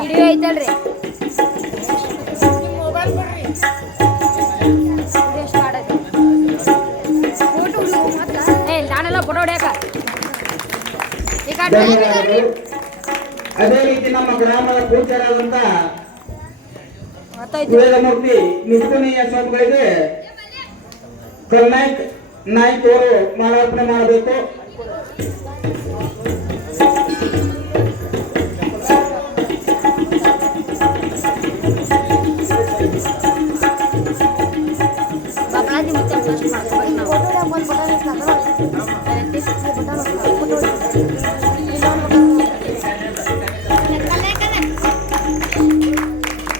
Video ಐತಲ್ರಿ photo ಹೊಡ್ಯಾಕ ಅದೇ ರೀತಿ ನಮ್ಮ ಗ್ರಾಮದ ಪೂಜ್ಯರಾದಂತ ವೇದಮೂರ್ತಿ ನಿಷ್ಠುನೀಯ ಸ್ವಾಮಿಗಳಿಗೆ ಕಲ್ನಾಯ್ಕ್ ನಾಯ್ಕ್ ಅವರು ಮಾಲಾರ್ಪಣೆ ಮಾಡಬೇಕು.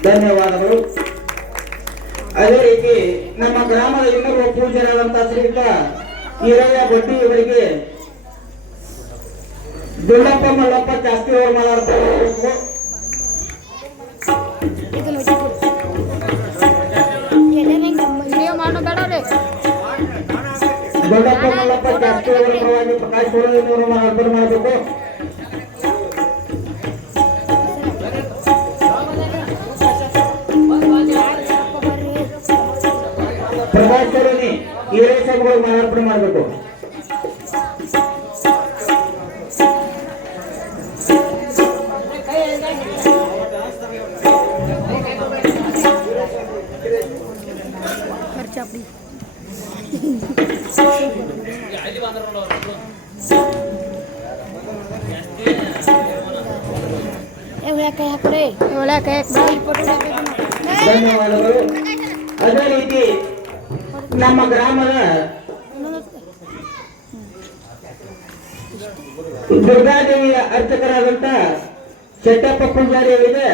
ಧನ್ಯವಾದಗಳು. ಅದೇ ರೀತಿ ನಮ್ಮ ಗ್ರಾಮದ ಇನ್ನೊಬ್ಬ ಪೂಜ್ಯರಾದಂತಹ ಶ್ರೀಯುತ ಈರಯ್ಯ ಬಡ್ಡಿ ಇವರಿಗೆ ದುಂಡಪ್ಪ ಮಲ್ಲಪ್ಪ ಜಾಸ್ತಿ ಅವರು ಮಾಲಾರ್ಪಣೆ ಮಾಡಬೇಕು. ದುಂಡಪ್ಪ ಮಲ್ಲಪ್ಪ ಜಾಸ್ತಿ ಅವರ ಪರವಾಗಿ ಪ್ರಕಾಶ್ ಅವರು ಮಾಲಾರ್ಪಣೆ ಮಾಡಬೇಕು. ಪ್ರಕಾಶ್ ಅವರನ್ನೇ ಈರಯ್ಯ ಸಾಹೇಬರು ಮಾಲಾರ್ಪಣೆ ಮಾಡಬೇಕು. ಧನ್ಯವಾದಗಳು. ಅದೇ ರೀತಿ ನಮ್ಮ ಗ್ರಾಮದ ದುರ್ಗಾದೇವಿಯ ಅರ್ಚಕರಾದಂತ ಶೆಟ್ಟಪ್ಪ ಪೂಜಾರಿ ಅವರಿಗೆ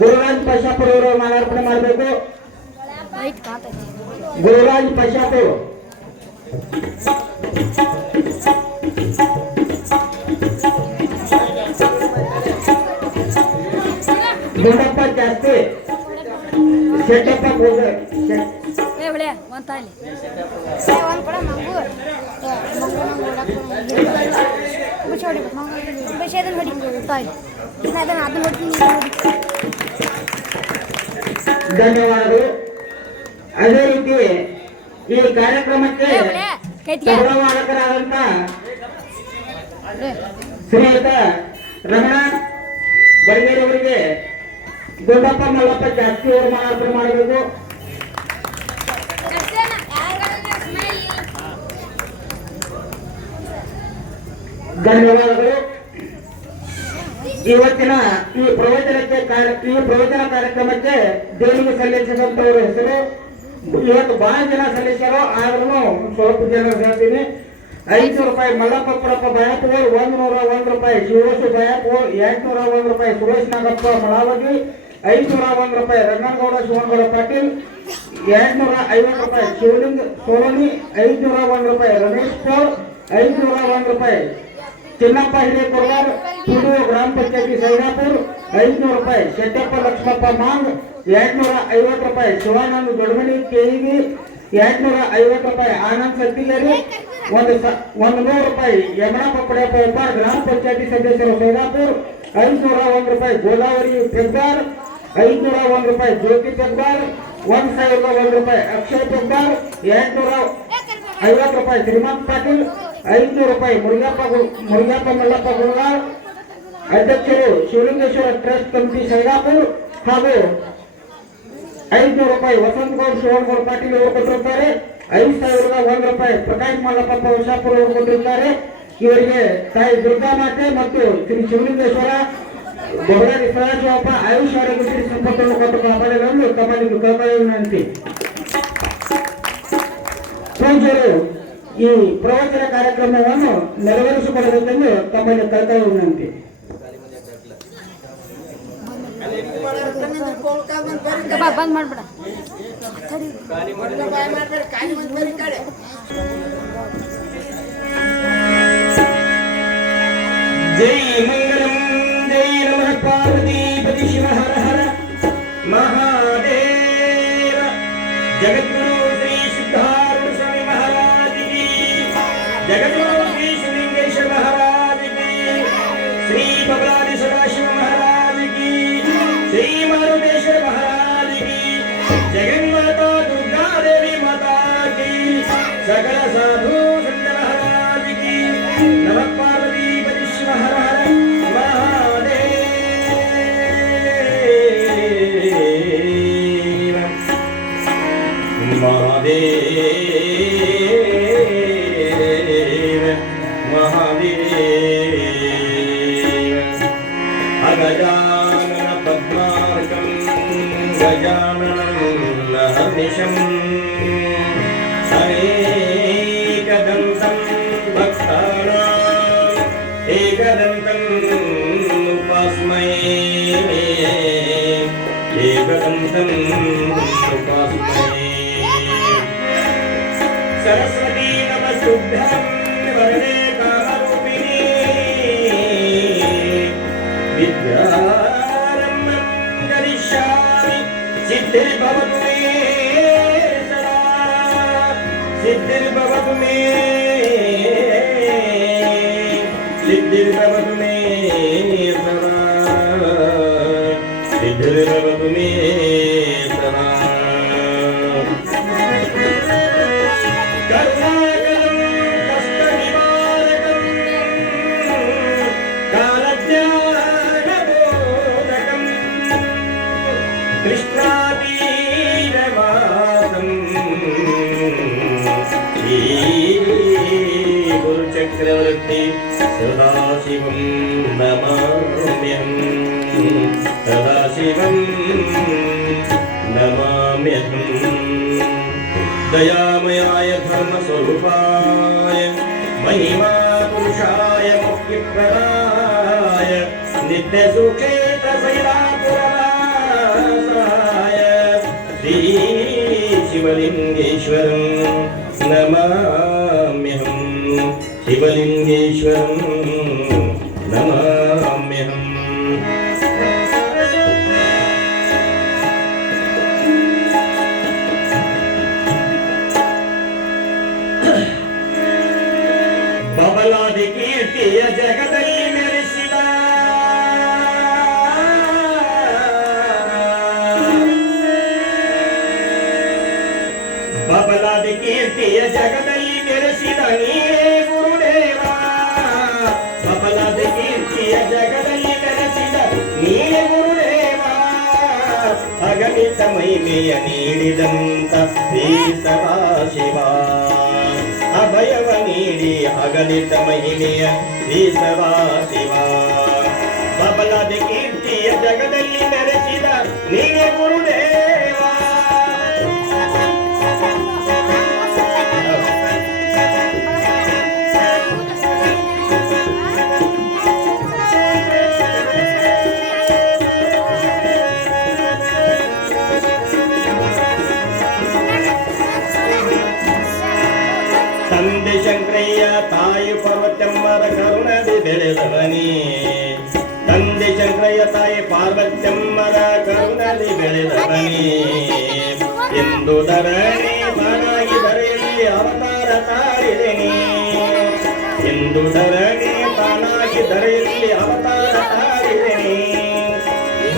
ಗುರುರಾಜ್ ಪಶಾಪುರ ಅವರು ಮಾಲಾರ್ಪಣೆ ಮಾಡಬೇಕು. ಗುರುರಾಜ್ ಪಶಾಪುರ ಗುಂಡಪ್ಪ ಜಾಸ್ತಿ ಶೆಟ್ಟಪ್ಪ ಪೂಜಾರಿ ಧನ್ಯವಾದಗಳು. ಅದೇ ರೀತಿ ಈ ಕಾರ್ಯಕ್ರಮಕ್ಕೆ ಗೌರವಾಧಕರಾದಂತ ಶ್ರೀಯುತ ರಮಣ ಬಡಗೇರಿ ಅವರಿಗೆ ಗುಂಡಪ್ಪ ಮಲ್ಲಪ್ಪ ಜಾಸ್ತಿ ಅವರು ಮಾಲಾರ್ಪಣೆ ಮಾಡಬೇಕು. ಧನ್ಯವಾದಗಳು. ಇವತ್ತಿನ ಈ ಪ್ರವಚನ ಕಾರ್ಯಕ್ರಮಕ್ಕೆ ದೇಣಿಗೆ ಸಲ್ಲಿಸಿದಂತವರ ಹೆಸರು ಇವತ್ತು ಬಹಳ ಜನ ಸಲ್ಲಿಸ್ಯಾರೋ, ಆದ್ರೂ ಸ್ವಲ್ಪ ಜನ ಹೇಳ್ತೀನಿ. 500 ರೂಪಾಯಿ ಮಲ್ಲಪ್ಪ ಪುರಪ್ಪ ಬಯಾಪುರ, 101 ರೂಪಾಯಿ ಶಿವಸು ಬಯಾಪುರ, 801 ರೂಪಾಯಿ ಸುರೇಶ್ ನಾಗಪ್ಪ ಮಳಾವಗಿ, 501 ರೂಪಾಯಿ ರಂಗನಗೌಡ ಶಿವನಗೌಡ ಪಾಟೀಲ್, 250 ರೂಪಾಯಿ ಶಿವಲಿಂಗ ಸೋಲನಿ, 501 ರೂಪಾಯಿ ರಮೇಶ್ ಪೌರ್, 501 ರೂಪಾಯಿ ಚಿನ್ನಪ್ಪ ಹಿರೇಕೊರ್ಗಾರ್, ಪಿಡಿಒ ಗ್ರಾಮ ಪಂಚಾಯತಿ ಸೈದಾಪುರ, 500 ರೂಪಾಯಿ ಶೆಟ್ಟಪ್ಪ ಲಕ್ಷ್ಮಪ್ಪ ಮಾಂಗ್, 250 ರೂಪಾಯಿ ಶಿವಾನಂದ ದೊಡ್ಮನಿ ಕೆಇಬಿ, 250 ರೂಪಾಯಿ ಆನಂದ್ ಸತ್ತಿಲೇರಿ, 100 ರೂಪಾಯಿ ಯಮನಪ್ಪ ಪಡೆಯಪ್ಪ ಉಪ್ಪಾರ್ ಗ್ರಾಮ ಪಂಚಾಯತಿ ಸದಸ್ಯರು ಸೈದಾಪುರ, 501 ರೂಪಾಯಿ ಗೋದಾವರಿ ಪೆಗ್ಗಾರ್, 501 ರೂಪಾಯಿ ಜ್ಯೋತಿ ಪೆಗ್ಗಾರ್, 1001 ರೂಪಾಯಿ ಅಕ್ಷಯ್ ಪೆಗ್ಗಾರ್, 250 ರೂಪಾಯಿ ಶ್ರೀಮಂತ್ ಪಾಟೀಲ್, 500 ರೂಪಾಯಿ ಮುರುಗಪ್ಪ ಮಲ್ಲಪ್ಪ ಗುರುಗಾರ್, ಅಧ್ಯಕ್ಷರು ಶಿವಲಿಂಗೇಶ್ವರ ಟ್ರಸ್ಟ್ ಕಮಿಟಿ ಸೈದಾಪುರ, ಹಾಗೂ 500 ರೂಪಾಯಿ ವಸಂತಗೌಡ ಶಿವನಗೌಡ ಪಾಟೀಲ್ ಅವರು ಕೊಟ್ಟಿರುತ್ತಾರೆ. 5001 ರೂಪಾಯಿ ಪ್ರಕಾಶ್ ಮಲ್ಲಪ್ಪ ವಶಾಪುರ ಅವರು ಕೊಟ್ಟಿರುತ್ತಾರೆ. ಇವರಿಗೆ ತಾಯಿ ದುರ್ಗಾ ಮಾತೆ ಮತ್ತು ಶ್ರೀ ಶಿವಲಿಂಗೇಶ್ವರ ಬಹುರಾಜಿ ಸದಾಶಿವಪ್ಪ ಆಯುಷ್ ಆರೋಗ್ಯ ಸಂಪತ್ತನ್ನು ಕೊಟ್ಟು ಕಾಪಾಡಲು ತಮ್ಮಲ್ಲಿ ಕಳಕಳಿಯ ವಿನಂತಿ. ಪೂಜ್ಯರು ಈ ಪ್ರವಚನ ಕಾರ್ಯಕ್ರಮವನ್ನು ನೆರವೇರಿಸಿಕೊಳ್ಳಬೇಕೆಂದು ತಮ್ಮಲ್ಲಿ ಕಳಕಳಿಯ ವಿನಂತಿ. ಬಂದ್ ಮಾಡ್ಬೇಡ. ಜೈ ಮಂಗಲಂ ಜೈ ನಮಃ ಪಾರ್ವತೀಪತಿ ಶಿವ ಹರ ಹರ ಮಹಾದೇವ. जगद्गुरु श्री सिद्धार्थ स्वामी महाराज की, जगद्गुरु श्री शिवलिंगेश्वर महाराज की, श्री बबलादि सदाशिव महाराज की, श्री मारुतेश्वर महाराज की, जगन्माता दुर्गा देवी माता की, सकल साधु संत महाराज की, नमः पार्वती पति शिव हर हर महादेव महादेव अगजानन पद्मार्कं गजाननं हर्निशम् अनेकदन्तं भक्तानाम् एकदन्तम् उपास्महे एकदन्तम् उपास्महे सरस्वती नमस्तुभ्यं वरदे कामरूपिणी विद्यारम्भं करिष्यामि सिद्धिर्भवतु मे सदा सिद्धिर्भवतु मे सिद्धिर्भवतु मे सदा सिद्धिर्भवतु मे सदा चक्रवर्ती सदाशिवं नमाम्यहं सदाशिवं नमाम्यहं दयामयाय धर्मस्वरूपाय महिमा पुरुषाय मुक्तिप्रदाय नित्यसुखेत्रशैलापुरवासाय श्री शिवलिंगेश्वरं नमाम्यहं शिवलिंगेश्वरं नमाम्यहम् बबलादि कीर्तिಯ ಜಗದಲ್ಲಿ ಮೆರೆಸಿದ ಬಬಲಾದಿ ಕೀರ್ತಿಯ ಜಗದಲ್ಲಿ ಮೆರೆಸಿದ ನೀನೇ ಗುರುದೇವ ಬಬಲಾದಿ ಕೀರ್ತಿಯ ಜಗದಲ್ಲಿ ಮೆರೆಸಿದ ನೀನೇ ಗುರುದೇವ ಅಗಣಿತ ಮಹಿಮೆಯ ನೀಡಿದಂತ ಶ್ರೀ ಸದಾಶಿವ ಅಭಯವ ನೀಡಿ ಅಗಣಿತ ಮಹಿಮೆಯ ಶ್ರೀ ಸದಾಶಿವ ಬಬಲಾದಿ ಕೀರ್ತಿಯ ಜಗದಲ್ಲಿ ಮೆರೆಸಿದ ನೀನೇ ಗುರುದೇವ ತಂದೆ ಶಂಕರಯ್ಯ ತಾಯಿ ಪಾರ್ವತಮ್ಮರ ಕರುಣದಿ ಬೆಳೆದವನಿ ತಂದೆ ಶಂಕರಯ್ಯ ತಾಯಿ ಪಾರ್ವತಮ್ಮರ ಕರುಣದಿ ಬೆಳೆದವನಿ ಎಂದು ಧರಣಿ ಮನಾಗಿ ಧರೆಯಲ್ಲಿ ಅವತಾರ ತಾಳಿದೆನಿ ಎಂದು ಧರಣಿ ತಾನಾಗಿ ಧರೆಯಲ್ಲಿ ಅವತಾರ ತಾಳಿದೆನಿ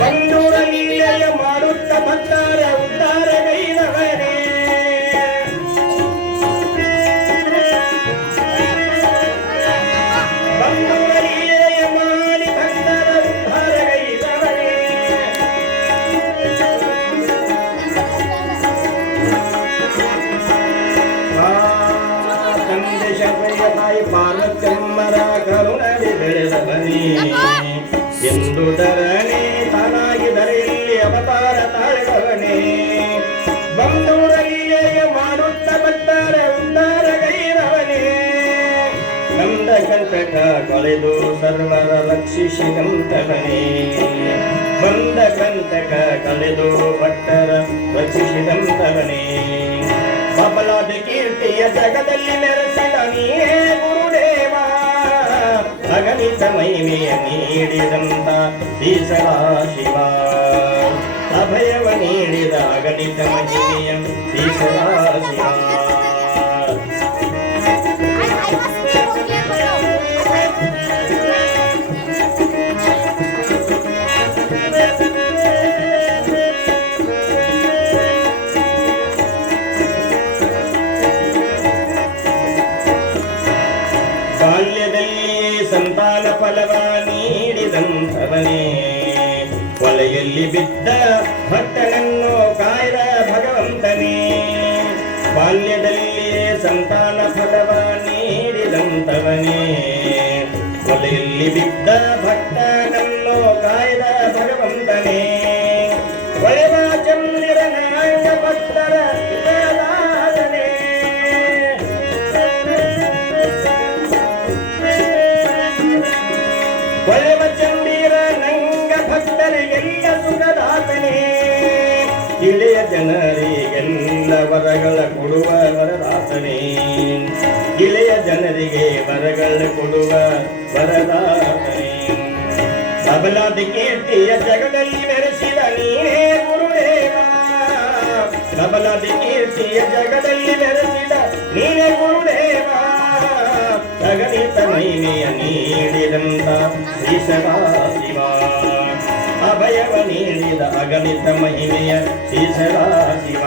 ಬಂಧುರ ಲೀಲೆಯ ಮಾಡುತ್ತ ಭಕ್ತರ ಉದ್ಧಾರ ಗೈದವನೇ ತಾಯಿ ಪಾರ್ವತಮ್ಮರ ಕರುಣದಿ ಬೆಳೆದವನಿ ಎಂದು ಧರಣಿ ತಾನಾಗಿ ಧರೆಯಲ್ಲಿ ಅವತಾರ ತಾಳಿದವನೇ ಬಂಧುರ ಲೀಲೆಯ ಮಾಡುತ್ತ ಭಕ್ತರ ಉದ್ಧಾರ ಗೈದವನೇ ನಂದ ಕಂಟಕ ಕೊಳೆದು ಸರ್ವರ ರಕ್ಷಿಸಿದಂತವನೇ ಬಂದ ಕಂಟಕ ಕಳೆದು ಭಕ್ತರ ರಕ್ಷಿಸಿದಂತವನೇ ಬಬಲಾದಿ ಕೀರ್ತಿಯ ಜಗದಲ್ಲಿ ಮೆರೆಸಿದ ನೀನೇ ಗುರುದೇವ ಅಗಣಿತ ಮಹಿಮೆಯ ನೀಡಿದಂತ ಶ್ರೀ ಸದಾಶಿವ ಅಭಯವ ನೀಡಿದ ಅಗಣಿತ ಮಹಿಮೆಯ ಶ್ರೀ ಸದಾಶಿವ. ಸಂತಾನ ಫಲವ ನೀಡಿದಂಥವನೇ, ಕೊಲೆಯಲ್ಲಿ ಬಿದ್ದ ಭಕ್ತನನ್ನು ಕಾಯ್ದ ಭಗವಂತನೇ. ಬಾಲ್ಯದಲ್ಲಿಯೇ ಸಂತಾನ ಫಲವ ನೀಡಿದಂಥವನೇ, ಕೊಲೆಯಲ್ಲಿ ಬಿದ್ದ ಭಕ್ತನನ್ನು ಕಾಯ್ದ ಭಗವಂತನೇ. ಒಳೆವ ಚಂದ್ರನ ಭಕ್ತರ ಹಿತದಾಸನೇ, ಒಳೆವ ಚಂದಿರ ನಂಗ ಭಕ್ತರಿಗೆಲ್ಲ ಸುಖದಾತನೇ. ಇಳೆಯ ಜನರಿಗೆಲ್ಲ ವರಗಳ ಕೊಡುವ ವರದಾತನೇ, ಇಳೆಯ ಜನರಿಗೆ ವರಗಳ ಕೊಡುವ ವರದಾತನೇ. ಅಬಲಾದಿ ಕೀರ್ತಿಯ ಜಗದಲ್ಲಿ ಮೆರೆಸಿದ ನೀನೇ ಗುರುದೇವ, ಅಬಲಾದಿ ಕೀರ್ತಿಯ ಜಗದಲ್ಲಿ ಮೆರೆಸಿದ ನೀನೇ ಗುರುದೇವ. ಅಗಣಿತ ಮಹಿಮೆಯ ನೀಡಿದಂತ ಶ್ರೀ ಸದಾಶಿವ, ಅಭಯವ ನೀಡಿದ ಅಗಣಿತ ಮಹಿಮೆಯ ಶ್ರೀ ಸದಾಶಿವ.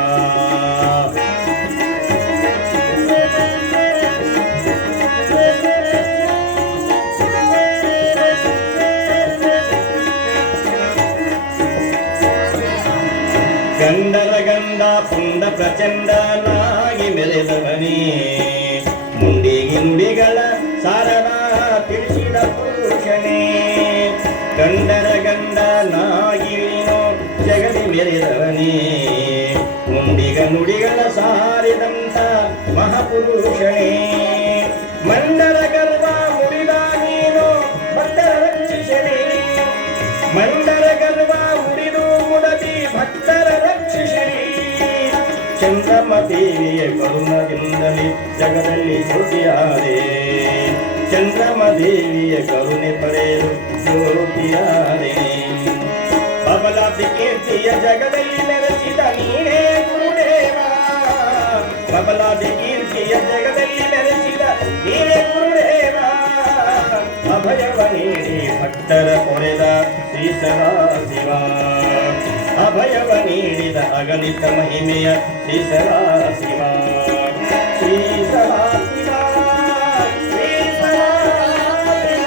ಗಂಡರ ಗಂಡ ಪುಂಡ ಪ್ರಚಂಡನಾಗಿ ಮೆರೆದವನೇ, ಮುಂಡಿಗಿ ನುಡಿಗಳ ಸಾರದ ತಿಳಿಸಿದ ಪುರುಷನೇ. ಗಂಡರ ಗಂಡನಾಗಿ ಜಗದಿ ಮೆರೆದವನೇ, ಮುಂಡಿಗ ನುಡಿಗಳ ಸಾರಿದಂತ ಮಹಾಪುರುಷನೇ. ಮಂಡರ ಗರ್ವ ಮುರಿದ ನೀನು ಭಕ್ತರ ರಕ್ಷಿಸನೇ, ಮಂಡರ ಗರ್ವ ಮುರಿದು ಮುಡದಿ ಭಕ್ತರ ರಕ್ಷಿಸನೇ. ಚಂದ್ರಮ ದೇವಿಯ ಕರುಣದಿಂದಲೇ ಜಗದಲ್ಲಿ ಜ್ಯೋತಿಯಾದೆ, ಚಂದ್ರಮ ದೇವಿಯ ಕರುಣೆ ಪಡೆಯಲು ಜ್ಯೋತಿಯಾದೆ. ಬಬಲಾದಿ ಕೀರ್ತಿಯ ಜಗದಲ್ಲಿ ಮೆರೆಸಿದ ನೀನೇ ಗುರುದೇವ, ಬಬಲಾದಿ ಕೀರ್ತಿಯ ಜಗದಲ್ಲಿ ಮೆರೆಸಿದ ನೀನೇ ಗುರುದೇವ. ಅಭಯವ ನೀಡಿ ಭಕ್ತರ ಕೊರೆದ ಶ್ರೀ ಸದಾಶಿವ, ಅಭಯವ ನೀಡಿದ ಅಗಣಿತ ಮಹಿಮೆಯ ಶ್ರೀ ಸದಾಶಿವ. ಶ್ರೀ ಸದಾಶಿವ, ಶ್ರೀ ಸದಾಶಿವ.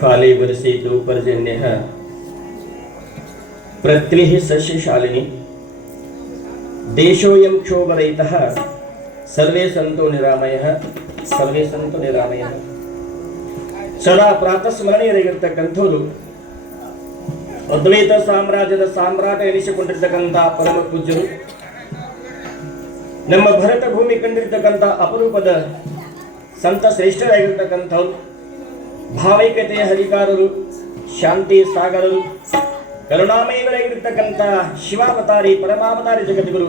ಕಾಲಿ ಬರಸಿತು ಪರ್ಜನ್ಯ ಪೃಥ್ವಿ ಸಸ್ಯಶಾಲಿನಿ, ದೇಶೋಯಂ ಕ್ಷೋಭರಹಿತಃ ಸರ್ವೇ ಸಂತೋ ನಿರಾಮಯಃ, ಸರ್ವೇ ಸಂತೋ ನಿರಾಮಯಃ. ಸದಾ ಪ್ರಾತಸ್ಮರಣೀಯರಾಗಿರ್ತಕ್ಕಂಥವ್ರು ಅದ್ವೈತ ಸಾಮ್ರಾಜ್ಯದ ಸಾಮ್ರಾಟ ಎನಿಸಿಕೊಂಡಿರ್ತಕ್ಕಂಥ ಪರಮ ಪೂಜ್ಯರು, ನಮ್ಮ ಭರತ ಭೂಮಿ ಕಂಡಿರ್ತಕ್ಕಂಥ ಅಪರೂಪದ ಸಂತ ಶ್ರೇಷ್ಠರಾಗಿರ್ತಕ್ಕಂಥವ್ರು, ಭಾವೈಕ್ಯತೆಯ ಹರಿಕಾರರು, ಶಾಂತಿ ಸಾಗರರು, ಕರುಣಾಮಯಿಗಳಾಗಿರ್ತಕ್ಕಂಥ ಶಿವಾವತಾರಿ ಪರಮಾವತಾರಿ ಜಗದ್ಗುರು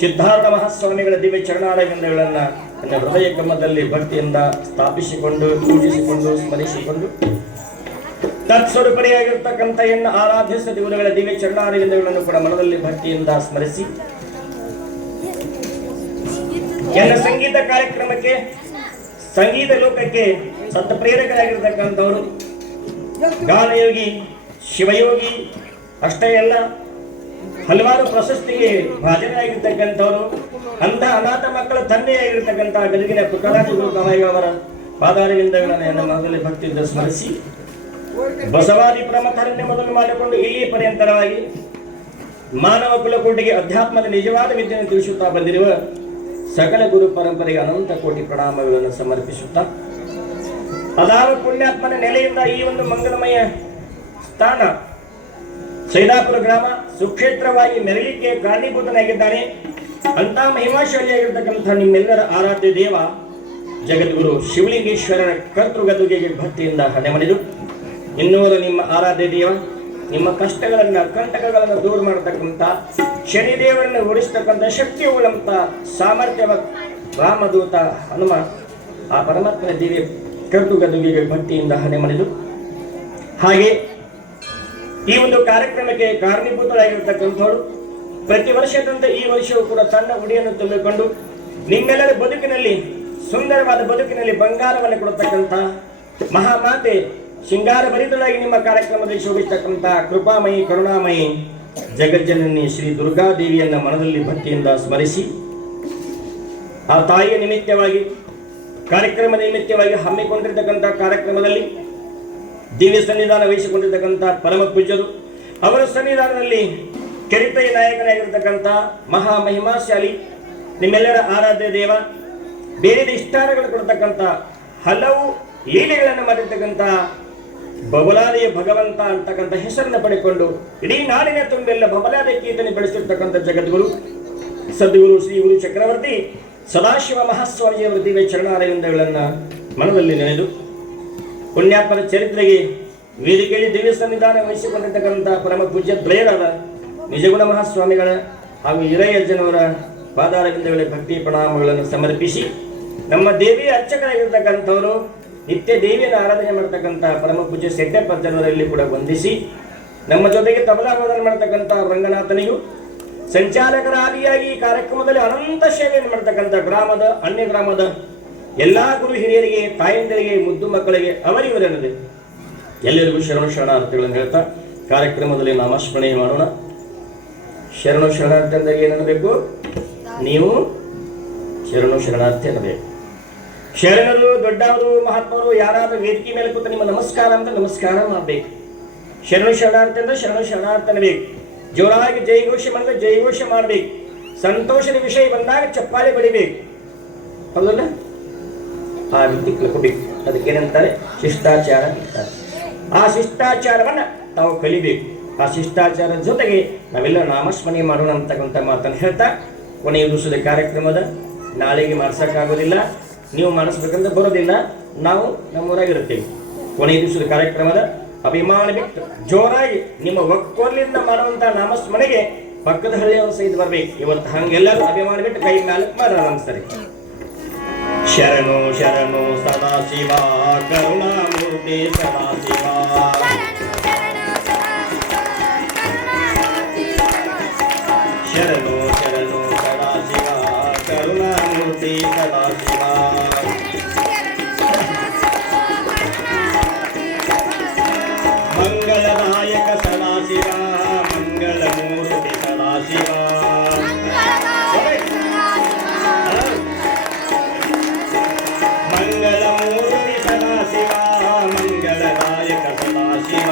ಸಿದ್ಧಾರೂಢ ಮಹಾಸ್ವಾಮಿಗಳ ದಿವ್ಯ ಚರಣಾರವಿಂದಗಳನ್ನು ನನ್ನ ಹೃದಯ ಕಮ್ಮದಲ್ಲಿ ಭಕ್ತಿಯಿಂದ ಸ್ಥಾಪಿಸಿಕೊಂಡು ಪೂಜಿಸಿಕೊಂಡು ಸ್ಮರಿಸಿಕೊಂಡು ತತ್ಸ್ವರೂಪರಿಯಾಗಿರ್ತಕ್ಕಂಥ ಎನ್ನ ಆರಾಧ್ಯ ಸದ್ಗುರುಗಳ ದಿವ್ಯ ಚರಣಾರವಿಂದಗಳನ್ನು ಕೂಡ ಮನದಲ್ಲಿ ಭಕ್ತಿಯಿಂದ ಸ್ಮರಿಸಿ ಎನ್ನ ಸಂಗೀತ ಕಾರ್ಯಕ್ರಮಕ್ಕೆ, ಸಂಗೀತ ಲೋಕಕ್ಕೆ ಸತ್ತ ಪ್ರೇರಕರಾಗಿರ್ತಕ್ಕಂಥವರು ಗಾನಯೋಗಿ, ಶಿವಯೋಗಿ ಅಷ್ಟೇ ಅಲ್ಲ, ಹಲವಾರು ಪ್ರಶಸ್ತಿಗೆ ಭಾಜನರಾಗಿರ್ತಕ್ಕಂಥವರು, ಅಂಥ ಅನಾಥ ಮಕ್ಕಳ ತಂದೆಯಾಗಿರ್ತಕ್ಕಂಥ ಗದಗಿನ ಪುಟ್ಟರಾಜ ಗುರು ಕವಾಯಿ ಅವರ ಪಾದಾರವಿಂದಗಳನ್ನು ನನ್ನ ಮನದಲ್ಲಿ ಭಕ್ತಿಯಿಂದ ಸ್ಮರಿಸಿ ಬಸವಾದಿ ಪ್ರಮಥರನ್ನೇ ಮೊದಲು ಮಾಡಿಕೊಂಡು ಇಲ್ಲಿ ಪರ್ಯಂತರವಾಗಿ ಮಾನವ ಕುಲಕೋಟಿಗೆ ಅಧ್ಯಾತ್ಮದ ನಿಜವಾದ ವಿದ್ಯೆಯನ್ನು ತಿಳಿಸುತ್ತಾ ಬಂದಿರುವ ಸಕಲ ಗುರು ಪರಂಪರೆಗೆ ಅನಂತ ಕೋಟಿ ಪ್ರಣಾಮಗಳನ್ನು ಸಮರ್ಪಿಸುತ್ತಾ, ಅದಾವ ಪುಣ್ಯಾತ್ಮನ ನೆಲೆಯಿಂದ ಈ ಒಂದು ಮಂಗಲಮಯ ಸ್ಥಾನ ಸೈದಾಪುರ ಗ್ರಾಮ ಸುಕ್ಷೇತ್ರವಾಗಿ ಮೆರಳಿಕೆ ಕಾರಣೀಭೂತನಾಗಿದ್ದಾನೆ. ಅಂತ ಮಹಿಮಾಶಾಲಿಯಾಗಿರ್ತಕ್ಕಂಥ ನಿಮ್ಮೆಲ್ಲರ ಆರಾಧ್ಯ ದೇವ ಜಗದ್ಗುರು ಶಿವಲಿಂಗೇಶ್ವರರ ಕರ್ತೃಗದುಗೆಗೆ ಭಕ್ತಿಯಿಂದ ಹಣೆಮಣಿದು ಇನ್ನೂರು ನಿಮ್ಮ ಆರಾಧ್ಯ ದೇವ ನಿಮ್ಮ ಕಷ್ಟಗಳನ್ನ ಕಂಟಕಗಳನ್ನು ದೂರ ಮಾಡತಕ್ಕಂಥ ಶನಿದೇವರನ್ನು ಓಡಿಸ್ತಕ್ಕಂಥ ಶಕ್ತಿಯುಳ್ಳಂತ ಸಾಮರ್ಥ್ಯವ ರಾಮದೂತ ಹನುಮ ಆ ಪರಮಾತ್ಮನ ದಿವ್ಯ ಕಟ್ಟು ಗದುಗಿಗೆ ಭಕ್ತಿಯಿಂದ ಹಣೆ ಮಾಡಿದು. ಹಾಗೆ ಈ ಒಂದು ಕಾರ್ಯಕ್ರಮಕ್ಕೆ ಕಾರಣೀಭೂತರಾಗಿರ್ತಕ್ಕಂಥವಳು ಪ್ರತಿ ವರ್ಷದಂತೆ ಈ ವರ್ಷವೂ ಕೂಡ ತನ್ನ ಉಡಿಯನ್ನು ತುಂಬಿಕೊಂಡು ನಿಮ್ಮೆಲ್ಲರ ಬದುಕಿನಲ್ಲಿ ಸುಂದರವಾದ ಬದುಕಿನಲ್ಲಿ ಬಂಗಾರವನ್ನು ಕೊಡತಕ್ಕಂಥ ಮಹಾಮಾತೆ ಶೃಂಗಾರ ಭರಿತಳಾಗಿ ನಿಮ್ಮ ಕಾರ್ಯಕ್ರಮದಲ್ಲಿ ಶೋಭಿಸ್ತಕ್ಕಂಥ ಕೃಪಾಮಯಿ ಕರುಣಾಮಯಿ ಜಗಜ್ಜನನಿ ಶ್ರೀ ದುರ್ಗಾದೇವಿಯನ್ನ ಮನದಲ್ಲಿ ಭಕ್ತಿಯಿಂದ ಸ್ಮರಿಸಿ ಆ ತಾಯಿಯ ನಿಮಿತ್ತವಾಗಿ ಕಾರ್ಯಕ್ರಮ ನಿಮಿತ್ತವಾಗಿ ಹಮ್ಮಿಕೊಂಡಿರ್ತಕ್ಕಂಥ ಕಾರ್ಯಕ್ರಮದಲ್ಲಿ ದಿವ್ಯ ಸನ್ನಿಧಾನ ವಹಿಸಿಕೊಂಡಿರ್ತಕ್ಕಂಥ ಪರಮ ಪೂಜ್ಯರು ಅವರ ಸನ್ನಿಧಾನದಲ್ಲಿ ಚರಿತ್ರೆಯ ನಾಯಕನಾಗಿರ್ತಕ್ಕಂಥ ಮಹಾಮಹಿಮಾಶಾಲಿ ನಿಮ್ಮೆಲ್ಲರ ಆರಾಧ್ಯ ದೇವ ಬೇರೆ ಇಷ್ಟಾರಗಳು ಕೊಡ್ತಕ್ಕಂಥ ಹಲವು ಲೀಲೆಗಳನ್ನು ಮಾಡಿರ್ತಕ್ಕಂಥ ಬಬಲಾದಿಯ ಭಗವಂತ ಅಂತಕ್ಕಂಥ ಹೆಸರನ್ನು ಪಡೆದುಕೊಂಡು ಇಡೀ ನಾಡಿನ ತುಂಬೆಲ್ಲ ಬಬಲಾದ ಕೀರ್ತನೆ ಬೆಳೆಸಿರ್ತಕ್ಕಂಥ ಜಗದ್ಗುರು ಸದ್ಗುರು ಶ್ರೀ ಗುರು ಚಕ್ರವರ್ತಿ ಸದಾಶಿವ ಮಹಾಸ್ವಾಮಿಯವರ ದಿವ್ಯ ಚರಣಾರವಿಂದಗಳನ್ನು ಮನದಲ್ಲಿ ನೆನೆದು ಪುಣ್ಯಾತ್ಮನ ಚರಿತ್ರೆಗೆ ವೇದಿಕೆಯಲ್ಲಿ ದಿವ್ಯ ಸನ್ನಿಧಾನ ವಹಿಸಿಕೊಂಡಿರ್ತಕ್ಕಂಥ ಪರಮ ಪೂಜ್ಯ ದ್ವಯರಾದ ನಿಜಗುಣ ಮಹಾಸ್ವಾಮಿಗಳ ಹಾಗೂ ಹಿರಯ್ಯಜ್ಜನವರ ಪಾದಾರವಿಂದಗಳ ಭಕ್ತಿ ಪ್ರಣಾಮಗಳನ್ನು ಸಮರ್ಪಿಸಿ ನಮ್ಮ ದೇವಿಯ ಅರ್ಚಕರಾಗಿರ್ತಕ್ಕಂಥವರು ನಿತ್ಯ ದೇವಿಯನ್ನು ಆರಾಧನೆ ಮಾಡತಕ್ಕಂಥ ಪರಮ ಪೂಜ್ಯ ಸೆಟ್ಟಪ್ಪಜ್ಜನವರಲ್ಲಿ ಕೂಡ ವಂದಿಸಿ ನಮ್ಮ ಜೊತೆಗೆ ತಬಲಾವಾದನ ಮಾಡತಕ್ಕಂಥ ರಂಗನಾಥನಿಗೂ ಸಂಚಾಲಕರ ಆದಿಯಾಗಿ ಈ ಕಾರ್ಯಕ್ರಮದಲ್ಲಿ ಅನಂತ ಸೇವೆಯನ್ನು ಮಾಡತಕ್ಕಂಥ ಗ್ರಾಮದ ಅನ್ಯ ಗ್ರಾಮದ ಎಲ್ಲಾ ಗುರು ಹಿರಿಯರಿಗೆ ತಾಯಂದಿರಿಗೆ ಮುದ್ದು ಮಕ್ಕಳಿಗೆ ಅವರಿವರೆನ್ನದೆ ಎಲ್ಲರಿಗೂ ಶರಣಾರ್ಥಿಗಳನ್ನು ಹೇಳ್ತಾ ಕಾರ್ಯಕ್ರಮದಲ್ಲಿ ನಾಮಸ್ಮರಣೆ ಮಾಡೋಣ. ಶರಣಾರ್ಥಿ ಅಂದಾಗ ಏನನ್ನಬೇಕು? ನೀವು ಶರಣಾರ್ಥಿ ಅನ್ನಬೇಕು. ಶರಣರು ದೊಡ್ಡವರು ಮಹಾತ್ಮರು ಯಾರಾದ್ರೂ ವೇದಿಕೆ ಮೇಲೆ ಕೂತ ನಿಮ್ಮ ನಮಸ್ಕಾರ ಅಂತ ನಮಸ್ಕಾರ ಮಾಡಬೇಕು. ಶರಣಾರ್ಥಿ ಅಂದ್ರೆ ಶರಣಾರ್ಥಿ ಅನ್ನಬೇಕು. ಜೋರಾಗಿ ಜಯಘೋಷ ಮಾಡಿದ್ರೆ ಜಯಘೋಷ ಮಾಡಬೇಕು. ಸಂತೋಷದ ವಿಷಯ ಬಂದಾಗ ಚಪ್ಪಾಳೆ ಬಡಿಬೇಕು. ಹೌದಲ್ಲ? ಆ ರೀತಿ ಕಲ್ಕೋಬೇಕು. ಅದಕ್ಕೇನಂತಾರೆ? ಶಿಷ್ಟಾಚಾರ ಅಂತಾರೆ. ಆ ಶಿಷ್ಟಾಚಾರವನ್ನ ತಾವು ಕಲಿಬೇಕು. ಆ ಶಿಷ್ಟಾಚಾರದ ಜೊತೆಗೆ ನಾವೆಲ್ಲ ನಾಮಸ್ಮರಣೆ ಮಾಡೋಣ ಅಂತಕ್ಕಂಥ ಮಾತನ್ನು ಹೇಳ್ತಾ ಕೊನೆಯ ದಿವಸದ ಕಾರ್ಯಕ್ರಮದ ನಾಳೆಗೆ ಮಾಡಿಸೋಕ್ಕಾಗೋದಿಲ್ಲ, ನೀವು ಮಾಡಿಸ್ಬೇಕಂತ ಬರೋದಿಲ್ಲ, ನಾವು ನಮ್ಮೂರಾಗಿರುತ್ತೇವೆ. ಕೊನೆಯ ದಿವಸದ ಕಾರ್ಯಕ್ರಮದ ಅಭಿಮಾನ ಬಿಟ್ಟು ಜೋರಾಗಿ ನಿಮ್ಮ ಒಕ್ಕೊರ್ಲಿಂದ ಮಾಡುವಂಥ ನಾಮಸ್ಮರಣೆಗೆ ಪಕ್ಕದ ಹಳ್ಳಿಯವರು ಸಹಿತ ಬರ್ಬೇಕು. ಇವತ್ತು ಹಂಗೆಲ್ಲರೂ ಅಭಿಮಾನ ಬಿಟ್ಟು ಕೈ ಮೇಲೆ ಮಾಡೋಣ. ನಮಸ್ತಾರೆ. ಶರಣು ಶರಣು ಸದಾಶಿವ ಕರುಣಾಮೂರ್ತಿ ಸದಾಶಿವ ಶರಣು ಶರಣು ಸದಾಶಿವ ಕರುಣಾಮೂರ್ತಿ ಸದಾಶಿವ ಮಂಗಳದಾಯಕ ಸದಾಶಿವ ಮಂಗಳಮೂರ್ತಿ ಸದಾಶಿವ ಮಂಗಳಮೂರ್ತಿ ಸದಾಶಿವ ಮಂಗಳದಾಯಕ ಸದಾಶಿವ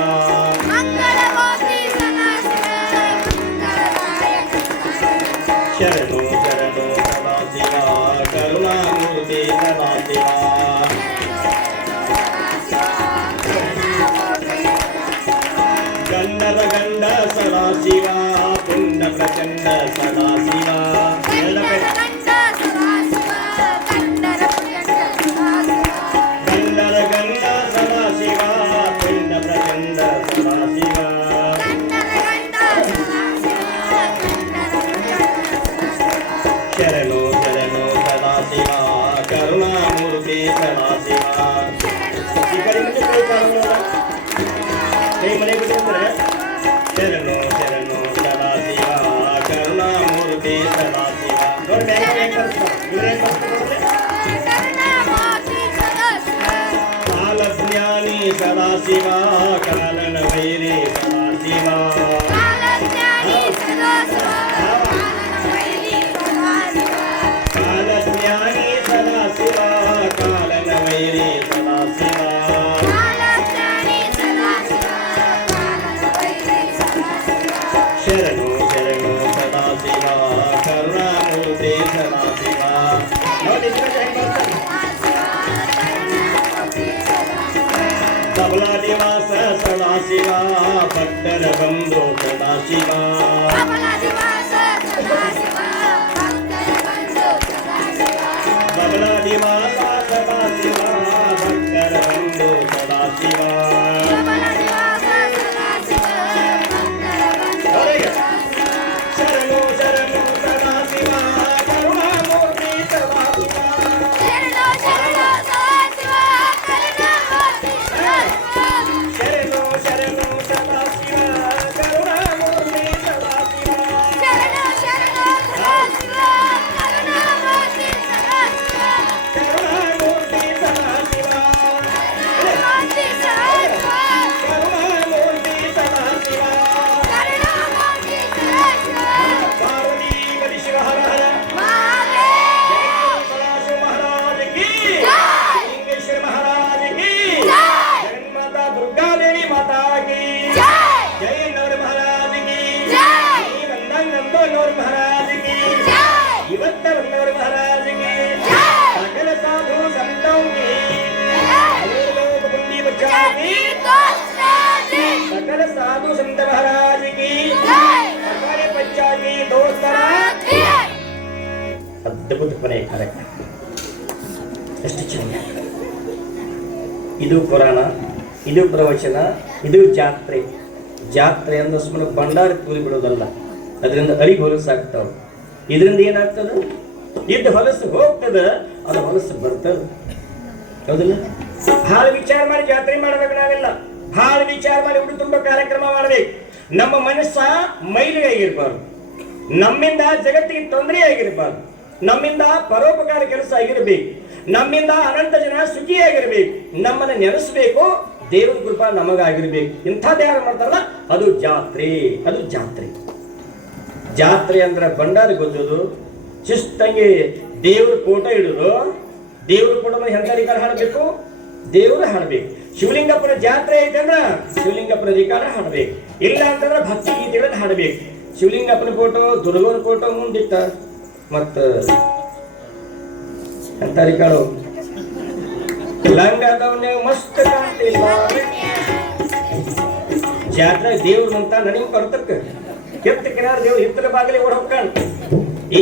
ಶರಣು ಶರಣು ಸದಾಶಿವ ಕರುಣಾಮೂರ್ತಿ ಸದಾಶಿವ ಗಂಡದ ಗಂಡ ಸದಾಶಿವ ಪುಂಡ ಪ್ರಚಂಡ ಸದಾಶಿವ ಗಂಡದ ಗಂಡ ಸದಾಶಿವ ಪುಂಡ ಪ್ರಚಂಡ ಸದಾಶಿವ ಶರಣು ಶರಣು ಸದಾಶಿವ ಕರುಣಾಮೂರ್ತಿ ಸದಾಶಿವ. ಈ ಕಡೆ ಮುಂದೆ ಕೈ ಮನೆ ಬಿಟ್ಟಿರ್ತಾರೆ. ಶರಣು ಶರಣು ಸದಾಶಿವ ಕರುಣಾಮೂರ್ತಿ ಸದಾಶಿವ. ಕಾಲಜ್ಞಾನಿ ಸದಾಶಿವ ಕಾಲನ ವೈರಿ ಸದಾಶಿವ ಕಾಲಜ್ಞಾನಿ ಸದಾಶಿವ ಕಾಲನ ವೈರಿ ಸದಾಶಿವ ಶರಣು ಶರಣು ಸದಾಶಿವ ಕರುಣಾಮೂರ್ತಿ ಸದಾಶಿವ. ತಬಲಾ ನಿವಾಸ ಸದಾಶಿವ ಭಕ್ತರ ಬಂಧು ಸದಾಶಿವ ಬಬಲಾ ನಿವಾಸ ಸದಾಶಿವ ಭಕ್ತರ ಬಂಧು ಸದಾಶಿವ ಶರಣು ಶರಣು ಸದಾಶಿವ ಕರುಣಾಮೂರ್ತಿ ಸದಾಶಿವ. ಸಾಧು ಸಂತ ಮಹಾರಾಜ ಕಿ ಸರ್ಕಾರಿ ಪಂಚಾಯತಿ ದೋಸ್ತರ ಅದ್ಭುತ ಕೊನೆಯ ಕಾರ್ಯಕ್ರಮ. ಎಷ್ಟು ಚಂದ. ಇದು ಪುರಾಣ, ಇದು ಪ್ರವಚನ, ಇದು ಜಾತ್ರೆ. ಜಾತ್ರೆ ಅಂದ್ರೆ ಸುಮ್ಮನೆ ಭಂಡಾರ ಕೂಲಿ ಬಿಡೋದಲ್ಲ, ಅದರಿಂದ ಅಳಿ ಹೊಲಸಾಗ್ತಾವ. ಇದರಿಂದ ಏನಾಗ್ತದ? ಇದ್ದು ಹೊಲಸು ಹೋಗ್ತದ, ಅದು ಹೊಲಸು ಬರ್ತದ. ಹೌದಿಲ್ಲ? ಬಹಳ ವಿಚಾರ ಮಾಡಿ ಜಾತ್ರೆ ಮಾಡ್ಬೇಕು. ನಾವೆಲ್ಲ ಬಹಳ ವಿಚಾರ ಮಾಡಿ ಉಡಿ ತುಂಬ ಕಾರ್ಯಕ್ರಮ ಮಾಡ್ಬೇಕು. ನಮ್ಮ ಮನಸ್ಸ ಮೈಲಿಗೆ ಆಗಿರ್ಬಾರ್ದು, ನಮ್ಮಿಂದ ಜಗತ್ತಿಗೆ ತೊಂದರೆ ಆಗಿರ್ಬಾರ್ದು, ನಮ್ಮಿಂದ ಪರೋಪಕಾರ ಕೆಲಸ ಆಗಿರ್ಬೇಕು, ನಮ್ಮಿಂದ ಅನಂತ ಜನ ಸುಖಿಯಾಗಿರ್ಬೇಕು, ನಮ್ಮನ್ನ ನೆನೆಸಬೇಕು, ದೇವರ ಕೃಪಾ ನಮಗಾಗಿರ್ಬೇಕು. ಇಂಥದ್ದು ಯಾರು ಮಾಡ್ತಾರಲ್ಲ ಅದು ಜಾತ್ರೆ. ಅದು ಜಾತ್ರೆ. ಜಾತ್ರೆ ಅಂದ್ರೆ ಭಂಡಾರ ಗೊತ್ತದು, ಶಿಸ್ತಂಗಿ ದೇವ್ರ ಫೋಟೋ ಇಡುದು. ದೇವ್ರ ಫೋಟೋ ಮೇಲೆ ಎಂತ ರಿಕಾರ ಹಾಡಬೇಕು? ದೇವ್ರ ಹಾಡ್ಬೇಕು. ಶಿವಲಿಂಗಪ್ಪನ ಜಾತ್ರೆ ಐತೆ ಅಂದ್ರ ಶಿವಲಿಂಗಪ್ಪನ ರಿಕಾರ ಹಾಡ್ಬೇಕು. ಇಲ್ಲ ಅಂತಂದ್ರೆ ಭಕ್ತಿ ಗೀತೆಗಳನ್ನ ಹಾಡ್ಬೇಕು. ಶಿವಲಿಂಗಪ್ಪನ ಫೋಟೋ, ದುರ್ಗನ ಫೋಟೋ ಮುಂದಿಟ್ಟ ಮತ್ತ ಎಂತ ರಿಕಾಳು ಲಂಗದವನೇ ಮಸ್ತ್ ಕಾಣ್ತಿಲ್ಲ. ಜಾತ್ರೆ ದೇವ್ರ ಅಂತ ನನಗೆ ಬರ್ತಕ್ಕ ಕೆತ್ತ ಕಿನಾರ ದೇವ್ರು ಹಿತ್ತರ ಬಾಗಿಲಿ ಓಡ್ ಹೋಗ್ಕಂಡ್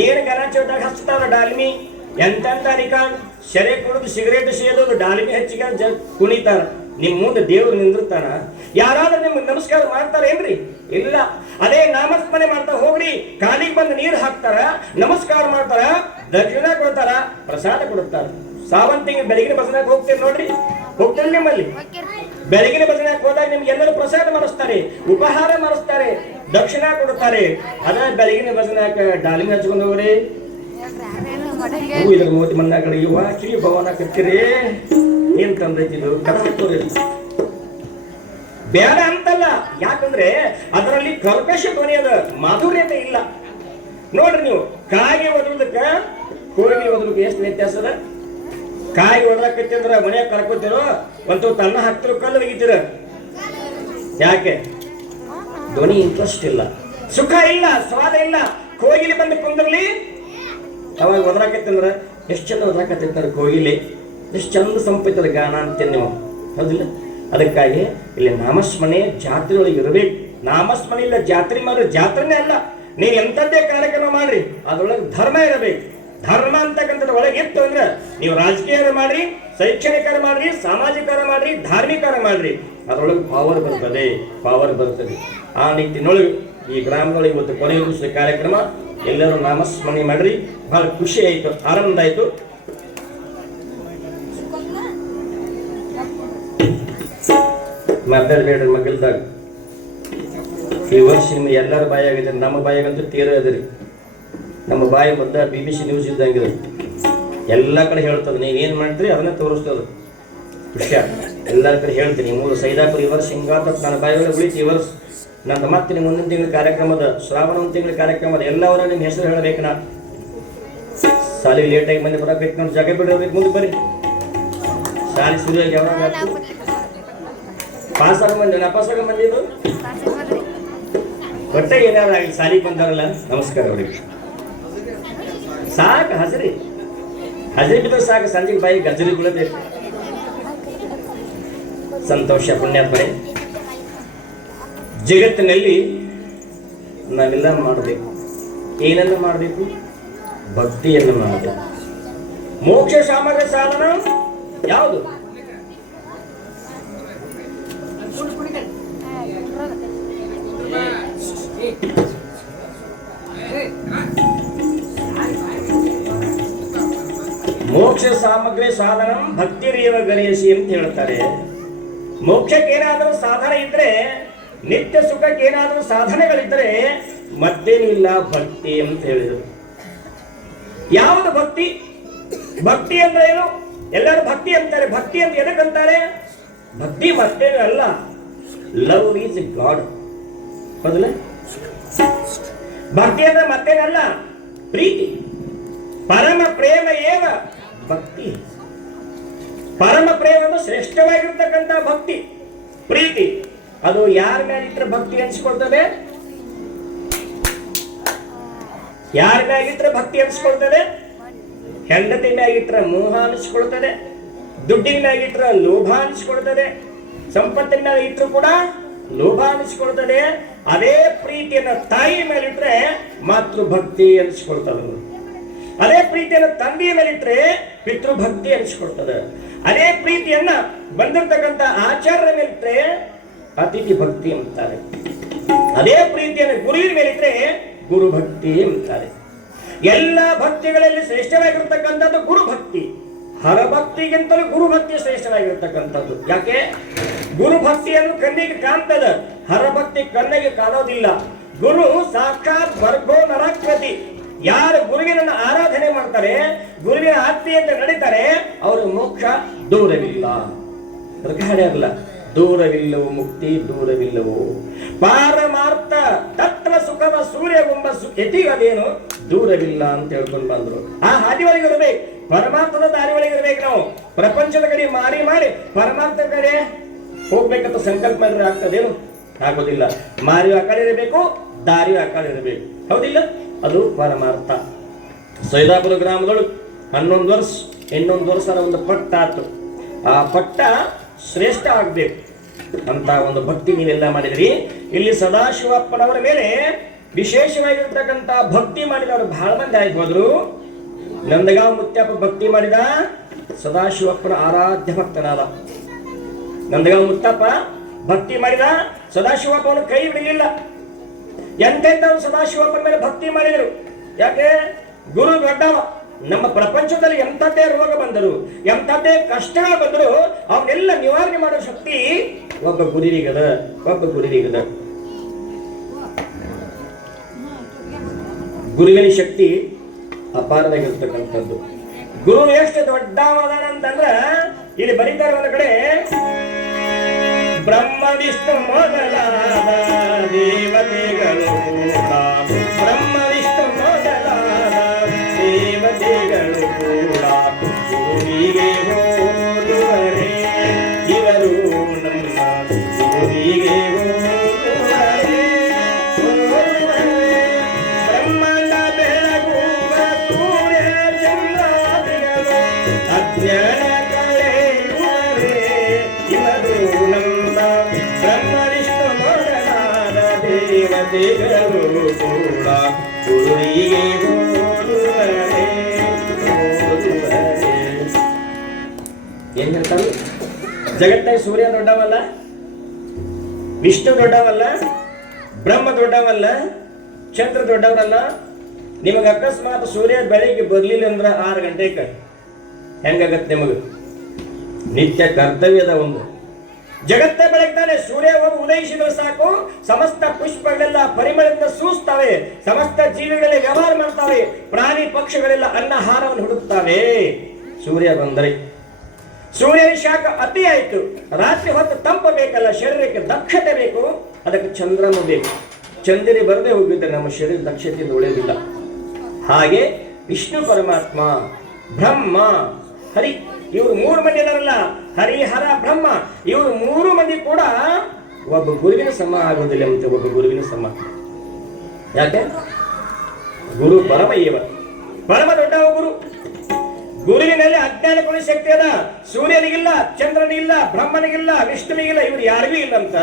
ಏನ್ ಗಣಚೋಟಾಗ ಹಚ್ತಾರ ಡಾಲ್ಮಿ. ಎಂತೆಂತ ರಿಕಾಣ್ ಶರೆ ಕುಡಿದು ಸಿಗರೇಟ್ ಸೇದೋದು ಡಾಲ್ಮಿ ಹಚ್ಚಿಕ ಕುಣಿತಾರ. ನಿಮ್ ಮುಂದೆ ದೇವ್ರು ನಿಂದಿರ್ತಾನ. ಯಾರಾದ್ರೂ ನಿಮ್ಗೆ ನಮಸ್ಕಾರ ಮಾಡ್ತಾರೇನ್ರಿ? ಇಲ್ಲ. ಅದೇ ನಾಮಸ್ಮರಣೆ ಮಾಡ್ತಾ ಹೋಗ್ರಿ, ಕಾಲಿಗೆ ಬಂದು ನೀರು ಹಾಕ್ತಾರ, ನಮಸ್ಕಾರ ಮಾಡ್ತಾರ, ದಕ್ಷಿಣ ಕೊಡ್ತಾರ, ಪ್ರಸಾದ ಕೊಡ್ತಾರ. ಸಾವಂತಿಗೆ ಬೆಳಗಿನ ಭಜನೆಗೆ ಹೋಗ್ತೀರಿ ನೋಡ್ರಿ, ಹೋಗ್ತೀರಿ ನಿಮ್ಮಲ್ಲಿ? ಬೆಳಗಿನ ಭಜನೆಗೆ ಹೋದಾಗ ನಿಮ್ಗೆ ಎಲ್ಲರೂ ಪ್ರಸಾದ ಮಾಡಿಸ್ತಾರೆ, ಉಪಹಾರ ಮಾಡಿಸ್ತಾರೆ, ದಕ್ಷಿಣ ಕೊಡ್ತಾರೆ. ಅದ ಬೆಳಗಿನ ಭಜನೆಗೆ ಡಾಲಿಮಿ ಹಚ್ಕೊಂಡು ಹೋಗ್ರಿ. ಇದ್ರ ಮೋತಿ ಮನ್ನ ಕಡೆ ಯುವ ಕಿವಿ ಭವನ ಕತ್ತಿರಿ ಏನ್ ತಂದೈತಿದು ಕರ್ಕೋರಿ ಬೇಡ ಅಂತಲ್ಲ. ಯಾಕಂದ್ರೆ ಅದರಲ್ಲಿ ಕರ್ಕಶ ಧ್ವನಿ ಅದ, ಮಾಧುರ್ಯತೆ ಇಲ್ಲ. ನೋಡ್ರಿ ನೀವು ಕಾಗೆ ಒದಲದಕ್ಕ ಕೋಗಿ ಒದಲಕ್ಕೆ ಎಷ್ಟು ವ್ಯತ್ಯಾಸ ಅದ? ಕಾಯಿ ಒದಲಕತ್ತಿದ್ರ ಮನೆಯಾಗ ಕರ್ಕೋತಿರೋ ಒಂದು ತನ್ನ ಹಾಕ್ತಿರೋ ಕಲ್ಲು ಒಗಿತೀರ. ಯಾಕೆ? ಧ್ವನಿ ಇಂಟ್ರೆಸ್ಟ್ ಇಲ್ಲ, ಸುಖ ಇಲ್ಲ, ಸ್ವಾದ ಇಲ್ಲ. ಕೋಗಿಲಿ ಬಂದು ಕುಂದ್ರಲಿ, ಅವಾಗ ಒದರಾಕತ್ತಂದ್ರ ಎಷ್ಟು ಚಂದ ಒದರಾಕತ್ತೈತಾರೆ ಕೋಗಿಲಿ, ಎಷ್ಟು ಚಂದ ಸಂಪೈತದ ಗಾನ ಅಂತೇನೆ ನೀವು. ಹೌದಿಲ್ಲ? ಅದಕ್ಕಾಗಿ ಇಲ್ಲಿ ನಾಮಸ್ಮರಣೆ ಜಾತ್ರೆ ಒಳಗೆ ಇರಬೇಕು. ನಾಮಸ್ಮರಣೆ ಇಲ್ಲ ಜಾತ್ರೆ ಮಾಡ್ರಿ, ಜಾತ್ರೆನೇ ಅಲ್ಲ. ನೀವು ಎಂಥದ್ದೇ ಕಾರ್ಯಕ್ರಮ ಮಾಡ್ರಿ, ಅದ್ರೊಳಗೆ ಧರ್ಮ ಇರಬೇಕು. ಧರ್ಮ ಅಂತಕ್ಕಂಥದ್ದು ಒಳಗೆ ಇತ್ತು ಅಂದ್ರೆ ನೀವು ರಾಜಕೀಯ ಮಾಡ್ರಿ, ಶೈಕ್ಷಣಿಕ ಮಾಡ್ರಿ, ಸಾಮಾಜಿಕ ಮಾಡ್ರಿ, ಧಾರ್ಮಿಕ ಮಾಡ್ರಿ, ಅದ್ರೊಳಗೆ ಪವರ್ ಬರ್ತದೆ, ಪವರ್ ಬರ್ತದೆ. ಆ ನಿಟ್ಟಿನೊಳಗೆ ಈ ಗ್ರಾಮದೊಳಗೆ ಇವತ್ತು ಕೊನೆಯ ದಿವಸದ ಕಾರ್ಯಕ್ರಮ ಎಲ್ಲರೂ ನಾಮಸ್ಮರಣೆ ಮಾಡ್ರಿ. ಬಹಳ ಖುಷಿ ಆಯ್ತು, ಆನಂದ ಆಯ್ತು. ಮಾತಾಡ್ಬೇಡ್ರಿ ಮಗಲ್ದಾಗ. ಈ ವರ್ಷ ನಿಮ್ಮ ಎಲ್ಲರ ಬಾಯಾಗಿದೆ, ನಮ್ಮ ಬಾಯಾಗಂತೂ ತೀರ ಅದ್ರಿ. ನಮ್ಮ ಬಾಯಿ ಮೊದಲ BBC ನ್ಯೂಸ್ ಇದ್ದಂಗಿದೆ, ಎಲ್ಲ ಕಡೆ ಹೇಳ್ತದೆ. ನೀವೇನು ಮಾಡ್ತೀರಿ ಅದನ್ನ ತೋರಿಸ್ತದೆ. ವಿಷಯ ಎಲ್ಲರ ಕಡೆ ಹೇಳ್ತೀನಿ. ಮೂರು ಸೈದಾಪುರ ಈ ವರ್ಷ ಹಿಂಗಾತ ನನ್ನ ಬಾಯಿಗೆ ಉಳಿತು. ಈ ವರ್ಷ ನನ್ನ ಮತ್ತೆ ನಿಮ್ಮ ಮುಂದಿನ ತಿಂಗಳ ಕಾರ್ಯಕ್ರಮದ ಶ್ರಾವಣ ಒಂದು ತಿಂಗಳ ಕಾರ್ಯಕ್ರಮದ ಎಲ್ಲವರ ನಿಮ್ಮ ಹೆಸರು ಹೇಳಬೇಕು. ನಾ ಸಾಲಿ ಲೇಟಾಗಿ ಮಂದಿ ಬರಬೇಕು, ನೋಡಿ ಜಾಗ ಬಿಡಬೇಕು, ಮುಂದೆ ಬರ್ರಿ. ಸಾಲಿ ಸುರಿಯಾಗಿ ಯಾವಾಗ ಪಾಸ್ ಆಗೋ ಮಂದಿ ನಪಾಸಾಗೋ ಮಂದಿ ಇದು ಒಟ್ಟೆ ಏನಾರ ಆಗಿ ಸಾಲಿಗೆ ಬಂದಾರಲ್ಲ, ನಮಸ್ಕಾರ ಅವ್ರಿಗೆ. ಸಾಕು ಹಜರಿ ಬಿದ್ದು ಸಾಕು, ಸಂಜೆಗೆ ಬಾಯಿ ಗಜರಿ ಬೀಳಬೇಕು. ಸಂತೋಷ ಪುಣ್ಯಾತ್ಮರೆ. ಜಗತ್ತಿನಲ್ಲಿ ನಾವೆಲ್ಲ ಮಾಡಬೇಕು. ಏನನ್ನ ಮಾಡಬೇಕು? ಭಕ್ತಿಯನ್ನು ಮಾಡಬೇಕು. ಮೋಕ್ಷ ಸಾಮಗ್ರ ಸಾಧನ ಯಾವುದು? ಮೋಕ್ಷ ಸಾಮಗ್ರಿ ಸಾಧನ ಭಕ್ತಿರೇವ ಗಣೇಶಿ ಅಂತ ಹೇಳ್ತಾರೆ. ಮೋಕ್ಷಕ್ಕೆ ಏನಾದರೂ ಸಾಧನ ಇದ್ರೆ, ನಿತ್ಯ ಸುಖಕ್ಕೆ ಏನಾದರೂ ಸಾಧನೆಗಳಿದ್ರೆ ಮತ್ತೇನಿಲ್ಲ ಭಕ್ತಿ ಅಂತ ಹೇಳಿದರು. ಯಾವುದು ಭಕ್ತಿ? ಭಕ್ತಿ ಅಂದ್ರೆ ಏನು? ಎಲ್ಲರೂ ಭಕ್ತಿ ಅಂತಾರೆ. ಭಕ್ತಿ ಅಂತ ಎದಕ್ಕಂತಾರೆ? ಭಕ್ತಿ ಮತ್ತೇನು ಅಲ್ಲ, ಲವ್ ಈಸ್ ಗಾಡ್. ಹೌದಲ್ಲ? ಭಕ್ತಿ ಅಂದ್ರೆ ಮತ್ತೇನಲ್ಲ, ಪ್ರೀತಿ. ಪರಮ ಪ್ರೇಮ ಏವ ಭಕ್ತಿ. ಪರಮ ಪ್ರೇಮ ಶ್ರೇಷ್ಠವಾಗಿರ್ತಕ್ಕಂಥ ಭಕ್ತಿ, ಪ್ರೀತಿ. ಅದು ಯಾರ ಮೇಲಿಟ್ರೆ ಭಕ್ತಿ ಅನಿಸ್ಕೊಳ್ತದೆ? ಯಾರ ಮ್ಯಾಗಿಟ್ರೆ ಭಕ್ತಿ ಅನಿಸ್ಕೊಳ್ತದೆ? ಹೆಂಡತಿ ಮ್ಯಾಗಿಟ್ರೆ ಮೋಹ ಅನಿಸ್ಕೊಳ್ತದೆ, ದುಡ್ಡಿನ ಮ್ಯಾಗಿಟ್ರೆ ಲೋಭ ಅನಿಸ್ಕೊಳ್ತದೆ, ಸಂಪತ್ತಿನ ಮ್ಯಾಗ ಇಟ್ಟರು ಕೂಡ ಲೋಭ ಅನಿಸ್ಕೊಳ್ತದೆ. ಅದೇ ಪ್ರೀತಿಯನ್ನ ತಾಯಿ ಮೇಲಿಟ್ರೆ ಮಾತೃಭಕ್ತಿ ಅನಿಸ್ಕೊಳ್ತದೆ. ಅದೇ ಪ್ರೀತಿಯನ್ನ ತಂದೆಯ ಮೇಲಿಟ್ರೆ ಪಿತೃಭಕ್ತಿ ಅನಿಸ್ಕೊಳ್ತದೆ. ಅದೇ ಪ್ರೀತಿಯನ್ನ ಬಂದಿರತಕ್ಕಂಥ ಆಚಾರ್ಯರ ಮೇಲಿಟ್ರೆ ಅತಿಥಿ ಭಕ್ತಿ ಅಂತಾರೆ. ಅದೇ ಪ್ರೀತಿಯನ್ನು ಗುರುವಿನ ಮೇಲಿಟ್ರೆ ಗುರು ಭಕ್ತಿ ಅಂತಾರೆ. ಎಲ್ಲ ಭಕ್ತಿಗಳಲ್ಲಿ ಶ್ರೇಷ್ಠವಾಗಿರ್ತಕ್ಕಂಥದ್ದು ಗುರು ಭಕ್ತಿ. ಹರಭಕ್ತಿಗಿಂತಲೂ ಗುರುಭಕ್ತಿ ಶ್ರೇಷ್ಠವಾಗಿರ್ತಕ್ಕಂಥದ್ದು. ಯಾಕೆ? ಗುರುಭಕ್ತಿಯನ್ನು ಕಣ್ಣಿಗೆ ಕಾಣ್ತದ, ಹರಭಕ್ತಿ ಕಣ್ಣಿಗೆ ಕಾಣೋದಿಲ್ಲ. ಗುರು ಸಾಕ್ಷಾತ್ ವರ್ಗೋ ನರಕೃತಿ. ಯಾರು ಗುರುವಿನ ಆರಾಧನೆ ಮಾಡ್ತಾರೆ, ಗುರುವಿನ ಆಜ್ಞೆಯಂತೆ ನಡೀತಾರೆ, ಅವರು ಮೋಕ್ಷ ದೂರವಿಲ್ಲ. ಅಲ್ಲ, ದೂರವಿಲ್ಲವು ಮುಕ್ತಿ, ದೂರವಿಲ್ಲವು ಪಾರಮಾರ್ಥ ತತ್ರ ಸುಖದ ಸೂರ್ಯಗುಂಬ ಯತಿಗದೇನು ದೂರವಿಲ್ಲ ಅಂತ ಹೇಳ್ಕೊಂಡು ಬಂದ್ರು. ಆ ಹಾದಿ ಒಳಗೆ ಇರಬೇಕು, ಪರಮಾರ್ಥದ ದಾರಿ ಒಳಗೆ ಇರ್ಬೇಕು. ನಾವು ಪ್ರಪಂಚದ ಕಡೆ ಮಾರಿ ಮಾಡಿ ಪರಮಾರ್ಥ ಕಡೆ ಹೋಗ್ಬೇಕಂತ ಸಂಕಲ್ಪ ಮಾಡಿದ್ರೆ ಆಗ್ತದೇನು? ಆಗೋದಿಲ್ಲ. ಮಾರಿಯು ಆ ಕಡೆ ಇರಬೇಕು, ದಾರಿಯು ಆ ಕಡೆ ಇರಬೇಕು. ಹೌದಿಲ್ಲ? ಅದು ಪರಮಾರ್ಥ. ಸೈದಾಪುರ ಗ್ರಾಮದೊಳಗೆ 11 ವರ್ಷ 8 ವರ್ಷ ಒಂದು ಪಟ್ಟ ಆತು. ಆ ಪಟ್ಟ ಶ್ರೇಷ್ಠ ಆಗ್ಬೇಕು ಅಂತ ಒಂದು ಭಕ್ತಿ ನೀವೆಲ್ಲ ಮಾಡಿದ್ರಿ. ಇಲ್ಲಿ ಸದಾಶಿವಪ್ಪನವರ ಮೇಲೆ ವಿಶೇಷವಾಗಿರ್ತಕ್ಕಂಥ ಭಕ್ತಿ ಮಾಡಿದವರು ಬಹಳ ಮಂದಿ ಆಯ್ತು ಹೋದ್ರು. ನಂದಗಾಂವ್ ಮುತ್ಯಪ್ಪ ಭಕ್ತಿ ಮಾಡಿದ, ಸದಾಶಿವಪ್ಪನ ಆರಾಧ್ಯ ಭಕ್ತನಾದ. ನಂದಗಾಂವ್ ಮುತ್ತಪ್ಪ ಭಕ್ತಿ ಮಾಡಿದ, ಸದಾಶಿವಪ್ಪನ ಕೈ ಬಿಡಲಿಲ್ಲ. ಎಂತೆಂಥವ್ರು ಸದಾಶಿವಪ್ಪನ ಮೇಲೆ ಭಕ್ತಿ ಮಾಡಿದರು. ಯಾಕೆ? ಗುರು ದೊಡ್ಡವ. ನಮ್ಮ ಪ್ರಪಂಚದಲ್ಲಿ ಎಂಥದ್ದೇ ರೋಗ ಬಂದರು, ಎಂಥದ್ದೇ ಕಷ್ಟಗಳು ಬಂದರು, ಅವನ್ನೆಲ್ಲ ನಿವಾರಣೆ ಮಾಡೋ ಶಕ್ತಿ ಒಬ್ಬ ಗುರುವಿಗದ. ಗುರುವಿನ ಶಕ್ತಿ ಅಪಾರವಾಗಿರ್ತಕ್ಕಂಥದ್ದು. ಗುರು ಎಷ್ಟು ದೊಡ್ಡವದಾನ ಅಂತಂದ್ರ ಇಲ್ಲಿ ಬರೀತಾರೆ ಒಂದು ಕಡೆ, ಬ್ರಹ್ಮ ವಿಷ್ಣು ಮೊದಲಾದ ದೇವತೆಗಳು ಕೂಡ, ಬ್ರಹ್ಮ ವಿಷ್ಣು ಮೊದಲಾದ ದೇವತೆಗಳು ಕೂಡ ಗುರುವಿಗೆ ಹೋಲುವರೆ, ಇವರು ನಮ್ಮ ಗುರುವಿಗೆ ಹೋಲುವರೆ. ಬ್ರಹ್ಮಾಂಡ ಬೆಳಗುವ ಸೂರ್ಯ ಚಂದ್ರಾದಿಗಳು ಅಜ್ಞಾನ ಕಳೆಯುವರೆ, ಇವರು ನಮ್ಮ ಬ್ರಹ್ಮ ವಿಷ್ಣು ಮೊದಲಾದ ದೇವತೆಗಳು ಕೂಡ ಗುರುವಿಗೆ ಹೋಲುವರೆ. ಏನ್ ಹೇಳ್ತಾರೆ? ಜಗತ್ತಾಗ ಸೂರ್ಯ ದೊಡ್ಡವಲ್ಲ, ವಿಷ್ಣು ದೊಡ್ಡವಲ್ಲ, ಬ್ರಹ್ಮ ದೊಡ್ಡವಲ್ಲ, ಚಂದ್ರ ದೊಡ್ಡವರಲ್ಲ. ನಿಮಗೆ ಅಕಸ್ಮಾತ್ ಸೂರ್ಯ ಬೆಳಿಗ್ಗೆ ಬರ್ಲಿಲ್ಲ ಅಂದ್ರೆ 6 ಗಂಟೆಗೆ ಹೆಂಗಾಗತ್ತೆ? ನಿಮಗೆ ನಿತ್ಯ ಕರ್ತವ್ಯದ ಒಂದು ಜಗತ್ತೇ ಬೆಳಗ್ತಾನೆ. ಸೂರ್ಯ ಹೋಗಿ ಉದಯಿಸಿದ್ರೆ ಸಾಕು, ಸಮಸ್ತ ಪುಷ್ಪಗಳೆಲ್ಲ ಪರಿಮಳದಿಂದ ಸೂಸ್ತವೆ, ಸಮಸ್ತ ಜೀವಿಗಳೆಲ್ಲ ವ್ಯವಹಾರ ಮಾಡ್ತಾವೆ, ಪ್ರಾಣಿ ಪಕ್ಷಿಗಳೆಲ್ಲ ಅನ್ನಹಾರವನ್ನು ಹುಡುಕ್ತಾವೆ. ಸೂರ್ಯ ಬಂದರೆ ಸೂರ್ಯನ ಶಾಖ ಅತಿ ಆಯಿತು. ರಾತ್ರಿ ಹೊತ್ತು ತಂಪು ಬೇಕಲ್ಲ, ಶರೀರಕ್ಕೆ ದಕ್ಷತೆ ಬೇಕು, ಅದಕ್ಕೆ ಚಂದ್ರನು ಬೇಕು. ಚಂದ್ರನೇ ಬರದೆ ಹೋಗಿದ್ದರೆ ನಮ್ಮ ಶರೀರ ದಕ್ಷತೆಯಿಂದ ಉಳಿಯೋದಿಲ್ಲ. ಹಾಗೆ ವಿಷ್ಣು ಪರಮಾತ್ಮ, ಬ್ರಹ್ಮ, ಹರಿ, ಇವರು 3 ಮಂದಿ ಇದಾರಲ್ಲ, ಹರಿ, ಹರ, ಬ್ರಹ್ಮ, ಇವರು 3 ಮಂದಿ ಕೂಡ ಒಬ್ಬ ಗುರುವಿನ ಸಮ ಆಗೋದಿಲ್ಲ. ಮತ್ತೆ ಒಬ್ಬ ಗುರುವಿನ ಸಮ. ಯಾಕೆ? ಗುರು ಪರಮ ಏವ, ಪರಮ ದೊಡ್ಡವ ಗುರು. ಗುರುವಿನಲ್ಲಿ ಅಜ್ಞಾನ ಕೊಡುವ ಶಕ್ತಿ ಅದ. ಸೂರ್ಯನಿಗಿಲ್ಲ, ಚಂದ್ರನಿಗಿಲ್ಲ, ಬ್ರಹ್ಮನಿಗಿಲ್ಲ, ವಿಷ್ಣುವಿಗಿಲ್ಲ, ಇವ್ರು ಯಾರಿಗೂ ಇಲ್ಲ ಅಂತ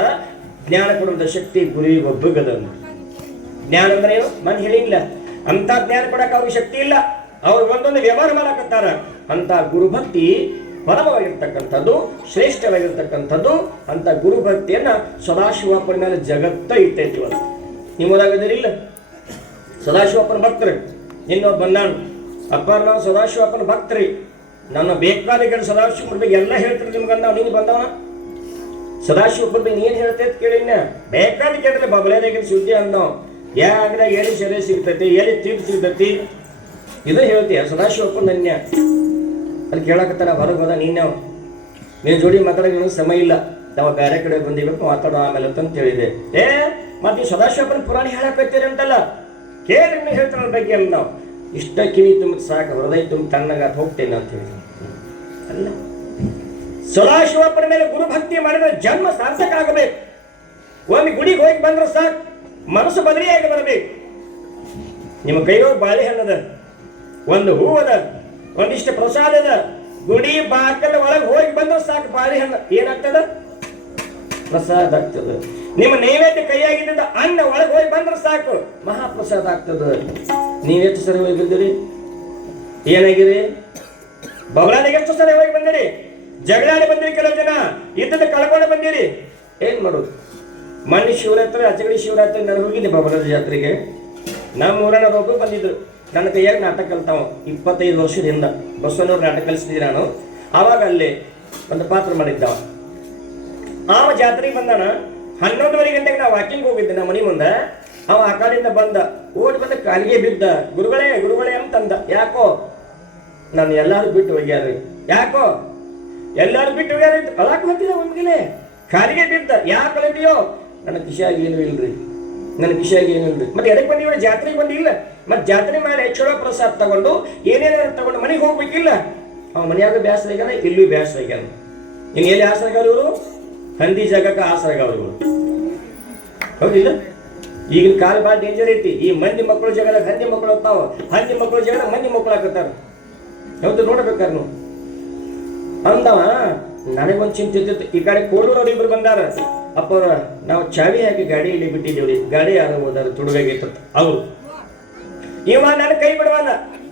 ಜ್ಞಾನ ಕೊಡುವಂತ ಶಕ್ತಿ ಗುರುವಿಗೆ ಒಬ್ಬಗದ. ಜ್ಞಾನ ಅಂದ್ರೆ ಏನು? ನಾನು ಹೇಳಿಲ್ಲ, ಅಂತ ಜ್ಞಾನ ಕೊಡಕ್ಕೆ ಅವ್ರಿಗೆ ಶಕ್ತಿ ಇಲ್ಲ. ಅವ್ರು ಒಂದೊಂದು ವ್ಯವಹಾರ ಮಾಡಕತ್ತಾರ. ಅಂತ ಗುರುಭಕ್ತಿ ಪರಮವಾಗಿರ್ತಕ್ಕಂಥದ್ದು, ಶ್ರೇಷ್ಠವಾಗಿರ್ತಕ್ಕಂಥದ್ದು. ಅಂತ ಗುರುಭಕ್ತಿಯನ್ನ ಸದಾಶಿವಪ್ಪನ ಮೇಲೆ ಜಗತ್ತ ಇಟ್ಟೈತಿ. ನಿಮ್ಮದಾಗದಿಲ್ಲ, ಸದಾಶಿವಪ್ಪನ ಭಕ್ತರು. ಇನ್ನೊಬ್ಬ ಬಂದಾನು, ಅಪ್ಪ ನಾವು ಸದಾಶಿವಪ್ಪನ ಭಕ್ತರಿ, ನನ್ನ ಬೇಕಾದ ಕೇಳಿ ಸದಾಶಿವಪ್ಪನ ಬಗ್ಗೆ ಎಲ್ಲ ಹೇಳ್ತಾರೆ ನಿಮ್ಗಂದ. ನೀನು ಬಂದವನ ಸದಾಶಿವಪ್ಪನ ಬಗ್ಗೆ ನೀನು ಹೇಳ್ತೈತೆ ಕೇಳಿನ, ಬೇಕಾದ ಕೇಳಿದ್ರೆ ಬಬಲೇದಾಗ ಸುದ್ದಿ ಅಂದವ್. ಯಾಗ್ರಾಗ ಎಲ್ಲಿ ಸೆರೆ ಸಿಗ್ತೈತಿ, ಎಲ್ಲಿ ತೀರ್ಪು ಸಿಗ್ತೈತಿ, ಇದು ಹೇಳ್ತೀಯ ಸದಾಶಿವಪ್ಪನ ನನ್ಯ. ಅಲ್ಲಿ ಕೇಳಕತ್ತಾರ, ಹೊರಗೆ ಹೋದ ನೀನು ಜೋಡಿ ಮಾತಾಡೋಕೆ ನನಗೆ ಸಮಯ ಇಲ್ಲ, ನಾವು ಬೇರೆ ಕಡೆ ಬಂದಿಬೇಕು, ಮಾತಾಡೋ ಆಮೇಲೆ ಅಂತ ಹೇಳಿದೆ. ಮತ್ತೆ ಈ ಸದಾಶಿವಪ್ಪನ ಪುರಾಣ ಹೇಳಕತ್ತೀರಿ ಅಂತಲ್ಲ, ಕೇಳಿ ನೀವು ಹೇಳ್ತಾರ ಬಗ್ಗೆ ಅಲ್ಲ. ನಾವು ಇಷ್ಟ ಕಿವಿ ತುಂಬ ಸಾಕು, ಹೃದಯ ತುಂಬ ತಣ್ಣಗ ಹೋಗ್ತೇನೆ ಅಂತ ಹೇಳಿ ಅಲ್ಲ. ಸದಾಶಿವಪ್ಪನ ಮೇಲೆ ಗುರುಭಕ್ತಿ ಮಾಡಿದ್ರೆ ಜನ್ಮ ಸಾರ್ಥಕ ಆಗಬೇಕು. ಒಂದು ಗುಡಿಗೆ ಹೋಗಿ ಬಂದ್ರೆ ಸಾಕು, ಮನಸ್ಸು ಬದಲಿಯಾಗಿ ಬರಬೇಕು. ನಿಮ್ಮ ಕೈಯೊಳಗೆ ಬಾಳೆಹಣ್ಣದ, ಒಂದು ಹೂವದ, ಒಂದಿಷ್ಟು ಪ್ರಸಾದದ, ಗುಡಿ ಬಾಕಲ ಒಳಗೆ ಹೋಗಿ ಬಂದ್ರೆ ಸಾಕು ಬಾಳೆಹಣ್ಣು ಏನಾಗ್ತದ? ಪ್ರಸಾದ ಆಗ್ತದೆ. ನಿಮ್ಮ ನೈವೇದ್ಯ ಕೈಯಾಗಿದ್ದ ಅನ್ನ ಒಳಗೆ ಹೋಗಿ ಬಂದ್ರೆ ಸಾಕು ಮಹಾಪ್ರಸಾದ ಆಗ್ತದೆ. ನೀವೆಷ್ಟು ಸರಿ ಹೋಗಿ ಬಂದಿರಿ? ಏನಾಗಿರಿ? ಬಬಲಾದಿಗೆ ಎಷ್ಟು ಸರಿ ಹೋಗಿ ಬಂದಿರಿ? ಜಗಳಾಡಿ ಬಂದಿರಿ, ಕೆಲವು ಜನ ಇದ್ದದ್ದು ಕಳ್ಕೊಂಡು ಬಂದಿರಿ. ಏನ್ ಮಾಡೋದು? ಮಣ್ಣಿ ಶಿವರಾತ್ರಿ, ಅಚ್ಚಗಡಿ ಶಿವರಾತ್ರಿ ನಾನು ಹೋಗಿದ್ದೆ ಬಬಲಾದಿ ಜಾತ್ರೆಗೆ. ನಮ್ಮ ಊರನ್ನ ಹೋಗಿ ಬಂದಿದ್ರು. ನನ್ನ ಕೈಯಾಗ ನಾಟಕ ಕಲ್ತಾವ 25 ವರ್ಷದಿಂದ. ಬಸವನವ್ರು ನಾಟಕ ಕಲಿಸಿದ್ವಿ ನಾನು. ಆವಾಗ ಅಲ್ಲಿ ಒಂದು ಪಾತ್ರ ಮಾಡಿದ್ದವ. ಆವ ಜಾತ್ರೆಗೆ ಬಂದಾನ. 11:30 ಗಂಟೆಗೆ ನಾವು ವಾಕಿಂಗ್ ಹೋಗಿದ್ದೆ ನಮ್ಮ ಮನೆ ಮುಂದೆ. ಅವ ಆ ಕಾಲಿಂದ ಬಂದ, ಓಡಿ ಬಂದ ಕಾಲಿಗೆ ಬಿದ್ದ. ಗುರುಗಳೇ ಗುರುಗಳೇ ಅಂತಂದ. ಯಾಕೋ? ನಾನು ಎಲ್ಲಾರು ಬಿಟ್ಟು ಹೋಗ್ಯಾರ್ರಿ. ಯಾಕೋ? ಎಲ್ಲಾರು ಬಿಟ್ಟು ಹೋಗ್ಯಾರ ಅಳಾಕ್ ಹೋಗ್ತಿಲ್ಲ. ಒಮ್ಗಿಲೆ ಕಾಲಿಗೆ ಬಿದ್ದ. ಯಾಕೆ ಅಳದಿಯೋ? ನನ್ನ ಕಿಶಿಯಾಗಿ ಏನು ಇಲ್ರಿ, ನನ್ನ ಕಿಶಿಯಾಗಿ ಏನು ಇಲ್ರಿ. ಮತ್ತೆ ಎದಕ್ಕೆ ಬಂದಿವ? ಜಾತ್ರೆಗೆ ಬಂದಿಲ್ಲ. ಮತ್ತೆ ಜಾತ್ರೆ ಮೇಲೆ ಚಲೋ ಪ್ರಸಾದ ತಗೊಂಡು ಏನೇನಾದ್ರು ತಗೊಂಡು ಮನೆಗೆ ಹೋಗ್ಬೇಕಿಲ್ಲ. ಅವ ಮನೆಯಾಗ ಬ್ಯಾಸರ ಆಗ್ಯಾನ, ಇಲ್ಲೂ ಬ್ಯಾಸರ ಆಗ್ಯಾನ. ಇನ್ನು ಎಲ್ಲಿ ಆಸರಾಗ ಇವರು? ಹಂದಿ ಜಾಗಕ್ಕೆ ಆಸರಾಗ ಅವರು. ಹೌದಿಲ್ಲ? ಈಗಿನ ಕಾಲ ಭಾಳ ಡೇಂಜರ್ ಐತಿ. ಈ ಮಂದಿ ಮಕ್ಕಳು ಜಾಗದಾಗ ಹಂದಿ ಮಕ್ಕಳು ಹೋಗ್ತಾವ, ಹಂದಿ ಮಕ್ಕಳು ಜಾಗದಾಗ ಮಂದಿ ಮಕ್ಕಳು ಹಾಕತ್ತಾರ. ಹೌದು, ನೋಡ್ಬೇಕಾರೆ ನೀವು ಅಂದವ. ನನಗೊಂದು ಚಿಂತೆ ಇದ್ದಿತ್ತು. ಈ ಕಡೆ ಕೋಡೂರವ್ರು ಇಬ್ರು ಬಂದಾರ. ಅಪ್ಪವ್ರ ನಾವು ಚಾವಿ ಹಾಕಿ ಗಾಡಿ ಇಲ್ಲಿ ಬಿಟ್ಟಿದ್ದೇವ್ರಿ. ಗಾಡಿ ಯಾರು ಹೋದಾರ ತುಡುಗಾಗಿತ್ತ ಅವ್ರು. ಇವ ನನ್ನ ಕೈ ಬಿಡವಲ್ಲ,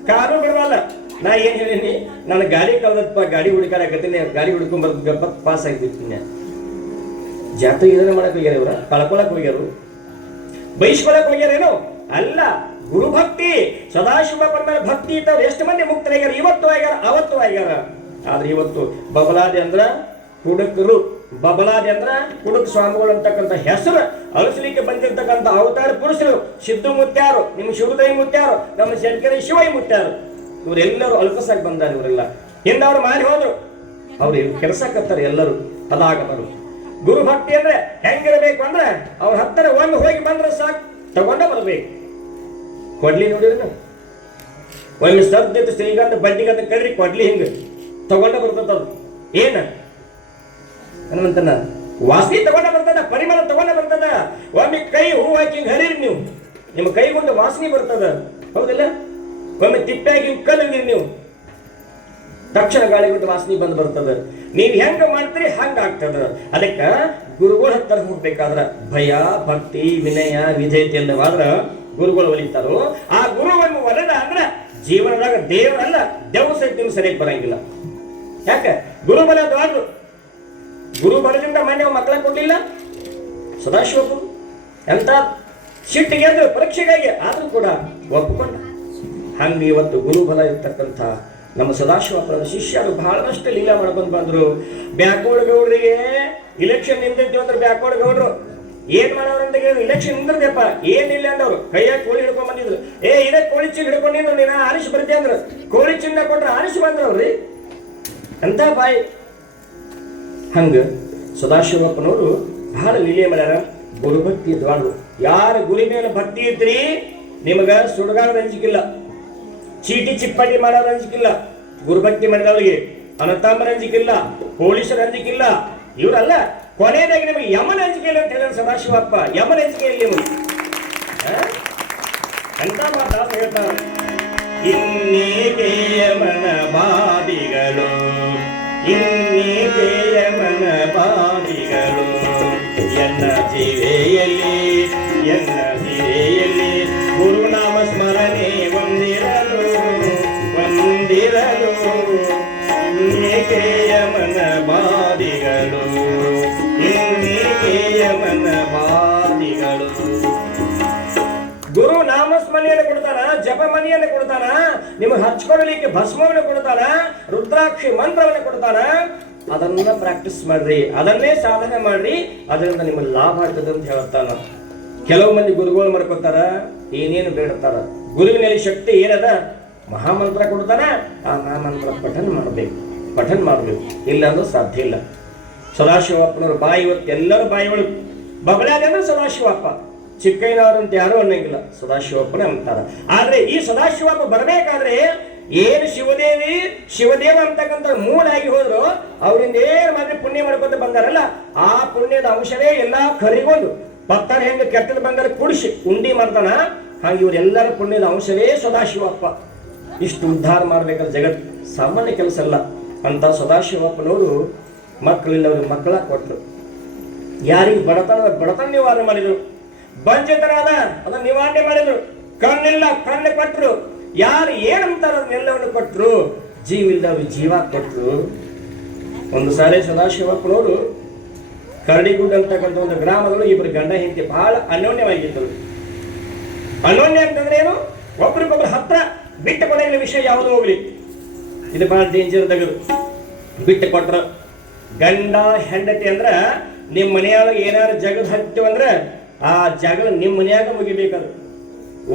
ಕಾರು ಬಿಡವಲ್ಲ. ನಾ ಏನ್ ಹೇಳೀನಿ, ನಾನು ಗಾಡಿ ಕಳ್ದಪ್ಪ, ಗಾಡಿ ಹುಡುಕಾಡಕತ್ತೀನಿ, ಗಾಡಿ ಹುಡ್ಕೊಂಡ್ ಬರ್ದ ಪಾಸ್ ಆಗಿರ್ತೀನಿ. ಜಾತ್ರೆ ಇದನ್ನ ಮಾಡಕ್ ಹೋಗ್ಯಾರ ಇವ್ರ? ಕಳ್ಕೊಳಕ್ ಹೋಗ್ಯಾರು, ಬೈಸ್ಕೊಳಕ್ ಹೋಗ್ಯಾರೇನು? ಅಲ್ಲ, ಗುರುಭಕ್ತಿ ಸದಾಶಿವ ಮೇಲೆ ಭಕ್ತಿ ಇತ್ತವ್ರು ಎಷ್ಟು ಮಂದಿ ಮುಕ್ತರಾಗ್ಯಾರ. ಇವತ್ತು ಆಗ್ಯಾರ, ಅವತ್ತು ಆಗ್ಯಾರ. ಆದ್ರೆ ಇವತ್ತು ಬಬಲಾದಿ ಅಂದ್ರ ಕುಡುಕರು, ಬಬಲಾದಿ ಅಂದ್ರ ಕುಡುಕ ಸ್ವಾಮಿಗಳು ಅಂತಕ್ಕಂಥ ಹೆಸರು ಅಳಿಸ್ಲಿಕ್ಕೆ ಬಂದಿರ್ತಕ್ಕಂಥ ಅವತಾರ ಪುರುಷರು ಸಿದ್ದು ಮುತ್ಯಾರು, ನಿಮ್ಮ ಶಿವದೈ ಮುತ್ಯಾರು, ನಮ್ಮ ಶಂಕರ ಶಿವೈ ಮುತ್ಯಾರು, ಇವರೆಲ್ಲರೂ ಅಲ್ಪಸಾಗಿ ಬಂದಾರ. ಇವರೆಲ್ಲ ಹಿಂದ ಅವ್ರು ಮಾರಿ ಹೋದ್ರು, ಅವ್ರು ಕೆಲಸಕ್ಕತ್ತಾರೆ ಎಲ್ಲರೂ ಅದಾಗದರು. ಗುರುಭಕ್ತಿ ಅಂದ್ರೆ ಹೆಂಗಿರಬೇಕು ಅಂದ್ರೆ ಅವ್ರ ಹತ್ತಿರ ಒಂದು ಹೋಗಿ ಬಂದ್ರೆ ಸಾಕು, ತಗೊಂಡ ಬರ್ಬೇಕು. ಕೊಡ್ಲಿ ನೋಡಿರ ಒಮ್ಮೆ ಸದ್ದ ಶ್ರೀಗಂಧ ಬಡ್ಡಿಗಂತ ಕರೀರಿ, ಕೊಡ್ಲಿ ಹಿಂಗ ತಗೊಂಡ ಬರ್ತದ. ಏನ ಹನುಮಂತನ ವಾಸನೆ ತಗೊಂಡ ಬರ್ತದ, ಪರಿಮಳ ತಗೊಂಡ ಬರ್ತದ. ಒಮ್ಮೆ ಕೈ ಹೂ ಹಾಕಿ ಹರಿರಿ ನೀವು, ನಿಮ್ಮ ಕೈಗೊಂಡು ವಾಸನೆ ಬರ್ತದ. ಹೌದಿಲ್ಲ? ಒಮ್ಮೆ ತಿಪ್ಪಾಗಿ ಕಲಿದ್ರಿ ನೀವು, ತಕ್ಷಣ ಗಾಳಿ ಬಿಟ್ಟು ವಾಸನೆ ಬಂದು ಬರ್ತದ. ನೀವು ಹೆಂಗ ಮಾಡ್ತೀರಿ ಹಂಗ ಆಗ್ತದ. ಅದಕ್ಕ ಗುರುಗಳ ಹತ್ತಿರ ಹೋಗ್ಬೇಕಾದ್ರ ಭಯ, ಭಕ್ತಿ, ವಿನಯ, ವಿಧೇಯತೆ ಎಲ್ಲವಾದ್ರ ಗುರುಗಳು ಒಲಿತಾರೋ. ಆ ಗುರುವನ್ನು ಒಲೆದ ಅಂದ್ರ ಜೀವನದಾಗ ದೇವರಲ್ಲ, ದೇವ ಸಹಿತ ನಿಮ್ಗೆ ಸರಿಯಾಗಿ ಬರಂಗಿಲ್ಲ. ಯಾಕ? ಗುರುಬಲ ದೊಡ್ಡದು. ಗುರುಬಲದಿಂದ ಮನೆ ಮಕ್ಕಳ ಕೊಡ್ಲಿಲ್ಲ ಸದಾಶಿವಪ್ಪು. ಎಂತ ಸಿಟ್ಟಿಗೆ ಅಂದ್ರೆ ಪರೀಕ್ಷೆಗಾಗಿ ಆದ್ರೂ ಕೂಡ ಒಪ್ಪಿಕೊಂಡ. ಹಂಗೆ ಇವತ್ತು ಗುರುಬಲ ಇರ್ತಕ್ಕಂಥ ನಮ್ಮ ಸದಾಶಿವಪ್ಪನ ಶಿಷ್ಯರು ಬಹಳಷ್ಟು ಲೀಲಾ ಮಾಡ್ಕೊಂಡು ಬಂದ್ರು. ಬ್ಯಾಕೋಡ್ ಗೌಡ್ರಿಗೆ ಇಲೆಕ್ಷನ್ ನಿಂತಿದ್ವಿ ಅಂದ್ರೆ ಬ್ಯಾಕೋಡ್ ಗೌಡ್ರು ಏನ್ ಮಾಡೋರಂತ ಇಲೆಕ್ಷನ್ ನಿಂದ್ರದಪ್ಪ, ಏನಿಲ್ಲ ಅಂದವ್ರು ಕೈಯಾಗ ಕೋಳಿ ಹಿಡ್ಕೊಂಡ್ ಬಂದಿದ್ರು. ಇದೇ ಕೋಳಿ ಚಿನ್ನ ಹಿಡ್ಕೊಂಡಿದ್ರು, ನೀನ ಆರಿಸಿ ಬರ್ತೀಯ ಅಂದ್ರು. ಕೋಳಿ ಚಿನ್ನ ಕೊಟ್ರೆ ಆರಿಸಿ ಬಂದ್ರವ್ರಿ. ಅಂತ ಬಾಯಿ. ಹಂಗ ಸದಾಶಿವಪ್ಪನವರು ಬಹಳ ಲೀಲೆ ಮಾಡ್ಯಾರ. ಗುರುಭಕ್ತಿ ದ್ವಾಡು. ಯಾರ ಗುರಿ ಮೇಲೆ ಭಕ್ತಿ ಇದ್ರಿ ನಿಮಗ ಸುಡುಗಾಡ ಅಂಜಿಕಿಲ್ಲ, ಚೀಟಿ ಚಿಪ್ಪಾಟಿ ಮಾಡೋರು ಅಂಜಿಕಿಲ್ಲ. ಗುರುಭಕ್ತಿ ಮಾಡಿದವರಿಗೆ ಅನತಾಂಬರ ಅಂಜಿಕಿಲ್ಲ, ಪೊಲೀಸರ ಅಂಜಿಕಿಲ್ಲ. ಇವರಲ್ಲ, ಕೊನೆಯದಾಗಿ ನಿಮಗೆ ಯಮನ ಅಂಜಿಕೆ ಇಲ್ಲ ಅಂತ ಹೇಳಿದ ಸದಾಶಿವಪ್ಪ. ಯಮನ ಅಂಜಿಕೆ ಇಲ್ಲಿ ನಿಮಗೆ ಅಂತ ಮಾತಾ ಹೇಳ್ತಾರೆ. ಇನ್ನೇಕೆ ಯಮನ ಬಾದಿಗಳು, ಇನ್ನೇಕೆ ಯಮನ ಬಾದಿಗಳು, ಎನ್ನ ಜೀವೆಯಲ್ಲಿ ಎನ್ನ ಜೀವೆಯಲ್ಲಿ ಗುರುನಾಮ ಸ್ಮರಣೆ ಒಂದಿರಲು ಒಂದಿರಲು. ಇನ್ನೇಕೆ ಯಮನ ಬಾದಿಗಳು, ಇನ್ನೇಕೆ ಯಮನ ಬಾದಿಗಳು. ಗುರು ನಾಮಸ್ಮರಣೆಯನ್ನು ಕೊಡ್ತಾನ, ಜಪ ಮನೆಯನ್ನು ಕೊಡ್ತಾನ, ನಿಮಗೆ ಹಚ್ಕೊಳ್ಳಲಿಕ್ಕೆ ಭಸ್ಮವನ್ನು ಕೊಡ್ತಾನ, ರುದ್ರಾಕ್ಷಿ ಮಂತ್ರವನ್ನು ಕೊಡ್ತಾನ. ಅದನ್ನ ಪ್ರಾಕ್ಟೀಸ್ ಮಾಡ್ರಿ, ಅದನ್ನೇ ಸಾಧನೆ ಮಾಡ್ರಿ, ಅದರಿಂದ ನಿಮಗೆ ಲಾಭ ಆಗ್ತದೆ ಅಂತ ಹೇಳ್ತಾನ. ಕೆಲವು ಮಂದಿ ಗುರುಗಳು ಮಾಡ್ಕೊತಾರ, ಏನೇನು ಬೇಡ್ತಾರ. ಗುರುವಿನಲ್ಲಿ ಶಕ್ತಿ ಏನದ? ಮಹಾಮಂತ್ರ ಕೊಡ್ತಾನ, ಆ ಮಹಾಮಂತ್ರ ಪಠನ್ ಮಾಡ್ಬೇಕು, ಇಲ್ಲ ಅಂದ್ರೆ ಸಾಧ್ಯ ಇಲ್ಲ. ಸದಾಶಿವಪ್ಪನವ್ರ ಬಾಯಿ ಇವತ್ತು ಎಲ್ಲರೂ ಬಾಯಿ ಒಳಗೆ ಬಬಲಾದಿ ಅಂದ್ರೆ ಸದಾಶಿವಪ್ಪ, ಚಿಕ್ಕಯ್ಯನವರಂತ ಯಾರು ಅನ್ನಂಗಿಲ್ಲ, ಸದಾಶಿವಪ್ಪನೇ ಅಂತಾರ. ಆದ್ರೆ ಈ ಸದಾಶಿವಪ್ಪ ಬರಬೇಕಾದ್ರೆ ಏನು ಶಿವದೇವ ಅಂತಕ್ಕಂಥ ಮೂಲಾಗಿ ಹೋದ್ರು, ಅವರಿಂದ ಏನ್ ಮಾಡಿ ಪುಣ್ಯ ಮಾಡ್ಕೊಂತ ಬಂದಾರಲ್ಲ, ಆ ಪುಣ್ಯದ ಅಂಶವೇ ಎಲ್ಲಾ ಕರಿಗೊಂಡು ಪತ್ತರ ಹೆಂಗ ಕೆಟ್ಟದ ಬಂಗಾರ ಕುಡಿಸಿ ಉಂಡಿ ಮಾಡ್ತಾನ, ಹಂಗ ಇವರೆಲ್ಲರ ಪುಣ್ಯದ ಅಂಶವೇ ಸದಾಶಿವಪ್ಪ. ಇಷ್ಟು ಉದ್ಧಾರ ಮಾಡ್ಬೇಕಾದ್ರೆ ಜಗತ್ ಸಾಮಾನ್ಯ ಕೆಲಸ ಅಲ್ಲ ಅಂತ ಸದಾಶಿವಪ್ಪನವರು ಮಕ್ಕಳಿಲ್ಲ ಅವ್ರಿಗೆ ಮಕ್ಕಳ ಕೊಟ್ಟರು. ಯಾರಿಗೆ ಬಡತನ ನಿವಾರಣೆ ಮಾಡಿದ್ರು, ಬಂಜೆತನ ಅದ ಅದನ್ನ ನಿವಾರಣೆ ಮಾಡಿದ್ರು, ಕಣ್ಣಿಲ್ಲ ಕಣ್ಣು ಕೊಟ್ಟರು, ಯಾರು ಏನಂತಾರ ಅದನ್ನೆಲ್ಲವನ್ನು ಕೊಟ್ಟರು, ಜೀವ ಇಲ್ದವ್ರು ಜೀವ ಕೊಟ್ಟರು. ಒಂದು ಸಾರಿ ಸದಾಶಿವಪ್ಪನವರು ಕರಡಿಗುಡ್ಡ ಅಂತಕ್ಕಂಥ ಒಂದು ಗ್ರಾಮದಲ್ಲೂ ಇಬ್ಬರು ಗಂಡ ಹೆಂಡತಿ ಬಹಳ ಅನ್ಯೋನ್ಯವಾಗಿದ್ದರು. ಅನ್ಯೋನ್ಯ ಅಂತಂದ್ರೆ ಏನು? ಒಬ್ರಿಗೊಬ್ರು ಹತ್ರ ಬಿಟ್ಟು ಕೊಡಲಿಲ್ಲ, ವಿಷಯ ಯಾವುದು ಹೋಗ್ಲಿ, ಇದು ಬಹಳ ಡೇಂಜರ್ ತೆಗೆದು ಬಿಟ್ಟು ಕೊಟ್ರ. ಗಂಡ ಹೆಂಡತಿ ಅಂದ್ರ ನಿಮ್ಮ ಮನೆಯೊಳಗೆ ಏನಾದ್ರು ಜಗದ್ ಹತ್ತಿವ ಅಂದ್ರ ಆ ಜಗಳ ನಿಮ್ಮ ಮನೆಯಾಗ ಮುಗಿಬೇಕದು.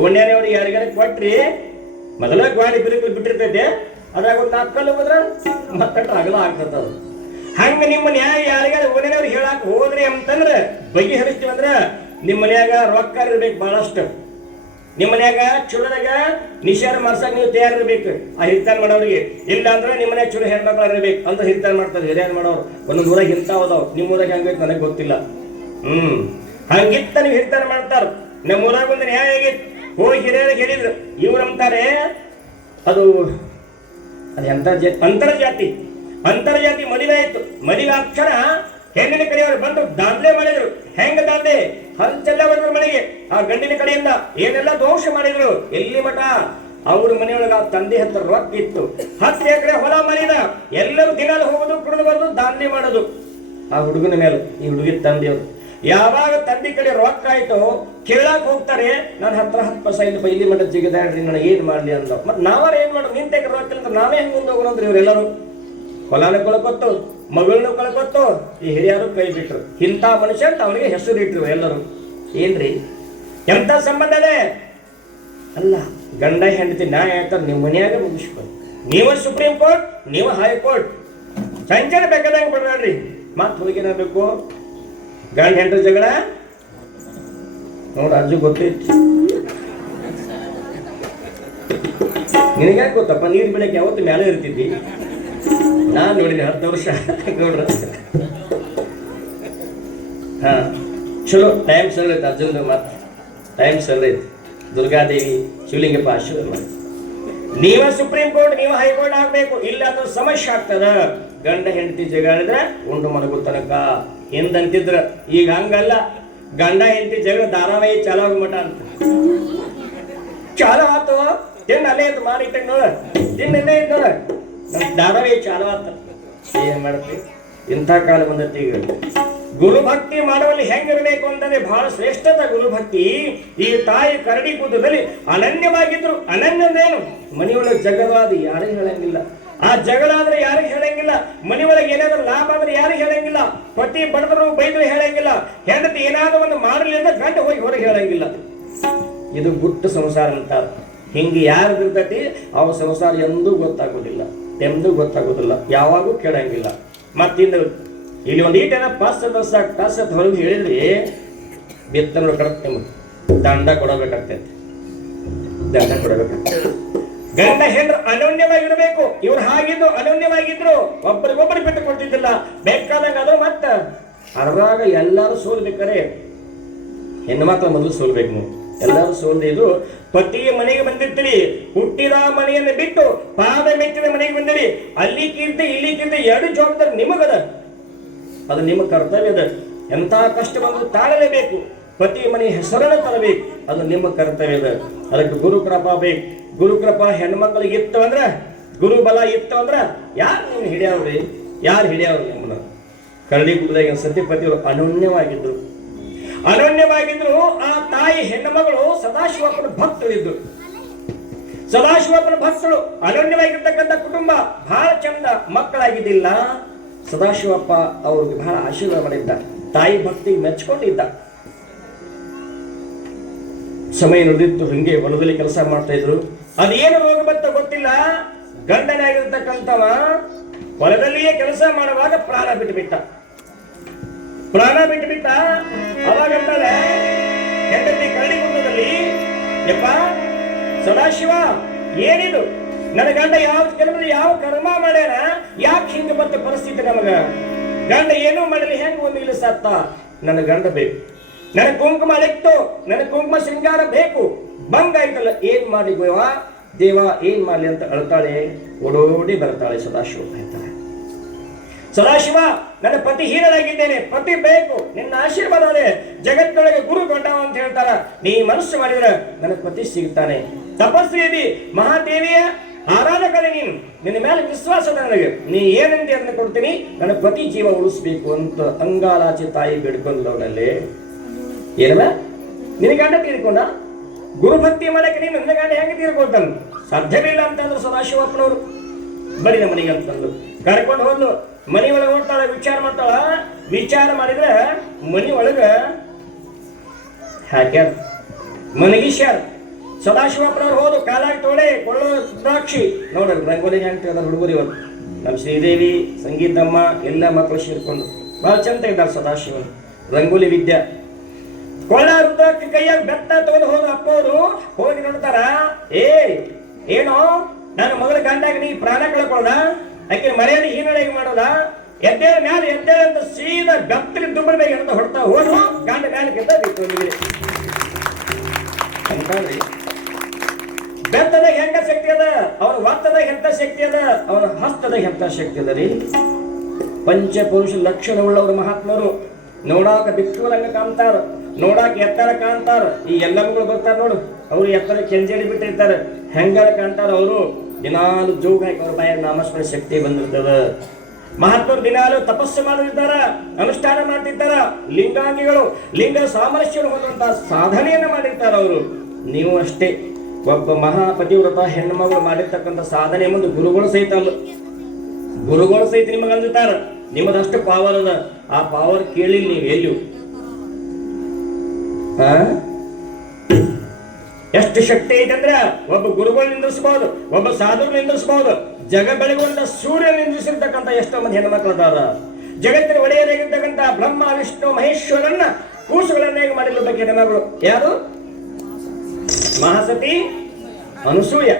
ಓಣ್ಯಾನವ್ರಿಗೆ ಯಾರಿಗಾರ ಕೊಟ್ರಿ ಮೊದಲ ಗಾಡಿ ಬಿರುಕು ಬಿಟ್ಟಿರ್ತೈತೆ, ಅದ್ರಾಗ ಒಂದು ನಾಲ್ಕಲ್ಲು ಹೋದ್ರ ಮತ್ತಟ್ರ ಅಗಲ ಆಗ್ತದ. ಹಂಗ ನಿಮ್ಮ ನ್ಯಾಯ ಯಾರಿಗಾರ ಓಣ್ಯಾನವ್ರಿಗೆ ಹೇಳಾಕ ಹೋದ್ರಿ ಅಂತಂದ್ರ ಬಗೆಹರಿಸ್ತೀವಿ ಅಂದ್ರ ನಿಮ್ಮ ಮನ್ಯಾಗ ರೊಕ್ಕ ಇರ್ಬೇಕು ಬಹಳಷ್ಟು. ನಿಮ್ಮ ಮನ್ಯಾಗ ಚುರುದಾಗ ನಿಷೇಧ ಮಾಡ್ಸಕ್ ನೀವು ತಯಾರಿರ್ಬೇಕು ಆ ಹಿರಿತಾನ ಮಾಡೋರಿಗೆ. ಇಲ್ಲ ಅಂದ್ರೆ ನಿಮ್ಮ ಮನ್ಯಾಗ ಚುರು ಹೆಣ್ಮಕ್ಳು ಇರ್ಬೇಕು ಅಂತ ಹಿರಿತಾನ ಮಾಡ್ತಾರೆ ಹಿರಿಯರ್ ಮಾಡೋರು. ಒಂದೊಂದು ಊರಾಗ ಇಂಥವದಾವ್, ನಿಮ್ಮ ಊರಾಗ ಹೆಂಗೈತೆ ನನಗೆ ಗೊತ್ತಿಲ್ಲ. ಹಂಗಿತ್ತ ನೀವು ಹಿರಿತಾನ ಮಾಡ್ತಾರ. ನಮ್ಮ ಊರಾಗ ಒಂದು ನ್ಯಾಯ ಆಗಿತ್ತು, ಹೋಗಿ ಹಿರಿಯರಿಗೆ ಹೇಳಿದ್ರು, ಇವ್ರಂತಾರೆ ಅದು ಅಂತರ್ಜಾತಿ ಮದುವೆ ಆಯ್ತು. ಮದುವೆ ಅಕ್ಷರ ಹೆಣ್ಣಿನ ಕಡೆಯವರು ಬಂದು ದಾಂಧಲೆ ಮಾಡಿದ್ರು. ಹೆಂಗ ದಾಂಧಲೆ? ಹಂಚೆಲ್ಲ ಬಂದ್ರು ಮನೆಗೆ. ಆ ಗಂಡಿನ ಕಡೆಯಿಂದ ಏನೆಲ್ಲ ದೋಷ ಮಾಡಿದ್ರು. ಎಲ್ಲಿ ಮಠ ಅವ್ರ ಮನೆಯೊಳಗ ತಂದೆ ಹತ್ರ ರೊಕ್ಕ ಇತ್ತು, 10 ಎಕರೆ ಹೊಲ ಮಾಡಿದ. ಎಲ್ಲರೂ ದಿನಾಲು ಹೋಗೋದು, ಕುಡಿದು ಬರೋದು, ದಾಂಧಲೆ ಮಾಡೋದು. ಆ ಹುಡುಗನ ಮೇಲೆ ಈ ಹುಡುಗಿನ ತಂದೆಯವರು ಯಾವಾಗ ತಂದೆ ಕಡೆ ರೊಕ್ಕ ಆಯ್ತು ಕೇಳಾಕ್ ಹೋಗ್ತಾರೆ, ನಾನು ಹತ್ರ 10% ಇಲ್ಲಿ ಮಠ ಜಿಗಿದಾಡ್ರಿ, ನಾನು ಏನ್ ಮಾಡ್ಲಿ ಅಂದ. ಮತ್ ನಾವಾರ ಏನ್ ಮಾಡೋದು? ನಿಂತ ರೊಕ್ಕ ಇಲ್ಲ ನಾವೇ ಹೆಂಗ್ ಮುಂದೆ ಹೋಗೋಣ ಅಂದ್ರೆ ಇವರೆಲ್ಲರೂ ಹೊಲಾನ ಕಳ್ಕೊತ್ತು, ಮಗಳನ್ನ ಕಳ್ಕೊತ್ತು, ಈ ಹಿರಿಯರು ಕೈ ಬಿಟ್ರು. ಇಂಥ ಮನುಷ್ಯ ಅಂತ ಅವನಿಗೆ ಹೆಸರು ಇಟ್ರು ಎಲ್ಲರೂ. ಏನ್ರಿ ಎಂತ ಸಂಬಂಧ ಅದೇ ಅಲ್ಲ. ಗಂಡ ಹೆಂಡತಿ ನ್ಯಾಯ ಹೇಳ್ತಾರೆ, ನಿಮ್ಮ ಮನೆಯಾಗ ಮುಗಿಸ್ಕೊಂಡು ನೀವು ಸುಪ್ರೀಂ ಕೋರ್ಟ್, ನೀವು ಹೈಕೋರ್ಟ್, ಸಂಚಾರ ಬೇಕಾದಂಗೆ ಬಡ್ರಿ. ಮತ್ ಹುಡುಗಿನಬೇಕು ಗಂಡ ಹೆಂಡ್ರ ಜಗಳ ನೋಡ. ಅಜ್ಜು ಗೊತ್ತೈತಿ ನಿನಗ್ಯಾಕೆ ಗೊತ್ತಪ್ಪ? ನೀರು ಬಿಡಕ್ಕೆ ಯಾವತ್ತು ಮೇಲೆ ಇರ್ತಿದ್ದಿ. ನಾನ್ ನೋಡಿನಿ 10 ವರ್ಷ ನೋಡ್ರ. ಹಾ ಚಲೋ ಟೈಮ್ ಸರ್ ಐತೆ. ಅರ್ಜುನ್ ಮಾತು ಟೈಮ್ ಸರ್ ಐತಿ. ದುರ್ಗಾದೇವಿ ಶಿವಲಿಂಗಪ್ಪ ಆಶೀರ್ವಾದ ಮಾಡಿ. ನೀವ ಸುಪ್ರೀಂ ಕೋರ್ಟ್, ನೀವು ಹೈಕೋರ್ಟ್ ಆಗ್ಬೇಕು, ಇಲ್ಲ ಅದು ಸಮಸ್ಯೆ ಆಗ್ತದ. ಗಂಡ ಹೆಂಡತಿ ಜಗಳಿದ್ರೆ ಉಂಡು ಮನಗು ತನಕ ಹಿಂದಂತಿದ್ರ. ಈಗ ಹಂಗಲ್ಲ, ಗಂಡ ಹೆಂಡತಿ ಜಗಳ ಧಾರಾವಾಹಿ ಚಾಲು ಆಗ್ಮಟ ಅಂತ ಚಾಲು ಆತು. ತಿಂದು ಅಲ್ಲೇ ಇತ್ತು ಮಾಡಿಟ್ಟ ನೋಡ, ತಿನ್ನಲ್ಲೇ ಇದ್ದ ನೋಡ, ಧಾರಾವಾಹಿ ಚಾಲು ಆತ. ಏನ್ ಮಾಡ್ತೀವಿ? ಇಂಥ ಕಾಲ ಬಂದೈತಿ. ಈಗ ಗುರುಭಕ್ತಿ ಮಾಡುವಲ್ಲಿ ಹೆಂಗಿರಬೇಕು ಅಂತಂದ್ರೆ ಬಹಳ ಶ್ರೇಷ್ಠದ ಗುರುಭಕ್ತಿ. ಈ ತಾಯಿ ಕರಡಿ ಕೂದದಲ್ಲಿ ಅನನ್ಯವಾಗಿದ್ರು. ಅನನ್ಯದೇನು? ಮನೆಯೊಳಗೆ ಜಗಳವಾದ ಯಾರಿಗೆ ಹೇಳಂಗಿಲ್ಲ, ಆ ಜಗಳ ಆದ್ರೆ ಯಾರಿಗೆ ಹೇಳಂಗಿಲ್ಲ, ಮನೆಯೊಳಗೆ ಏನಾದ್ರೂ ಲಾಭ ಆದ್ರೆ ಯಾರಿಗೆ ಹೇಳಂಗಿಲ್ಲ, ಪತಿ ಬಡದ್ರು ಬೈದ್ರು ಹೇಳಂಗಿಲ್ಲ, ಹೆಂಡತಿ ಏನಾದ್ರೂ ಒಂದು ಮಾಡಲಿಲ್ಲ ಗಂಡ ಹೋಗಿ ಹೊರಗೆ ಹೇಳಂಗಿಲ್ಲ. ಇದು ಗುಟ್ಟು ಸಂಸಾರ ಅಂತಾರ. ಹಿಂಗೆ ಯಾರು ಇರ್ತೈತಿ ಅವ್ರ ಸಂಸಾರ ಎಂದೂ ಗೊತ್ತಾಗೋದಿಲ್ಲ, ಎಂದೂ ಗೊತ್ತಾಗೋದಿಲ್ಲ, ಯಾವಾಗೂ ಕೇಳಂಗಿಲ್ಲ. ಮತ್ತಿಂದು ಇಲ್ಲಿ ಒಂದು ಈಟೇನ ಪಾಸ್ ಹೊರಗೆ ಹೇಳಿದ್ರಿ ಬೆತ್ತನ ಕಡಕ್ಕೆ ನಿಮ್ಗೆ ದಂಡ ಕೊಡಬೇಕಾಗ್ತೈತಿ, ದಂಡ ಕೊಡಬೇಕಾಗ್ತೈತಿ. ಗಂಡ ಹೆಂಡ್ರು ಅನನ್ಯವಾಗಿರ್ಬೇಕು. ಇವ್ರು ಹಾಗಿದ್ದು ಅನನ್ಯವಾಗಿದ್ರು, ಒಬ್ಬರಿಗೊಬ್ಬರು ಬಿಟ್ಟು ಕೊಡ್ತಿದ್ದಿಲ್ಲ. ಬೇಕಾದಾಗ ಅದು ಮತ್ತ ಅರ್ರಾಗ ಎಲ್ಲಾರು ಸೋಲ್ಬೇಕಾರೆ ಹೆಣ್ಣು ಮಕ್ಕಳ ಮೊದಲು ಸೋಲ್ಬೇಕು. ನೀವು ಎಲ್ಲರೂ ಸೋಲ್ದಿದ್ರು ಪತಿಯ ಮನೆಗೆ ಬಂದಿರ್ತೀರಿ, ಹುಟ್ಟಿದ ಮನೆಯನ್ನು ಬಿಟ್ಟು ಪಾದ ಮೆಚ್ಚಿದ ಮನೆಗೆ ಬಂದಿರಿ. ಅಲ್ಲಿಕ್ಕಿಂತ ಇಲ್ಲಿಕ್ಕಿಂತ 2 ಜವಾಬ್ದಾರಿ ನಿಮಗದ, ಅದು ನಿಮ್ಮ ಕರ್ತವ್ಯ ಅದ. ಎಂಥ ಕಷ್ಟ ಬಂದರೂ ತಾಳಲೇಬೇಕು. ಪತಿ ಮನೆ ಹೆಸರನ್ನು ತರಬೇಕು, ಅದು ನಿಮ್ಮ ಕರ್ತವ್ಯ ಅದ. ಅದಕ್ಕೆ ಗುರುಕೃಪಾ ಬೇಕು. ಗುರುಕೃಪಾ ಹೆಣ್ಮಕ್ಳಿಗೆ ಇತ್ತು ಅಂದ್ರ, ಗುರು ಬಲ ಇತ್ತು ಅಂದ್ರ ಯಾರು ನಿಮ್ಗೆ ಹಿಡಿಯವ್ರಿ? ಯಾರು ಹಿಡಿಯವ್ರಿ ನಿಮ್ಮನ್ನ? ಕರಡಿ ಕುಲದಾಗ ಸತ್ಯಪತಿಯವರು ಅನನ್ಯವಾಗಿದ್ರು. ಆ ತಾಯಿ ಹೆಣ್ಣು ಮಗಳು ಸದಾಶಿವಪ್ಪನ ಭಕ್ತರಿದ್ರು. ಸದಾಶಿವಪ್ಪನ ಭಕ್ತರು, ಅನನ್ಯವಾಗಿರ್ತಕ್ಕಂಥ ಕುಟುಂಬ, ಬಹಳ ಚಂದ. ಮಕ್ಕಳಾಗಿದ್ದಿಲ್ಲ. ಸದಾಶಿವಪ್ಪ ಅವ್ರಿಗೆ ಬಹಳ ಆಶೀರ್ವಾದ ಮಾಡಿದ್ದ, ತಾಯಿ ಭಕ್ತಿ ಮೆಚ್ಕೊಂಡಿದ್ದ. ಸಮಯ ನುಡಿದಿತ್ತು, ಹಿಂಗೆ ಹೊಲದಲ್ಲಿ ಕೆಲಸ ಮಾಡ್ತಾ ಇದ್ರು. ಅದೇನು ರೋಗ ಬಂತ ಗೊತ್ತಿಲ್ಲ. ಗಂಡನಾಗಿರ್ತಕ್ಕಂಥವ ಹೊಲದಲ್ಲಿಯೇ ಕೆಲಸ ಮಾಡುವಾಗ ಪ್ರಾಣ ಬಿಟ್ಟು ಬಿಟ್ಟ. ಅವಾಗಂತಾಳೆ ಹೆಂಡತಿ ಕರಡಿ ಕುಂಡದಲ್ಲಿ, ಯಪ್ಪ ಸದಾಶಿವ ಏನಿದು? ನನ್ನ ಗಂಡ ಯಾವ ಕರ್ಮ ಮಾಡ್ಯಾನ? ಯಾಕೆ ಹಿಂಗೆ ಬಂತ ಪರಿಸ್ಥಿತಿ ನಮಗ? ಗಂಡ ಏನೂ ಮಾಡಲಿ, ಹೆಂಗ ಒಂದು ಇಲ್ಲ ಸತ್ತ. ನನ್ನ ಗಂಡ ಬೇಕು, ನನ್ನ ಕುಂಕುಮ ಅಲೆಕ್ತು, ನನ್ನ ಕುಂಕುಮ ಶೃಂಗಾರ ಬೇಕು. ಭಂಗ ಆಯ್ತಲ್ಲ, ಏನ್ ಮಾಡಿ ದೇವ ಏನ್ ಮಾಡ್ಲಿ ಅಂತ ಅಳ್ತಾಳೆ. ಓಡೋಡಿ ಬರ್ತಾಳೆ. ಸದಾಶಿವ ಹೇಳ್ತಾಳೆ, ಸದಾಶಿವ, ನನ್ನ ಪತಿ ಹೀನನಾಗಿದ್ದೇನೆ, ಪತಿ ಬೇಕು, ನಿನ್ನ ಆಶೀರ್ವಾದ ಜಗತ್ತೊಳಗೆ ಗುರು ದೊಡ್ಡವ ಅಂತ ಹೇಳ್ತಾರ. ನೀ ಮನಸ್ಸು ಮಾಡಿದ್ರೆ ನನ್ನ ಪತಿ ಸಿಗ್ತಾನೆ. ತಪಸ್ವಿ ಮಹಾದೇವಿಯ ಆರಾಧಕನೇ ನೀನು, ನಿನ್ನ ಮೇಲೆ ವಿಶ್ವಾಸದ ನನಗೆ. ನೀ ಏನಂತ ಅದನ್ನ ಕೊಡ್ತೀನಿ, ನನ್ನ ಪತಿ ಜೀವ ಉಳಿಸ್ಬೇಕು ಅಂತ ಅಂಗಾಲಾಚಿ ತಾಯಿ ಬೇಡ್ಕೊಂಡ್ಲವನಲ್ಲಿ. ಏನವ ನಿನ್ನ ಗಂಡ ತೀರ್ಕೊಂಡ? ಗುರುಭಕ್ತಿ ಮಾಡಕ್ಕೆ ನೀನು ನನ್ನ ಗಂಡ ಹೆಂಗೆ ತೀರ್ಕೊಳ್ತಾನ? ಸಾಧ್ಯವಿಲ್ಲ ಅಂತಂದ್ರು ಸದಾಶಿವಪ್ಪನವರು. ಬರೀ ನಮ್ಮ ಮನೆಗೆ ಅಂತಂದು ಕರ್ಕೊಂಡು ಹೋದ್ಲು. ಮನಿ ಒಳಗೆ ನೋಡ್ತಾಳ, ವಿಚಾರ ಮಾಡ್ತಾಳ. ವಿಚಾರ ಮಾಡಿದ್ರೆ ಮನಿ ಒಳಗ ಹಾಕ್ಯಾರ, ಮನಗಿಸ್ಯಾರ. ಸದಾಶಿವಪ್ಪನವ್ರು ಹೋದು ಕಾಲಾಗಿ ತೋಡೆ ಕೊಳ್ಳೋ ರುದ್ರಾಕ್ಷಿ ನೋಡ್ರಿ ರಂಗೋಲಿ ಹೆಂಗ್ ತೆಗೆದ ಹುಡುಗರು ಇವತ್ತು. ನಮ್ಮ ಶ್ರೀದೇವಿ, ಸಂಗೀತಮ್ಮ ಎಲ್ಲ ಮಕ್ಕಳು ಸೇರ್ಕೊಂಡು ಬಹಳ ಚಂದ ಇದ್ದಾರೆ. ಸದಾಶಿವನ್ ರಂಗೋಲಿ ವಿದ್ಯಾ ಕೊಳ್ಳ ರುದ್ರಾಕ್ಷಿ ಕೈಯಾಗ ಬೆತ್ತ ತಗೊಂಡು ಹೋದ ಅಪ್ಪವರು ಹೋಗಿ ನೋಡ್ತಾರ. ಏನೋ ನನ್ನ ಮಗಳ ಗಂಡಾಗ ನೀ ಪ್ರಾಣ ಕಳ್ಕೊಳ್ಳ, ಆಕೆ ಮರ್ಯಾದೆ ಹೀನಳಾಗಿ ಮಾಡೋದ, ಎದ್ದೇಳ ಮ್ಯಾಲ ಎದ್ದೇಳ ಅಂತ ಸೀದಾ ಬೆತ್ತಲಿ ದುಬ್ಬಳ ಮೇಲೆ ಅಂತ ಹೊಡ್ತಾ ಹೋದ್ರು. ಗಂಡ ಮ್ಯಾಲ ಅಂತಂದ್ರಿ ಬೆತ್ತದಾಗ ಹೆಂಗ ಶಕ್ತಿ ಅದ, ಅವನ ಒತ್ತದಾಗ ಎಂತ ಶಕ್ತಿ ಅದ, ಅವನ ಹಸ್ತದಾಗ ಎಂತ ಶಕ್ತಿ ಅದ ರೀ. ಪಂಚಪುರುಷ ಲಕ್ಷಣವುಳ್ಳವರು ಮಹಾತ್ಮರು. ನೋಡಾಕ ಬಿಕ್ಕುವಂಗ ಕಾಣ್ತಾರ, ನೋಡಾಕ ಎತ್ತರ ಕಾಣ್ತಾರ. ಈ ಎಲ್ಲ ಮಗಳು ಬರ್ತಾರ ನೋಡು, ಅವ್ರು ಎತ್ತರ ಕೆಂಜೇಡಿ ಬಿಟ್ಟಿರ್ತಾರ, ಹೆಂಗಾರ ಕಾಣ್ತಾರ. ಅವರು ದಿನಾಲು ಜೋಗ ಹಾಕಿ ಅವ್ರ ಬಾಯ ನಾಮಸ್ಮರ ಶಕ್ತಿ ಬಂದಿರ್ತದ. ಮಹಾತ್ಮರು ದಿನಾಲು ತಪಸ್ಸು ಮಾಡಿರ್ತಾರ, ಅನುಷ್ಠಾನ ಮಾಡ್ತಿರ್ತಾರ. ಲಿಂಗಾಂಗಿಗಳು ಲಿಂಗ ಸಾಮರಸ್ಯವನ್ನು ಹೊಂದುವಂತಹ ಸಾಧನೆಯನ್ನ ಮಾಡಿರ್ತಾರ ಅವರು. ನೀವು ಅಷ್ಟೇ ಒಬ್ಬ ಮಹಾಪತಿವ್ರತ ಹೆಣ್ಣು ಮಗಳು ಮಾಡಿರ್ತಕ್ಕಂಥ ಸಾಧನೆ ಮುಂದೆ ಗುರುಗಳು ಸಹಿತ ಅಲ್ಲ, ಗುರುಗಳು ಸಹಿತ ನಿಮಗೆ ಅಂಜುತ್ತಾರ. ನಿಮ್ಮದಷ್ಟು ಪಾವರ್ ಅದ, ಆ ಪಾವರ್ ಕೇಳಿಲ್ಲ ನೀವು ಎಲ್ಲೂ. ಎಷ್ಟು ಶಕ್ತಿ ಐತೆ ಅಂದ್ರೆ ಒಬ್ಬ ಗುರುಗಳು ನಿಂದಿಸಬಹುದು, ಒಬ್ಬ ಸಾಧುರು ನಿಂದಿಸಬಹುದು. ಜಗ ಬೆಳಗುವಂತ ಸೂರ್ಯ ನಿಂದಿಸಿರ್ತಕ್ಕಂಥ ಎಷ್ಟೋ ಮಂದಿ ಹೆಣ್ಮಕ್ಳು ಅದಾರ. ಜಗತ್ತಿನ ಒಡೆಯರಾಗಿರ್ತಕ್ಕಂಥ ಬ್ರಹ್ಮ ವಿಷ್ಣು ಮಹೇಶ್ವರನ್ನ ಕೂಸುಗಳನ್ನಾಗಿ ಮಾಡಿರ್ಬೇಕು ಹೆಣ್ಮಗಳು. ಯಾರು? ಮಹಾಸತಿ ಅನುಸೂಯ.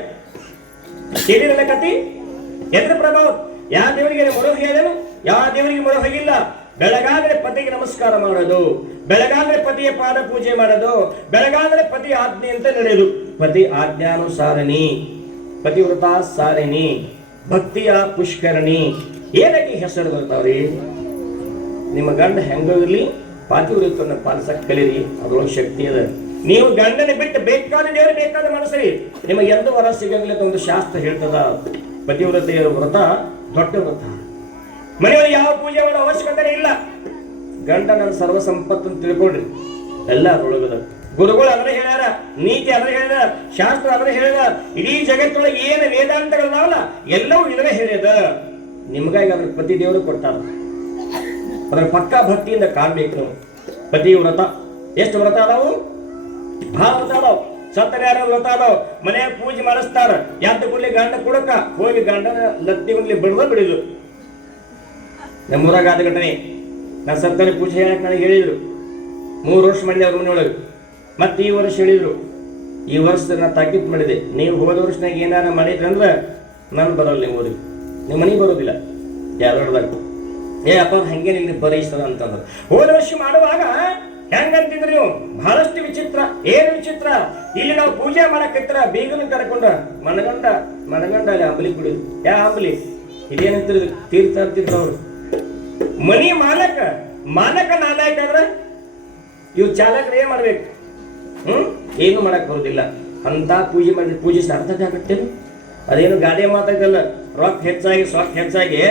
ಕೇಳಿರಲ್ಲ ಕತಿ? ಎದ್ರ ಪ್ರಭಾವ? ಯಾವ ದೇವರಿಗೆ ಮೊರೆ ಹೋಗ್ಯಾದೇನು, ಯಾವ ದೇವರಿಗೆ ಮೊರೆ ಹೋಗಿಲ್ಲ. ಬೆಳಗಾದ್ರೆ ಪತಿಗೆ ನಮಸ್ಕಾರ ಮಾಡೋದು, ಬೆಳಗಾದ್ರೆ ಪತಿಯ ಪಾದ ಪೂಜೆ ಮಾಡೋದು, ಬೆಳಗಾದ್ರೆ ಪತಿ ಆಜ್ಞೆ ಅಂತ ನಡೆಯೋದು. ಪತಿ ಆಜ್ಞಾನುಸಾರಣಿ, ಪತಿವ್ರತ ಸಾರಿಣಿ, ಭಕ್ತಿಯ ಪುಷ್ಕರಣಿ. ಏನಕ್ಕೆ ಹೆಸರು ಬರ್ತಾವ್ರಿ? ನಿಮ್ಮ ಗಂಡ ಹೆಂಗಿರ್ಲಿ ಪಾತಿವ್ರತವನ್ನು ಪಾಲಿಸಕ್ ಕಲೀರಿ, ಅದ್ರೊಳಗೆ ಶಕ್ತಿ ಅದ. ನೀವು ಗಂಡನ ಬಿಟ್ಟು ಬೇಕಾದ ದೇವರು ಬೇಕಾದ ಮನಸ್ಸರಿ, ನಿಮಗೆ ಎಂದು ವರ ಸಿಗಂಗಿಲ್ಲ ಅಂತ ಒಂದು ಶಾಸ್ತ್ರ ಹೇಳ್ತದ. ಪತಿವ್ರತೆಯ ವ್ರತ ದೊಡ್ಡ ವ್ರತ. ಮನೆಯೊಳಗೆ ಯಾವ ಪೂಜೆ ಮಾಡೋ ಅವಶ್ಯಕತೆ ಇಲ್ಲ. ಗಂಡ ನನ್ನ ಸರ್ವ ಸಂಪತ್ತು ಅಂತ ತಿಳ್ಕೊಳ್ರಿ, ಎಲ್ಲ ಅದ್ರೊಳಗದ. ಗುರುಗಳು ಅದನ್ನ ಹೇಳ್ಯಾರ, ನೀತಿ ಅದನ್ನ ಹೇಳ್ಯಾರ, ಶಾಸ್ತ್ರ ಅದನ್ನ ಹೇಳ್ಯಾರ. ಇಡೀ ಜಗತ್ತೊಳಗೆ ಏನು ವೇದಾಂತಗಳದಾವಲ್ಲ ಎಲ್ಲವೂ ಇದನ್ನ ಹೇಳ್ಯದ. ನಿಮ್ಗಾಗಿ ಅದ್ರ ಪತಿ ದೇವರು ಕೊಡ್ತಾರ. ಅದ್ರ ಪಕ್ಕಾ ಭಕ್ತಿಯಿಂದ ಕಾಡ್ಬೇಕು. ಪತಿ ವ್ರತ ಎಷ್ಟು ವ್ರತ ಅದಾವು? ಬಹಳ ವ್ರತ ಅದಾವ. ಸತ್ತರ್ಯಾರ ವ್ರತ ಅದಾವ. ಮನೆಯಾಗ ಪೂಜೆ ಮಾಡಿಸ್ತಾರ. ಯಾತ ಕೂಡಲೇ ಗಂಡ ಕುಡಕ ಹೋಗಿ ಗಂಡನ ಲತ್ತಿ ಉಣ್ಲಿ ಬಿಡಿದು. ನಮ್ಮೂರಾಗ ಆದ ಘಟನೆ. ನಾ ಸತ್ತನೆ ಪೂಜೆ ಹೇಳಕ್ ನನಗೆ ಹೇಳಿದ್ರು. 3 ವರ್ಷ ಮಾಡಿದೆ ಅವ್ರ ಮನೆಯೊಳಗೆ. ಮತ್ತೆ ಈ ವರ್ಷ ಹೇಳಿದ್ರು. ಈ ವರ್ಷ ನಾ ತಾಕೀತ್ ಮಾಡಿದೆ, ನೀವು ಹೋದ ವರ್ಷನಾಗ ಏನಾರ ಮಾಡಿದ್ರಂದ್ರೆ ನಾನು ಬರೋಲ್ಲ, ನೀವು ಓದಿ ನಿಮ್ಮ ಮನೆಗೆ ಬರೋದಿಲ್ಲ. ಯಾವ್ದಾಗ ಅಪ್ಪ ಹಂಗೆ ನಿಮ್ಗೆ ಬರೀಸ್ತದ ಅಂತಂದ್ರೆ ಹೋದ ವರ್ಷ ಮಾಡುವಾಗ ಹೆಂಗಂತಿದ್ರಿ ನೀವು? ಬಹಳಷ್ಟು ವಿಚಿತ್ರ. ಏನು ವಿಚಿತ್ರ? ಇಲ್ಲಿ ನಾವು ಪೂಜೆ ಮಾಡಕ್ಕಿತ್ರ ಬೀಗನ ಕರ್ಕೊಂಡ ಮನಗಂಡ ಅಲ್ಲಿ ಅಂಬಲಿ ಕುಡಿದು. ಯಾ ಅಂಬಲಿ? ಇದೇನಂತ ತೀರ್ಥ ಅಂತಿದ್ರು. ಮನಿ ಮಾಲಕ ನಾಲಾಯಕ ಆದ್ರೆ ಇವ್ ಚಾಲಕರು ಏನ್ ಮಾಡ್ಬೇಕು? ಏನು ಮಾಡಕ್ ಬರುದಿಲ್ಲ ಅಂತ ಪೂಜೆ ಮಾಡಿ ಪೂಜೆ ಸಾರ್ಥಕ ಆಗುತ್ತೇನು? ಅದೇನು ಗಾಡಿ ಮಾತಾಯ್ತಲ್ಲ, ರೊಕ್ಕ ಹೆಚ್ಚಾಗಿ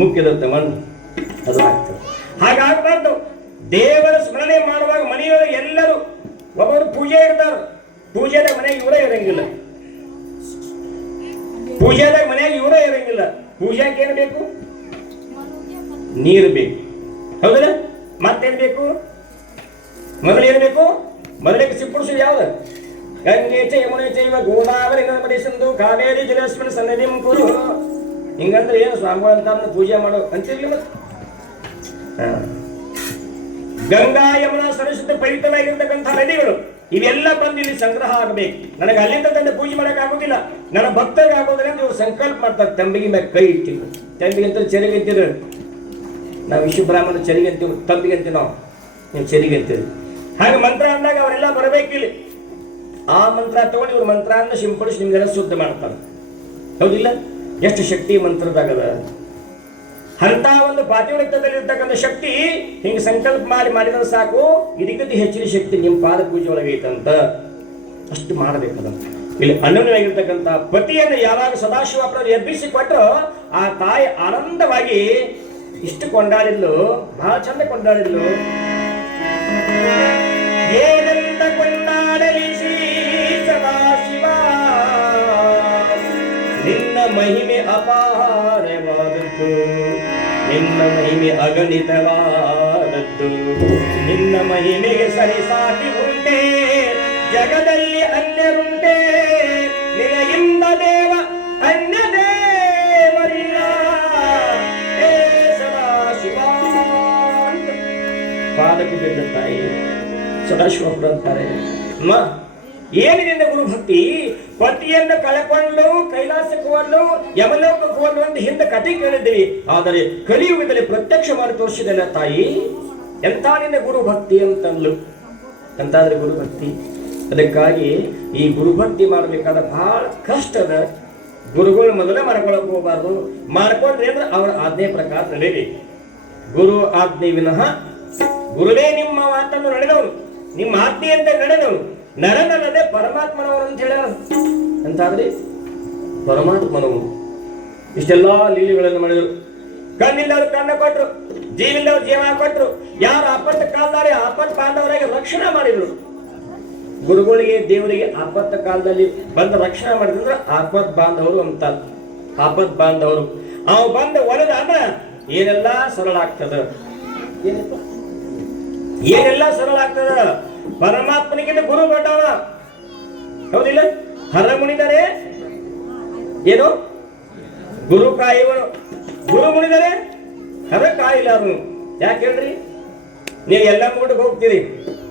ಮುಖ್ಯದಂತೆ ಮಣ್ಣು ಅದು ಆಗ್ತದೆ. ಹಾಗಾಗಬಾರ್ದು. ದೇವರ ಸ್ಮರಣೆ ಮಾಡುವಾಗ ಮನೆಯೊಳಗೆ ಎಲ್ಲರೂ ಒಬ್ಬರು ಪೂಜೆ ಇರ್ತಾರ. ಪೂಜೆದಾಗ ಮನೆಯಾಗ ಇವರೇ ಇರಂಗಿಲ್ಲ. ಪೂಜೆಗೆ ಏನು ಬೇಕು? ನೀರು ಬೇಕು, ಹೌದಲ್ಲ? ಮತ್ತೇನ್ ಬೇಕು? ಮೊದಲೇನು ಬೇಕು? ಮೊದಲಿಗೆ ಸಿಂಪಡಿಸೋದು ಯಾವ್ದು? ಗಂಗೆ ಚ ಯಮುನೆ ಚೈವ ಗೋದಾವರಿ ನರ್ಮದೆ ಸಿಂಧು ಕಾವೇರಿ ಜಲಸ್ಮಿನ್ ಸನ್ನಿಧಿಂ ಕುರು. ಹಿಂಗಂದ್ರೆ ಏನು ಸ್ವಾಮಿಗಳು ಅಂತ ಪೂಜೆ ಮಾಡೋ ಅಂತಿರ್ಲಿ. ಮತ್ತೆ ಗಂಗಾ ಯಮುನಾ ಸರಸ್ವತಿ ಪವಿತ್ರವಾಗಿರ್ತಕ್ಕಂಥ ನದಿಗಳು ಇವೆಲ್ಲ ಬಂದು ಇಲ್ಲಿ ಸಂಗ್ರಹ ಆಗಬೇಕು. ನನಗೆ ಅಲ್ಲಿಂದ ತಂದೆ ಪೂಜೆ ಮಾಡಕ್ ಆಗೋದಿಲ್ಲ, ನನ್ನ ಭಕ್ತರಿಗೆ ಆಗೋದಿಲ್ಲ ಅಂತ ಇವ್ರು ಸಂಕಲ್ಪ ಮಾಡ್ತಾರೆ. ತಂಬಿಗೆ ಮ್ಯಾಗ ಕೈ ಇಟ್ಟಿದ್ರು. ತಂಬಿಗೆ ಅಂತ ಚೆರಿಗೆ ಅಂತಿದ್ರು. ನಾವು ವಿಶ್ವ ಬ್ರಾಹ್ಮಣ ಚೆರಿಗೆ ಅಂತೀವಿ, ತಂಬಿಗೆ ಅಂತೀವಿ ನಾವು, ನೀವು ಚೆರಿಗೆ ಅಂತೀವಿ. ಹಾಗೆ ಮಂತ್ರ ಅಂದಾಗ ಅವರೆಲ್ಲ ಬರಬೇಕಿಲ್ಲಿ. ಆ ಮಂತ್ರ ತಗೊಂಡು ಇವ್ರು ಮಂತ್ರ ಅನ್ನ ಸಿಂಪಡಿಸಿ ನಿಮ್ಗೆಲ್ಲ ಶುದ್ಧ ಮಾಡ್ತಾರೆ, ಹೌದಿಲ್ಲ? ಎಷ್ಟು ಶಕ್ತಿ ಮಂತ್ರದಾಗದ. ಅಂತ ಒಂದು ಪಾತಿವ್ರತ್ಯದಲ್ಲಿರ್ತಕ್ಕಂಥ ಶಕ್ತಿ ಹಿಂಗೆ ಸಂಕಲ್ಪ ಮಾಡಿದ್ರೆ ಸಾಕು, ಇದಕ್ಕಿಂತ ಹೆಚ್ಚಿನ ಶಕ್ತಿ ನಿಮ್ಮ ಪಾದ ಪೂಜೆ ಒಳಗೆ ಐತಂತ. ಅಷ್ಟು ಮಾಡಬೇಕದಂತ. ಇಲ್ಲಿ ಅನನ್ಯವಾಗಿರ್ತಕ್ಕಂಥ ಪತಿಯನ್ನು ಯಾವಾಗ ಸದಾಶಿವಪ್ರಭು ಎಬ್ಬಿಸಿಕೊಟ್ಟು ಆ ತಾಯಿ ಆನಂದವಾಗಿ ಇಷ್ಟು ಕೊಂಡಾಡಿದ್ಲು, ಬಹಳ ಚಂದ ಕೊಂಡಾಡಿದ್ಲು. ಏನಂತ ಕೊಂಡಾಡಲಿ ಶ್ರೀ ಸದಾಶಿವ, ನಿನ್ನ ಮಹಿಮೆ ಅಪಾರವಾದದ್ದು, ನಿನ್ನ ಮಹಿಮೆ ಅಗಣಿತವಾದದ್ದು, ನಿನ್ನ ಮಹಿಮೆಗೆ ಸರಿಸಾಟಿ ಉಂಟೆ ಜಗದಲ್ಲಿ ಅನ್ಯರುಂಟೆ, ನಿನಗಿಂದ ದೇವ ಅನ್ಯ ದೇವರಿಲ್ಲ ಹೇ ಸದಾಶಿವ. ಪಾದಕ್ಕೆ ಬಿದ್ದ ತಾಯಿ ಸದಾಶಿವಪ್ರಭು ಅಂತಾರೆ, ಅಮ್ಮ ಏನಿದೆ ಗುರು ಭಕ್ತಿ? ಪತಿಯನ್ನು ಕಳಕೊಂಡು ಕೈಲಾಸಕ್ಕೆ ಹೋಗಲು ಯಮಲೋಕಕ್ಕೆ ಹೋಗಲು ಅಂತ ಹಿಂದೆ ಕಥೆ ಕೇಳಿದ್ದೀವಿ, ಆದರೆ ಕಲಿಯುಗದಲ್ಲಿ ಪ್ರತ್ಯಕ್ಷ ಮಾಡಿ ತೋರಿಸಿದಲ್ಲ ತಾಯಿ. ಎಂತ ನಿನ್ನ ಗುರು ಭಕ್ತಿ ಅಂತಂದ್ಲು. ಎಂತಾದ್ರೆ ಗುರು ಭಕ್ತಿ. ಅದಕ್ಕಾಗಿ ಈ ಗುರುಭಕ್ತಿ ಮಾಡಬೇಕಾದ ಬಹಳ ಕಷ್ಟದ. ಗುರುಗಳು ಮೊದಲೇ ಮಾಡ್ಕೊಳಕ್ ಹೋಗಬಾರ್ದು. ಮಾಡ್ಕೊಂಡ್ರೆ ಅಂದ್ರೆ ಅವರ ಆಜ್ಞೆ ಪ್ರಕಾರ ನಡೀರಿ. ಗುರು ಆಜ್ಞೆ ವಿನಃ, ಗುರುವೇ ನಿಮ್ಮ ಮಾತನ್ನು ನಡೆದವನು, ನಿಮ್ಮ ಆಜ್ಞೆಯಂತೆ ನಡೆದವನು, ನರನಲ್ಲದೆ ಪರಮಾತ್ಮನವನು ಅಂತ ಹೇಳ್ಯಾರ. ಅಂತಾದ್ರಿ ಪರಮಾತ್ಮನವನು ಇಷ್ಟೆಲ್ಲಾ ಲೀಲೆಗಳನ್ನು ಮಾಡಿದರು. ಕಣ್ಣಿಲ್ಲವರು ಕಣ್ಣ ಕೊಟ್ಟರು, ಜೀವಿಲ್ಲವರು ಜೀವ ಕೊಟ್ಟರು. ಯಾರು ಆಪತ್ತ ಕಾಲದಲ್ಲಿ ಆಪತ್ ಬಾಂಧವರಾಗಿ ರಕ್ಷಣೆ ಮಾಡಿದ್ರು. ಗುರುಗಳಿಗೆ ದೇವರಿಗೆ ಆಪತ್ತ ಕಾಲದಲ್ಲಿ ಬಂದ ರಕ್ಷಣೆ ಮಾಡಿದ್ರೆ ಆಪತ್ ಬಾಂಧವರು ಅಂತ. ಆಪತ್ ಬಾಂಧವರು ಅವು ಬಂದ ಒಳದ ಅಂದ್ರ ಏನೆಲ್ಲಾ ಸರಳ ಆಗ್ತದ, ಏನೆಲ್ಲ ಸರಳ ಆಗ್ತದ. ಪರಮಾತ್ಮನಿಗಿಂತ ಗುರು ದೊಡ್ಡವ, ಹೌದಿಲ್ಲ? ಹರ ಮುನಿದರೆ ಏನು ಗುರು ಕಾಯುವನು, ಗುರು ಮುನಿದರೆ ಹರ ಕಾಯಿಲಾರನು. ಯಾಕೆ ಹೇಳ್ರಿ? ನೀವು ಎಲ್ಲ ಮುಗಿಗೆ ಹೋಗ್ತೀರಿ,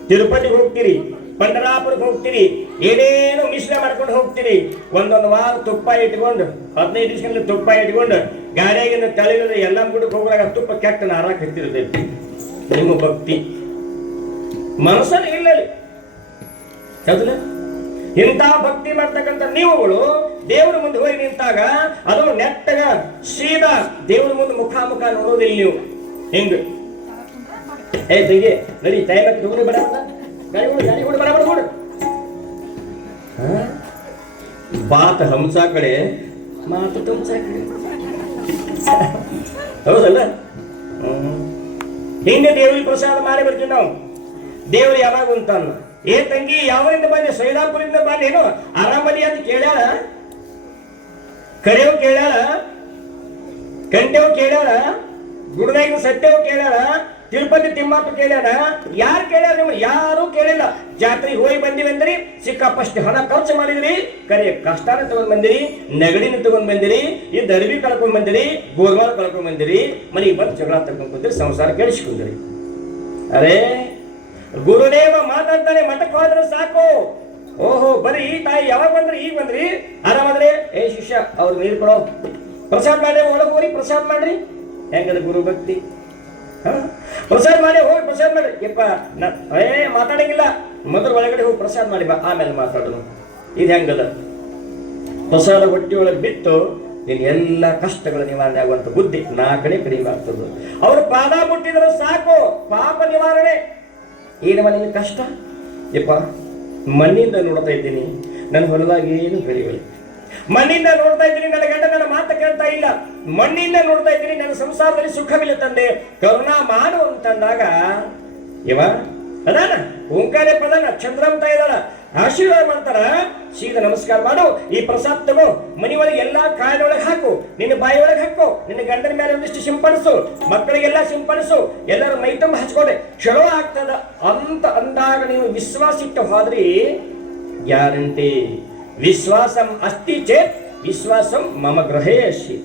ತಿರುಪತಿಗೆ ಹೋಗ್ತೀರಿ, ಪಂಡರಾಪುರಕ್ಕೆ ಹೋಗ್ತೀರಿ, ಏನೇನು ಮಿಶ್ರ ಮಾಡ್ಕೊಂಡು ಹೋಗ್ತೀರಿ. ಒಂದೊಂದು ವಾರ ತುಪ್ಪ ಇಟ್ಕೊಂಡು 15 ದಿವಸಗಳಲ್ಲಿ ತುಪ್ಪ ಇಟ್ಕೊಂಡು ಗಾಡಿಯಾಗಿಂದ ತಲೆಗಿಂದ ಎಲ್ಲ ಮುಗಿಗೆ ಹೋಗುವಾಗ ತುಪ್ಪ ಕೆಟ್ಟ ನಾರಾಕ್ ಹತ್ತಿರ್ತೈತಿ. ನಿಮ್ಮ ಭಕ್ತಿ ಮನಸ್ಸಲ್ಲಿ ಇಲ್ಲ, ಹೌದಿಲ್ಲ? ಇಂಥ ಭಕ್ತಿ ಮಾಡ್ತಕ್ಕಂಥ ನೀವುಗಳು ದೇವ್ರ ಮುಂದೆ ಹೋಗಿ ನಿಂತಾಗ ಅದು ನೆಟ್ಟಗ ಸೀದಾ ದೇವ್ರ ಮುಂದೆ ಮುಖಾಮುಖ ನೋಡೋದಿಲ್ಲ ನೀವು. ಹಿಂಗ ಏ ತಂಗಿ ನಡಿ ಟೈಮ್ ತಗೊಂಡು ಬಡ ಗಾಡಿ ಕೂಡ ಬಡ ಬಡ ಬಾತ್ ಹಂಸ ಕಡೆ ಮಾತು ತುಮ್ಸ ಕಡೆ, ಹೌದಲ್ಲ? ಹಿಂಗೆ ದೇವ್ರಿಗೆ ಪ್ರಸಾದ ಮಾಡಿ ಬರ್ತೀವಿ ನಾವು. ದೇವ್ರು ಯಾವಾಗ ಅಂತಾನ, ಏ ತಂಗಿ ಯಾವರಿಂದ ಬಂದೆ? ಸೈದಾಪುರಿಂದ ಬಂದೇನು? ಆರಾಮದಿ ಅಂತ ಕೇಳ್ಯಾಳ, ಕರೆಯವ್ ಕೇಳ್ಯಾಳ, ಕಂಟೆವ್ ಕೇಳ್ಯಾಳ, ಗುಡ್ದಾಗಿನ ಸತ್ಯವ್ ಕೇಳ್ಯಾಳ, ತಿರುಪತಿ ತಿಮ್ಮಪ್ಪ ಕೇಳ್ಯಾಳ. ಯಾರು ಕೇಳ್ಯಾರ? ನೀವು ಯಾರು ಕೇಳಿಲ್ಲ. ಜಾತ್ರೆಗೆ ಹೋಗಿ ಬಂದಿವಿ ಅಂದ್ರಿ, ಸಿಕ್ಕಾಪಷ್ಟು ಹಣ ಖರ್ಚು ಮಾಡಿದ್ರಿ, ಕರೆ ಕಷ್ಟಾನ ತಗೊಂಡ್ ಬಂದಿರಿ, ನೆಗಡಿನ ತಗೊಂಡ್ ಬಂದಿರಿ, ಈ ದರ್ಬಿ ಕಳ್ಕೊಂಡ್ ಬಂದಿರಿ, ಗೋರ್ಮಾಲ್ ಕಳ್ಕೊಂಡ್ ಬಂದಿರಿ, ಮನೆಗೆ ಬಂದು ಜಗಳ ತಗೊಂಡ್ ಬಂದಿರಿ, ಸಂಸಾರ ಕೇಳಿಸ್ಕೊಂಡ್ರಿ. ಅರೇ ಗುರುದೇವ ಮಾತಾಡ್ತಾನೆ, ಮಠಕ್ಕೆ ಹೋದ್ರೆ ಸಾಕು. ಓಹೋ ಬರೀ ತಾಯಿ ಯಾವಾಗ ಬಂದ್ರಿ? ಈಗ ಬಂದ್ರಿ, ಆರಾಮಂದ್ರೆ ಏ ಶಿಷ್ಯ ಅವ್ರು ನೀರು ಕೊಡೋ, ಪ್ರಸಾದ ಮಾಡಿ ಒಳಗೆ ಹೋಗಿ ಪ್ರಸಾದ ಮಾಡ್ರಿ. ಹೆಂಗದ ಗುರು ಭಕ್ತಿ? ಪ್ರಸಾದ ಮಾಡಿ ಹೋಗಿ ಪ್ರಸಾದ ಮಾಡಿ. ಯಪ್ಪ ಮಾತಾಡಂಗಿಲ್ಲ, ಮೊದಲು ಒಳಗಡೆ ಹೋಗಿ ಪ್ರಸಾದ ಮಾಡಿ ಬಾ, ಆಮೇಲೆ ಮಾತಾಡೋಣ. ಇದು ಹೆಂಗದ? ಪ್ರಸಾದ ಹೊಟ್ಟಿ ಒಳಗೆ ಬಿಟ್ಟು ನಿನ್ ಎಲ್ಲ ಕಷ್ಟಗಳ ನಿವಾರಣೆ ಆಗುವಂತ ಬುದ್ಧಿ ನಾಲ್ಕನೇ ಕಡಿಮೆ ಆಗ್ತದೆ. ಅವ್ರು ಪಾದ ಮುಟ್ಟಿದ್ರೆ ಸಾಕು, ಪಾಪ ನಿವಾರಣೆ. ಏನಮ್ಮ ನಿನ್ನ ಕಷ್ಟ? ಯಪ್ಪ ಮಣ್ಣಿಂದ ನೋಡ್ತಾ ಇದ್ದೀನಿ, ನನ್ನ ಹೊಲದಾಗ ಏನು ಬೆಳೆಯುವ. ಮಣ್ಣಿಂದ ನೋಡ್ತಾ ಇದ್ದೀನಿ, ನನ್ನ ಗಂಡ ನನ್ನ ಮಾತು ಕೇಳ್ತಾ ಇಲ್ಲ. ಮಣ್ಣಿಂದ ನೋಡ್ತಾ ಇದ್ದೀನಿ, ನನ್ನ ಸಂಸಾರದಲ್ಲಿ ಸುಖವಿಲ್ಲ ತಂದೆ, ಕರುಣಾ ಮಾಡು ಅಂತಂದಾಗ ಇವ ಅದಾನ ಓಂಕಾರ ಪದನ ಚಂದ್ರಂತ ಇದ್ದಾಳ, ಆಶೀರ್ವಾದ ಮಾಡ್ತಾರ. ಸೀದಾ ನಮಸ್ಕಾರ ಮಾಡು, ಈ ಪ್ರಸಾದ ತಗೋ, ಮನಿ ಒಳಗೆ ಎಲ್ಲಾ ಕಾಯಿನೊಳಗೆ ಹಾಕು, ನಿನ್ನ ಬಾಯಿ ಒಳಗೆ ಹಾಕು, ನಿನ್ನ ಗಂಡನ ಮೇಲೆ ಒಂದಿಷ್ಟು ಸಿಂಪಡಿಸು, ಮಕ್ಕಳಿಗೆಲ್ಲ ಸಿಂಪಡಿಸು, ಎಲ್ಲರೂ ಮೈ ತುಂಬ ಹಚ್ಕೊಂಡೆ ಚಲೋ ಆಗ್ತದ ಅಂತ ಅಂದಾಗ ನೀವು ವಿಶ್ವಾಸ ಇಟ್ಟು ಹೋದ್ರಿ ಗ್ಯಾರಂಟಿ. ವಿಶ್ವಾಸಂ ಅಸ್ತಿ ಚೇತ್ ವಿಶ್ವಾಸಂ ಮಮ ಗೃಹೇ ಅಸ್ತಿ,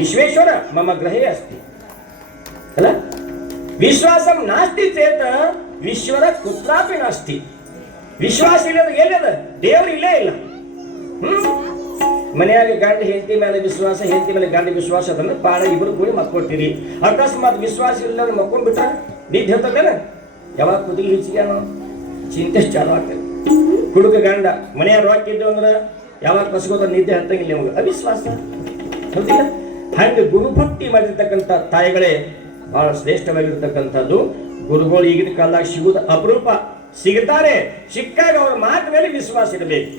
ವಿಶ್ವೇಶ್ವರ ಮಮ ಗೃಹೇ ಅಸ್ತಿ ಅಲ್ಲ. ವಿಶ್ವಾಸಂ ನಾಸ್ತಿ ಚೇತ ವಿಶ್ವರ ಕುತ್ರಾಪಿ ನಾಸ್ತಿ. ವಿಶ್ವಾಸ ಇಲ್ಲದ ಎಲ್ಲದ ದೇವ್ರು ಇಲ್ಲೇ ಇಲ್ಲ. ಮನೆಯಾಗ ಗಂಡ ಹೆಂಡತಿ ಮೇಲೆ ವಿಶ್ವಾಸ, ಹೆಂಡತಿ ಮೇಲೆ ಗಂಡ ವಿಶ್ವಾಸ ಅದಂದ್ರೆ ಪಾಡ ಇಬ್ರು ಕೂಡಿ ಮಕ್ಕೊಡ್ತೀರಿ. ಅಕಸ್ಮಾತ್ ವಿಶ್ವಾಸ ಇಲ್ಲ ಮಕ್ಕೊಂಡ್ಬಿಟ್ಟ ನಿದ್ದೆ ಹೇಳ್ತದೇನ? ಯಾವಾಗ ಕುದಿಗೆ ಹಿಚ್ಚಿಗ್ಯಾನೋ ಚಿಂತೆ ಚಾಲು ಆಗ್ತದೆ. ಹುಡುಗ ಗಂಡ ಮನೆಯಾಗ ರೊಕ್ಕ ಇದ್ದು ಅಂದ್ರೆ ಯಾವಾಗ ಕಸ್ಕೋತ ನಿದ್ದೆ ಹತ್ತಂಗಿಲ್ಲ ನಿಮ್ಗೆ, ಅವಿಶ್ವಾಸ. ಹೌದಿಲ್ಲ? ಹಂಗೆ ಗುರುಭಕ್ತಿ ಮಾಡಿರ್ತಕ್ಕಂಥ ತಾಯಿಗಳೇ ಬಹಳ ಶ್ರೇಷ್ಠವಾಗಿರ್ತಕ್ಕಂಥದ್ದು. ಗುರುಗಳು ಈಗಿನ ಕಾಲದಾಗ ಸಿಗುವುದು ಅಪರೂಪ. ಸಿಗುತ್ತಾರೆ, ಸಿಕ್ಕಾಗ ಅವರ ಮಾತು ಮೇಲೆ ವಿಶ್ವಾಸ ಇರಬೇಕು.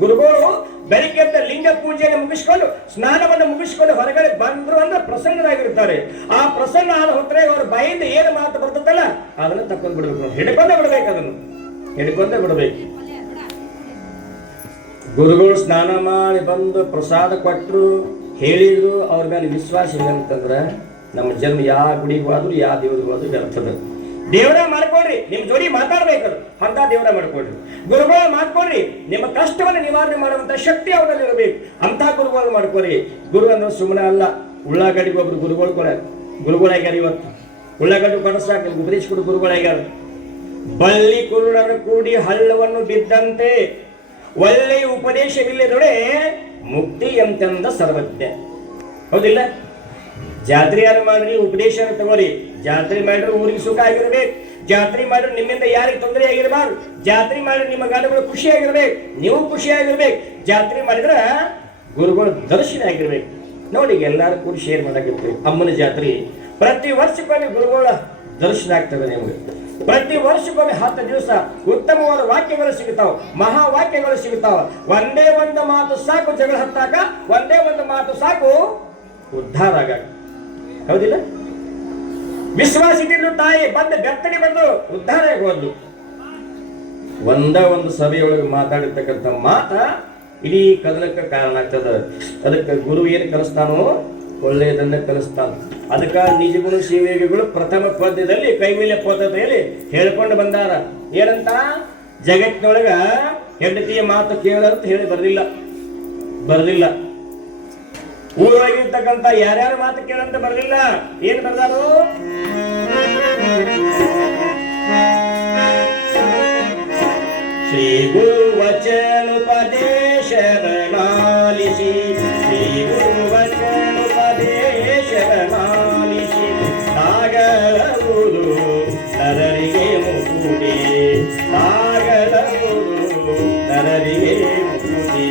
ಗುರುಗಳು ಬೆಳಿಗ್ಗೆ ಲಿಂಗ ಪೂಜೆಯನ್ನು ಮುಗಿಸ್ಕೊಂಡು ಸ್ನಾನವನ್ನು ಮುಗಿಸ್ಕೊಂಡು ಹೊರಗಡೆ ಬಂದ್ರು ಅಂದ್ರೆ ಪ್ರಸನ್ನರಾಗಿರ್ತಾರೆ. ಆ ಪ್ರಸನ್ನ ಆದ ಹೊತ್ತರೆ ಅವರ ಬಾಯಿಂದ ಏನು ಮಾತು ಬರ್ತದಲ್ಲ ಅದನ್ನು ತಕ್ಕೊಂಡು ಬಿಡ್ಬೇಕು, ಹಿಡ್ಕೊಂಡೇ ಬಿಡ್ಬೇಕು, ಅದನ್ನು ಹಿಡ್ಕೊಂಡೇ ಬಿಡ್ಬೇಕು. ಗುರುಗಳು ಸ್ನಾನ ಮಾಡಿ ಬಂದು ಪ್ರಸಾದ ಕೊಟ್ಟರು, ಹೇಳಿದ್ರು, ಅವ್ರ ಮೇಲೆ ವಿಶ್ವಾಸ ಇಲ್ಲ ಅಂತಂದ್ರೆ ನಮ್ಮ ಜನ್ಮ ಯಾವ ಗುಡಿಗೆ ಹೋದ್ರು ಯಾವ ದೇವ್ರಿಗೆ ಹೋದ್ರು ವ್ಯರ್ಥದ. ದೇವರ ಮಾಡ್ಕೊಡ್ರಿ, ನಿಮ್ ಜೋಡಿ ಮಾತಾಡ್ಬೇಕದು ಅಂತ ದೇವರ ಮಾಡ್ಕೊಡ್ರಿ. ಗುರುಗಳ ಮಾಡ್ಕೊಡ್ರಿ, ನಿಮ್ಮ ಕಷ್ಟವನ್ನು ನಿವಾರಣೆ ಮಾಡುವಂತ ಶಕ್ತಿ ಅವರಲ್ಲಿ ಇರಬೇಕು ಅಂತ ಗುರುಗಳು ಮಾಡ್ಕೊಡ್ರಿ. ಗುರು ಅಂದ್ರೆ ಸುಮ್ಮನೆ ಅಲ್ಲ. ಉಳ್ಳಾಗಡ್ಡಿಗೆ ಒಬ್ರು ಗುರುಗಳಾಗ್ಯಾರ. ಇವತ್ತು ಉಳ್ಳಾಗಡ್ಡಿ ಕೊಡಸಾಕ ಉಪದೇಶ ಕೊಡು ಗುರುಗಳಾಗ್ಯಾರ. ಬಳ್ಳಿ ಕುರುಡರ ಕೂಡಿ ಹಳ್ಳವನ್ನು ಬಿದ್ದಂತೆ ಒಳ್ಳೆಯ ಉಪದೇಶವಿಲ್ಲದೊಡೆ ಮುಕ್ತಿ ಎಂತೆಂದ ಸರ್ವಜ್ಞ. ಹೌದಿಲ್ಲ? ಜಾತ್ರೆ ಯಾರು ಮಾಡ್ರಿ, ಉಪದೇಶ ತಗೋರಿ. ಜಾತ್ರೆ ಮಾಡಿದ್ರೆ ಊರಿಗೆ ಸುಖ ಆಗಿರ್ಬೇಕು. ಜಾತ್ರೆ ಮಾಡಿದ್ರೆ ನಿಮ್ಮಿಂದ ಯಾರಿಗೆ ತೊಂದರೆ ಆಗಿರಬಾರ್ದು. ಜಾತ್ರೆ ಮಾಡಿದ್ರೆ ನಿಮ್ಮ ಗಂಡಗಳು ಖುಷಿಯಾಗಿರ್ಬೇಕು, ನೀವು ಖುಷಿಯಾಗಿರ್ಬೇಕು. ಜಾತ್ರೆ ಮಾಡಿದ್ರೆ ಗುರುಗಳು ದರ್ಶನ ಆಗಿರ್ಬೇಕು. ನೋಡಿ, ಎಲ್ಲರೂ ಕೂಡ ಶೇರ್ ಮಾಡಾಕಿರ್ತೀವಿ. ಅಮ್ಮನ ಜಾತ್ರೆ ಪ್ರತಿ ವರ್ಷಕ್ಕೊಮ್ಮೆ ಗುರುಗಳ ದರ್ಶನ ಆಗ್ತದೆ ನಿಮಗೆ. ಪ್ರತಿ ವರ್ಷಕ್ಕೊಮ್ಮೆ 10 ದಿವಸ ಉತ್ತಮವಾದ ವಾಕ್ಯಗಳು ಸಿಗುತ್ತಾವ, ಮಹಾವಾಕ್ಯಗಳು ಸಿಗುತ್ತಾವ. ಒಂದೇ ಒಂದು ಮಾತು ಸಾಕು ಜಗಳ ಹತ್ತಾಕ, ಒಂದೇ ಒಂದು ಮಾತು ಸಾಕು ಉದ್ಧಾರ ಆಗ. ಹೌದಿಲ್ಲ? ವಿಶ್ವಾಸ ಇಟ್ಟಿದ್ದು ತಾಯಿ ಬಂದು ಬೆತ್ತಡಿ ಬಂದು ಉದ್ಧಾರ ಆಗೋದು. ಒಂದು ಸಭೆಯೊಳಗೆ ಮಾತಾಡಿರ್ತಕ್ಕಂಥ ಮಾತ ಇಡೀ ಕದಲಕ್ಕೆ ಕಾರಣ ಆಗ್ತದ. ಅದಕ್ಕೆ ಗುರು ಏನು ಕಲಿಸ್ತಾನೋ ಒಳ್ಳೆಯದನ್ನ ಕಲಿಸ್ತಾನ. ಅದಕ್ಕೆ ನಿಜಗುಣ ಶಿವಯೋಗಿಗಳು ಪ್ರಥಮ ಪದ್ಯದಲ್ಲಿ ಕೈವಲ್ಯ ಪದ್ಧತಿಯಲ್ಲಿ ಹೇಳ್ಕೊಂಡು ಬಂದಾರ. ಏನಂತ? ಜಗತ್ತಿನೊಳಗ ಹೆಂಡತಿಯ ಮಾತು ಕೇಳಂತ ಹೇಳಿ ಬರಲಿಲ್ಲ. ಊರೊಳಗಿರ್ತಕ್ಕಂಥ ಯಾರ್ಯಾರ ಮಾತು ಕೇಳಂತ ಬರಲಿಲ್ಲ. ಏನ್ ಬರ್ದಾರು? ಶ್ರೀ ಗುರು ವಚನೋಪದೇಶನಾಲಿಸಿ, ಶ್ರೀ ಗುರು ವಚನೋಪದೇಶನಾಲಿಸಿ, ಸಾಗರವುದು ನರರಿಗೆ ಮುಕುಡಿ, ಸಾಗರವುದು ನರರಿಗೆ ಮುಕುಡಿ.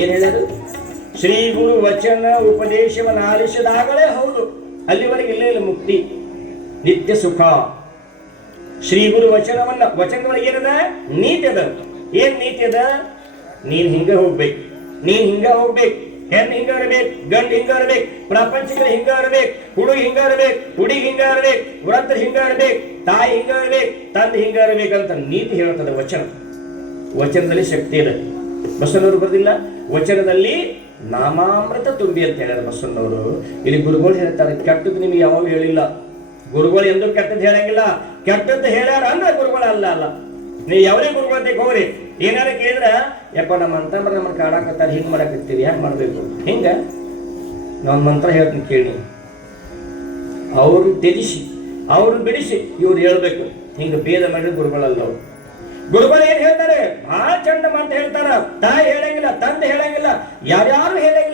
ಏನ್ ಹೇಳೋದು? ಶ್ರೀ ಗುರು ವಚನ ಉಪದೇಶವನ್ನು ಆಲಿಸಿದಾಗಲೇ ಹೌದು, ಅಲ್ಲಿವರೆಗೆ ಇಲ್ಲೇ ಇಲ್ಲ ಮುಕ್ತಿ, ನಿತ್ಯ ಸುಖ. ಶ್ರೀ ಗುರು ವಚನದೊಳಗೆ ಏನದ? ನೀತಿ ಅದ. ಏನ್ ನೀತಿ ಅದ? ನೀನ್ ಹಿಂಗ ಹೋಗ್ಬೇಕು, ಹೆಣ್ಣು ಹಿಂಗ ಇರಬೇಕು, ಗಂಡು ಹಿಂಗ ಇರಬೇಕು, ಪ್ರಪಂಚಗಳು ಹಿಂಗ ಇರಬೇಕು, ಹುಡುಗ ಹಿಂಗ ಇರಬೇಕು, ಹುಡುಗಿ ಹಿಂಗ ಇರಬೇಕು, ವೃದ್ಧರು ಹಿಂಗ ಇರಬೇಕು, ತಾಯಿ ಹಿಂಗ ಇರಬೇಕು, ತಂದೆ ಹಿಂಗ ಇರಬೇಕಂತ ನೀತಿ ಹೇಳ್ತದೆ ವಚನದಲ್ಲಿ ಶಕ್ತಿ ಇದೆ. ಬಸವನವರು ಬರೆದಿಲ್ಲ, ವಚನದಲ್ಲಿ ನಾಮಾಮೃತ ತುಂಬಿ ಅಂತ ಹೇಳ್ಯಾರ ಬಸವಣ್ಣವರು. ಇಲ್ಲಿ ಗುರುಗಳು ಹೇಳ್ತಾರೆ, ಕೆಟ್ಟದ್ದು ನಿಮ್ಗೆ ಯಾವಾಗ ಹೇಳಿಲ್ಲ. ಗುರುಗಳು ಎಂದೂ ಕೆಟ್ಟದ್ದು ಹೇಳಂಗಿಲ್ಲ. ಕೆಟ್ಟದ್ದು ಹೇಳ್ಯಾರ ಅಂದ್ರೆ ಗುರುಗಳು ಅಲ್ಲ. ನೀವು ಯಾವೇ ಗುರುಗಳು ಅಂತ ಹೋಗ್ರಿ, ಏನಾರ ಕೇಳಿದ್ರ ಯಪ್ಪ ನಮ್ಮ ಅಂತಂದ್ರೆ ನಮ್ಮನ್ನು ಕಾಡಾಕತ್ತಾರ, ಹಿಂಗ್ ಮಾಡಾಕತ್ತೀವಿ, ಯಾಕೆ ಮಾಡ್ಬೇಕು ಹಿಂಗ? ನಾನು ಮಂತ್ರ ಹೇಳ್ತೀನಿ ಕೇಳಿ. ಅವ್ರು ತ್ಯಜಿಸಿ, ಅವ್ರು ಬಿಡಿಸಿ ಇವ್ರು ಹೇಳ್ಬೇಕು. ಹಿಂಗ ಭೇದ ಮಾಡಿದ್ರೆ ಗುರುಗಳಲ್ಲ. ಗುರುಗಳು ಏನ್ ಹೇಳ್ತಾರೆ? ಬಹಳ ಚಂದ ಮಾತು ಹೇಳ್ತಾರ. ತಾಯಿ ಹೇಳಂಗಿಲ್ಲ, ತಂದೆ ಹೇಳಂಗಿಲ್ಲ, ಯಾರ್ಯಾರು ಹೇಳಂಗಿಲ್ಲ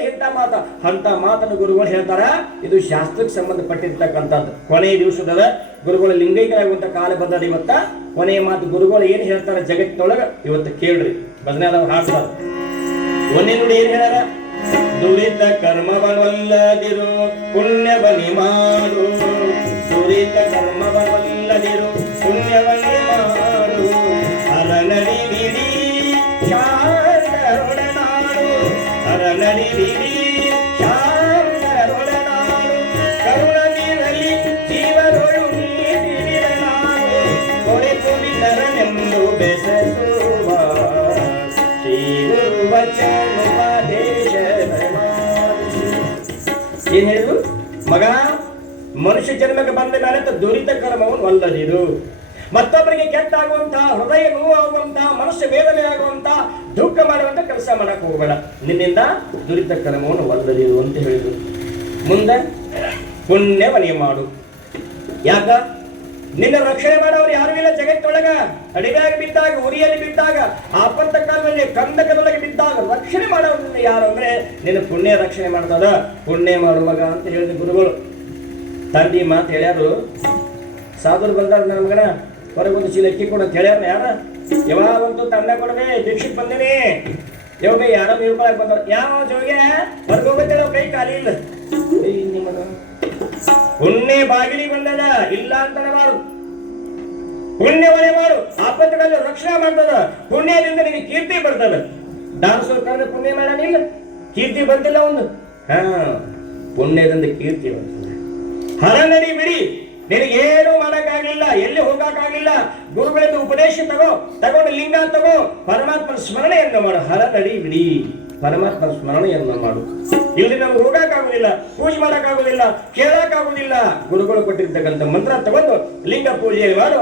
ಅಂತ ಮಾತನ್ನು ಗುರುಗಳು ಹೇಳ್ತಾರ. ಇದು ಶಾಸ್ತ್ರಕ್ಕೆ ಸಂಬಂಧಪಟ್ಟಿರ್ತಕ್ಕಂಥದ್ದು. ಕೊನೆಯ ದಿವಸದ ಗುರುಗಳ ಲಿಂಗೈಕ್ಯರಾಗುವಂತ ಕಾಲ ಬಂದದ. ಇವತ್ತ ಕೊನೆಯ ಮಾತು ಗುರುಗಳು ಏನ್ ಹೇಳ್ತಾರ ಜಗತ್ತಿನೊಳಗ ಇವತ್ತು ಕೇಳ್ರಿ. ಬದನಾದವ್ರು ಹಾಡ್ತಾರ. ಒಂದೇ ನುಡಿ ಏನ್ ಹೇಳ್ಯಾರ? ದುರಿತ ಕರ್ಮವಲ್ಲದಿರು ಪುಣ್ಯವನಿ ಮಾಡು, ದುರಿತ ಕರ್ಮವಲ್ಲದಿರು ಪುಣ್ಯವನಿ ಮಾಡು, ಅರನಡಿ ಬಿಡಿ ಶಾಂತರೊಡನಾಡು, ಅರನಡಿ ಬಿಡಿ ಶಾಂತರೊಡನಾಡು, ಕರುಣವಿರಲಿ ಜೀವರೊಳು ನೀಡಿರನಾಡು, ಕೊರೆ ಕುರಿತರನೆಂದು ಬೆಸಸುವ ಶ್ರೀ ಗುರು ವಚನೋಪದೇಶ. ಏನ್ ಹೇಳಿದ್ರು? ಮಗ, ಮನುಷ್ಯ ಜನ್ಮಕ್ಕೆ ಬಂದ ಮೇಲೆ ದುರಿತ ಕರ್ಮವನ್ನು ಅಲ್ಲದಿರು. ಮತ್ತೊಬ್ಬರಿಗೆ ಕೆಟ್ಟಾಗುವಂತಹ, ಹೃದಯ ನೋವಾಗುವಂತಹ, ಮನುಷ್ಯ ವೇದನೆ ಆಗುವಂತಹ, ದುಃಖ ಮಾಡುವಂತ ಕೆಲಸ ಮಾಡಕ್ ಹೋಗಬೇಡ. ನಿನ್ನಿಂದ ದುರಿತ ಕರ್ಮವನ್ನು ಅಲ್ಲದಿರು ಅಂತ ಹೇಳಿದ್ರು. ಮುಂದೆ ಪುಣ್ಯವನೇ ಮಾಡು. ಯಾಕ? ನಿನ್ನ ರಕ್ಷಣೆ ಮಾಡೋರು ಯಾರು ಇಲ್ಲ ಜಗತ್ತೊಳಗ. ಅಡಿಗಾಗಿ ಬಿದ್ದಾಗ, ಉರಿಯಲ್ಲಿ ಬಿದ್ದಾಗ, ಆಪತ್ತ ಕಾಲದಲ್ಲಿ ಕಂದಕದೊಳಗೆ ಬಿದ್ದಾಗ ರಕ್ಷಣೆ ಮಾಡೋರು ಯಾರು ಅಂದ್ರೆ ನಿನ್ನ ಪುಣ್ಯ ರಕ್ಷಣೆ ಮಾಡ್ತದ. ಪುಣ್ಯ ಮಾಡು ಮಗ ಅಂತ ಹೇಳಿದ ಗುರುಗಳು. ತಂದಿ ಮಾತು ಹೇಳ್ಯಾರು. ಸಾಧುರು ಬಂದಾರ, ನನ್ನ ಮಗನ ಹೊರಗೊಂದು ಚೀಲ ಅಕ್ಕಿ ಕೊಡು ಅಂತ ಹೇಳ್ಯಾರ. ಯಾರ? ಯಾವಾಗಂತೂ ತಂಡ ಕೊಡದೆ ದೀಕ್ಷಿತ್ ಬಂದೇನಿ. ಯಾವಾಗ ಯಾರೋ ನೀರ್ಕೊಳಕ್ ಬಂದವ್ರು. ಯಾವ ಜೋಗೆ ಹೊರಗೋಗ್ಬೇಕಲ್ಲ, ಕೈ ಖಾಲಿ ಇಲ್ಲ. ಪುಣ್ಯ ಬಾಗಿಲಿ ಬಂದದ ಇಲ್ಲ ಅಂತಾನೆ ಮಾಡು, ಪುಣ್ಯವನ್ನೇ ಮಾಡು, ಆಪತ್ತುಗಳಲ್ಲಿ ರಕ್ಷಣೆ ಮಾಡ್ತದ, ಪುಣ್ಯದಿಂದ ನಿನಗೆ ಕೀರ್ತಿ ಬರ್ತದ. ಡಾನ್ಸ್ ಕರೆದ್ರೆ ಪುಣ್ಯ ಮಾಡೋನಿಲ್ಲ, ಕೀರ್ತಿ ಬಂದಿಲ್ಲ ಒಂದು. ಪುಣ್ಯದಿಂದ ಕೀರ್ತಿ ಬರ್ತದೆ. ಹರನಡಿ ಬಿಡಿ, ನಿನಗೇನು ಮಾಡಕ್ಕಾಗಲಿಲ್ಲ, ಎಲ್ಲಿ ಹೋಗಕ್ಕಾಗಲಿಲ್ಲ, ಗುರುಗಳಿಂದ ಉಪದೇಶ ತಗೊಂಡು ಲಿಂಗ ತಗೋ, ಪರಮಾತ್ಮನ ಸ್ಮರಣೆಯನ್ನು ಮಾಡು. ಹರನಡಿ ಬಿಡಿ, ಪರಮಾತ್ಮನ ಸ್ಮರಣೆಯನ್ನು ಮಾಡು. ಇಲ್ಲಿ ನಮ್ಗೆ ಹೋಗಕ್ಕಾಗುದಿಲ್ಲ, ಪೂಜೆ ಮಾಡಕ್ಕಾಗುದಿಲ್ಲ, ಕೇಳಕ್ಕಾಗುದಿಲ್ಲ, ಗುರುಗಳು ಕೊಟ್ಟಿರ್ತಕ್ಕಂಥ ಮಂತ್ರ ತಗೊಂಡು ಲಿಂಗ ಪೂಜೆ ಮಾಡು.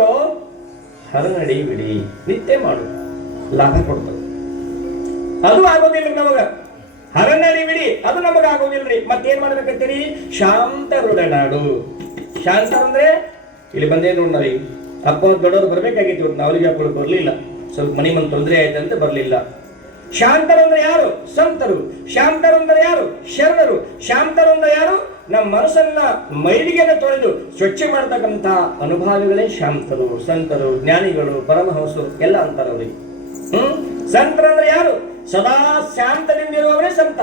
ಹರನಡಿ ಬಿಡಿ ನಿತ್ಯ ಮಾಡು, ಲಾಭ ಕೊಡ್ತದೆ. ಅದು ಆಗೋದಿಲ್ಲ ನಮಗ. ಹರನಡಿ ಬಿಡಿ ಅದು ನಮಗ ಆಗೋದಿಲ್ರಿ. ಮತ್ತೇನ್ ಮಾಡ್ಬೇಕಂತೀರಿ? ಶಾಂತ ಹೃದಯನಾಡು. ಶಾಂತ ಅಂದ್ರೆ ಇಲ್ಲಿ ಬಂದೇ ನೋಡಿ ನಾವೀಗ ಅಪ್ಪ ದೊಡ್ಡವರು ಬರ್ಬೇಕಾಗಿತ್ತು, ಅವ್ರಿಗೆ ಅಪ್ಪಳು ಬರ್ಲಿಲ್ಲ, ಸ್ವಲ್ಪ ಮನೆ ಮನೆ ತೊಂದರೆ ಆಯ್ತಂತ ಬರ್ಲಿಲ್ಲ. ಶಾಂತರಂದ್ರೆ ಯಾರು? ಸಂತರು. ಶಾಂತರಂದ್ರೆ ಯಾರು? ಶರಣರು. ಶಾಂತರಂದ್ರೆ ಯಾರು? ನಮ್ಮ ಮನಸ್ಸನ್ನ ಮೈಲಿಗೆನ ತೊಳೆದು ಸ್ವಚ್ಛ ಮಾಡತಕ್ಕಂಥ ಅನುಭಾವಿಗಳೇ ಶಾಂತರು, ಸಂತರು, ಜ್ಞಾನಿಗಳು, ಪರಮಹಂಸರು ಎಲ್ಲ ಅಂತಾರೆ ಅವ್ರಿಗೆ. ಸಂತರಂದ್ರೆ ಯಾರು? ಸದಾ ಶಾಂತದಿಂದಿರುವವರೇ ಸಂತ.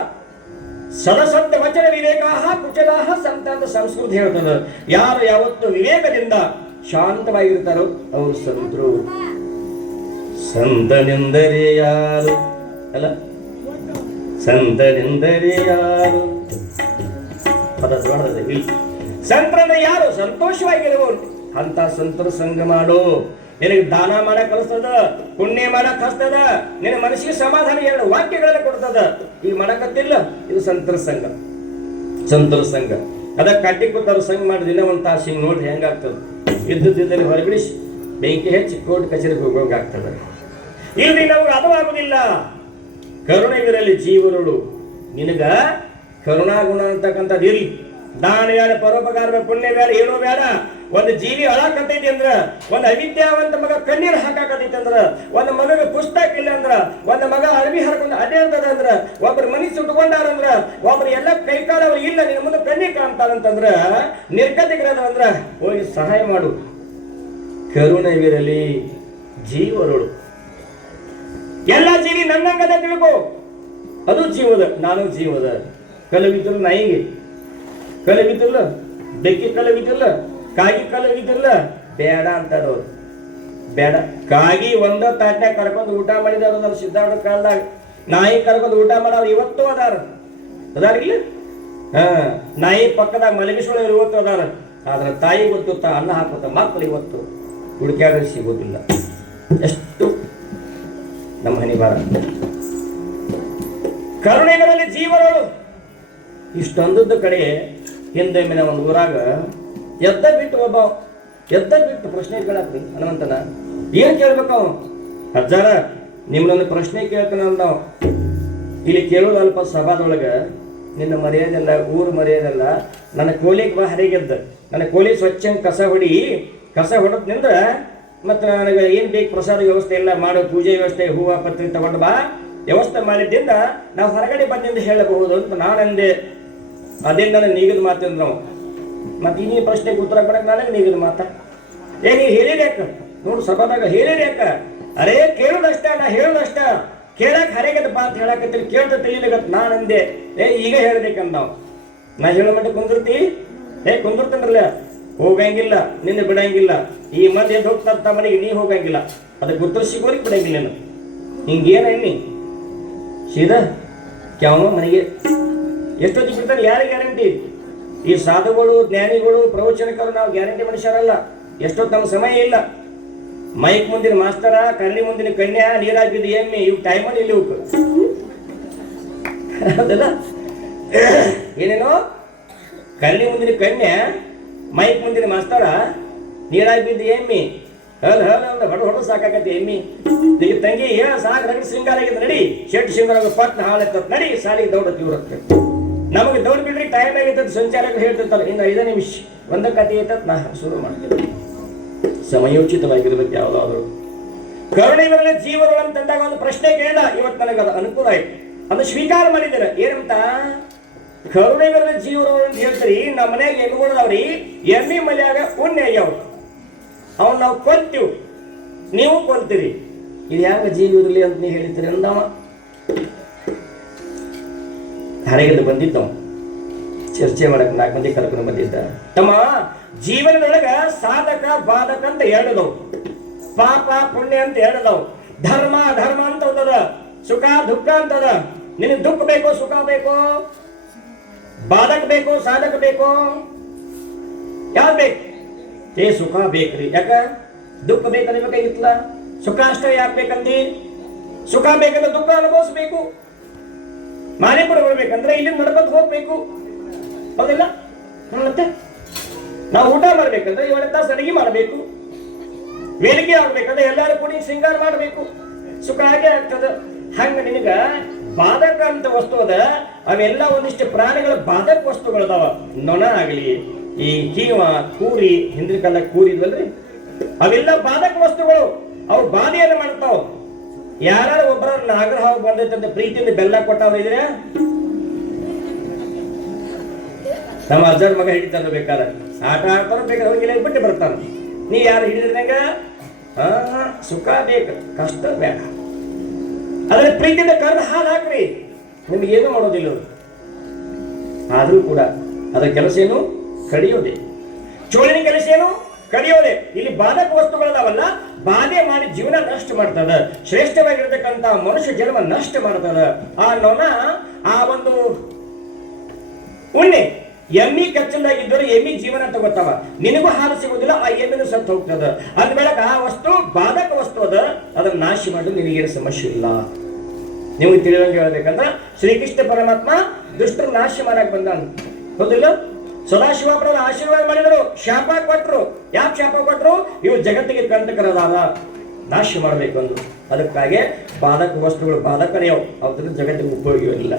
ಸದಸತ್ಯ ವಚನ ವಿವೇಕಾಹ ಕುಚಲಾಹ ಸಂತ ಅಂತ ಸಂಸ್ಕೃತಿ ಹೇಳ್ತದೆ. ಯಾರು ಯಾವತ್ತು ವಿವೇಕದಿಂದ ಶಾಂತವಾಗಿರ್ತಾರೋ ಅವರು ಸಂತರು. ಸಂತನೆಂದರೆ ಯಾರು ಅಲ್ಲ, ಸಂತನೆಂದರೆ ಯಾರು ಪದ ದೊಡ್ಡದಿಲ್ಲ. ಸಂತರಂದ್ರೆ ಯಾರು? ಸಂತೋಷವಾಗಿರುವವರು. ಅಂತ ಸಂತರ ಸಂಘ ಮಾಡು. ನಿನಗೆ ದಾನ ಮಾಡಕ್ ಕಲಿಸ್ತದ, ಪುಣ್ಯ ಮಾಡಕ್ ಹಸ್ತದ, ನಿನ್ನ ಮನಸ್ಸಿಗೆ ಸಮಾಧಾನ ಎರಡು ವಾಕ್ಯಗಳನ್ನ ಕೊಡ್ತದ. ಈಗ ಮಾಡಕತ್ತಿಲ್ಲ, ಇದು ಸಂತರ ಸಂಘ. ಸಂತರ ಸಂಘ ಅದಕ್ಕೆ ಕಟ್ಟಿ ಕೂತಾರು ಸಂಘ ಮಾಡಿ ದಿನ ಒಂದು ತಾಸು ಹಿಂಗೆ ನೋಡ್ರಿ ಹೆಂಗಾಗ್ತದೆ. ಇದ್ದುದ್ದಲ್ಲಿ ಹೊರಬಿಡಿಸಿ ಬೆಂಕಿ ಹೆಚ್ಚಿ ಕೋರ್ಟ್ ಕಚೇರಿಗೆ ಹೋಗೋಂಗಾಗ್ತದೆ. ಇಲ್ಲಿ ನಮ್ಗೆ ಅದು ಆಗುದಿಲ್ಲ. ಕರುಣೆಗಿರಲಿ ಜೀವನಗಳು. ನಿನಗ ಕರುಣಾಗುಣ ಅಂತಕ್ಕಂಥದ್ದು ಇರ್ಲಿ. ದಾನ ಬೇಡ, ಪರೋಪಕಾರ ಬೇಡ, ಪುಣ್ಯ ಬೇಡ, ಏನೋ ಬೇಡ. ಒಂದು ಜೀವಿ ಅಳಾಕತೈತಿ ಅಂದ್ರ, ಒಂದು ಅವಿದ್ಯಾವಂತ ಮಗ ಕಣ್ಣೀರು ಹಾಕಾಕತೈತಿ ಅಂದ್ರ, ಒಂದು ಮಗಗೆ ಪುಸ್ತಕ ಇಲ್ಲ ಅಂದ್ರ, ಒಂದು ಮಗ ಅರಬಿ ಹರ್ಕೊಂಡು ಅಡ್ಡಾಡ್ತದ ಅಂದ್ರ, ಒಬ್ರು ಮನಿ ಸುಟ್ಕೊಂಡಾರಂದ್ರ, ಒಬ್ರು ಎಲ್ಲ ಕೈಕಾಲವ್ರು ಇಲ್ಲ ನಿನ್ನ ಮುಂದೆ ಕಣ್ಣೀರ್ ಕಾಣ್ತಾರಂತಂದ್ರ, ನಿರ್ಗತಿಕರದ ಅಂದ್ರ ಹೋಗಿ ಸಹಾಯ ಮಾಡು. ಕರುಣೆಗಿರಲಿ ಜೀವರುಳು. ಎಲ್ಲ ಜೀವಿ ನನ್ನಂಗದ ತಿಳ್ಕೋ, ಅದು ಜೀವದ, ನಾನು ಜೀವದ. ಕಲವಿದ್ರು ನಾಯಿಗೆ ಕಲವಿದ್ರಲ್ಲ, ಬೆಕ್ಕಿ ಕಲವಿದ್ರಲ್ಲ, ಕಾಗಿ ಕಲವಿದ್ರಲ್ಲ, ಬೇಡ ಅಂತಾರವ್ರು. ಬೇಡ. ಕಾಗಿ ಒಂದ ತಾಟ್ನ್ಯಾಗ ಕರ್ಕೊಂಡು ಊಟ ಮಾಡಿದವ್ರು ಸಿದ್ಧಾರ್ಥ ಕಾಲದಾಗ. ನಾಯಿ ಕರ್ಕೊಂಡು ಊಟ ಮಾಡೋರು ಇವತ್ತು ಅದಾರಿಲ್ಲ. ನಾಯಿ ಪಕ್ಕದಾಗ ಮಲಗಿಸೋಳು ಇವತ್ತು ಅದಾರ. ಆದ್ರೆ ತಾಯಿ ಗೊತ್ತು ಅನ್ನ ಹಾಕೋತ ಮಕ್ಕಳು ಇವತ್ತು ಹುಡುಕ್ಯಾಡ ಸಿಗೋದಿಲ್ಲ. ಎಷ್ಟು ನಮ್ಮ ಹನಿ ಬಾರ. ಕರುಣೆಗಳಲ್ಲಿ ಜೀವನಗಳು ಇಷ್ಟೊಂದದ್ದು ಕಡೆ ಹಿಂದೆ ಒಂದು ಊರಾಗ ಎದ್ದ ಬಿಟ್ಟು ಪ್ರಶ್ನೆ ಕೇಳಕ್ರಿ ಹನುಮಂತನ. ಏನ್ ಕೇಳ್ಬೇಕ ಅವ? ಅಜ್ಜಾರ ನಿಮ್ನೊಂದು ಪ್ರಶ್ನೆ ಕೇಳ್ತಾನ ನಾವು. ಇಲ್ಲಿ ಕೇಳೋದು ಅಲ್ಪ ಸಭಾದೊಳಗ ನಿನ್ನ ಮರ್ಯಾದೆಲ್ಲ, ಊರು ಮರ್ಯಾದೆಲ್ಲ. ನನ್ನ ಕೋಲಿಗೆ ಬಾ ಹರಿಗೆದ್ದ, ನನ್ನ ಕೋಲಿ ಸ್ವಚ್ಛ ಕಸ ಹೊಡದ್ನಿಂದ ಮತ್ತು ನನಗೆ ಏನು ಬೇಕು ಪ್ರಸಾದ ವ್ಯವಸ್ಥೆ ಎಲ್ಲ ಮಾಡೋ, ಪೂಜೆ ವ್ಯವಸ್ಥೆ, ಹೂವು ಪತ್ರಿ ತಗೊಂಡು ಬಾ ವ್ಯವಸ್ಥೆ ಮಾಡಿದ್ದರಿಂದ ನಾವು ಹೊರಗಡೆ ಬಂದಿಂದ ಹೇಳಬಹುದು ಅಂತ ನಾನಂದೆ. ಅದೇ ನನಗೆ ನೀಗಿದ ಮಾತಿಂದ ನಾವು. ಮತ್ತೆ ಇನ್ನೀ ಪ್ರಶ್ನೆಗೆ ಉತ್ತರ ಕೊಡಕ್ಕೆ ನನಗೆ ನೀಗಿದ ಮಾತ. ನೀವು ಹೇಳಿರಿ ಅಕ್ಕ, ನೋಡು ಸಭಾದಾಗ ಹೇಳಿರಿ ಅಕ್ಕ. ಅರೇ ಕೇಳೋದಷ್ಟ, ನಾ ಹೇಳೋದಷ್ಟ. ಕೇಳಕ್ ಹರಿಗದಪ್ಪ ಅಂತ ಹೇಳಕತ್ತೀನಿ, ಕೇಳ್ದ ತಿಳಿಲಿಗತ್ ನಾನಂದೆ. ಈಗ ಹೇಳ್ಬೇಕಂತ ನಾವು. ನಾ ಹೇಳೋ ಮಟ್ಟ ಕುಂದಿರ್ತಿ? ಕುಂದಿರ್ತೇನ್ರಲ್ಲ. ಹೋಗಂಗಿಲ್ಲ, ನಿನ್ನ ಬಿಡಂಗಿಲ್ಲ. ಈ ಮಂದಿ ಎದ್ದು ಹೋಗ್ತಾ ಮನೆಗೆ ನೀ ಹೋಗಂಗಿಲ್ಲ. ಅದಕ್ಕೆ ಉತ್ತರ ಸಿಗೋರಿಗೆ ಬಿಡಂಗಿಲ್ಲ. ನಾನು ಹಿಂಗೇನ ಎಣ್ಣಿ ಸೀದಾ ಕ್ಯಾವ ಮನೆಗೆ ಎಷ್ಟೊತ್ತಿಗೆ ಬಿಡ್ತಾನೆ? ಯಾರಿಗೆ ಗ್ಯಾರಂಟಿ? ಈ ಸಾಧುಗಳು, ಜ್ಞಾನಿಗಳು, ಪ್ರವಚನಕರು ನಾವು ಗ್ಯಾರಂಟಿ ಮನುಷ್ಯರಲ್ಲ. ಎಷ್ಟೊತ್ತು ನಮ್ಮ ಸಮಯ ಇಲ್ಲ. ಮೈಕ್ ಮುಂದಿನ ಮಾಸ್ತರ, ಕರ್ಲಿ ಮುಂದಿನ ಕನ್ಯಾ, ನೀರಾಗಿದ್ದು ಎಮ್ಮೆ, ಇವ್ ಟೈಮಲ್ಲಿ ಇಲ್ಲಿ ಹೋಗ ಅದಲ್ಲ. ಏನೇನೋ ಕರ್ಲಿ ಮುಂದಿನ ಕನ್ಯಾ, ಮೈಕ್ ಮುಂದಿನ ಮಾಸ್ತರ, ನೀರಾಗಿ ಬಿದ್ದು ಎಮ್ಮಿ. ಹೊಡ ಸಾಕಾಗತ್ತೆ ಎಮ್ಮಿ. ಈಗ ತಂಗಿ ಸಾಕು ನಡಿ ಶೃಂಗಾರ ಆಗಿದ್ದು ನಡಿ, ಶೆಟ್ ಶೃಂಗಾರ ಪಟ್ನ ಹಾಳೆತ್ತ ನಡಿ, ಸಾಲಿಗೆ ದೌಡತ್ತೆ ಇವ್ರತ್ತೆ. ನಮಗೆ ದೌಡ್ ಬಿಡ್ರಿ ಟೈಮ್ ಆಗಿರ್ತದೆ. ಸಂಚಾರಕ್ಕೆ ಹೇಳ್ತಿರ್ತಾರೆ ಇನ್ನು 5 ನಿಮಿಷ ಒಂದ ಕಥೆ ಐತತ್ ನಾ ಶುರು ಮಾಡ್ತೀನಿ. ಸಮಯೋಚಿತವಾಗಿರ್ಬೇಕು ಯಾವುದಾದ್ರು. ಕರುಣೆ ಬರಲಿ ಜೀವಗಳು ಅಂತಂದಾಗ ಒಂದು ಪ್ರಶ್ನೆ ಕೇಳಿದ. ಇವತ್ತು ನನಗೆ ಅದು ಅನುಕೂಲ ಆಯ್ತು, ಅದು ಸ್ವೀಕಾರ ಮಾಡಿದ್ದೇನೆ. ಏನಂತ? ಕರುಣೆ ಬರಲಿ ಜೀವರು ಅಂತ ಹೇಳ್ತೀರಿ. ನಮ್ಮ ಮನೆಯಾಗ ಎಮ್ಮಿಗಳವ್ರಿ, ಎಮ್ಮಿ ಮನೆಯಾಗ ಉಣ್ಣೆ ಆಗ್ಯಾವ್ರು. ಅವ್ನು ನಾವು ಕೊಲ್ತೀವಿ, ನೀವು ಕೊಲ್ತೀರಿ. ಇದು ಯಾಕೆ ಜೀವ ಇರಲಿ ಅಂತ ನೀವು ಹೇಳ್ತೀರಿ ಅಂದವ. ಹರೆಗೆದ್ದು ಬಂದಿದ್ದವ ಚರ್ಚೆ ಮಾಡಕ್ 4 ಮಂದಿ ಕರ್ಕೊಂಡು ಬಂದಿದ್ದ. ತಮ್ಮ ಜೀವನದೊಳಗ ಸಾಧಕ ಬಾಧಕ ಅಂತ ಎರಡದವು, ಪಾಪ ಪುಣ್ಯ ಅಂತ ಎರಡದವು, ಧರ್ಮ ಅಧರ್ಮ ಅಂತ ಹೋದದ, ಸುಖ ದುಃಖ ಅಂತದ. ನಿನಗೆ ದುಃಖ ಬೇಕು, ಸುಖ ಬೇಕು, ಬಾಧಕ ಬೇಕು, ಸಾಧಕ ಬೇಕು, ಯಾವ್ದು ಬೇಕು? ಸುಖ ಬೇಕ್ರಿ. ಯಾಕ ದುಃಖ ಬೇಕನ್ಬೇಕಾಗಿತ್ತಲ್ಲ, ಸುಖ ಅಷ್ಟೇ ಯಾಕೆ ಬೇಕಂದಿ? ಸುಖ ಬೇಕಂದ್ರೆ ದುಃಖ ಅನುಭವಿಸ್ಬೇಕು, ಮಾಲಿಪುರ ಬರ್ಬೇಕಂದ್ರೆ ಇಲ್ಲಿ ನಡ್ಕೊಂಡು ಹೋಗ್ಬೇಕು, ಹೌದಿಲ್ಲ? ಮತ್ತೆ ನಾವು ಊಟ ಮಾಡ್ಬೇಕಂದ್ರೆ 7 ತಾಸು ಅಡಿಗೆ ಮಾಡಬೇಕು, ವೇದಿಕೆ ಆಗ್ಬೇಕಂದ್ರೆ ಎಲ್ಲಾರು ಕೂಡಿ ಶೃಂಗಾರ ಮಾಡಬೇಕು, ಸುಖ ಹಾಗೆ ಆಗ್ತದ. ಹಂಗ ನಿನಗ ಬಾಧಕ ಅಂತ ವಸ್ತು ಅದ, ಅವೆಲ್ಲ ಒಂದಿಷ್ಟು ಪ್ರಾಣಿಗಳ ಬಾಧಕ ವಸ್ತುಗಳದಾವ. ನೊಣ ಆಗಲಿ, ಈ ಕೀವ, ಕೂರಿ, ಹಿಂದಿನ ಕಾಲ ಕೂರಿ ಇದ್ವಲ್ರಿ, ಅವೆಲ್ಲ ಬಾಧಕ ವಸ್ತುಗಳು. ಅವು ಬಾಧೆಯನ್ನು ಮಾಡ್ತಾವ. ಯಾರು ಒಬ್ಬರ ನಾಗರ ಹಾವು ಬಂದೈತಂತ ಪ್ರೀತಿಯಿಂದ ಬೆಲ್ಲ ಕೊಟ್ಟವ್ರು ಇದ್ರೆ ನಮ್ಮ ಅಜ್ಜರ ಮಗ ಹಿಡಿತಾರ, ಬೇಕಾದ್ರೆ ಆಟ ಆಡ್ತಾರ, ಬೇಕಾದ್ರೆ ಹೋಗಿ ಬಿಟ್ಟು ಬರ್ತಾನ. ನೀ ಯಾರು ಹಿಡಿದ್ರಂಗ ಸುಖ ಬೇಕು, ಕಷ್ಟ ಬೇಡ. ಅದ್ರ ಪ್ರೀತಿಯಿಂದ ಕರೆದು ಹಾಲು ಹಾಕ್ರಿ, ನಿಮಗೇನು ಮಾಡೋದಿಲ್ಲ. ಆದ್ರೂ ಕೂಡ ಅದರ ಕೆಲಸ ಏನು? ಕಡಿಯೋದೆ. ಚೋಳಿನ ಕೆಲಸ ಏನು? ಕಡಿಯೋದೆ. ಇಲ್ಲಿ ಬಾಧಕ ವಸ್ತುಗಳದಾವಲ್ಲ, ಬಾಧೆ ಮಾಡಿ ಜೀವನ ನಷ್ಟ ಮಾಡ್ತದ, ಶ್ರೇಷ್ಠವಾಗಿರ್ತಕ್ಕಂಥ ಮನುಷ್ಯ ಜನ್ಮ ನಷ್ಟ ಮಾಡ್ತದ. ಆ ನೊಣ, ಆ ಒಂದು ಉಣ್ಣೆ ಎಮ್ಮಿ ಕಚ್ಚಲ್ದಾಗಿದ್ದರು ಎಮ್ಮಿ ಜೀವನ ತಗೋತಾವ, ನಿನಗೂ ಹಾಲು ಸಿಗುದಿಲ್ಲ, ಆ ಎಮ್ಮಿನೂ ಸತ್ತು ಹೋಗ್ತದ. ಅಂದ ಬೆಳಕ ಆ ವಸ್ತು ಬಾಧಕ ವಸ್ತು ಅದ, ಅದನ್ನ ನಾಶ ಮಾಡೋದು ನಿನಗೇನು ಸಮಸ್ಯೆ ಇಲ್ಲ. ನಿಮಗೆ ತಿಳಿದಂಗೆ ಹೇಳ್ಬೇಕಂದ್ರ ಶ್ರೀಕೃಷ್ಣ ಪರಮಾತ್ಮ ದುಷ್ಟರು ನಾಶ ಮಾಡಕ್ ಬಂದ, ಹೌದಿಲ್ಲ? ಸದಾಶಿವಪ್ರಭು ಆಶೀರ್ವಾದ ಮಾಡಿದರು, ಶಾಪ ಕೊಟ್ಟರು. ಯಾಕೆ ಶಾಪ ಕೊಟ್ಟರು? ಇವು ಜಗತ್ತಿಗೆ ಕಂಟಕರದಾದ, ನಾಶ ಮಾಡಬೇಕು ಅಂದ್ರು. ಅದಕ್ಕಾಗಿ ಬಾಧಕ ವಸ್ತುಗಳು ಬಾಧಕನೇ ಅವ್ರ ಜಗತ್ತಿಗೆ ಉಪಯೋಗವಿಲ್ಲ.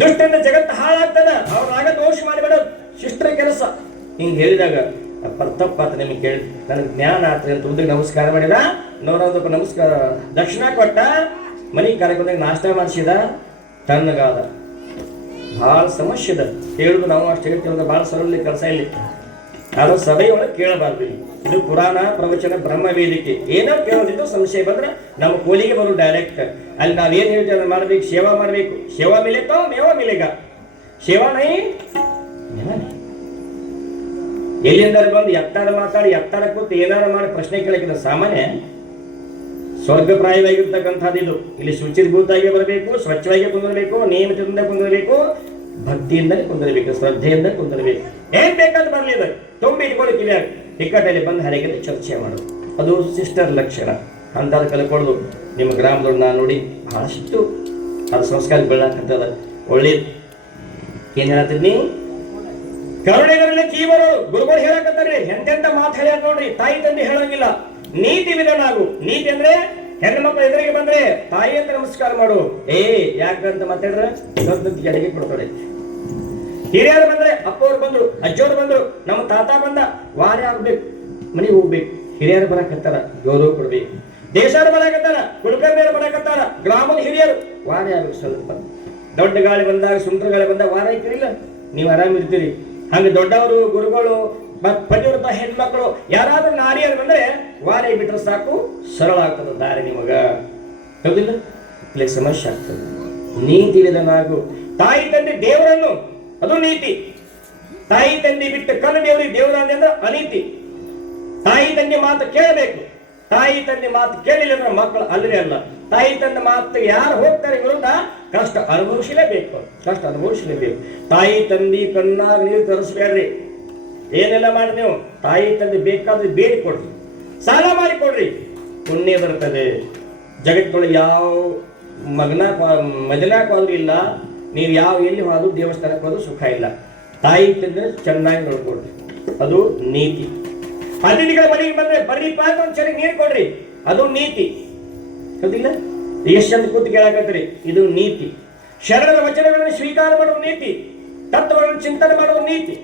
ದುಷ್ಟರಿಂದ ಜಗತ್ತು ಹಾಳಾಗ್ತದ, ಅವ್ರಾಗ ದೋಷ ಮಾಡಿಬಿಡೋದು ಶಿಷ್ಟರ ಕೆಲಸ. ಹಿಂಗೆ ಹೇಳಿದಾಗ ತಪ್ಪಾತ ನಿಮಗೆ ಕೇಳಿ, ನನಗೆ ಜ್ಞಾನ ಆತ್ರಿ ಅಂತ ಉದ್ರಿಗೆ ನಮಸ್ಕಾರ ಮಾಡಿದ, 101 ನಮಸ್ಕಾರ ದಕ್ಷಿಣ ಕೊಟ್ಟ, ಮನೆ ಕಾರ್ಯಕ್ರಮದಾಗ ನಾಷ್ಟ ಮಾಡಿಸಿದ, ತಣ್ಣಗಾದ. ಭಾಳ ಸಮಸ್ಯೆ ಅದ. ಹೇಳುದು ನಾವು ಅಷ್ಟು ಹೇಳ್ತೀವಿ, ಭಾಳ ಸರಳ ಕೆಲಸ ಇಲ್ಲಿ. ಅದು ಸಭೆಯೊಳಗೆ ಕೇಳಬಾರ್ದು. ಇದು ಪುರಾಣ ಪ್ರವಚನ ಬ್ರಹ್ಮ ವೇದಿಕೆ. ಏನೋ ಕೇಳೋದಿದ್ದು ಸಂಶಯ ಬಂದ್ರೆ ನಮ್ಮ ಕೋಲಿಗೆ ಬರೋದು ಡೈರೆಕ್ಟ್. ಅಲ್ಲಿ ನಾವೇನು ಹೇಳ್ತೀವಿ ಅದನ್ನ ಮಾಡ್ಬೇಕು, ಸೇವಾ ಮಾಡಬೇಕು. ಸೇವಾ ಮಿಲೇತೋ ಮೇವಾ ಮಿಲೇಗ, ಸೇವಾ ನೈ ಎಲ್ಲಿಂದ ಬಂದು ಎತ್ತಾರ ಮಾತಾಡಿ ಎತ್ತಾರ ಕೂತು ಏನಾರ ಮಾಡಿ ಪ್ರಶ್ನೆ ಕೇಳಕ್ಕಿಂತ ಸಾಮಾನ್ಯ ಸ್ವರ್ಗಪ್ರಾಯವಾಗಿರ್ತಕ್ಕಂಥದ್ದು ಇದು. ಇಲ್ಲಿ ಶುಚಿರ್ಭೂತಾಗಿ ಬರಬೇಕು, ಸ್ವಚ್ಛವಾಗಿ ಕುಂದಿರಬೇಕು, ನಿಯಮಿತದಿಂದ ಕುಂದಿರಬೇಕು, ಭಕ್ತಿಯಿಂದಲೇ ಕುಂದಿರಬೇಕು, ಶ್ರದ್ಧೆಯಿಂದ ಕುಂದಿರಬೇಕು. ಏನ್ ಬೇಕಾದ್ರೆ ಬರಲಿ, ಅದು ತುಂಬಿ ಇಟ್ಕೊಳ್ಳಿಕ್ಕಿಲ್ಲ. ಟಿಕ್ಕಟಲ್ಲಿ ಬಂದು ಹರಗೆ ಚರ್ಚೆ ಮಾಡೋದು, ಅದು ಸಿಸ್ಟರ್ ಲಕ್ಷಣ. ಅಂಥದ್ದು ಕಲ್ಕೊಳ್ಳೋದು ನಿಮ್ಮ ಗ್ರಾಮದವ್ರು ನಾನು ನೋಡಿ ಬಹಳಷ್ಟು ಅದು ಸಂಸ್ಕಾರ ಬೆಳಕಂತದ. ಒಳ್ಳೇದು. ಏನ್ ಹೇಳತ್ತೀನಿ? ಕರುಣೆಗರಲ್ಲಿ ಜೀವರು ಗುರುಗಳು ಹೇಳಕತ್ತಾರ್ರಿ, ಎಂತೆಂತ ಮಾತು ಹೇಳ್ಯಾರ ನೋಡ್ರಿ. ತಾಯಿ ತಂದೆ ಹೇಳಂಗಿಲ್ಲ, ನೀತಿ ವಿಧಾನ ಆಗು. ನೀತಿ ಅಂದ್ರೆ ಹೆಣ್ಣು ಮಕ್ಕಳು ಎದುರಿಗೆ ಬಂದ್ರೆ ತಾಯಿ ಅಂತ ನಮಸ್ಕಾರ ಮಾಡು. ಯಾಕಂತ ಮಾತಾಡ್ರೆ ಎಡೆಗೆ ಕೊಡ್ತಾರೆ. ಹಿರಿಯರು ಬಂದ್ರೆ ಅಪ್ಪವ್ರು ಬಂದ್ರು, ಅಜ್ಜವ್ರು ಬಂದ್ರು, ನಮ್ಮ ತಾತ ಬಂದ, ವಾರ ಆಗ್ಬೇಕು, ಮನೆಗೆ ಹೋಗ್ಬೇಕು. ಹಿರಿಯರು ಬರಕತ್ತಾರ, ಗೌರವ ಕೊಡ್ಬೇಕು. ದೇಶರು ಬರಕತ್ತಾರ, ಕುಲಕರ್ಣಿಯರು ಬರಕತ್ತಾರ, ಗ್ರಾಮದ ಹಿರಿಯರು ವಾರ ಆಗ್ಬೇಕು. ಸ್ವಲ್ಪ ದೊಡ್ಡ ಗಾಳಿ ಬಂದಾಗ, ಸುಂಟರ ಗಾಳಿ ಬಂದಾಗ ವಾರ ಇರ್ತೀರಿಲ್ಲ, ನೀವು ಆರಾಮಿರ್ತೀರಿ. ಹಂಗೆ ದೊಡ್ಡವರು ಗುರುಗಳು ಪತಿವ್ರತ ಹೆಣ್ಮಕ್ಳು ಯಾರಾದ್ರೂ ನಾರಿಯರು ಬಂದ್ರೆ ವಾರ ಬಿಟ್ರೆ ಸಾಕು, ಸರಳ ಆಗ್ತದ ದಾರಿ ನಿಮಗ, ಹೌದಿಲ್ಲ? ಇಲ್ಲಿ ಸಮಸ್ಯೆ ಆಗ್ತದೆ. ನೀತಿ ತಿಳಿದನಾಗು. ತಾಯಿ ತಂದೆ ದೇವರನ್ನು, ಅದು ನೀತಿ. ತಾಯಿ ತಂದೆ ಬಿಟ್ಟು ಕಣ್ಣು ದೇವರಿಗೆ ದೇವರ ಅಂದ್ರೆ ಅನೀತಿ. ತಾಯಿ ತಂದೆ ಮಾತು ಕೇಳಬೇಕು. ತಾಯಿ ತಂದೆ ಮಾತು ಕೇಳಿಲ್ಲ ಅಂದ್ರೆ ಮಕ್ಕಳು ಅಲ್ಲರೇ ಅಲ್ಲ. ತಾಯಿ ತಂದೆ ಮಾತು ಯಾರು ಹೋಗ್ತಾರೆ ವಿರುದ್ಧ ಕಷ್ಟ ಅನುಭವಿಸಲೇಬೇಕು, ಕಷ್ಟ ಅನುಭವಿಸಲೇಬೇಕು. ತಾಯಿ ತಂದೆ ಕಣ್ಣಾಗ ನೀರು ತರಿಸ್ಬೇಡ್ರಿ. ಏನೆಲ್ಲ ಮಾಡಿ ನೀವು ತಾಯಿ ತಂದೆ ಬೇಕಾದ್ರೆ ಬೇಡಿ ಕೊಡ್ರಿ, ಸಾಲ ಮಾಡಿ ಕೊಡ್ರಿ, ಪುಣ್ಯ ಬರ್ತದೆ. ಜಗತ್ತೊಳಗೆ ಯಾವ ಮದನಾಕಾದ್ರೂ ಇಲ್ಲ, ನೀವು ಯಾವ ಎಲ್ಲಿ ಹೋದ್ರು ದೇವಸ್ಥಾನಕ್ಕೆ ಹೋದ್ರು ಸುಖ ಇಲ್ಲ. ತಾಯಿ ತಂದೆ ಚೆನ್ನಾಗಿ ನೋಡ್ಕೊಡ್ರಿ, ಅದು ನೀತಿ. ಅತಿಥಿಗಳ ಮನೆಗೆ ಬಂದ್ರೆ ಬರ್ರಿ ಪಾಕ ಒಂದು ಸರಿ ನೀರು ಕೊಡ್ರಿ, ಅದು ನೀತಿ, ಹೌದಿಲ್ಲ? ಎಷ್ಟು ಚಂದ ಕೂತು ಕೇಳಕತ್ರಿ, ಇದು ನೀತಿ. ಶರಣರ ವಚನಗಳನ್ನು ಸ್ವೀಕಾರ ಮಾಡುವ ನೀತಿ, ತತ್ವಗಳನ್ನು ಚಿಂತನೆ ಮಾಡುವ ನೀತಿ.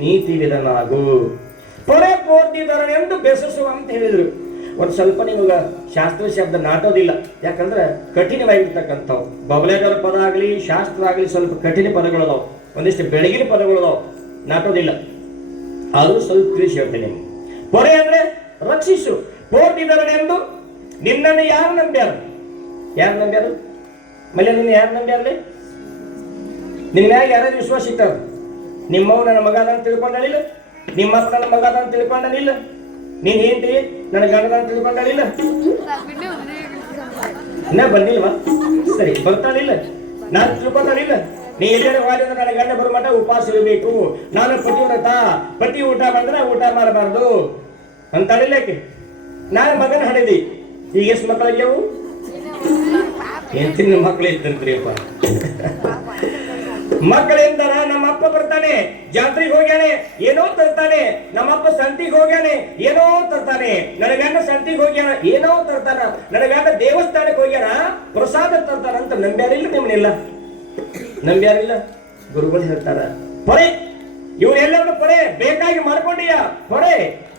ನೀತಿ ವಿಧನಾಗು. ಪೊರೆ ಪೋರ್ತಿದರೆಂದು ಬೆಸಸುವ ಅಂತ ಹೇಳಿದ್ರು. ಒಂದು ಸ್ವಲ್ಪ ನಿಮಗೆ ಶಾಸ್ತ್ರ ಶಬ್ದ ನಾಟೋದಿಲ್ಲ, ಯಾಕಂದ್ರೆ ಕಠಿಣವಾಗಿರ್ತಕ್ಕಂಥವು. ಬಬಲೇದರ ಪದ ಆಗಲಿ ಶಾಸ್ತ್ರ ಆಗಲಿ ಸ್ವಲ್ಪ ಕಠಿಣ ಪದಗಳದಾವು, ಒಂದಿಷ್ಟು ಬೆಳಗಿನ ಪದಗಳದಾವು, ನಾಟೋದಿಲ್ಲ. ಆದರೂ ಸ್ವಲ್ಪ ತಿಳಿಸಿ ಹೇಳ್ತೇನೆ. ಪೊರೆ ಅಂದ್ರೆ ರಕ್ಷಿಸು. ಪೋರ್ತಿದರೆಂದು ನಿನ್ನನ್ನು ಯಾರು ನಂಬ್ಯಾರ? ಯಾರು ನಂಬ್ಯಾರು? ಮಲೆ ನಿನ್ನ ಯಾರು ನಂಬ್ಯಾರಲಿ? ನಿನ್ನ ಮ್ಯಾಗ ಯಾರು ವಿಶ್ವಾಸ ಇಟ್ಟಾರ? ನಿಮ್ಮವ್ ನನ್ನ ಮಗ ಅದ ತಿಳ್ಕೊಂಡಳಿಲ್ಲ, ನಿಮ್ಮಪ್ಪ ನನ್ನ ಮಗ ಅದ ತಿಳ್ಕೊಂಡನಿಲ್ಲ, ನೀನ್ ಹೆಂಡ್ತಿ ನನ್ನ ಗಂಡದ ತಿಳ್ಕೊಂಡಳಿಲ್ಲ. ಇನ್ನ ಬಂದಿಲ್ವಾ? ಸರಿ, ಬರ್ತಾಳಿಲ್ಲ, ನಾನು ತಿಳ್ಕೊಂಡಳಿಲ್ಲ. ನೀ ಎಲ್ಲೇ ಹೋಗಿ ಅಂದ್ರೆ ನನ್ನ ಗಂಡ ಬರೋ ಮಟ್ಟ ಉಪವಾಸ ಇರಬೇಕು, ನಾನು ಪತಿವ್ರತ, ಪತಿ ಊಟ ಮಾಡಿದ್ರೆ ಊಟ ಮಾಡಬಾರ್ದು ಅಂತಾಳಿಲ್ಲ ಆಕೆ. ನಾನು ಮಗನ ಹಡಿದಿ. ಈಗ ಎಷ್ಟು ಮಕ್ಕಳಾಗ್ಯವು? ಹೆಂಡತಿನ ಮಕ್ಕಳು ಇದ್ದಂತ್ರಿಯಪ್ಪ. ಮಕ್ಕಳಿಂದಾರ ನಮ್ಮಪ್ಪ ಬರ್ತಾನೆ, ಜಾತ್ರೆಗೆ ಹೋಗ್ಯಾನೆ ಏನೋ ತರ್ತಾನೆ, ನಮ್ಮಪ್ಪ ಸಂತಿಗೆ ಹೋಗ್ಯಾನೆ ಏನೋ ತರ್ತಾನೆ, ನನ್ನ ಗಂಡ ಸಂತಿಗೆ ಹೋಗ್ಯಾನ ಏನೋ ತರ್ತಾನ, ನನ್ನ ಗಂಡ ದೇವಸ್ಥಾನಕ್ಕೆ ಹೋಗ್ಯಾನ ಪ್ರಸಾದ ತರ್ತಾನ ಅಂತ ನಂಬ್ಯಾರಿಲ್ಲ ನಿಮ್ಮನ್ನೆಲ್ಲ? ನಂಬ್ಯಾರಿಲ್ಲ? ಗುರುಗಳು ಹೇಳ್ತಾರ ಪೊರೆ, ಇವರೆಲ್ಲರೂ ಪೊರೆ ಬೇಕಾಗಿ ಮಾಡ್ಕೊಂಡಿಯ ಪೊರೆ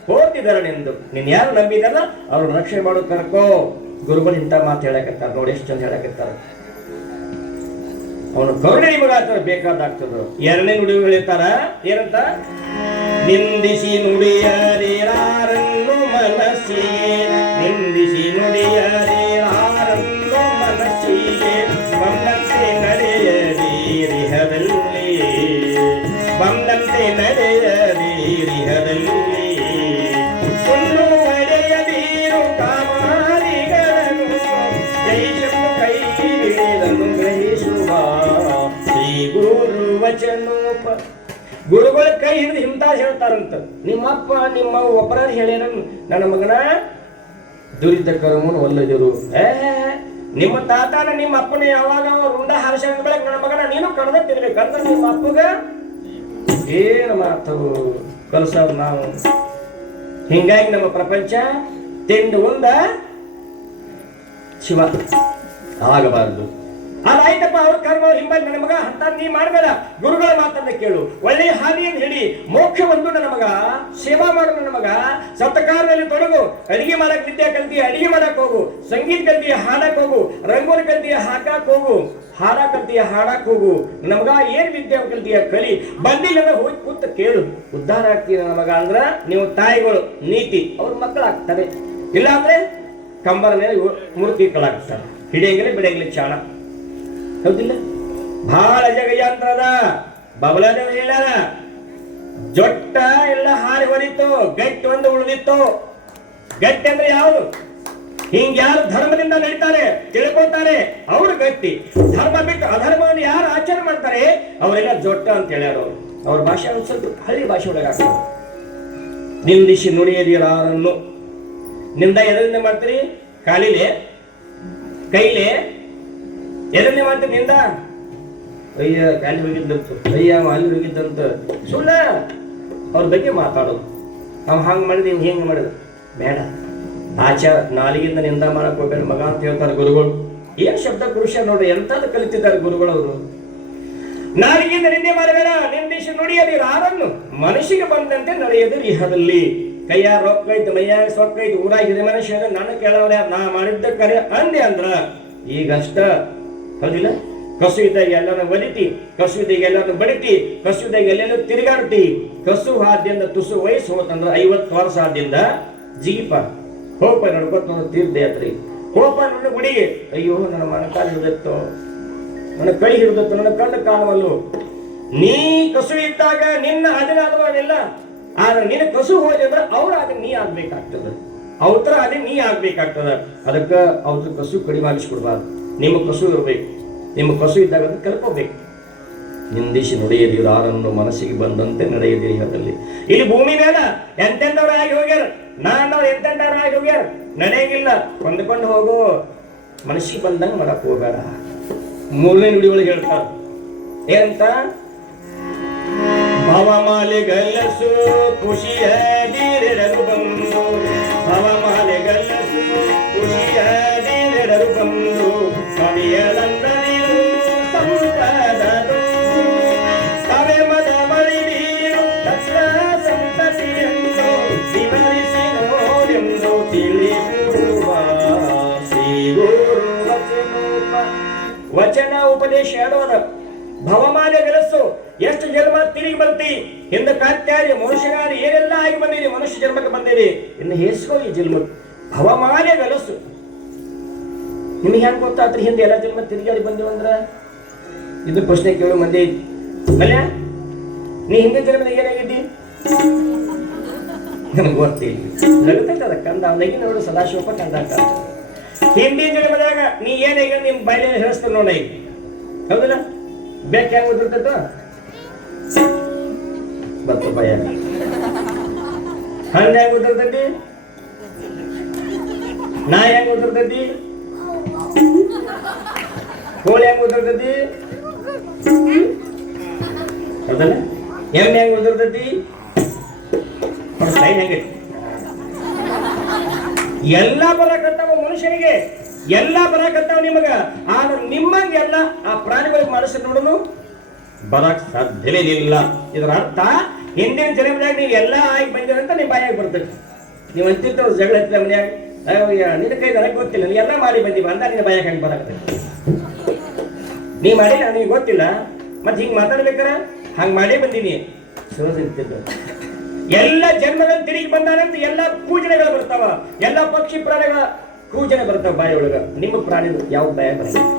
ಹೋಗ್ತಿದಾರ ನಿಂದು. ನೀನ್ ಯಾರು ನಂಬಿದಾರ ಅವ್ರು ರಕ್ಷಣೆ ಮಾಡೋದು ಕರ್ಕೋ. ಗುರುಗಳು ಇಂಥ ಮಾತು ಹೇಳಕತ್ತಾರ ನೋಡಿ, ಎಷ್ಟು ಚಂದ ಹೇಳಕತ್ತಾರ. ಅವನು ಕರುಣೆ ನಿಮಗಾಗ್ತದೆ, ಬೇಕಾದಾಗ್ತದ. ಎರಡನೇ ನುಡಿಗಳು ಹೇಳ್ತಾರ ಏನಂತ? ನಿಂದಿಸಿ ನುಡಿಯರೇರಾರನ್ನು ಮನಸ್ಸಿಗೆ, ನಿಂದಿಸಿ ನುಡಿಯರೇರಾರನ್ನು ಮನಸ್ಸಿಗೆ, ಬಂದಂತೆ ನಡೆಯದಿರಿಹದಲ್ಲಿ, ಬಂದಂತೆ ನಡೆಯದಿರಿಹದಲ್ಲಿ, ಸುಳ್ಳು ಒಡೆಯದೀರು ಕಾಮಾರಿಗಳನ್ನು ಜಯಿಸಲು ಕೈ ಹಿಡಿದನು ಗ್ರಹಿಸುವ ಶ್ರೀ ಗುರು ವಚನೋಪ. ಗುರುಗಳ ಕೈ ಹಿಡಿದು ಹಿಂತ ಹೇಳ್ತಾರಂತ. ನಿಮ್ಮಪ್ಪ ನಿಮ್ಮ ಒಬ್ಬರ ಹೇಳ್ಯಾರ, ನನ್ನ ಮಗನ ದುರಿತ ಕರ್ಮನು ಒಲ್ಲದಿರು. ನಿಮ್ಮ ತಾತನ ನಿಮ್ಮ ಅಪ್ಪನ ಯಾವಾಗ ರುಂಡ ಹಾರಿಸ ಬೆಳಕ್ ನನ್ನ ಮಗನ ನೀನು ಕಡ್ದ ತಿರ್ಬೇಕಂದ್ರೆ ನಿಮ್ಮ ಅಪ್ಪಗ ಏನು ಮಾತವು ಕಲ್ಸವ್ ನಾವು. ಹಿಂಗಾಗಿ ನಮ್ಮ ಪ್ರಪಂಚ ತಿಂದು ಉಂದ ಶಿವ ಆಗಬಾರದು. ಅದಾಯ್ತಪ್ಪ, ಅವ್ರ ಕರ್ಮ ಹಿಂಬಾಗಿ ನನ್ನ ಮಗ ಅಂತ ನೀ ಮಾಡಬೇಡ. ಗುರುಗಳ ಮಾತನ್ನ ಕೇಳು, ಒಳ್ಳೆಯ ಹಾದಿಯನ್ನು ಹಿಡಿ, ಮೋಕ್ಷ ಒಂದು ನನ್ನ ಮಗ, ಸೇವಾ ಮಾಡು ನನ್ನ ಮಗ, ಸತ್ಕಾರದಲ್ಲಿ ತೊಡಗು, ಅಡಿಗೆ ಮಾಡಕ್ ವಿದ್ಯೆ ಕಲ್ತಿ ಅಡಿಗೆ ಮಾಡಕ್ ಹೋಗು, ಸಂಗೀತ ಕಲ್ತಿಯ ಹಾಡಕ್ ಹೋಗು, ರಂಗೋಲಿ ಕಲ್ತಿಯ ಹಾಕಕ್ ಹೋಗು, ಹಾಡ ಕಲ್ತಿಯ ಹಾಡಕ್ ಹೋಗು. ನನ್ನ ಮಗ ಏನ್ ವಿದ್ಯೆ ಕಲ್ತಿಯ ಕಲಿ, ಬಂದಿಲ್ಲ ಹೋಗಿ ಕೂತ ಕೇಳು, ಉದ್ಧಾರ ಆಗ್ತೀರ ನನ್ನ ಮಗ. ಅಂದ್ರ ನೀವು ತಾಯಿಗಳು ನೀತಿ, ಅವ್ರ ಮಕ್ಕಳಾಗ್ತಾರೆ. ಇಲ್ಲ ಅಂದ್ರೆ ಕಂಬರ ಮೇಲೆ ಮೂರ್ತಿಗಳಾಗ್ತಾರೆ. ಹಿಡಿಯಂಗಿಲ್ಲ ಬಿಡಂಗಿಲ್ಲ ಚಾಣ, ಹೌದಿಲ್ಲ? ಬಹಳ ಜಗಯಂತ್ರದ ಬಬಲದೇವ ಹೇಳ್ಯಾರ, ಜೊಟ್ಟ ಎಲ್ಲ ಹಾರಿ ಹೊರಿತು, ಗಟ್ಟಿ ಒಂದು ಉಳಿದಿತ್ತು. ಗಟ್ಟಿ ಅಂದ್ರೆ ಯಾವುದು? ಹಿಂಗ ಯಾರು ಧರ್ಮದಿಂದ ನಡೀತಾರೆ ತಿಳ್ಕೊತಾರೆ ಅವ್ರು ಗಟ್ಟಿ. ಧರ್ಮ ಬಿಟ್ಟು ಅಧರ್ಮವನ್ನು ಯಾರು ಆಚರಣೆ ಮಾಡ್ತಾರೆ ಅವರೆಲ್ಲ ಜೊಟ್ಟ ಅಂತ ಹೇಳ್ಯಾರ. ಅವ್ರ ಭಾಷೆ ಒಂದು ಸ್ವಲ್ಪ ಹಳ್ಳಿ ಭಾಷೆ ಒಳಗಾಗ್ತದೆ. ನಿಂದಿಸಿ ನುಡಿಯದಿರಾರನ್ನು, ನಿಂದ ಎದರಿಂದ ಮಾಡ್ತೀರಿ? ಕಾಲಿಲೆ, ಕೈಲೆ, ಎದನ್ನೇ ಮಾಡ್ತೀರಿ ನಿಂದ? ಅಯ್ಯ ಕಾಲಿ ಹೋಗಿದ್ದಂತು, ಅಯ್ಯ ಅಲ್ಲಿ ಹೋಗಿದ್ದಂತ ಸುಳ್ಳ ಅವ್ರ ಬಗ್ಗೆ ಮಾತಾಡೋದು. ನಾವು ಹಂಗೆ ಮಾಡಿದ್ವಿ, ಇವ್ ಹೆಂಗೆ ಮಾಡಿದ್ರು ಬೇಡ. ಆಚಾರ ನಾಲಿಗಿಂದ ನಿಂದ ಮಾಡಕ್ ಹೋಗ್ಬೇಡ ಮಗ ಅಂತ ಹೇಳ್ತಾರೆ ಗುರುಗಳು. ಏನ್ ಶಬ್ದ ಕೃಷಿ ನೋಡ್ರಿ, ಎಂತದ್ದು ಕಲಿತಿದ್ದಾರೆ ಗುರುಗಳವರು. ನಾಲಿಗಿಂದ ನಿಂದೆ ಮಾಡಬೇಡ, ನಿಂದಿಸಿ ನುಡಿಯದಿ ರಾರನ್ನು ಮನಸ್ಸಿಗೆ ಬಂದಂತೆ ನಡೆಯದು ಇಹದಲ್ಲಿ. ಕೈಯಾರ ರೊಕ್ಕ ಐತೆ, ಮೈಯಾಗ ಸೊಕ್ಕ ಐತೆ, ಊರಾಗ ಹಿರಿಯ ಮನುಷ್ಯ ನನ್ನ ಕೇಳವ್ರ ನಾ ಮಾಡಿದ್ದ ಕರೆ ಅಂದೆ ಅಂದ್ರ ಈಗಷ್ಟ ಹೌದಿಲ್ಲ? ಕಸು ಇದ್ದಾಗ ಎಲ್ಲಾನು ಒಲಿತಿ, ಕಸು ಇದ್ದಾಗ ಎಲ್ಲಾನು ಬಡಿತಿ, ಕಸು ಇದ್ದಾಗ ಎಲ್ಲೆಲ್ಲೂ ತಿರುಗಾಡ್ತಿ. ಕಸು ಹಾದ್ಯಂದ ತುಸು ವಯಸ್ಸು ಹೋತಂದ್ರ 50 ವರ್ಷ ಆದ್ಯಂದ ಜೀಪ ಹೋಪ ನಡ್ಕೊತ ತೀರ್ಥಯಾತ್ರಿ ಹೋಪ ನನ್ನ ಗುಡಿಗೆ. ಅಯ್ಯೋ ನನ್ನ ಮನಕಾಲ ಹಿಡಿದತ್ತು, ನನ್ನ ಕೈ ಹಿಡಿದತ್ತು, ನನ್ನ ಕಣ್ಣು ಕಾಣವಲ್ಲು. ನೀ ಕಸು ಇದ್ದಾಗ ನಿನ್ನ ಅಧೀನಾದವನಿಲ್ಲ, ಆದ್ರೆ ನಿನ್ನ ಕಸು ಹೋದ್ರೆ ಅವ್ರ ಆದ್ರೆ ನೀ ಆಗ್ಬೇಕಾಗ್ತದ, ಅವ್ರ ಅದೇ ನೀ ಆಗ್ಬೇಕಾಗ್ತದ. ಅದಕ್ಕ ಅವ್ರ ಕಸು ಕಡಿಮಾಗಿಸ್ಕೊಡ್ಬಾರ್ದು, ನಿಮ್ಮ ಕಸು ಇರ್ಬೇಕು. ನಿಮ್ಮ ಕಸು ಇದ್ದಾಗ ಅದು ಕಲ್ಕೋಬೇಕು. ನಿಂದಿಸಿ ನುಡಿಯದಿರು ಯಾರನ್ನು ಮನಸ್ಸಿಗೆ ಬಂದಂತೆ ನಡೆಯದಿರಿ ಹದಲ್ಲಿ. ಇಲ್ಲಿ ಭೂಮಿ ಮೇಲೆ ಎಂತೆಂಥವ್ರು ಆಗಿ ಹೋಗ್ಯಾರ, ನಾನವ್ರು ಎಂತೆಂಥವ್ರು ಆಗಿ ಹೋಗ್ಯಾರ, ನಡೆಯಂಗಿಲ್ಲ. ಹೊಂದ್ಕೊಂಡು ಹೋಗು, ಮನಸ್ಸಿಗೆ ಬಂದಂಗೆ ಮಾಡಕ್ ಹೋಗ್ಬೇಡ. ಮೂರನೇ ನುಡಿಯೊಳಗೆ ಹೇಳ್ತಾರ ಏನಂತ? ಭವಮಾಲೆಗಲ್ಲಸು ಖುಷಿಯ ದೀರೆಡರು ಬಂದು, ಭವಮಾಲೆಗಲ್ಲಸು ಖುಷಿಯ ದೀರೆಡರು ಬಂದು, ಕವಿಯಲಂದರಿರು ಸಂಪದದು ತವೆ ಮದ ಮಳಿದೀರು ತತ್ರ ಸಂತತಿಯೆಂದು ವಿವರಿಸಿ ನೋಡೆಂದು ತಿಳಿಬಿಡುವ ಶ್ರೀ ಗುರು ವಚನ ಉಪದೇಶ ಹೇಳೋದ. ಭವಮಾನ ಗೆಲಸು, ಎಷ್ಟು ಜನ್ಮ ತಿರುಗಿ ಬರ್ತಿ, ಹಿಂದ ಕಾತ್ಯಾದಿ ಮನುಷ್ಯಗಾರಿ ಏನೆಲ್ಲ ಆಗಿ ಬಂದಿರಿ, ಮನುಷ್ಯ ಜನ್ಮಕ್ಕೆ ಬಂದಿರಿ, ಇನ್ನು ಹೇಸ್ಕೋ ಈ ಜನ್ಮ. ಭವಮಾನ ಗೆಲಸು ನಿಮಗೆ ಹೆಂಗ್ ಗೊತ್ತಾತ್ರಿ ಹಿಂದೆ ಎಲ್ಲ ಜನ್ಮ ತಿರುಗಾಡಿ ಬಂದಿವಂದ್ರ? ಇದು ಪ್ರಶ್ನೆ ಕೇಳೋ ಮಂದಿ ಐತಿ. ಅಲ್ಲ ನೀ ಹಿಂದಿನ ಜನ್ಮದಾಗ ಏನಾಗಿದ್ದಿ ನನಗೆ ಗೊತ್ತಿಲ್ಲ. ನಗುತ್ತೈತೆ ಅದ ಕಂದ ಅವನಿಗೆ ನೋಡು ಸದಾಶಿವಪ್ಪ ಕಂದ ಅಂತ. ಹಿಂದಿನ ಜನ್ಮದಾಗ ನೀ ಏನಾಗ ನಿಮ್ ಬಾಯಲ್ಲಿ ಹೇಳಿಸ್ತಾರೆ ನೋಡ ಈಗ, ಹೌದಲ್ಲ? ಬೇಕು ಹೆಂಗ್ ಓದಿರ್ತೈತ ಬತ್ತ ಭಯ ಹಣ್ಣು ಹೆಂಗ್ ಓದಿರ್ತೈತಿ, ನಾಯಿ ಹೆಂಗ್ ಓದಿರ್ತೈತಿ, ಕೋಳಿ ಹೆಂಗ್ ಓದಿರ್ತೈತಿ, ಹೌದಲ್ಲ? ಎಮ್ಮೆ ಹೆಂಗ್ ಓದಿರ್ತೈತಿ, ಸೈನ್ ಹೆಂಗೈತಿ, ಎಲ್ಲ ಬರಕತ್ತಾವ ಮನುಷ್ಯನಿಗೆ, ಎಲ್ಲ ಬರಕತ್ತಾವ ನಿಮಗ. ಆದ್ರೆ ನಿಮ್ಮಂಗೆ ಎಲ್ಲ ಆ ಪ್ರಾಣಿಗಳಿಗೆ ಮನಸ್ಸು ನೋಡೋದು ಬರಕ್ ಸಾಧ್ಯವೇ ಇಲ್ಲ. ಇದರ ಅರ್ಥ ಹಿಂದಿನ ಜನ್ಮದಾಗ ನೀವು ಎಲ್ಲ ಆಗಿ ಬಂದಿರಂತ ನಿಮ್ಮ ಬಾಯಾಗಿ ಬರ್ತದೆ. ನೀವು ಅಂತಿರ್ತವ್ರು ಜಗಳ ಹತ್ತಿರ ಮನ್ಯಾಗ, ನಿನ್ನ ಕೈ ನನಗೆ ಗೊತ್ತಿಲ್ಲ, ನೀ ಎಲ್ಲ ಮಾಡಿ ಬಂದಿವ ಅಂದ ನಿನ್ನ ಬಾಯಾಗ ಹಂಗೆ ಬರಾಕತ್ತೆ. ನೀ ಮಾಡಿ ನನಗೆ ಗೊತ್ತಿಲ್ಲ ಮತ್ತೆ ಹಿಂಗೆ ಮಾತಾಡ್ಬೇಕಾರ ಹಂಗೆ ಮಾಡೇ ಬಂದೀನಿ ಸೋದಂತಿದ್ದು. ಎಲ್ಲ ಜನ್ಮದಲ್ಲಿ ತಿರುಗಿ ಬಂದಾನಂತ ಎಲ್ಲ ಪೂಜನೆಗಳು ಬರ್ತಾವ, ಎಲ್ಲ ಪಕ್ಷಿ ಪ್ರಾಣಿಗಳ ಪೂಜನೆ ಬರ್ತಾವ ಬಾಯಿ ಒಳಗ. ನಿಮ್ಮ ಪ್ರಾಣಿ ಯಾವ ಬಾಯ ಬರಂಗಿಲ್ಲ,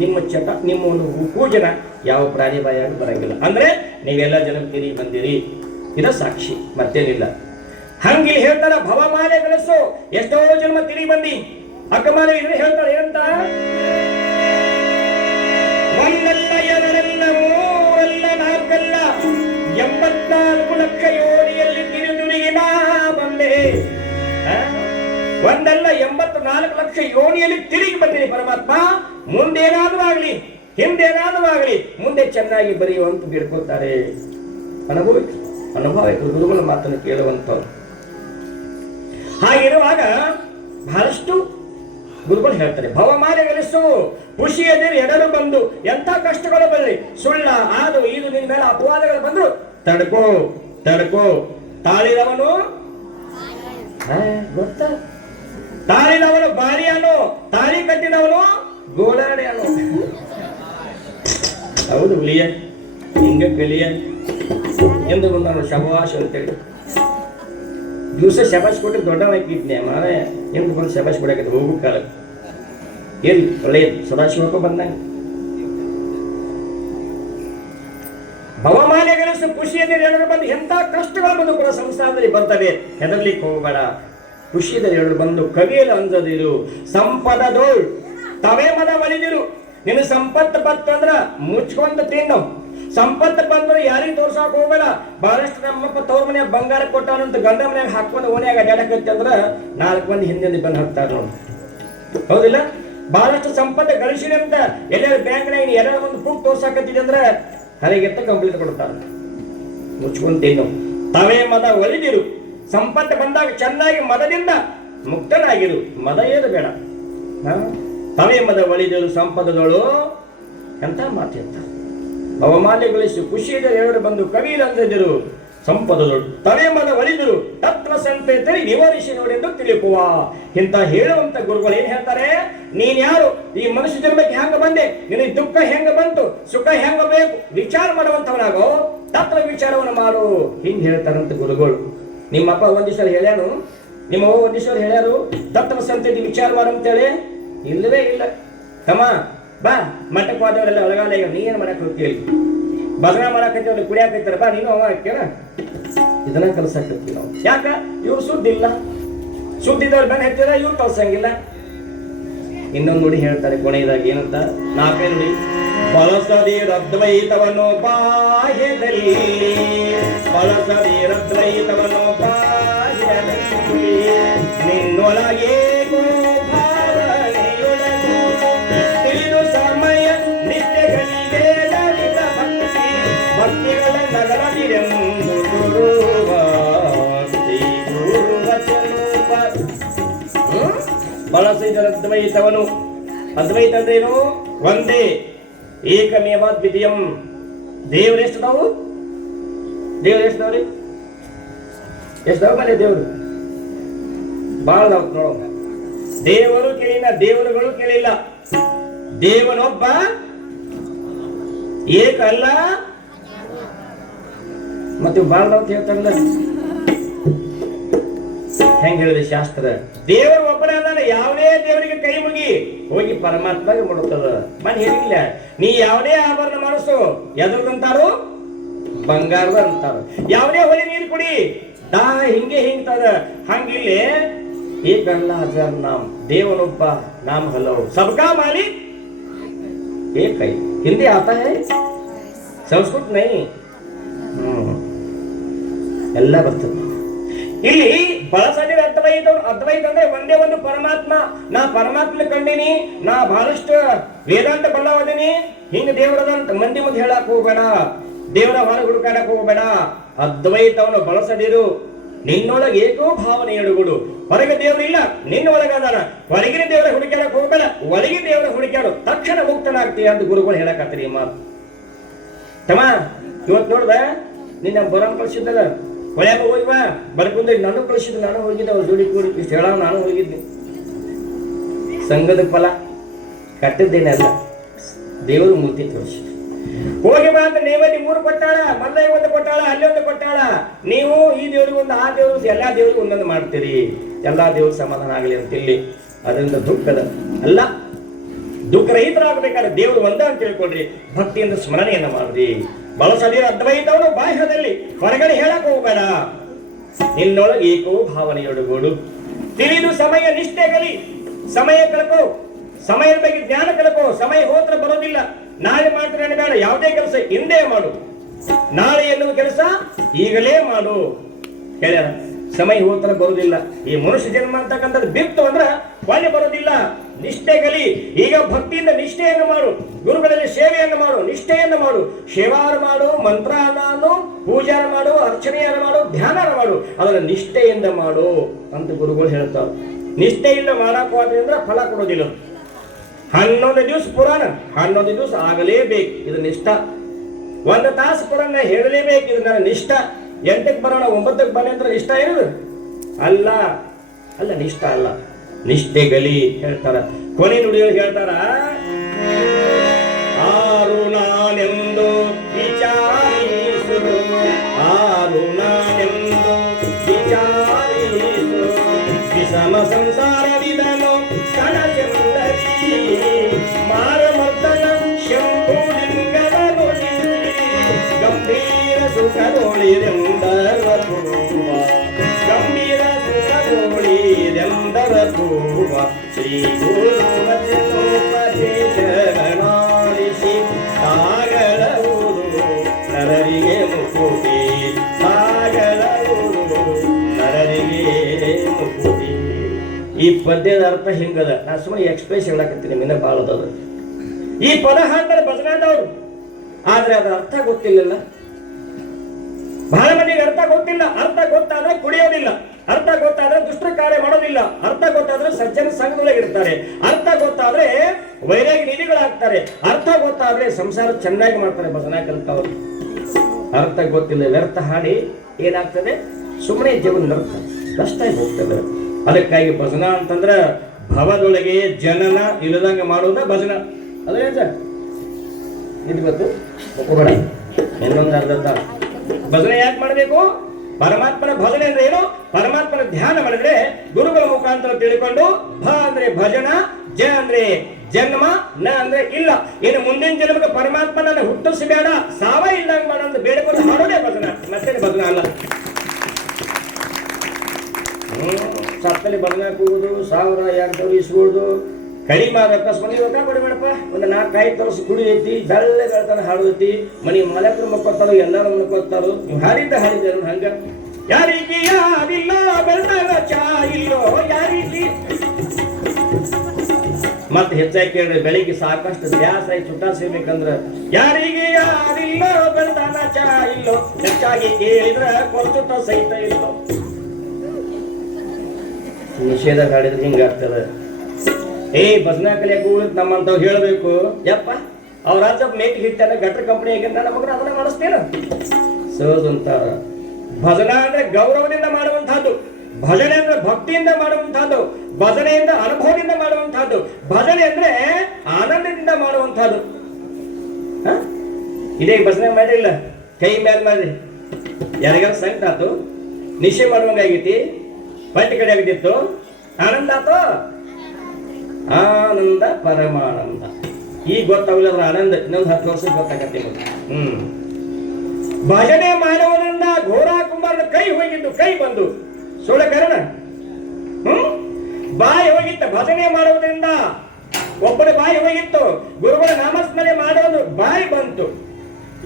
ನಿಮ್ಮ ಚಟ ನಿಮ್ಮ ಒಂದು ಪೂಜನ ಯಾವ ಪ್ರಾಣಿ ಬಾಯಾಗ ಬರಂಗಿಲ್ಲ. ಅಂದ್ರೆ ನೀವೆಲ್ಲ ಜನ ತಿರುಗಿ ಬಂದಿರಿ, ಇದ ಸಾಕ್ಷಿ, ಮತ್ತೇನಿಲ್ಲ. ಹಂಗಿಲ್ಲಿ ಹೇಳ್ತಾರ ಭವಮಾಲೆ ಗಳಿಸು, ಎಷ್ಟೋ ಜನ್ಮ ತಿರುಗಿ ಬಂದಿ. ಅಕ್ಕಮಾಲೆ ಇದ್ರೆ ಹೇಳ್ತಾಳೆ ಏನಂತ, ಒಂದಲ್ಲ ಎರಡಲ್ಲ ಮೂರಲ್ಲ ನಾಲ್ಕಲ್ಲ 84 ಲಕ್ಷ ಯೋನಿಯಲ್ಲಿ ತಿರುಗಿ ನಾ ಬಂದೆ. ಒಂದಲ್ಲ 84 ಲಕ್ಷ ಯೋನಿಯಲ್ಲಿ ತಿರುಗಿ ಬಂದಿರಿ ಪರಮಾತ್ಮ. ಮುಂದೇನಾದ್ರೂ ಆಗ್ಲಿ ಹಿಂದೇನಾದ್ರೂ ಆಗ್ಲಿ ಮುಂದೆ ಚೆನ್ನಾಗಿ ಬರೆಯುವಂತ ಬೇಡ್ಕೊಳ್ತಾರೆ. ಅನುಭವ ಗುರುಗಳ ಮಾತನ್ನು ಕೇಳುವಂಥವ್ರು. ಹಾಗಿರುವಾಗ ಬಹಳಷ್ಟು ಗುರುಗಳು ಹೇಳ್ತಾರೆ, ಭವಮಾಲೆ ಗಳಿಸು, ಖುಷಿಯದಿರು ಎಡರು ಬಂದು, ಎಂಥ ಕಷ್ಟಗಳು ಬರಲಿ, ಸುಳ್ಳ ಆದು ಇದು ನಿನ್ನ ಮೇಲೆ ಅಪವಾದಗಳು ಬಂದ್ರು ತಡ್ಕೋ ತಡ್ಕೋ. ತಾಳಿದವನು ಗೊತ್ತ, ತಾಳಿದವನು ಬಾರಿಯಾನು, ತಾಳಿ ಕಟ್ಟಿದವನು ಗೋಳಾಡ್ಯಾನು. ಹೌದು ಹುಲಿಯ ಹಿಂಗ ಕಲಿಯ ಎಂದು ಬಂದವನು ಶಬಾಷ್ ಅಂತೇಳಿ ದಿವಸ ಶಬಾಷ್ ಕೊಟ್ಟು ದೊಡ್ಡವನಾಕಿದ್ನೆ ಮಾರೇ ಎಂದು ಬಂದು ಶಬಾಷ್ ಕೊಡಕ್ಕೆ ಹೋಗು ಕಾಲ ಎಲ್ಲಿ ಒಳ್ಳೆಯದು ಸದಾಶಿವಪ್ಪ ಬಂದಂಗ. ಭವಮಾಲೆಗಳಿಸು ಖುಷಿಯದಲ್ಲಿ ಎಲ್ಲರೂ ಬಂದು, ಎಂಥ ಕಷ್ಟಗಳು ಬಂದು ಕೂಡ ಸಂಸಾರದಲ್ಲಿ ಬರ್ತವೆ, ಹೆದರ್ಲಿಕ್ಕೆ ಹೋಗಬೇಡ. ಖುಷಿಯಲ್ಲಿ ಎಲ್ಲರೂ ಬಂದು ಕವಿಯಲು ಅಂಜದಿರು, ಸಂಪದದೋಳ್ ತವೇ ಮದ ಒಲಿದಿರು. ನಿನ್ನ ಸಂಪತ್ತು ಬತ್ತಂದ್ರ ಮುಚ್ಕೊಂತ ತಿನ್ನು, ಸಂಪತ್ತು ಬಂದ್ರೆ ಯಾರಿಗೆ ತೋರ್ಸಾಕ್ ಹೋಗಬೇಡ. ಬಹಳಷ್ಟು ನಮ್ಮಪ್ಪ ತವ್ರ ಮನ್ಯಾಗ ಬಂಗಾರ ಕೊಟ್ಟಾನಂತ ಗಂಡ ಮನ್ಯಾಗ ಹಾಕೊಂಡು ಓನ್ಯಾಗ ಅಡ್ಯಾಡಕತ್ತಿ ಅಂದ್ರ 4 ಮಂದಿ ಹಿಂದೆ ಬಂದು ಹಾಕ್ತಾರ ನೋಡಿ, ಹೌದಿಲ್ಲ? ಬಹಳಷ್ಟು ಸಂಪತ್ತು ಗಳಿಸಿದೆ ಅಂತ ಎಲ್ಲರೂ ಬ್ಯಾಂಕ್ನಾಗ ಎಲ್ಲ ಒಂದು ಪ್ರೂಫ್ ತೋರ್ಸಾಕತ್ತಿದೆ ಅಂದ್ರ ಹರಿಗೆತ್ತ ಕಂಪ್ಲೀಟ್ ಕೊಡ್ತಾರ. ಮುಚ್ಕೊಂತೇನು ತವೇ ಮದ ಒಲಿದಿರು, ಸಂಪತ್ತು ಬಂದಾಗ ಚೆನ್ನಾಗಿ ಮದದಿಂದ ಮುಕ್ತನಾಗಿರು, ಮದ ಏನು ಬೇಡ. ತವೇ ಮದ ಒಲಿದಿರು ಸಂಪದಗಳು ಎಂತ ಮಾತಿರ್ತ. ಭವಮಾಲೆಗಳಿಸಿ ಖುಷಿಯಿಂದ ಎರಡು ಬಂದು ಕವಿರಂದಿರು, ಸಂಪದಗಳು ತವೇ ಮದ ಒಲಿದರು ತತ್ವ ಸಂತೇತರಿ ವಿವರಿಸಿ ನೋಡೆಂದು ತಿಳಿಪುವ. ಇಂತ ಹೇಳುವಂತ ಗುರುಗಳು ಏನ್ ಹೇಳ್ತಾರೆ, ನೀನ್ ಯಾರು, ಈ ಮನುಷ್ಯ ಜನ್ಮಕ್ಕೆ ಹೆಂಗ ಬಂದೆ, ನಿನಗೆ ದುಃಖ ಹೆಂಗ ಬಂತು, ಸುಖ ಹೆಂಗ ಬೇಕು, ವಿಚಾರ ಮಾಡುವಂತವನಾಗೋ, ತತ್ವ ವಿಚಾರವನ್ನು ಮಾಡು, ಹಿಂಗ್ ಹೇಳ್ತಾರಂತ ಗುರುಗಳು. ನಿಮ್ಮಪ್ಪ ಒಂದಿವ್ಸ ಹೇಳ್ಯಾನು, ನಿಮ್ಮ ಒಂದಿವ್ಸ ಹೇಳ್ಯಾರು ತತ್ವ ಸಂತೇತಿ ವಿಚಾರ ಮಾಡಂತೇಳಿ. ಇಲ್ಲವೇ ಇಲ್ಲ ತಮ್ಮ, ಬಾ ಮಠಕ್ಕೆ ಹೋದವರೆಲ್ಲ ಒಳಗಾಲ, ಈಗ ನೀ ಏನ್ ಮಾಡಕ್ ಹೋಗ್ತೀವಿ, ಭಜನ ಮಾಡಾಕತ್ತೀವಿ, ಕುಡಿಯಾಕೈತಾರ, ಬಾ ನೀನು ಅವ ಹಾಕ್ಯಾನ, ಇದನ್ನ ಕಲ್ಸಾಕತ್ತೀವಿ ನಾವು. ಯಾಕ ಇವ್ರು ಸುದ್ದಿ ಇಲ್ಲ, ಸುದ್ದಿದವ್ರು ಬಂದು ಹೇಳ್ತೀರ, ಇವ್ರು ಕಲ್ಸಂಗಿಲ್ಲ. ಇನ್ನೊಂದು ನುಡಿ ಹೇಳ್ತಾರೆ ಕೊನೆಯದಾಗಿ ಏನಂತ, 4ನೇ ನುಡಿ, ಬಳಸದಿರದ್ವೈತವನ್ನು ಬಾಹ್ಯದಲ್ಲಿ, ಬಳಸದಿರದ್ವೈತವನ್ನು ಬಾಹ್ಯದಲ್ಲಿ, ನಿನ್ನೊಳಗೆ ತಿಳಿದು ಸಮಯ ನಿತ್ಯಗಳಿಗೆ ಲಲಿತ ಭಕ್ತಿ, ಭಕ್ತಿಗಳ ನಗರದಿರೆಂದು ಗುರುವ ಶ್ರೀ ಗುರುವಚನೋಪ. ಬಳಸಿದರದ್ವೈತವನು, ಅದ್ವೈತ ಅಂದ್ರೇನು, ಒಂದೇ ಏಕಮೇವ ದ್ವಿತೀಯಂ. ದೇವ್ರು ಎಷ್ಟದಾವು, ದೇವ್ರು ಎಷ್ಟದವ್ರಿ, ಎಷ್ಟದಾವ ಮನೆ ದೇವ್ರು ಬಾಳ ನೋಡ. ದೇವರು ಕೇಳಿಲ್ಲ, ದೇವರುಗಳು ಕೇಳಿಲ್ಲ, ದೇವನೊಬ್ಬ ಏಕ ಅಲ್ಲ. ಮತ್ತೆ ಬಾಳ ಅಂತ ಹೇಳ್ತಾರಲ್ಲ, ಹೆಂಗ್ ಹೇಳಿದೆ ಶಾಸ್ತ್ರ, ದೇವರು ಒಬ್ಬನೇ ಅದಾನ, ಯಾವುದೇ ದೇವರಿಗೆ ಕೈ ಮುಗಿ ಹೋಗಿ ಪರಮಾತ್ಮಗೆ ಮಾಡುತ್ತದ. ಮನೆ ಹೇಳಿಲ್ಲ, ನೀ ಯಾವುದೇ ಆಭರಣ ಮಾಡಿಸು ಎದ್ರಂತಾರು ಬಂಗಾರದ ಅಂತಾರ. ಯಾವುದೇ ಹೊಳಿ ನೀರು ಕುಡಿ ದಾಹ ಹಿಂಗೆ ಹಿಂಗ್ತದ. ಹಂಗಿಲ್ಲಿ एक अल्लाह हजार नाम देवनोब्ब नाम हलो सबका मालिक एक है. हिंदी आता है संस्कृत नहीं. ಎಲ್ಲ ಬರ್ತದೆ. ಇಲ್ಲಿ ಬಳಸದಿರ ಅದ್ವೈತ ಅಂದ್ರೆ ಒಂದೇ ಒಂದು ಪರಮಾತ್ಮ. ನಾ ಪರಮಾತ್ಮ ಕಂಡಿನಿ, ನಾ ಬಹಳಷ್ಟು ವೇದಾಂತ ಬಲ್ಲವದೀನಿ, ಹಿಂಗ ದೇವರದಂತ ಮಂದಿ ಮುಂದೆ ಹೇಳಕ್ ಹೋಗ್ಬೇಡ, ದೇವರ ಹೊರ ಹುಡುಕಾಡಕ್ ಹೋಗ್ಬೇಡ. ಅದ್ವೈತವನ್ನು ಬಳಸದಿರು. ನಿನ್ನೊಳಗೆ ಏಕೋ ಭಾವನೆ ಎಡುಗುಡು. ಹೊರಗೆ ದೇವರಿಲ್ಲ, ನಿನ್ನ ಒಳಗದಾನ. ಹೊರಗಿನ ದೇವರ ಹುಡುಕಾಡಕ್ ಹೋಗ್ಬೇಡ, ಒಳಗಿನ ದೇವರ ಹುಡುಕಾಡು, ತಕ್ಷಣ ಮುಕ್ತನಾಗ್ತೀಯ ಅಂತ ಗುರುಗಳು ಹೇಳಕತ್ತೀರಿ. ಈ ಮಾತು ತಮ್ಮ ಇವತ್ತು ನೋಡ್ದ ನಿನ್ನ ಬರಂ ಕಳಿಸಿದ್ದಲ್ಲ, ಹೊಳ್ಯಾಗ ಹೋಗಿವಾ ಬರ್ಕೊಂಡ ನಾನು ಕಳಿಸಿದ್ದು, ನಾನು ಹೋಗಿದ್ದೆ ಅವ್ರ ಜೋಡಿ ಕೂಡಿ ಇಷ್ಟು ಹೇಳ ನಾನು ಹೋಗಿದ್ದೆ. ಸಂಘದ ಫಲ ಕಟ್ಟಿದ್ದೇನೆಲ್ಲ ದೇವರು ಮೂರ್ತಿ ತೋರಿಸಿ ಹೋಗಿ ಬಾ ಅಂತ ನೇವದಿ 3 ಕೊಟ್ಟಾಳ, ಮಲ್ಲ 1 ಕೊಟ್ಟಾಳ, ಅಲ್ಲಿ 1 ಕೊಟ್ಟಾಳ. ನೀವು ಈ ದೇವ್ರಿಗೆ ಒಂದು, ಆ ದೇವ್ರಿಗೆ, ಎಲ್ಲಾ ದೇವ್ರಿಗೆ ಒಂದೊಂದು ಮಾಡ್ತೀರಿ. ಎಲ್ಲಾ ದೇವ್ರ ಸಮಾಧಾನ ಆಗಲಿ ಅಂತಿಲ್ಲಿ. ಅದರಿಂದ ದುಃಖದ ಅಲ್ಲ, ದುಃಖ ರಹಿತರಾಗಬೇಕಾದ್ರೆ ದೇವರು ಒಂದ ಅಂತ ತಿಳ್ಕೊಡ್ರಿ. ಭಕ್ತಿಯಿಂದ ಸ್ಮರಣೆಯನ್ನ ಮಾಡ್ರಿ. ಬಳಸದಿರ ಅದ್ವೈತವನ್ನು ಬಾಹ್ಯದಲ್ಲಿ ಹೊರಗಡೆ ಹೇಳಕ್ ಹೋಗ್ಬೇಡ. ನಿನ್ನೊಳಗೆ ಏಕೋ ಭಾವನೆಯೊಡಗೂಡು. ತಿಳಿದು ಸಮಯ ನಿಷ್ಠೆಗಲಿ. ಸಮಯ ಕಳ್ಕೋ, ಸಮಯದ ಬಗ್ಗೆ ಜ್ಞಾನ ಕಳ್ಕೋ. ಸಮಯ ಹೋತ್ರ ಬರೋದಿಲ್ಲ. ನಾಳೆ ಮಾಡ್ತಾರೆ ಬೇಡ, ಯಾವುದೇ ಕೆಲಸ ಹಿಂದೆ ಮಾಡು. ನಾಳೆ ಎನ್ನುವ ಕೆಲಸ ಈಗಲೇ ಮಾಡು. ಹೇಳ್ಯಾರ ಸಮಯ ಹೋತ್ರ ಬರುವುದಿಲ್ಲ. ಈ ಮನುಷ್ಯ ಜನ್ಮ ಅಂತಕ್ಕಂಥದ್ದು ಬಿತ್ತು ಅಂದ್ರ ಒಳ್ಳೆ ಬರೋದಿಲ್ಲ. ನಿಷ್ಠೆಗಲಿ. ಈಗ ಭಕ್ತಿಯಿಂದ ನಿಷ್ಠೆಯನ್ನು ಮಾಡು, ಗುರುಗಳಲ್ಲಿ ಸೇವೆಯನ್ನು ಮಾಡು, ನಿಷ್ಠೆಯನ್ನು ಮಾಡು, ಸೇವಾರ ಮಾಡು, ಮಂತ್ರಾನು, ಪೂಜಾರ ಮಾಡು, ಅರ್ಚನೆಯಾರ ಮಾಡು, ಧ್ಯಾನಾರ ಮಾಡು. ಅದನ್ನ ನಿಷ್ಠೆಯಿಂದ ಮಾಡು ಅಂತ ಗುರುಗಳು ಹೇಳ್ತಾರೆ. ನಿಷ್ಠೆಯಿಂದ ಮಾಡಕ್ ಹೋದ್ರೆ ಅಂದ್ರೆ ಫಲ ಕೊಡೋದಿಲ್ಲ. 11 ದಿವಸ ಪುರಾಣ 11 ದಿವಸ ಆಗಲೇಬೇಕು. ಇದು ನಿಷ್ಠ. 1 ತಾಸು ಪುರಾಣ ಹೇಳಲೇಬೇಕು. ಇದು ನನ್ನ ನಿಷ್ಠ. 8ಕ್ಕೆ ಬರೋಣ 9ಕ್ಕೆ ಬನ್ನಿ ಅಂದ್ರೆ ನಿಷ್ಠ ಇರೋದು ಅಲ್ಲ. ಅಲ್ಲ ನಿಷ್ಠ ಅಲ್ಲ, ನಿಷ್ಠೆಗಲಿ ಹೇಳ್ತಾರ. ಕೊನೆ ನುಡಿಗಳು ಹೇಳ್ತಾರ, ಆರು ನಾನೆಂದು ವಿಚಾರಿಸು, ಆರು ನಾನೆಂದು ವಿಚಾರಿಸು, ವಿಷಮ ಸಂಸಾರವಿದನು ಕಣಚಂದರಿ, ಮಾರಮರ್ತನ ಶಂಭುಲಿಂಗವನ್ನು ಗಂಭೀರ ಸುಖದೊಳಿರೆಂದರ ಪೂರ್ವ, ಗಂಭೀರ ಸುಖದೊಳಿರೆಂದರ ಪೂರ್ವ, ಶ್ರೀ ಗುರುವಚನೋಪದೇಶಗಳಾಲಿಸಿ ಸಾಗರವುದು ನರರಿಗೆ ಮುಕುತಿ, ಸಾಗರವುದು ನರರಿಗೆ ಮುಕುತಿ. ಈ ಪದ್ಯದ ಅರ್ಥ ಹಿಂಗದ. ನಾ ಸುಮ್ಮನೆ ಎಕ್ಸ್ಪ್ರೆಸ್ ಹೇಳಕತ್ತೀನಿ, ನಿನ್ನ ಬಾಳದದ. ಈ ಪದ ಹಾಡ್ತಾರೆ ಭಜನಾದವರು, ಆದ್ರೆ ಅದರ ಅರ್ಥ ಗೊತ್ತಿಲ್ಲ. ಬಹಳ ಮಂದಿಗೆ ಅರ್ಥ ಗೊತ್ತಿಲ್ಲ. ಅರ್ಥ ಗೊತ್ತಾದ್ರೆ ಕುಡಿಯೋದಿಲ್ಲ, ಅರ್ಥ ಗೊತ್ತಾದ್ರೆ ದುಷ್ಟ ಕಾರ್ಯ ಮಾಡೋದಿಲ್ಲ, ಅರ್ಥ ಗೊತ್ತಾದ್ರೆ ಸಜ್ಜನ ಸಂಘದೊಳಗೆ ಇರ್ತಾರೆ, ಅರ್ಥ ಗೊತ್ತಾದ್ರೆ ವೈರಾಗಿ ನಿಧಿಗಳಾಗ್ತಾರೆ, ಅರ್ಥ ಗೊತ್ತಾದ್ರೆ ಸಂಸಾರ ಚೆನ್ನಾಗಿ ಮಾಡ್ತಾರೆ ಭಜನಾ ಕಲಿತವರು. ಅರ್ಥ ಗೊತ್ತಿಲ್ಲ, ವ್ಯರ್ಥ ಹಾಡಿ ಏನಾಗ್ತದೆ, ಸುಮ್ಮನೆ ಜೀವನ ವ್ಯರ್ಥ ಕಷ್ಟ ಹೋಗ್ತದೆ. ಅದಕ್ಕಾಗಿ ಭಜನಾ ಅಂತಂದ್ರ ಭವದೊಳಗೆ ಜನನ ಇಲ್ಲದಂಗ ಮಾಡೋದ ಭಜನ. ಅದೇ ಸರ್ ಇದು ಗೊತ್ತು ಒಪ್ಪಬೇಡ. ಇನ್ನೊಂದು ಅರ್ಧ ಭಜನೆ ಯಾಕೆ ಮಾಡಬೇಕು? ಪರಮಾತ್ಮನ ಭಜನೆ ಅಂದ್ರೆ ಏನು? ಪರಮಾತ್ಮನ ಧ್ಯಾನ ಮಾಡಿದ್ರೆ ಗುರುಗಳ ಮುಖಾಂತರ ತಿಳ್ಕೊಂಡು, ಭ ಅಂದ್ರೆ ಭಜನ, ಜ ಅಂದ್ರೆ ಜನ್ಮ, ನ ಅಂದ್ರೆ ಇಲ್ಲ. ಏನು ಮುಂದಿನ ಜನ್ಮಕ್ಕೆ ಪರಮಾತ್ಮನ ಹುಟ್ಟಿಸಬೇಡ, ಸಾವ ಇಲ್ಲಂಗ ಮಾಡ ಅಂತ ಬೇಡಿಕೊಂಡು ಮಾಡೋದೇ ಭಜನ, ಮತ್ತೆ ಭಜನ ಅಲ್ಲ. ಸತ್ತಲ್ಲಿ ಭಜನ ಕೂಗುದು, 1000 ಇಸ್ಕೊಳ್ಳೋದು, ಕಡಿಮೆ ಅಕಸ್ಮಾತ್ ರೊಕ್ಕ ಕೊಡಬೇಡಪ್ಪ, ಒಂದು 4-5 ತರಸು ಕುಡಿ ಐತಿ, ಬೆಳ್ಳೆ ಬೆಳ್ತಾನ ಹಾಡೈತಿ, ಮನಿ ಮಲೆಪುರ ಮಕ್ಕೊತ್ತಾರೋ, ಎಲ್ಲರೂ ಮಕ್ಕೊತ್ತಾರೋ. ನೀವು ಹಾಡಿದ್ದ ಹಂಗ ಯಾರಿಗೆ ಯಾರಿಲ್ಲ ಬೆಳ್ತಾನ ಚಾ ಇಲ್ಲೋ ಯಾರಿಗೆ. ಮತ್ತೆ ಹೆಚ್ಚಾಗಿ ಕೇಳ್ರಿ, ಬೆಳಿಗ್ಗೆ ಸಾಕಷ್ಟು ದ್ಯಾಸ ಆಗಿ ಚುಟ್ಟ ಸೇರ್ಬೇಕಂದ್ರ ಯಾರಿಗೆ ಯಾರಿಲ್ಲ ಬೆಳ್ತಾನ ಚಾ ಇಲ್ಲೋ, ಹೆಚ್ಚಾಗಿ ಕೇಳಿದ್ರ ಕೊರಚುಟ್ಟ ಸಹಿತ ಇಲ್ಲೋ. ನಿಷೇಧ ಹಾಡಿದ್ರೆ ಹಿಂಗಾಗ್ತದ. ಭಜನಾ ಕಲಿಯಕ್ಕೆ ಹೋಗ್ಲಿಕ್ಕೆ ನಮ್ಮಂತವ್ ಹೇಳ್ಬೇಕು, ಯಪ್ಪ ಅವ್ರ ರಾಜ್ಯ ಮೇಟಿ ಹಿಟ್ಟಾರ ಗಟ್ರ ಕಂಪನಿ ಆಗಿಂದ ನಮಗ್ರು ಅದನ್ನ ಮಾಡಿಸ್ತೇನ ಸಹಜ ಅಂತಾರ. ಭಜನಾ ಅಂದ್ರೆ ಗೌರವದಿಂದ ಮಾಡುವಂತಹದ್ದು, ಭಜನೆ ಅಂದ್ರೆ ಭಕ್ತಿಯಿಂದ ಮಾಡುವಂತಹದ್ದು, ಭಜನೆಯಿಂದ ಅನುಭವದಿಂದ ಮಾಡುವಂತಹದ್ದು, ಭಜನೆ ಅಂದ್ರೆ ಆನಂದದಿಂದ ಮಾಡುವಂತಹದ್ದು. ಇದೇ ಭಜನೆ ಮಾಡಿಲ್ಲ, ಕೈ ಮೇಲೆ ಮಾಡ್ರಿ, ಯಾರಿಗಾರ ಸಂಕಟ ಆತು, ನಿಶ್ಚಯ ಮಾಡುವಂಗಾಗೈತಿ, ಪಂಚ ಕಡೆ ಆಗಿತ್ತು, ಆನಂದ ಆತು, ಆನಂದ ಪರಮಾನಂದ. ಈಗ ಗೊತ್ತಾಗಲ್ಲ ಆನಂದ ಇನ್ನೊಂದು 10 ವರ್ಷಕ್ಕೆ ಗೊತ್ತಾಗತ್ತೆ. ಭಜನೆ ಮಾಡುವುದರಿಂದ ಘೋರ ಕುಂಬಾರನ ಕೈ ಹೋಗಿದ್ದು ಕೈ ಬಂದು ಸುಳ್ಳ ಕಾರಣ ಬಾಯಿ ಹೋಗಿತ್ತು. ಭಜನೆ ಮಾಡುವುದರಿಂದ ಒಬ್ಬನ ಬಾಯಿ ಹೋಗಿತ್ತು, ಗುರುಗಳ ನಾಮಸ್ಮರಣೆ ಮಾಡೋದು ಬಾಯಿ ಬಂತು.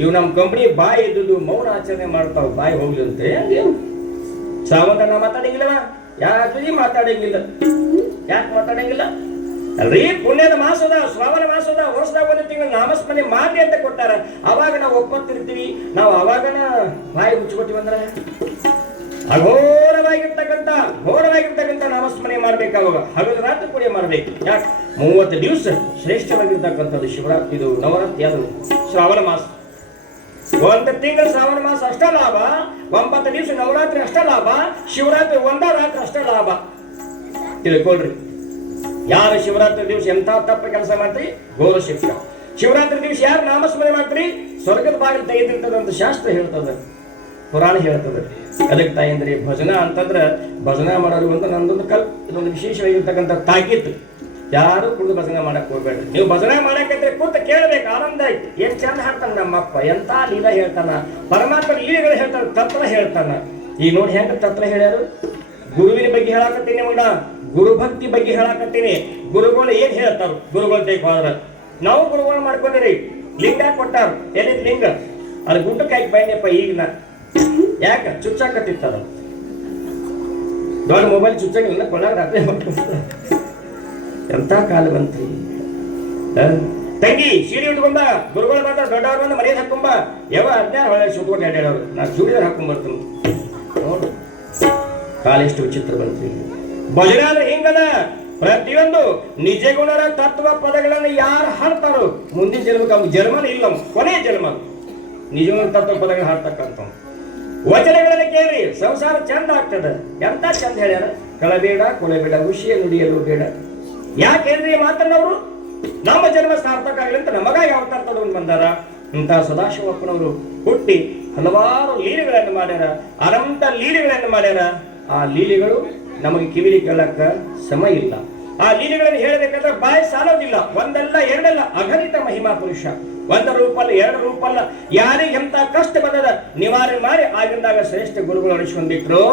ಇವು ನಮ್ಮ ಕಂಪನಿ ಬಾಯಿ ಇದ್ದುದು ಮೌನ ಆಚರಣೆ ಮಾಡ್ತಾವ, ಬಾಯಿ ಹೋಗ್ಲಂತೆ. ಸಾವಂತ ನಾ ಮಾತಾಡಂಗಿಲ್ಲವ, ಯಾಕೆ ಮಾತಾಡಂಗಿಲ್ಲ? ಯಾಕೆ ಮಾತಾಡಂಗಿಲ್ಲ ಅಲ್ರಿ? ಪುಣ್ಯದ ಮಾಸದ ಶ್ರಾವಣ ಮಾಸದ ವರ್ಷದಾಗ ಒಂದು ತಿಂಗಳು ನಾಮಸ್ಮರಣೆ ಮಾಡಿ ಅಂತ ಕೊಟ್ಟಾರ. ಅವಾಗ ನಾವು ಒಪ್ಪತ್ತಿರ್ತೀವಿ. ನಾವು ಅವಾಗನ ಬಾಯಿ ಮುಚ್ಚಿಕೊಟ್ಟಿವಿ ಅಂದ್ರೆ ಘೋರವಾಗಿರ್ತಕ್ಕಂಥ ನಾಮಸ್ಮರಣೆ ಮಾಡ್ಬೇಕು. ಅವಾಗ ಹಗಲು ರಾತ್ರಿ ಕೂಡ ಮಾಡ್ಬೇಕು. ಯಾಕೆ? 30 ದಿವಸ ಶ್ರೇಷ್ಠವಾಗಿರ್ತಕ್ಕಂಥದ್ದು ಶಿವರಾತ್ರಿ, ಇದು ನವರಾತ್ರಿ, ಅದು ಶ್ರಾವಣ ಮಾಸ. 1 ತಿಂಗಳು ಶ್ರಾವಣ ಮಾಸ ಅಷ್ಟ ಲಾಭ, 9 ದಿವಸ ನವರಾತ್ರಿ ಅಷ್ಟ ಲಾಭ, ಶಿವರಾತ್ರಿ 1 ರಾತ್ರಿ ಅಷ್ಟ ಲಾಭ. ತಿಳ್ಕೊಳ್ರಿ. ಯಾರು ಶಿವರಾತ್ರಿ ದಿವಸ ಎಂತ ತಪ್ಪ ಕೆಲಸ ಮಾಡ್ತೀರಿ, ಘೋರ ಶಿಕ್ಷ. ಶಿವರಾತ್ರಿ ದಿವಸ ಯಾರು ನಾಮಸ್ಮರಣೆ ಮಾಡ್ತೀರಿ, ಸ್ವರ್ಗದ ಬಾಗಿಲು ತೆಗೆದಿರ್ತದಂತ ಶಾಸ್ತ್ರ ಹೇಳ್ತದೆ, ಪುರಾಣ ಹೇಳ್ತದೆ. ಅದಕ್ಕೆ ತಾಯಿಂದ್ರಿ ಭಜನಾ ಅಂತಂದ್ರೆ ಭಜನಾ ಮಾಡೋರು ಅಂತ ನಂದೊಂದು ಇದೊಂದು ವಿಶೇಷವಾಗಿರ್ತಕ್ಕಂಥ ತಾಕೀತು. ಯಾರು ಕುಡಿದು ಭಜನೆ ಮಾಡಕ್ ಹೋಗ್ಬೇಡ್ರಿ. ನೀವು ಭಜನೆ ಮಾಡಕ್ಕೆ ಕೂತ ಕೇಳಬೇಕು, ಆನಂದ ಆಯ್ತು. ಏನ್ ಚಂದ ಹೇಳ್ತಾನ ನಮ್ಮಪ್ಪ, ಎಂತ ಲೀಲಾ ಹೇಳ್ತಾನ, ಪರಮಾತ್ಮ ಲೀಲೆಗಳು ಹೇಳ್ತಾನ, ತತ್ವ ಹೇಳ್ತಾನ. ಈಗ ನೋಡಿ ಹೆಂಗ ತತ್ವ ಹೇಳ್ಯಾರು. ಗುರುವಿನ ಬಗ್ಗೆ ಹೇಳಾಕತ್ತೀನಿ ಮಗ, ಗುರುಭಕ್ತಿ ಬಗ್ಗೆ ಹೇಳಾಕತ್ತೀನಿ. ಗುರುಗಳು ಏನ್ ಹೇಳ್ತಾರ, ಗುರುಗಳು ಬೇಕಾದ್ರ ನಾವು ಗುರುಗಳು ಮಾಡ್ಕೊಂಡಿರಿ. ಲಿಂಗ ಕೊಟ್ಟಾರ, ಎಲ್ಲಿದ್ ಲಿಂಗ? ಅದು ಗುಡ್ಡಕ್ಕೆ ಹಾಕಿ ಬೈನಪ್ಪ. ಈಗಿನ ಯಾಕ ಚುಚ್ಚಾಕತ್ತಿತ್ತಾರ? ದೊಡ್ಡ ಮೊಬೈಲ್ ಚುಚ್ಚಾಗಿಲ್ಲ, ಕೊಳ್ಳಾಗ ರಾತ್ರಿ ಎಂತ ಕಾಲ ಬಂತ್ರಿ. ತಂಗಿ ಸೀರೆ ಉಟ್ಕೊಂಬ, ಗುರುಗಳು ಬಂದ ದೊಡ್ಡವ್ರು ಬಂದ ಮರ್ಯಾದೆ ಹಾಕೊಂಬ. ಯಾವ 16 ಹೊಳೆ ಸುಟ್ಕೊಂಡು ಅಡ್ಯಾಡವ್ರು, ನಾ ಚೂಡಿದಾರ ಹಾಕೊಂಡ್ಬರ್ತೀನಿ. ನೋಡು ಕಾಲ ಎಷ್ಟು ವಿಚಿತ್ರ ಬಂತ್ರಿ. ಭಜನೆ ಅಂದ್ರೆ ಹಿಂಗದ. ಪ್ರತಿಯೊಂದು ನಿಜ ಗುಣರ ತತ್ವ ಪದಗಳನ್ನು ಯಾರು ಹಾಡ್ತಾರೋ ಮುಂದಿನ ಜನ್ಮಕ್ಕೆ ಅವ್ನು ಜನ್ಮನ ಇಲ್ಲ, ಕೊನೆ ಜನ್ಮ ನಿಜ ತತ್ವ ಪದಗಳು ಹಾಡ್ತಕ್ಕಂಥ ವಚನಗಳನ್ನು ಕೇಳಿ ಸಂಸಾರ ಚಂದ ಆಗ್ತದ. ಎಂತ ಚಂದ ಹೇಳ್ಯಾರ, ಕಳಬೇಡ ಕೊಳಬೇಡ ಹುಷಿಯ ನುಡಿಯಲು ಬೇಡ. ಯಾಕೆ ಹೇಳ್ರಿ ಮಾತನ್ನವರು? ನಮ್ಮ ಜನ್ಮ ಸಾರ್ಥಕ ಆಗಲಿ ಅಂತ ನಮಗಾಗಿ ಅವತಾರ ತಗೊಂಡು ಬಂದಾರ. ಇಂಥ ಸದಾಶಿವಪ್ಪನವರು ಹುಟ್ಟಿ ಹಲವಾರು ಲೀಲೆಗಳನ್ನು ಮಾಡ್ಯಾರ, ಅನಂತ ಲೀಲೆಗಳನ್ನು ಮಾಡ್ಯಾರ. ಆ ಲೀಲೆಗಳು ನಮಗೆ ಕಿವಿಲಿ ಕೇಳಕ್ಕ ಸಮ ಇಲ್ಲ. ಆ ಲೀಲೆಗಳನ್ನು ಹೇಳಬೇಕಾದ್ರೆ ಬಾಯಿ ಸಾಲೋದಿಲ್ಲ. ಒಂದಲ್ಲ ಎರಡಲ್ಲ, ಅಗಣಿತ ಮಹಿಮಾ ಪುರುಷ. 1 ರೂಪಲ್ಲ 2 ರೂಪಲ್ಲ, ಯಾರಿಗೆ ಎಂತ ಕಷ್ಟ ಬಂದದ ನಿವಾರಣೆ ಮಾಡಿ ಆಗಿಂದಾಗ ಶ್ರೇಷ್ಠ ಗುರುಗಳು ಅಳಿಸ್ಕೊಂಡ್ಬಿಟ್ರು.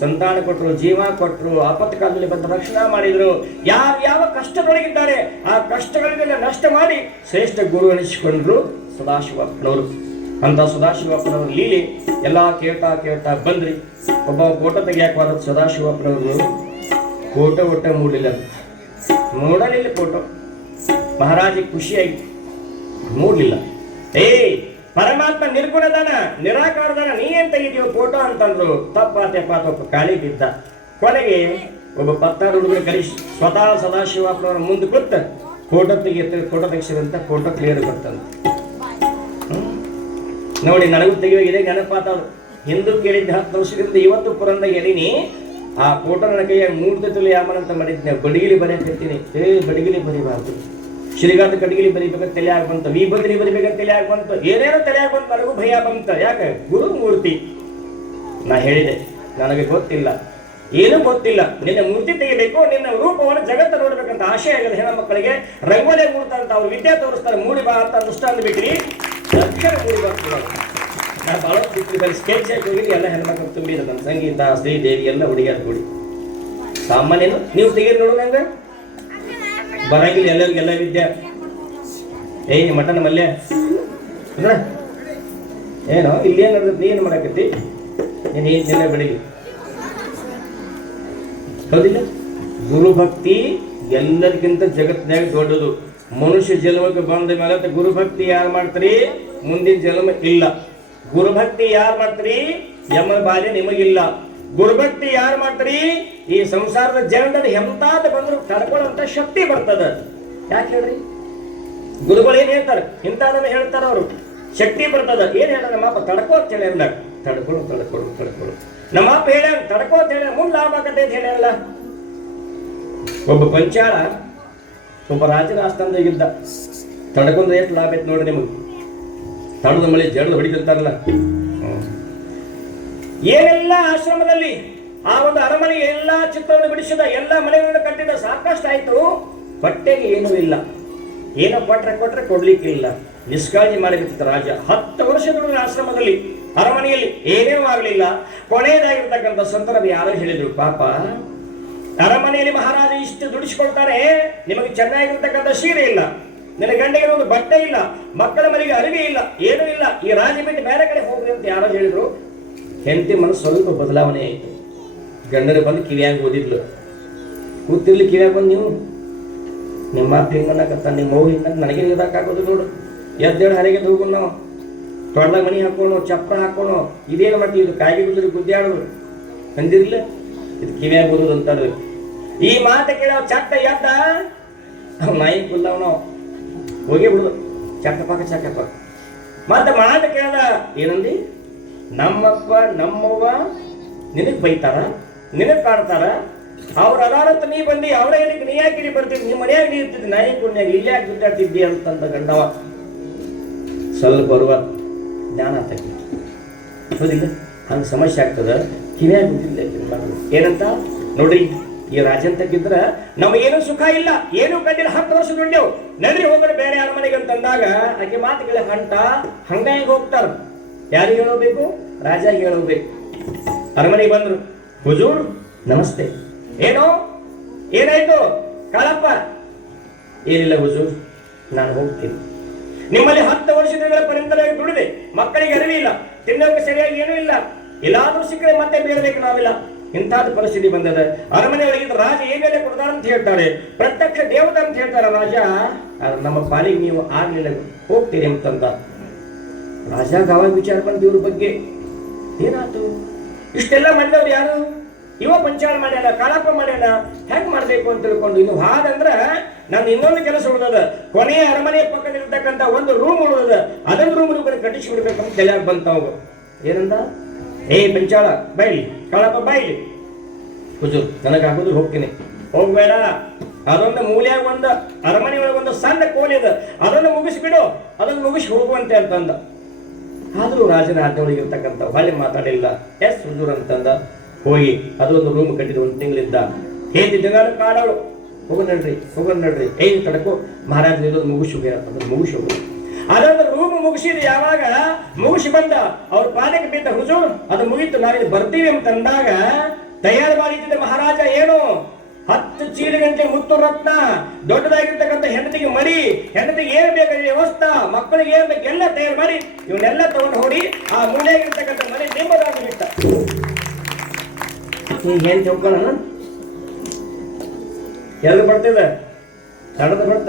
ಸಂತಾನ ಕೊಟ್ಟರು, ಜೀವ ಕೊಟ್ಟರು, ಆಪತ್ತು ಕಾಲದಲ್ಲಿ ಬಂದ ರಕ್ಷಣಾ ಮಾಡಿದ್ರು. ಯಾವ ಕಷ್ಟದೊಳಗಿದ್ದಾರೆ ಆ ಕಷ್ಟಗಳಿಗೆಲ್ಲ ನಷ್ಟ ಮಾಡಿ ಶ್ರೇಷ್ಠ ಗುರು ಅನಿಸಿಕೊಂಡ್ರು ಸದಾಶಿವಪ್ಪನವರು. ಅಂತ ಸದಾಶಿವಪ್ಪನವ್ರ ಲೀಲೆ ಎಲ್ಲ ಕೇಳ್ತಾ ಬಂದ್ರಿ. ಒಬ್ಬ ಫೋಟೋ ತೆಗಿಯಾಕ ಹೋದ ಸದಾಶಿವಪ್ಪನವರು ಫೋಟೋ ಮೂಡಲಿಲ್ಲ ಫೋಟೋ. ಮಹಾರಾಜಿಗೆ ಖುಷಿಯಾಗಿ ಮೂಡ್ಲಿಲ್ಲ. ಪರಮಾತ್ಮ ನಿರ್ಗುಣದಾನ, ನಿರಾಕಾರದಾನ, ನೀನೇನ್ ತೆಗಿದೀವ ಫೋಟೋ ಅಂತಂದ್ರು. ತಪ್ಪ ಕಾಲಿ ಬಿದ್ದ. ಕೊನೆಗೆ ಒಬ್ಬ 16 ಹುಡುಗರು ಕಲಿಸಿ ಸ್ವತಃ ಸದಾಶಿವಪ್ಪನವ್ರ ಮುಂದೆ ಕೂತ ಫೋಟೋ ತೆಗಿಸಿದಂತ ಫೋಟೋ ಕ್ಲಿಯರ್ ಬರ್ತಂತ. ನೋಡಿ, ನನಗೂ ತೆಗಿಯೋಗಿದೆ ನೆನಪಾತವ್ರು. ಹಿಂದೂ ಕೇಳಿದ್ದ 10 ವರ್ಷದಿಂದ ಇವತ್ತು ಪುರಂದಾಗ ಎಳೀನಿ. ಆ ಫೋಟೋ ನನ್ನ ಕೈಯಾಗ 3 ತುಲಿ ಯಾಮನಂತ ಮಾಡಿದ್ನೆ. ಬಡಗಿಲಿ ಬರೆಯಕತ್ತೀನಿ. ಬಡಗಿಲಿ ಬರಿಬಾರ್ದು, ಶ್ರೀಗಾದ ಕಡ್ಗಿಲಿ ಬರಿಬೇಕಂತ ತಲೆಯಾಗ ಬಂತು, ವಿಭದ್ರಿ ಬರಿಬೇಕಂತ ತಲೆಯಾಗ ಬಂತು, ಏನೇನೋ ತಲೆಯಾಗ ಬಂತು. ನನಗೂ ಭಯ ಬಂತ. ಯಾಕೆ? ಗುರು ಮೂರ್ತಿ. ನಾ ಹೇಳಿದೆ, ನನಗೆ ಗೊತ್ತಿಲ್ಲ, ಏನೂ ಗೊತ್ತಿಲ್ಲ. ನಿನ್ನ ಮೂರ್ತಿ ತೆಗಿಬೇಕು, ನಿನ್ನ ರೂಪವನ್ನು ಜಗತ್ತು ನೋಡ್ಬೇಕಂತ ಆಶೆ ಆಗಲ್ಲ. ಹೆಣ್ಮಕ್ಕಳಿಗೆ ರಂಗೋಲೆ ಮೂಡ್ತಾರಂತ, ಅವ್ರು ವಿದ್ಯೆ ತೋರಿಸ್ತಾರೆ. ಮೂಡಿ ಬಾ ಅಂತ ಅನುಷ್ಠ ಅಂದ್ಬಿಟ್ರಿ, ಅಕ್ಷರ ಮೂಡಿ ಬರ್ತಾರೆ. ನಾನು ಭಾಳ ಬರೀ ಸ್ಕೆಚ್ ಹಾಕಿ ಹೋಗಿ ಎಲ್ಲ ಹೆಣ್ಮಕ್ಳು ತುಂಬಿದ. ನನ್ನ ಸಂಗೀತ, ಶ್ರೀದೇವಿ ಎಲ್ಲ ಹುಡುಗಿಯರು ಕೂಡಿ. ಸಾಮಾನ್ಯನು ನೀವು ತೆಗೆದು ನೋಡೋಣ ಹಂಗ ಬರಂಗಿಲ್ಲ. ಎಲ್ಲರಿಗೆಲ್ಲ ವಿದ್ಯೆ. ಮಟನ್ ಮಲ್ಯ ಏನೋ ಇಲ್ಲಿ ಏನ್ ನಡೆದೈತಿ, ಏನು ಮಾಡಕತ್ತಿ ನೀನು? ಏನ್ ಬೆಳಿಗ್ಗೆ ಹೌದಿಲ್ಲ? ಗುರುಭಕ್ತಿ ಎಲ್ಲರಿಗಿಂತ ಜಗತ್ತಿನಾಗ ದೊಡ್ಡದು. ಮನುಷ್ಯ ಜನ್ಮಕ್ಕೆ ಬಂದ ಮೇಲೆ ಗುರುಭಕ್ತಿ ಯಾರು ಮಾಡ್ತೀರಿ, ಮುಂದಿನ ಜನ್ಮ ಇಲ್ಲ. ಗುರುಭಕ್ತಿ ಯಾರು ಮಾಡ್ತೀರಿ, ಯಮನ ಬಾಲ್ಯ ನಿಮಗಿಲ್ಲ. ಗುರುಭಕ್ತಿ ಯಾರು ಮಾಡ್ತೀರಿ, ಈ ಸಂಸಾರದ ಜನರಲ್ಲಿ ಎಂತಾದ ಬಂದ್ರು ತಡ್ಕೊಳ್ಳುವಂತ ಶಕ್ತಿ ಬರ್ತದ. ಯಾಕೆ ಹೇಳ್ರಿ? ಗುರುಗಳು ಏನ್ ಹೇಳ್ತಾರೆ, ಇಂಥದನ್ನ ಹೇಳ್ತಾರ ಅವರು. ಶಕ್ತಿ ಬರ್ತದ. ಏನ್ ಹೇಳ್ತಾರೆ ನಮ್ಮಪ್ಪ? ತಡ್ಕೋ ಅಂತ ಹೇಳಿ ಅಂದಾಗ ತಡ್ಕೊಳ್ಳು. ನಮ್ಮಪ್ಪ ಹೇಳ ತಡ್ಕೋ ಅಂತ ಹೇಳ ಮುಂದೆ ಲಾಭ ಆಗತ್ತೆ ಅಂತ ಹೇಳಲ್ಲ. ಒಬ್ಬ ಪಂಚಾಳ ಒಬ್ಬ ರಾಜನ ಆಸ್ಥಾನದಾಗಿದ್ದ. ತಡ್ಕೊಂಡ್ರೆ ಎಷ್ಟು ಲಾಭ ಐತೆ ನೋಡ್ರಿ ನಿಮಗೆ. ತಡದ ಮಳೆ ಜಡದ ಹೊಡಿತಿರ್ತಾರಲ್ಲ. ಏನೆಲ್ಲ ಆಶ್ರಮದಲ್ಲಿ ಆ ಒಂದು ಅರಮನೆಗೆ ಎಲ್ಲ ಚಿತ್ರವನ್ನು ಬಿಡಿಸಿದ, ಎಲ್ಲ ಮನೆಗಳನ್ನು ಕಟ್ಟಿದ, ಸಾಕಷ್ಟು ಆಯ್ತು. ಬಟ್ಟೆಗೆ ಏನೂ ಇಲ್ಲ. ಏನೋ ಕೊಟ್ರೆ ಕೊಡ್ಲಿಕ್ಕಿಲ್ಲ, ನಿಷ್ಕಾಳಜಿ ಮಾಡಿಬಿಡ್ತ ರಾಜ. 10 ವರ್ಷಗಳು ಆಶ್ರಮದಲ್ಲಿ ಅರಮನೆಯಲ್ಲಿ ಏನೇನೂ ಆಗಲಿಲ್ಲ. ಕೊನೆಯದಾಗಿರ್ತಕ್ಕಂಥ ಸಂದರ್ಭ ಯಾರೋ ಹೇಳಿದ್ರು, ಪಾಪ ಅರಮನೆಯಲ್ಲಿ ಮಹಾರಾಜ ಇಷ್ಟು ದುಡಿಸ್ಕೊಳ್ತಾರೆ, ನಿಮಗೆ ಚೆನ್ನಾಗಿರ್ತಕ್ಕಂಥ ಸೀರೆ ಇಲ್ಲ, ನಿನ್ನ ಗಂಡಗೆ ಒಂದು ಬಟ್ಟೆ ಇಲ್ಲ, ಮಕ್ಕಳ ಮನೆಗೆ ಅರಿವಿ ಇಲ್ಲ, ಏನೂ ಇಲ್ಲ, ಈ ರಾಜ ಬಿಟ್ಟು ಬೇರೆ ಕಡೆ ಹೋಗ್ರಿ ಅಂತ ಯಾರೋ ಹೇಳಿದ್ರು. ಹೆಂಡತಿ ಮನಸ್ಸು ಸ್ವಲ್ಪ ಬದಲಾವಣೆ ಆಯಿತು. ಗಂಡನ ಬಂದು ಕಿವಿಯಾಗಿ ಓದಿದ್ಲು. ಕೂತಿರ್ಲಿ ಕಿವಿಯಾಗಿ ಬಂದು ನೀವು ನಿಮ್ಮ ಅಪ್ಪ ಹಿಂಗನ್ನಕತ್ತ, ನಿಮ್ಮ ಮಗು ಹಿಂಗಂತ ನನಗೆ ನಿಲ್ದಾಕಾಗೋದು ನೋಡು. ಎದ್ದೇಳು ಹರಿಗೆ ಹೋಗು, ನಾವು ತೊಡ್ದಾಗ ಮಣಿ ಹಾಕೋಣ, ಚಪ್ಪರ ಹಾಕೋಣ, ಇದೇನು ಮಾಡ್ತೀವಿ, ಇದು ಕಾಯಿಗೆ ಗುದ್ರಿ ಗುದ್ದಾಡೋದು ಅಂದಿರ್ಲಿಲ್ಲ. ಇದು ಕಿವಿಯಾಗಿ ಓದೋದು ಅಂತಾರೆ. ಈ ಮಾತು ಕೇಳ ಚಟ್ಟ ಎದ್ದ ನಾಯಿ ಕುಲ್ಲವನು ಹೋಗಿ ಬಿಡುದು, ಚಕ್ಕಪ್ಪ. ಮತ್ತೆ ಮಾತು ಕೇಳ್ದ, ಏನಂದಿ, ನಮ್ಮಪ್ಪ ನಮ್ಮವ್ವ ನಿನಗೆ ಬೈತಾರ, ನಿನಗೆ ಕಾಡ್ತಾರ, ಅವ್ರ ಅದಾರಂತ ನೀ ಬಂದಿ, ಅವರ ಏನಕ್ಕೆ ನೀ ಯಾಕೆ ಇಲ್ಲಿ ಬರ್ತಿದ್ದಿ, ನಿಮ್ಮ ಮನೆಯಾಗ ನೀ ಇರ್ತಿದ್ದಿ, ನಾಯಿ ಕುಣ್ಯಾಗ ಇಲ್ಲಿ ಯಾಕೆ ಗುದ್ದಾಡ್ತಿದ್ದಿ ಅಂತಂದ ಗಂಡವ. ಸ್ವಲ್ಪ ಬರುವ ಜ್ಞಾನ ತಗ್ಗಿ ಹೌದಿಲ್ಲ, ಹಂಗೆ ಸಮಸ್ಯೆ ಆಗ್ತದ. ಕಿವಿಯಾಗ ಗುದ್ದಿಲ್ಲ ಏನಂತ ನೋಡ್ರಿ, ಈ ರಾಜನ್ ತಗ್ಗಿದ್ರ ನಮಗೇನು ಸುಖ ಇಲ್ಲ, ಏನೂ ಕಂಡಿಲ್ಲ, 10 ವರ್ಷ ದುಡ್ಡೆವು, ನಡ್ರಿ ಹೋಗೋಣ ಬೇರೆ ಅರಮನೆಗೆ ಅಂತಂದಾಗ ಆಕೆ ಮಾತುಗಳ ಹಂಗಾಗಿ ಹೋಗ್ತಾರ. ಯಾರಿಗೆ ಹೇಳೋಬೇಕು? ರಾಜಾಗಿ ಹೇಳೋಬೇಕು. ಅರಮನೆಗೆ ಬಂದ್ರು. ಹುಜೂರ್ ನಮಸ್ತೆ. ಏನೋ ಏನಾಯ್ತು ಕಾಳಪ್ಪ? ಏನಿಲ್ಲ ಹುಜೂರ್, ನಾನು ಹೋಗ್ತೀನಿ. ನಿಮ್ಮಲ್ಲಿ 10 ವರ್ಷಗಳ ಪರ್ಯಂತರ ದುಡಿದೆ, ಮಕ್ಕಳಿಗೆ ಅರಿವಿ ಇಲ್ಲ, ತಿನ್ನೋಕೆ ಸರಿಯಾಗಿ ಏನೂ ಇಲ್ಲ, ಎಲ್ಲಾದ್ರೂ ಸಿಕ್ಕರೆ ಮತ್ತೆ ಬೇಡಬೇಕು ನಾವಿಲ್ಲ. ಇಂಥದ್ದು ಪರಿಸ್ಥಿತಿ ಬಂದದ. ಅರಮನೆ ಒಳಗಿದ್ದ ರಾಜ ಏನೆಲ್ಲ ಕೊಡ್ತಾರ ಅಂತ ಹೇಳ್ತಾರೆ, ಪ್ರತ್ಯಕ್ಷ ದೇವತೆ ಅಂತ ಹೇಳ್ತಾರ ರಾಜ. ನಮ್ಮ ಪಾಲಿಗೆ ನೀವು ಆಗ್ಲಿಲ್ಲ, ಹೋಗ್ತೀರಿ ಅಂತಂದ. ರಾಜ ಅವಾಗ ವಿಚಾರ ಬಂದ ಇವ್ರ ಬಗ್ಗೆ, ಏನಾಯ್ತು ಇಷ್ಟೆಲ್ಲ ಮಾಡಿದವ್ರು ಯಾರು? ಇವ ಪಂಚಾಳ ಮಾಡ್ಯಾನ, ಕಾಳಪ್ಪ ಮಾಡ್ಯಾನ, ಹೆಂಗ್ ಮಾಡ್ಬೇಕು ಅಂತ ತಿಳ್ಕೊಂಡು ಇನ್ನು ಹಾದಂದ್ರ ನಾನು ಇನ್ನೊಂದು ಕೆಲಸ ಉಳಿದದ, ಕೊನೆಯ ಅರಮನೆಯ ಪಕ್ಕದಲ್ಲಿರ್ತಕ್ಕಂಥ ಒಂದು ರೂಮ್ ಉಳಿದದ, ಅದೊಂದು ರೂಮ್ ಕಟ್ಟಿಸಿ ಬಿಡ್ಬೇಕಂತ ತಲೆಯಾಗ ಬಂತಾವ. ಏನಂದ, ಏ ಪಂಚಾಳ ಬೈಲಿ, ಕಾಳಪ್ಪ ಬೈಲಿ. ಹುಜೂರ್ ನನಗಾಗೋದು ಹೋಗ್ತೀನಿ. ಹೋಗ್ಬೇಡ, ಅದೊಂದು ಮೂಲ್ಯಾಗ ಒಂದು ಅರಮನೆ ಒಳಗೆ ಒಂದು ಸಣ್ಣ ಕೋಲಿದ, ಅದನ್ನು ಮುಗಿಸ್ಬಿಡು, ಅದನ್ನು ಮುಗಿಸಿ ಹೋಗುವಂತೆ ಅಂತಂದ. ಆದರೂ ರಾಜನ ಆಜ್ಞೆಯೊಳಗೆ ಇರ್ತಕ್ಕಂಥ ಹೊಳೆ ಮಾತಾಡಿಲ್ಲ. ಎಸ್ ಹುಜೂರ್ ಅಂತಂದ. ಹೋಗಿ ಅದೊಂದು ರೂಮ್ ಕಟ್ಟಿದ 1 ತಿಂಗಳಿದ್ದ. ಹೇಳಿ ಜಗಾಲ ಕಾಡವಳು, ಹೋಗೋಣ ನಡ್ರಿ, ಏನ್ ತಡಕೋ ಮಹಾರಾಜ ಇದೊಂದು ಮುಗಿಸಿ ಹೋಗ್ಯಾರ, ಮುಗಿಸಿ ಹೋಗೋದು. ಅದೊಂದು ರೂಮ್ ಮುಗಿಸಿದ, ಯಾವಾಗ ಮುಗಿಸಿ ಬಂದ ಅವ್ರ ಪಾದಕ್ಕೆ ಬಿದ್ದ. ಹುಜೂರ್ ಅದು ಮುಗಿತು, ನಾವಿಲ್ಲಿ ಬರ್ತೀವಿ ಅಂತಂದಾಗ ತಯಾರು ಮಾಡಿದ್ದ ಮಹಾರಾಜ. ಏನು 10 ಚೀಲಗಂಟೆ ಮುತ್ತು ರತ್ನ, ದೊಡ್ಡದಾಗಿರ್ತಕ್ಕಂಥ ಹೆಂಡತಿಗೆ ಮಡಿ, ಹೆಂಡತಿಗೆ ಏನ್ ಬೇಕಾದ ವ್ಯವಸ್ಥೆ, ಮಕ್ಕಳಿಗೆ ಏನ್ ಬೇಕು ಎಲ್ಲ ತಯಾರು ಮಾಡಿ ಇವನ್ನೆಲ್ಲ ತಗೊಂಡು ಹೋಗಿ ಆ ಮೂಲೆಯಾಗಿರ್ತಕ್ಕಂಥ ಮನೆ ನಿಮ್ಮದಾಗಿ ಬಿಟ್ಟ. ಏನ್ ಚೌಕಣ ಎಲ್ಲಿ ಬರ್ತಿದೆ, ತಡದ ಬರ್ತ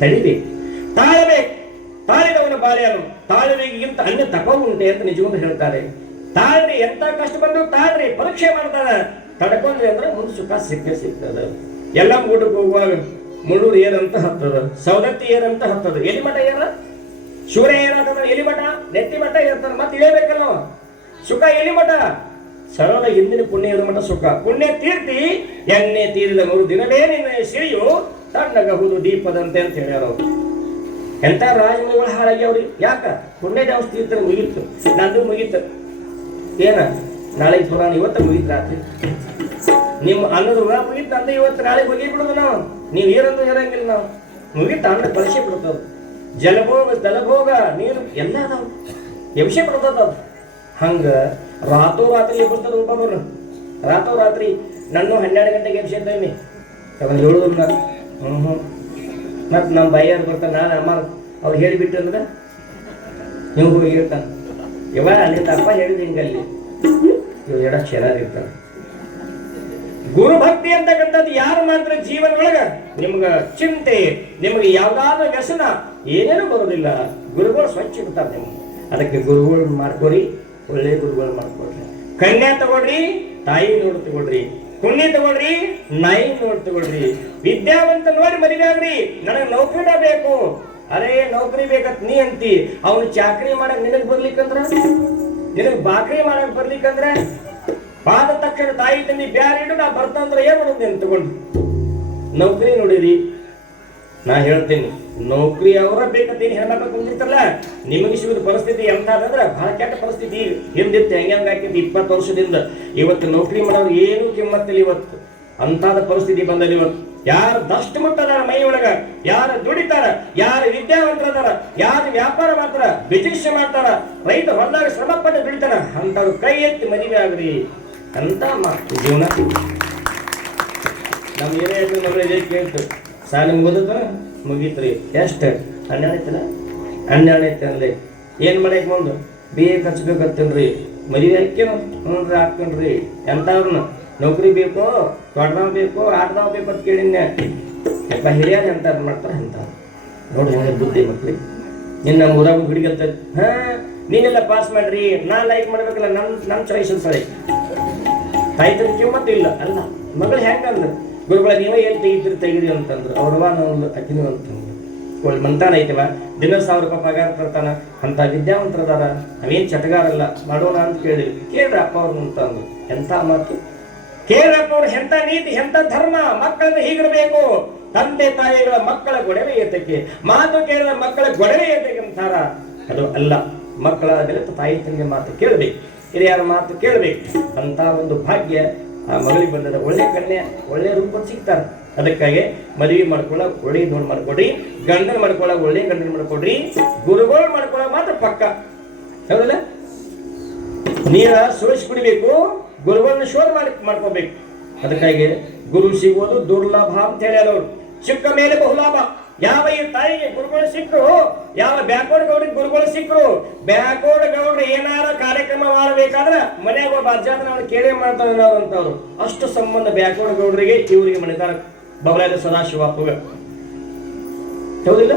ತಡಿದಿ, ತಾಳಬೇಕು, ತಾಳಿದವನ ಬಾಲ್ಯನು ತಾಳಬೇಕಿಗಿಂತ ಅನ್ಯ ತಪ ಉಂಟೆ ಅಂತ ನಿಜವಂತ ಹೇಳ್ತಾರೆ. ತಾಳ್ರಿ, ಎಂತ ಕಷ್ಟ ಬಂದು ತಾಳ್ರಿ, ಪರೀಕ್ಷೆ ಮಾಡ್ತಾರ, ತಡ್ಕೊಂಡ್ರಿ ಅಂದ್ರೆ ಮುಂದೆ ಸುಖ ಸಿಗ್ತದ. ಎಲ್ಲ ಊಟಕ್ಕೆ ಹೋಗುವಾಗ ಮುಳ್ಳೂರು ಏರಂತ ಹತ್ತದ, ಸೌದತ್ತಿ ಏರಂತ ಹತ್ತದ, ಎಲಿ ಮಠ ಏರ, ಸೂರ್ಯ ಏನಾದ ಎಲಿ ಮಠ, ನೆತ್ತಿ ಮಠ ಏರ್ತಾರ, ಮತ್ತೆ ಇಳಬೇಕಲ್ಲ ಸುಖ. ಎಲಿ ಮಠ ಸರಳ ಹಿಂದಿನ ಪುಣ್ಯ ಇರೋ ಮಠ ಸುಖ. ಪುಣ್ಯ ತೀರ್ತಿ ಎಣ್ಣೆ ತೀರಿದ 3 ದಿನವೇ ನಿನ್ನ ಸಿರಿಯು ತಣ್ಣಗಹುದು ದೀಪದಂತೆ ಅಂತ ಹೇಳ್ಯಾರ ಅವ್ರು. ಎಂತ ರಾಜಮನೆಗಳು ಹಾಳಾಗಿ ಅವ್ರಿಗೆ ಯಾಕ? ಪುಣ್ಯ ದೇವಸ್ ತೀರ್ತಾರೆ, ಮುಗೀತು, ನಂದು ಮುಗೀತು. ಏನ ನಾಳೆಗೆ ಪುರಾಣ ಇವತ್ತು ಮುಗೀತು, ರಾತ್ರಿ ನಿಮ್ಮ ಅನ್ನದ ಋಣ ಮುಗೀತು, ಅಂದ ಇವತ್ತು ನಾಳೆ ಮುಗಿ ಬಿಡುದು. ನಾವು ನೀವು ಏನಂದು ಇರಂಗಿಲ್ಲ, ನಾವು ಮುಗೀತು, ಅನ್ನ ಪರಿಚಯ ಬಿಡ್ತದ. ಜಲಭೋಗ ತಲಭೋಗ ನೀರು ಎಲ್ಲ ಅದಾವ, ಎಬ್ಸೆ ಬಿಡ್ತದ. ಹಂಗ ರಾತ್ರಿ ಎಬ್ಬಿಸ್ತದ ಒಬ್ಬೊಬ್ಬರು. ರಾತ್ರಿ ನಾನು 12 ಗಂಟೆಗೆ ಎಬ್ಸಿದ್ದೇನೆ, ಅವನು ಹೇಳುದನ್ನ ಮತ್ತು ನಮ್ಮ ಬೈಯಾರು ಬರ್ತಾನೆ. ನಾನು ಅಮ್ಮ ಅವ್ರು ಹೇಳಿಬಿಟ್ಟು ಅಂದ್ರೆ ನೀವು ಹೋಗಿ ಹೇಳ್ತಾನೆ, ಇವ ನಿನ್ನ ಅಪ್ಪ ಹೇಳಿದ ಹಿಂಗಲ್ಲಿ ಇವ್ ಎಡ ಚೆನ್ನಾಗಿರ್ತಾನೆ. ಗುರುಭಕ್ತಿ ಅಂತಕ್ಕಂಥದ್ದು ಯಾರು ಮಾತ್ರ ಜೀವನ ಒಳಗ ನಿಮ್ಗ ಚಿಂತೆ, ನಿಮ್ಗೆ ಯಾವ್ದಾದ್ರು ವ್ಯಸನ ಏನೇನೂ ಬರೋದಿಲ್ಲ. ಗುರುಗಳು ಸ್ವಚ್ಛ ಇರ್ತಾರೆ ನಿಮ್ಗೆ. ಅದಕ್ಕೆ ಗುರುಗಳು ಮಾಡ್ಕೊರಿ, ಒಳ್ಳೆ ಗುರುಗಳು ಮಾಡ್ಕೊಡ್ರಿ. ಕನ್ಯಾ ತಗೊಳ್ರಿ, ತಾಯಿ ನೋಡಿ ತಗೊಳ್ರಿ. ಪುಣ್ಯ ತಗೊಳ್ರಿ, ನಾಯಿ ನೋಡಿ ತಗೊಳ್ರಿ. ವಿದ್ಯಾವಂತ ನೋಡಿ ಮದುವೆ ಆಗ್ರಿ. ನನಗೆ ನೌಕರಿನ ಬೇಕು, ಅರೇ ನೌಕರಿ ಬೇಕಂತ ನೀ ಅಂತಿ. ಅವನು ಚಾಕರಿ ಮಾಡಕ್ ನಿನಗ್ ಬರ್ಲಿಕ್ಕಂದ್ರ, ನಿನಗ್ ಬಾಕರಿ ಮಾಡಕ್ ಬರ್ಲಿಕ್ಕಂದ್ರ ಪಾದ ತಕ್ಷಣ ತಾಯಿ ತಂದಿ ಬ್ಯಾರ ಇಡು, ನಾ ಬರ್ತಂದ್ರ ಏನ್ ಮಾಡೋದು ನೀನು ತಗೊಂಡು. ನೌಕರಿ ನೋಡಿರಿ, ನಾ ಹೇಳ್ತೀನಿ, ನೌಕರಿ ಅವರ ಬೇಕಂತೀನಿ ಹೆಣ್ಮಕ್ಳು ಕುಂದಿರ್ತಾರಲ್ಲ, ನಿಮಗೆ ಸಿಗುದ ಪರಿಸ್ಥಿತಿ ಎಂತಾದಂದ್ರ ಬಹಳ ಕೆಟ್ಟ ಪರಿಸ್ಥಿತಿ. ಹಿಂದಿತ್ತು ಹೆಂಗ ಹಾಕಿದ್ದು 20 ವರ್ಷದಿಂದ. ಇವತ್ತು ನೌಕರಿ ಮಾಡೋರು ಏನು ಕಿಮ್ಮತ್ತಿಲ್ಲ. ಇವತ್ತು ಅಂತಾದ ಪರಿಸ್ಥಿತಿ ಬಂದಲ್ಲಿ ಇವತ್ತು ಯಾರು ದಷ್ಟ ಮುಟ್ಟದಾರ ಮೈ ಒಳಗ, ಯಾರು ದುಡಿತಾರ, ಯಾರು ವಿದ್ಯಾವಂತರದಾರ, ಯಾರು ವ್ಯಾಪಾರ ಮಾಡ್ತಾರ, ಬಿಜಿನೆಸ್ ಮಾಡ್ತಾರ, ರೈತ ಹೊಲದಾಗ ಶ್ರಮ ಪಟ್ಟು ದುಡಿತಾರ, ಅಂತವ್ರು ಕೈ ಎತ್ತಿ ಮದುವೆ ಆಗ್ರಿ ಅಂತ ಮಾತು ಜೀವನ. ನಮ್ ಏನೇ ಮಗಳು ಕೇಳ್ತು, ಸಾಲಿ ಮುಗಿದ ಮುಗೀತ್ರಿ, ಎಷ್ಟು 12 ಐತಲ್ಲ, 12 ಐತೆ ಅನ್ಲಿ, ಏನ್ ಮಾಡಕ್ ಮುಂದು ಬೇಗ ಹಚ್ಬೇಕತ್ತೇನ್ರಿ, ಮದುವೆ ಹಾಕೇನು ಹ್ಞೂನ್ರಿ ಹಾಕ್ತೇನ್ರಿ, ಎಂತವ್ರನ್ನ ನೌಕರಿ ಬೇಕು, ದೊಡ್ಡದಾವ್ ಬೇಕು, ಆಟದಾವ್ ಬೇಕು ಅಂತ ಕೇಳಿನ್ನೆ. ಯಪ್ಪ ಹಿರಿಯರು ಎಂತ ಮಾಡ್ತಾರ ಅಂತ ನೋಡಿ ಹೆಂಗೆ ಬುದ್ಧಿ ಮಕ್ಳಿಗೆ. ನಿನ್ನ ಊರಾಗ ಹುಡುಗಂತ ನೀನೆಲ್ಲ ಪಾಸ್ ಮಾಡ್ರಿ, ನಾ ಲೈಕ್ ಮಾಡ್ಬೇಕಲ್ಲ, ನನ್ನ ಚಾಯ್ಸ್ ಸರಿ ತಾಯ್ತನ ಕಿಮ್ಮತ್ತು ಇಲ್ಲ ಅಲ್ಲ. ಮಗಳು ಹೆಂಗಂದ್ರೆ ಗುರುಗಳ ನೀವೇ ಏನು ತೆಗಿದ್ರಿ ಅಂತಂದ್ರು, ಅವ್ರವ ನಾವು ಅಕ್ಕಿನೂ ಅಂತಂದ್ರು. ಒಳ್ಳೆ ಮಂತಾನ ಐತವ, ದಿನ 1000 ರೂಪಾಯಿ ಪಗಾರ ತರ್ತಾನ, ಅಂತ ವಿದ್ಯಾವಂತರದಾರ, ನಾವೇನು ಚಟಗಾರಲ್ಲ, ಮಾಡೋಣ ಅಂತ ಕೇಳಿದ್ವಿ. ಕೇಳ್ರಿ ಅಪ್ಪ ಅವ್ರು ಅಂತಂದ್ರು. ಎಂಥ ಮಾತು ಕೇಳ್ರಪ್ಪ ಅವ್ರು, ಎಂಥ ನೀತಿ, ಎಂಥ ಧರ್ಮ. ಮಕ್ಕಳನ್ನ ಹೀಗಿರಬೇಕು, ತಂದೆ ತಾಯಿಗಳ ಮಕ್ಕಳ ಗೊಡವೆ ಏತಕ್ಕೆ, ಮಾತು ಕೇಳಿದ ಮಕ್ಕಳ ಗೊಡವೆ ಏತಕ್ಕೆ ಅಂತಾರ. ಅದು ಅಲ್ಲ, ಮಕ್ಕಳ ಬೆಳೆತ ತಾಯಿ ತಂದೆ ಮಾತು ಕೇಳಬೇಕು, ಹಿರಿಯರ ಮಾತು ಕೇಳಬೇಕು. ಅಂತ ಒಂದು ಭಾಗ್ಯ ಆ ಮಗಳಿಗೆ ಬಂದದ. ಒಳ್ಳೆ ಕನ್ಯೆ, ಒಳ್ಳೆ ರೂಪ ಸಿಗ್ತಾರ. ಅದಕ್ಕಾಗಿ ಮದುವೆ ಮಾಡ್ಕೊಳ್ಳ ಒಳ್ಳೆ ನೋಡಿ ಮಾಡ್ಕೊಡ್ರಿ, ಗಂಡನ ಮಾಡ್ಕೊಳ್ಳ ಒಳ್ಳೆ ಗಂಡನ ಮಾಡ್ಕೊಡ್ರಿ, ಗುರುಗಳು ಮಾಡ್ಕೊಳ್ಳೋ ಮಾತ್ರ ಪಕ್ಕ. ಹೌದಲ್ಲ? ನೀರ ಸುಳಿಸಿ ಕುಡಿಬೇಕು, ಗುರುಗಳನ್ನ ಶೋಧ ಮಾಡ್ಕೋಬೇಕು. ಅದಕ್ಕಾಗಿ ಗುರು ಸಿಗುವುದು ದುರ್ಲಭ ಅಂತ ಹೇಳ್ಯಾರ ಅವರು. ಸಿಕ್ಕ ಮೇಲೆ ಬಹುಲಾಭ. ಯಾವ ಈ ತಾಯಿಗೆ ಗುರುಗಳು ಸಿಕ್ಕರು, ಯಾವ ಬ್ಯಾಕೋಡ್ ಗೌಡ್ರಿಗೆ ಗುರುಗಳು ಸಿಕ್ಕರು, ಬ್ಯಾಕೋಡ್ ಗೌಡ್ರು ಏನಾರ ಕಾರ್ಯಕ್ರಮ ಮಾಡಬೇಕಾದ್ರೆ ಮನೆಯಾಗ ಒಬ್ಬ ಅಜ್ಜಾತ ನಾವು ಕೇಳೇ ಮಾಡ್ತಾರೆ ಅಂತವ್ರು. ಅಷ್ಟು ಸಂಬಂಧ ಬ್ಯಾಕೋಡ್ ಗೌಡ್ರಿಗೆ ಇವರಿಗೆ ಮಣಿತಾರ ಬಬಲಾದ ಸದಾಶಿವಪ್ಪಗ. ಹೌದಿಲ್ಲ?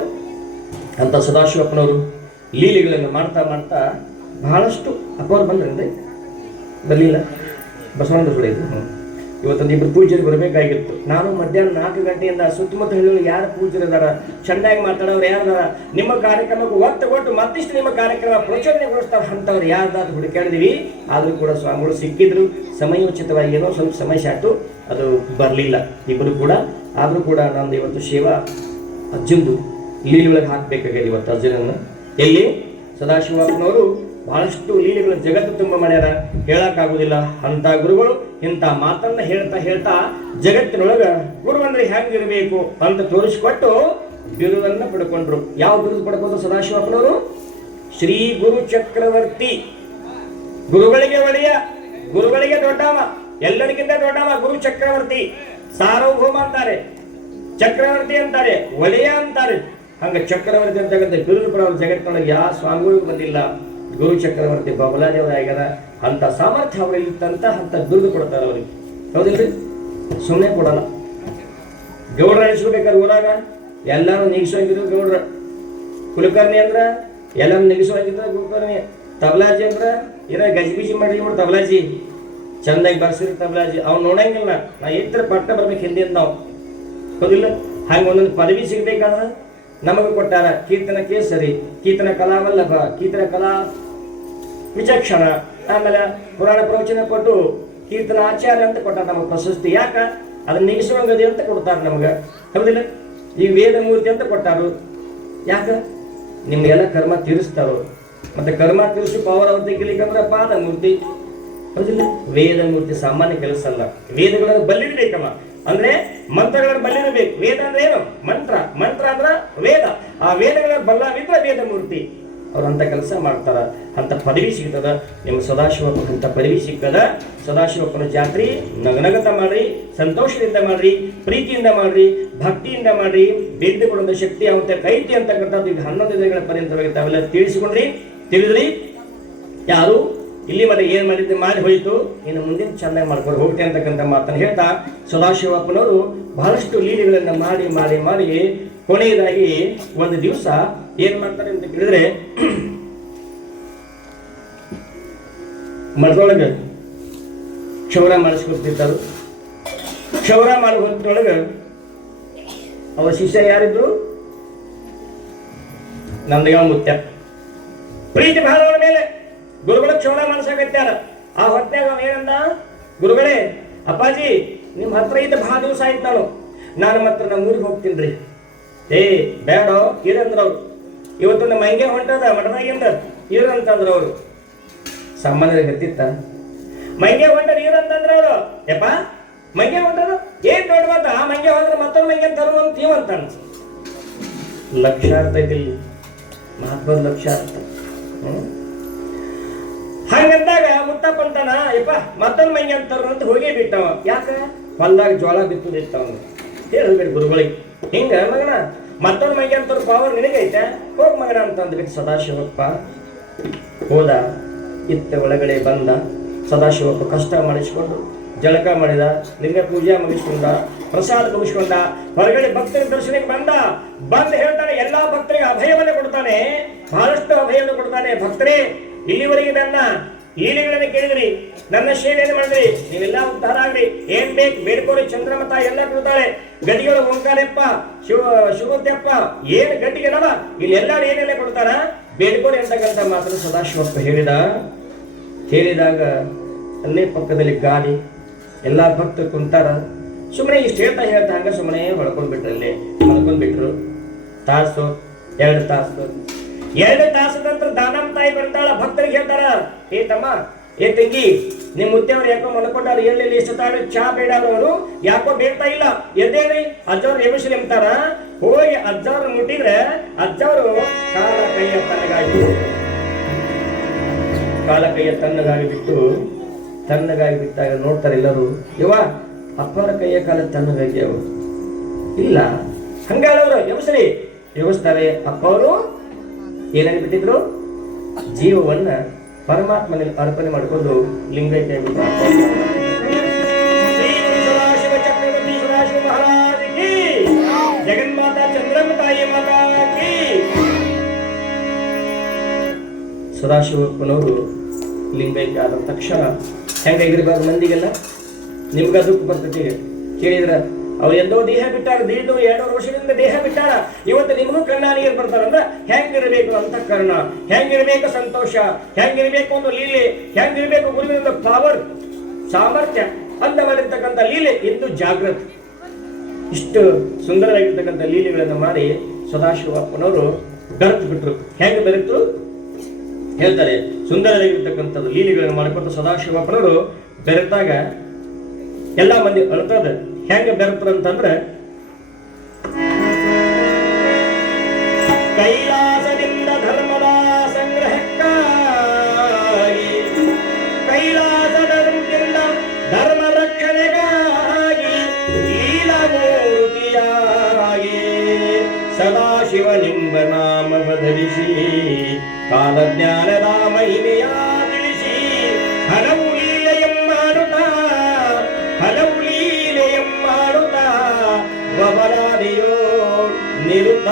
ಅಂತ ಸದಾಶಿವಪ್ಪನವರು ಲೀಲೆಗಳನ್ನು ಮಾಡ್ತಾ ಮಾಡ್ತಾ ಬಹಳಷ್ಟು ಅಪವಾದ ಬಂದ್ರಿಂದ ಬರಲಿಲ್ಲ. ಬಸವಣ್ಣ ಸುಳಿದ್ರು. ಇವತ್ತೊಂದು 2 ಪೂಜ್ಯರು ಬರಬೇಕಾಗಿತ್ತು. ನಾನು ಮಧ್ಯಾಹ್ನ 4 ಗಂಟೆಯಿಂದ ಸುತ್ತಮುತ್ತ ಹಳ್ಳಿ ಯಾರು ಪೂಜ್ಯರು ಇದಾರ, ಚಂದಾಗಿ ಮಾತಾಡೋರು ಯಾರದಾರ, ನಿಮ್ಮ ಕಾರ್ಯಕ್ರಮಕ್ಕೆ ಒತ್ತು ಕೊಟ್ಟು ಮತ್ತಿಷ್ಟು ನಿಮ್ಮ ಕಾರ್ಯಕ್ರಮ ಪ್ರಚೋದನೆಗೊಳಿಸ್ತಾರೆ ಅಂತವ್ರು ಯಾರ್ದಾದ್ರು ಹುಡುಕಾಡಿದೀವಿ. ಆದರೂ ಕೂಡ ಸ್ವಾಮಿಗಳು ಸಿಕ್ಕಿದ್ರು. ಸಮಯೋಚಿತವಾಗಿ ಏನೋ ಸ್ವಲ್ಪ ಸಮಸ್ಯೆ ಆಯ್ತು, ಅದು ಬರಲಿಲ್ಲ ಇಬ್ಬರು ಕೂಡ. ಆದರೂ ಕೂಡ ನಮ್ದು ಇವತ್ತು ಸೇವಾ ಅರ್ಜುನ್ದು ಲೀಲೆ ಒಳಗೆ ಹಾಕಬೇಕಾಗಿದೆ ಇವತ್ತು ಅರ್ಜುನನ್ನು. ಎಲ್ಲಿ ಸದಾಶಿವಪ್ಪನವರು ಬಹಳಷ್ಟು ಲೀಲೆಗಳು ಜಗತ್ತು ತುಂಬ ಮಾಡ್ಯಾರ, ಹೇಳಕ್ಕಾಗುದಿಲ್ಲ. ಅಂತ ಗುರುಗಳು ಇಂಥ ಮಾತನ್ನ ಹೇಳ್ತಾ ಹೇಳ್ತಾ ಜಗತ್ತಿನೊಳಗ ಗುರು ಅಂದ್ರೆ ಹೆಂಗಿರ್ಬೇಕು ಅಂತ ತೋರಿಸಿಕೊಟ್ಟು ಬಿರುದನ್ನ ಪಡ್ಕೊಂಡ್ರು. ಯಾವ ಬಿರುದು ಪಡ್ಕೊಂಡು ಸದಾಶಿವಪ್ಪನವರು? ಶ್ರೀ ಗುರು ಚಕ್ರವರ್ತಿ. ಗುರುಗಳಿಗೆ ಒಡೆಯ, ಗುರುಗಳಿಗೆ ದೊಡ್ಡವ, ಎಲ್ಲರಿಗಿಂತ ದೊಡ್ಡವ ಗುರು ಚಕ್ರವರ್ತಿ. ಸಾರ್ವಭೌಮ ಅಂತಾರೆ, ಚಕ್ರವರ್ತಿ ಅಂತಾರೆ, ಒಡೆಯ ಅಂತಾರೆ. ಹಂಗ ಚಕ್ರವರ್ತಿ ಅಂತಕ್ಕಂಥ ಬಿರುದು ಪಡೋರು ಜಗತ್ತಿನೊಳಗೆ ಯಾವ ಸ್ವಾಮಿಗಳಿಗೂ ಬಂದಿಲ್ಲ. ಗುರು ಚಕ್ರವರ್ತಿ ಬಬಲಾದೇವರು ಆಗ್ಯಾರ. ಅಂತ ಸಾಮರ್ಥ್ಯ ಅವ್ರಿಗೆ ಇತ್ತಂತ ಅಂತ ದುಡ್ಡು ಕೊಡ್ತಾರೆ ಅವ್ರಿಗೆ. ಹೌದಿಲ್ರಿ? ಸುಮ್ಮನೆ ಕೊಡಲ್ಲ. ಗೌಡ್ರ ಅನಿಸ್ಕೋಬೇಕಾದ್ರೆ ಊರಾಗ ಎಲ್ಲಾರು ನಿಗಿಸೋಗಿದ್ರು ಗೌಡ್ರ. ಕುಲಕರ್ಣಿ ಅಂದ್ರ ಎಲ್ಲಾರು ನಿಗಿಸೋಗಿದ್ರು ಕುಲಕರ್ಣಿ. ತಬಲಾಜಿ ಅಂದ್ರ ಇರ ಗಜಿಬಿಜಿ ಮಾಡಿ ಇವ್ರು ತಬಲಾಜಿ ಚಂದಾಗಿ ಬರ್ಸಿರಿ ತಬಲಾಜಿ. ಅವ್ನು ನೋಡಂಗಿಲ್ಲ, ನಾ ಎತ್ತರ ಪಟ್ಟ ಬರ್ಬೇಕು ಹಿಂದಿಂದ ನಾವು. ಹೌದಿಲ್ಲ? ಹಂಗ ಒಂದೊಂದು ಪದವಿ ಸಿಗ್ಬೇಕಾದ್ರೆ ನಮಗೆ ಕೊಟ್ಟಾರ. ಕೀರ್ತನ ಕೇಸರಿ, ಕೀರ್ತನ ಕಲಾವಲ್ಲಭ, ಕೀರ್ತನ ಕಲಾ ವಿಚಕ್ಷಣ, ಆಮೇಲೆ ಪುರಾಣ ಪ್ರವಚನ ಕೊಟ್ಟು ಕೀರ್ತನ ಆಚಾರ್ಯ ಅಂತ ಕೊಟ್ಟಾರ ನಮಗೆ ಪ್ರಶಸ್ತಿ. ಯಾಕ? ಅದನ್ನ ನಿಗಿಸುವಂಗದಿ ಅಂತ ಕೊಡ್ತಾರೆ ನಮ್ಗೆ. ಹೌದಿಲ್ಲ? ಈ ವೇದ ಮೂರ್ತಿ ಅಂತ ಕೊಟ್ಟಾರು. ಯಾಕ? ನಿಮ್ಗೆಲ್ಲ ಕರ್ಮ ತೀರಿಸ್ತಾರೋ. ಮತ್ತೆ ಕರ್ಮ ತೀರಿಸಿ ಪವರ್ ಅವ್ರು ತೆಗಿಲಿಕ್ಕಂದ್ರೆ ಪಾದ ಮೂರ್ತಿ. ಹೌದಿಲ್ಲ? ವೇದ ಮೂರ್ತಿ ಸಾಮಾನ್ಯ ಕೆಲಸ ಅಲ್ಲ. ವೇದಗಳನ್ನು ಬಲ್ಲಿರ್ಬೇಕಮ್ಮ. ಅಂದ್ರೆ ಮಂತ್ರಗಳನ್ನು ಬಲ್ಲಿರಬೇಕು. ವೇದ ಅಂದ್ರೆ ಏನು? ಮಂತ್ರ. ಮಂತ್ರ ಅಂದ್ರ ವೇದ. ಆ ವೇದಗಳ ಬಲ್ಲವಿದ್ರೆ ವೇದ ಮೂರ್ತಿ. ಅವ್ರಂತ ಕೆಲಸ ಮಾಡ್ತಾರ. ಅಂತ ಪದವಿ ಸಿಗ್ತದ. ನಿಮ್ಮ ಸದಾಶಿವಪ್ಪನಂತ ಪದವಿ ಸಿಕ್ಕದ. ಸದಾಶಿವಪ್ಪನ ಜಾತ್ರೆ ನಗನಗತ ಮಾಡ್ರಿ, ಸಂತೋಷದಿಂದ ಮಾಡ್ರಿ, ಪ್ರೀತಿಯಿಂದ ಮಾಡ್ರಿ, ಭಕ್ತಿಯಿಂದ ಮಾಡ್ರಿ. ಬೇದ್ದೆ ಕೊಡುವಂತ ಶಕ್ತಿ ಅವತ್ತ ಕೈತಿ ಅಂತಕ್ಕಂಥದ್ದು ಈಗ 11 ದಿನಗಳ ಪರ್ಯಂತ ತಾವೆಲ್ಲ ತಿಳಿಸಿಕೊಂಡ್ರಿ, ತಿಳಿದ್ರಿ. ಯಾರು ಇಲ್ಲಿ ಮನೆ ಏನ್ ಮಾಡಿದ್ದೆ ಮಾಡಿ ಹೋಯ್ತು, ಇನ್ನು ಮುಂದಿನ ಚೆನ್ನಾಗಿ ಮಾಡ್ಕೊಂಡು ಹೋಗ್ತೇನೆ ಅಂತಕ್ಕಂಥ ಮಾತನ್ನು ಹೇಳ್ತಾ ಸದಾಶಿವಪ್ಪನವರು ಬಹಳಷ್ಟು ಲೀಲೆಗಳನ್ನ ಮಾಡಿ ಮಾಡಿ ಮಾಡಿ ಕೊನೆಯದಾಗಿ ಒಂದು ದಿವಸ ಏನ್ ಮಾಡ್ತಾರೆ ಅಂತ ಕೇಳಿದ್ರೆ, ಮಠದೊಳಗ ಕ್ಷೌರ ಮಾಡಿಸ್ಕೊತಿರ್ತಾರೆ. ಕ್ಷೌರ ಮಾಡಿ ಹೊತ್ತೊಳಗ ಅವರ ಶಿಷ್ಯ ಯಾರಿದ್ರು? ನಂದಗಾಂವ ಮುತ್ಯ. ಪ್ರೀತಿ ಭಾವಗಳ ಮೇಲೆ ಗುರುಗಳ ಕ್ಷೌರ ಮಾಡಿಸಕತ್ಯಾರ. ಆ ಹೊತ್ಯಾಗ ಏನಂದ? ಗುರುಗಳೇ, ಅಪ್ಪಾಜಿ ನಿಮ್ ಹತ್ರ ಇದ್ದ ಬಹಳ ದಿವಸ ಆಯ್ತು, ನಾನು ಮಾತ್ರ ನಮ್ಮ ಊರಿಗೆ ಹೋಗ್ತೀನಿ. ಏ ಬೇಡ ಇರಂದ್ರವ್ರು. ಇವತ್ತು ನಮ್ಮ ಹಂಗೆ ಹೊಂಟದ ಮಠದಾಗಿಂದ ಇರಂತಂದ್ರ ಅವರು. ಸಾಮಾನ್ಯರಿಗೆ ಗೊತ್ತಿತ್ತ ಮಂಗೆ ಹೊಂಟದ ಇರಂತಂದ್ರ ಅವರು. ಯಪ್ಪ ಮಂಗೆ ಹೊಂಟದ ಮಂಗೆ ತರು ಅಂತ ಇವಂತಾನ. ಲಕ್ಷ್ಯ ಅರ್ಥ ಐತಿಲ್ಲಿ, ಮಹಾತ್ಮದ ಲಕ್ಷ್ಯ ಅರ್ಥ. ಹಂಗಂದಾಗ ಮುತ್ತಪ್ಪ ಅಂತಾನ, ಯಪ್ಪ ಮತ್ತೊಂದು ಮಂಗೆ ಅಂತಾರ ಅಂತ ಹೋಗಿ ಬಿಟ್ಟವ. ಯಾಕ? ಹೊಲ್ದಾಗ ಜೋಳ ಬಿತ್ತುದಿತ್ತವ. ಹೇಳ್ಬೇಕು ಗುರುಗಳಿಗೆ, ಹಿಂಗ ಮಗನ ಮತ್ತೊಂದು ಮಂಗೆ ಅಂತಾರ ಪವರ್ ನಿನಗೈತೆ, ಹೋಗ್ ಮಗನ ಅಂತ ಅಂದ್ಬಿಟ್ಟು ಸದಾಶಿವಪ್ಪ ಹೋದ. ಇತ್ತ ಒಳಗಡೆ ಬಂದ. ಸದಾಶಿವಪ್ಪ ಕಷ್ಟ ಮಾಡಿಸ್ಕೊಂಡು ಜಳಕ ಮಾಡಿದ, ಲಿಂಗ ಪೂಜೆ ಮುಗಿಸ್ಕೊಂಡ, ಪ್ರಸಾದ ಮುಗಿಸ್ಕೊಂಡ, ಹೊರಗಡೆ ಭಕ್ತರ ದರ್ಶನಕ್ಕೆ ಬಂದು ಹೇಳ್ತಾನೆ, ಎಲ್ಲಾ ಭಕ್ತರಿಗೆ ಅಭಯವನ್ನು ಕೊಡ್ತಾನೆ, ಬಹಳಷ್ಟು ಅಭಯವನ್ನು ಕೊಡ್ತಾನೆ. ಭಕ್ತರೇ, ಇಲ್ಲಿವರೆಗೆ ನನ್ನ ಲೀಲೆಗಳನ್ನು ಕೇಳಿದ್ರಿ, ನನ್ನ ಸೇವೆಯನ್ನು ಮಾಡಿದ್ರಿ, ನೀವೆಲ್ಲ ಉದ್ಧಾರ ಆಗ್ರಿ, ಏನ್ ಬೇಕು ಬೇಡ್ಕೋರಿ, ಚಂದ್ರಮತ ಎಲ್ಲ ಕೊಡ್ತಾಳೆ. ಗಡಿಗಳ ಓಂಕಾರಪ್ಪ, ಶಿವತ್ಯಪ್ಪ, ಏನ್ ಗಡ್ಡಿಗೆ ನವ ಇಲ್ಲಿ ಎಲ್ಲಾರು ಏನೆಲ್ಲ ಕೊಡ್ತಾರ, ಬೇಡ್ಕೋರಿ ಅಂತಕ್ಕಂಥ ಮಾತನ್ನು ಸದಾಶಿವಪ್ಪ ಹೇಳಿದಾಗ ಅಲ್ಲೇ ಪಕ್ಕದಲ್ಲಿ ಗಾಡಿ, ಎಲ್ಲಾ ಭಕ್ತರು ಕುಂತಾರ. ಸುಮ್ಮನೆ ಇಷ್ಟು ಹೇಳ್ತಾ ಹಂಗ ಸುಮ್ಮನೆ ಹೊಳ್ಕೊಂಡ್ಬಿಟ್ರಲ್ಲಿ ಹೊಳ್ಕೊಂಡ್ಬಿಟ್ರು. ತಾಸು 2 ತಾಸು 2 ತಾಸದ ನಂತರ ದಾನಮ್ಮ ತಾಯಿ ಬರ್ತಾಳ. ಭಕ್ತರಿಗೆ ಹೇಳ್ತಾರ, ಏ ತಮ್ಮ, ಏ ತಂಗಿ, ನಿಮ್ ಮುತ್ತೆಯವ್ರು ಯಾಕೋ ಮಲ್ಕೊಂಡಾರ, ಎಲ್ಲಿ ಇಷ್ಟತಾಳ ಚಾ ಬೇಡಾದವರು ಯಾಕೋ ಬೇಡ್ತಾ ಇಲ್ಲ, ಎದ್ದೇಳಿ ಅಜ್ಜವ್ರು ಎಮಿಸಲಿ ಅಂತಾರ. ಹೋಗಿ ಅಜ್ಜವ್ರು ಮುಟ್ಟಿದ್ರೆ ಅಜ್ಜವರು ಕಾಲ ಕೈಯ ತಣ್ಣಗಾಗಿ ಬಿಟ್ಟಾಗ ನೋಡ್ತಾರೆ ಎಲ್ಲರೂ, ಯವ್ವ ಅಪ್ಪರ ಕೈಯ ಕಾಲ ತಣ್ಣಗಾಗ್ಯಾವ. ಇಲ್ಲ ಹಂಗಾದವರು ಎಬ್ಬಿಸ್ತಾರೆ. ಅಪ್ಪ ಅವರು ಏನಾಗಿ ಬಿಟ್ಟಿದ್ರು, ಜೀವವನ್ನ ಪರಮಾತ್ಮನಲ್ಲಿ ಅರ್ಪಣೆ ಮಾಡಿಕೊಂಡು ಲಿಂಗೈಕ್ಯ ಜಗನ್ಮಾತಾ ಚಂದ್ರಮ್ಮ ತಾಯಿ ಮಾತಾ ಕೀ. ಸದಾಶಿವಪ್ಪನವರು ಲಿಂಗೈಕ್ಯ ಆದ ತಕ್ಷಣ ಹೆಂಗಾಗಿರ್ಬಾರ್ದು ಮಂದಿಗೆಲ್ಲ, ನಿಮ್ಗ ದುಃಖ ಬರ್ತೈತಿ. ಕೇಳಿದ್ರ ಅವ್ರು ಎಂದೋ ದೇಹ ಬಿಟ್ಟಾರ, 2 ವರ್ಷದಿಂದ ದೇಹ ಬಿಟ್ಟಾರ, ಇವತ್ತು ನಿಮಗೂ ಕಣ್ಣ ನೀರು ಬರ್ತಾರಂದ್ರ ಹೆಂಗಿರ್ಬೇಕು ಅಂತಃಕರಣ, ಹೆಂಗಿರ್ಬೇಕು ಸಂತೋಷ, ಹೆಂಗಿರ್ಬೇಕು ಒಂದು ಲೀಲೆ, ಹೆಂಗಿರ್ಬೇಕು ಗುರುವಿನ ಪವರ್ ಸಾಮರ್ಥ್ಯ ಅಂತ ಮಾಡಿರ್ತಕ್ಕಂಥ ಲೀಲೆ ಇಂದು ಜಾಗೃತಿ. ಇಷ್ಟು ಸುಂದರವಾಗಿರ್ತಕ್ಕಂಥ ಲೀಲೆಗಳನ್ನು ಮಾಡಿ ಸದಾಶಿವಪ್ಪನವರು ಬೆರೆತು ಬಿಟ್ರು. ಹೆಂಗೆ ಬೆರೆತು ಹೇಳ್ತಾರೆ, ಸುಂದರವಾಗಿರ್ತಕ್ಕಂಥದ್ದು ಲೀಲೆಗಳನ್ನು ಮಾಡಿಕೊಟ್ಟು ಸದಾಶಿವಪ್ಪನವರು ಬೆರೆತಾಗ ಎಲ್ಲಾ ಮಂದಿ ಅಳ್ತದ. ಹೆಂಗೆ ಬೆರೆತಂತಂದ್ರೆ, ಕೈಲಾಸದಿಂದ ಧರ್ಮದ ಸಂಗ್ರಹಕ್ಕಾಗಿ, ಕೈಲಾಸದಿಂದ ಧರ್ಮ ರಕ್ಷಣೆಗಾಗಿ, ಲೀಲಾಮೂರ್ತಿಯಾಗಿ ಸದಾಶಿವನೆಂಬ ನಾಮವ ಧರಿಸಿ, ಕಾಲಜ್ಞಾನದ ಮಹಿಮೆಯ ತಿಳಿಸಿ, ಹಲವು ಲೀಲೆಯಮ್ಮಾಡುತ್ತಾ ಬಬಲಾದಿಯೋ ನಿರುತ್ತ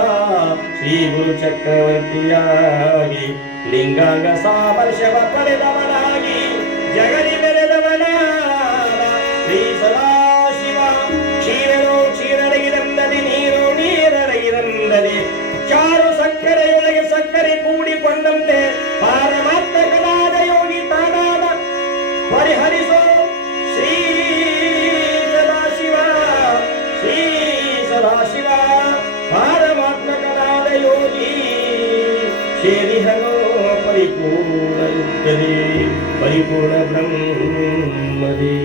ಶ್ರೀ ಗುರು ಚಕ್ರವರ್ತಿಯಾಗಿ, ಲಿಂಗಾಂಗ ಸಾಮರ್ಶವ ಪಡೆದವನಾಗಿ, ಜಗದಿ ಬೆಳೆದವನ ಶ್ರೀ ಸದಾಶಿವ. ಕ್ಷೀರನೋ ಕ್ಷೀರಡಗಿರಂದದಿ, ನೀರು ನೀರಡಗಿರಂದದಿ, ಚಾರು ಸಕ್ಕರೆಯೊಳಗೆ ಸಕ್ಕರೆ ಕೂಡಿಕೊಂಡಂತೆ, ಪಾರಮಾತ್ಮಕನಾದ ಯೋಗಿ ತಾನಾದ ಪರಿಹರಿಸೋ ಶ್ರೀ ಸದಾಶಿವ, ಪಾರಮಾತ್ಮಕನಾದ ಯೋಗಿ ಶೇರಿಹನೋ ಪರಿಪೂರ್ಣ ಯುಕ್ತದಿ, ಪರಿಪೂರ್ಣ ಬ್ರಹ್ಮದಿ.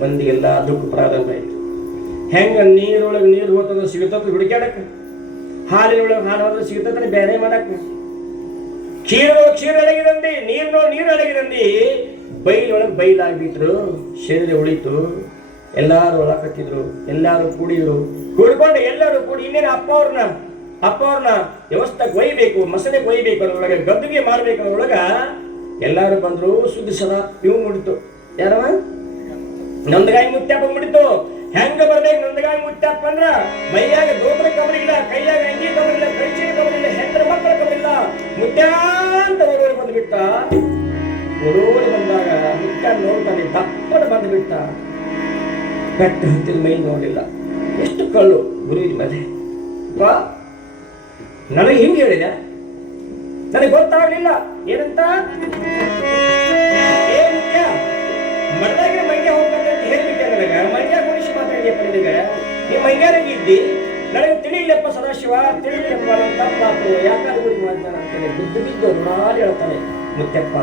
ಮಂದಿಗೆಲ್ಲ ದುಃಖ ಪ್ರಾರಂಭ ಆಯ್ತು. ಹೆಂಗ ನೀರೊಳಗೆ ನೀರು ಹೋತದ ಸಿಗುತ್ತ ಹುಡುಕ್ಯಾಡಕ್, ಹಾಲಿನೊಳಗೆ ಹಾಲು ಹೋದ್ರೆ ಸಿಗುತ್ತ ಬೇರೆ ಮಾಡಕ್, ಕ್ಷೀರ ಅಡಗಿದಂದಿ, ನೀರು ಅಡಗಿದಂದಿ, ಬೈಲೊಳಗೆ ಬೈಲಾಗ್ಬಿಟ್ರು. ಶರೀರ ಉಳಿತು. ಎಲ್ಲಾರು ಒಳಕತ್ತಿದ್ರು, ಎಲ್ಲಾರು ಕೂಡಿಕೊಂಡು ಎಲ್ಲರೂ ಕೂಡಿ ಇನ್ನೇನು ಅಪ್ಪ ಅವ್ರನ್ನ ವ್ಯವಸ್ಥೆಗೆ ಒಯ್ಬೇಕು, ಮಸಲೆಗೆ ಒಯ್ಬೇಕು ಅನ್ನೋಳಗೆ, ಗದ್ದುಗೆ ಮಾಡ್ಬೇಕು ಅನ್ನೋಳಗ ಎಲ್ಲಾರು ಬಂದ್ರು. ಸುದ್ದಿ ಸದಾ ಇವು ಮುಡಿತು. ಯಾರವ? ನಂದಗಾಯಿ ಮುತ್ಯಪ್ಪ ಮುಡಿತು. ಹೆಂಗ ಬರ್ಬೇಕು ನಂದಗಾಯಿ ಮುತ್ಯಪ್ಪ ಅಂದ್ರ, ಮೈಯಾಗ ದೋತ್ರ ಕಬರಿಲ್ಲ, ಕೈಯಾಗ ಅಂಗಿ ಕಬರಿಲ್ಲ, ಕೈಚಿ ಕಬರಿಲ್ಲ, ಹೆಂಡ್ರ ಮಕ್ಕಳ ಕಬರಿಲ್ಲ, ಮುತ್ಯ ಅಂತ ಓಡೋಡಿ ಬಂದ್ಬಿಟ್ಟ. ಓಡೋಡಿ ಬಂದಾಗ ಮುತ್ಯ ನೋಡ್ತಾನೆ, ದಪ್ಪನ ಬಂದ್ಬಿಟ್ಟ. ಬೆಟ್ಟ ಹತ್ತಿದ ಮೈ ನೋಡಿಲ್ಲ. ಎಷ್ಟು ಕಳ್ಳು ಗುರುವಿನ ಮೇಲೆ. ನನಗೆ ಹಿಂಗೆ ಹೇಳಿದೆ, ನನಗೆ ಗೊತ್ತಾಗ್ಲಿಲ್ಲ ಏನಂತ. ಮರದಾಗಿನ ಮೈಗೆ ಹೋಗ್ಬೇಕಂತ ಹೇಳ್ಬಿಟ್ಟೆ ನನಗೆ. ಮೈಗೆ ಗುಣಿಸಿ ಮಾತಾಡಿಯಪ್ಪ ನಿನಗೆ, ನೀ ಮೈಗಾರಿಗೆ ಇದ್ದಿ, ನನಗೆ ತಿಳಿಲಿಲ್ಲಪ್ಪ ಸದಾಶಿವ, ತಿಳಿಲಿಲ್ಲಪ್ಪ ನನ್ನ ತಪ್ಪಾತು, ಯಾಕಾದ್ರೆ ಗುರಿ ಮಾಡ್ತಾನೆ ಅಂತೇಳಿ ಬಿದ್ದು ಋಣಾಲಿ ಹೇಳ್ತಾನೆ ಮುತ್ಯಪ್ಪ.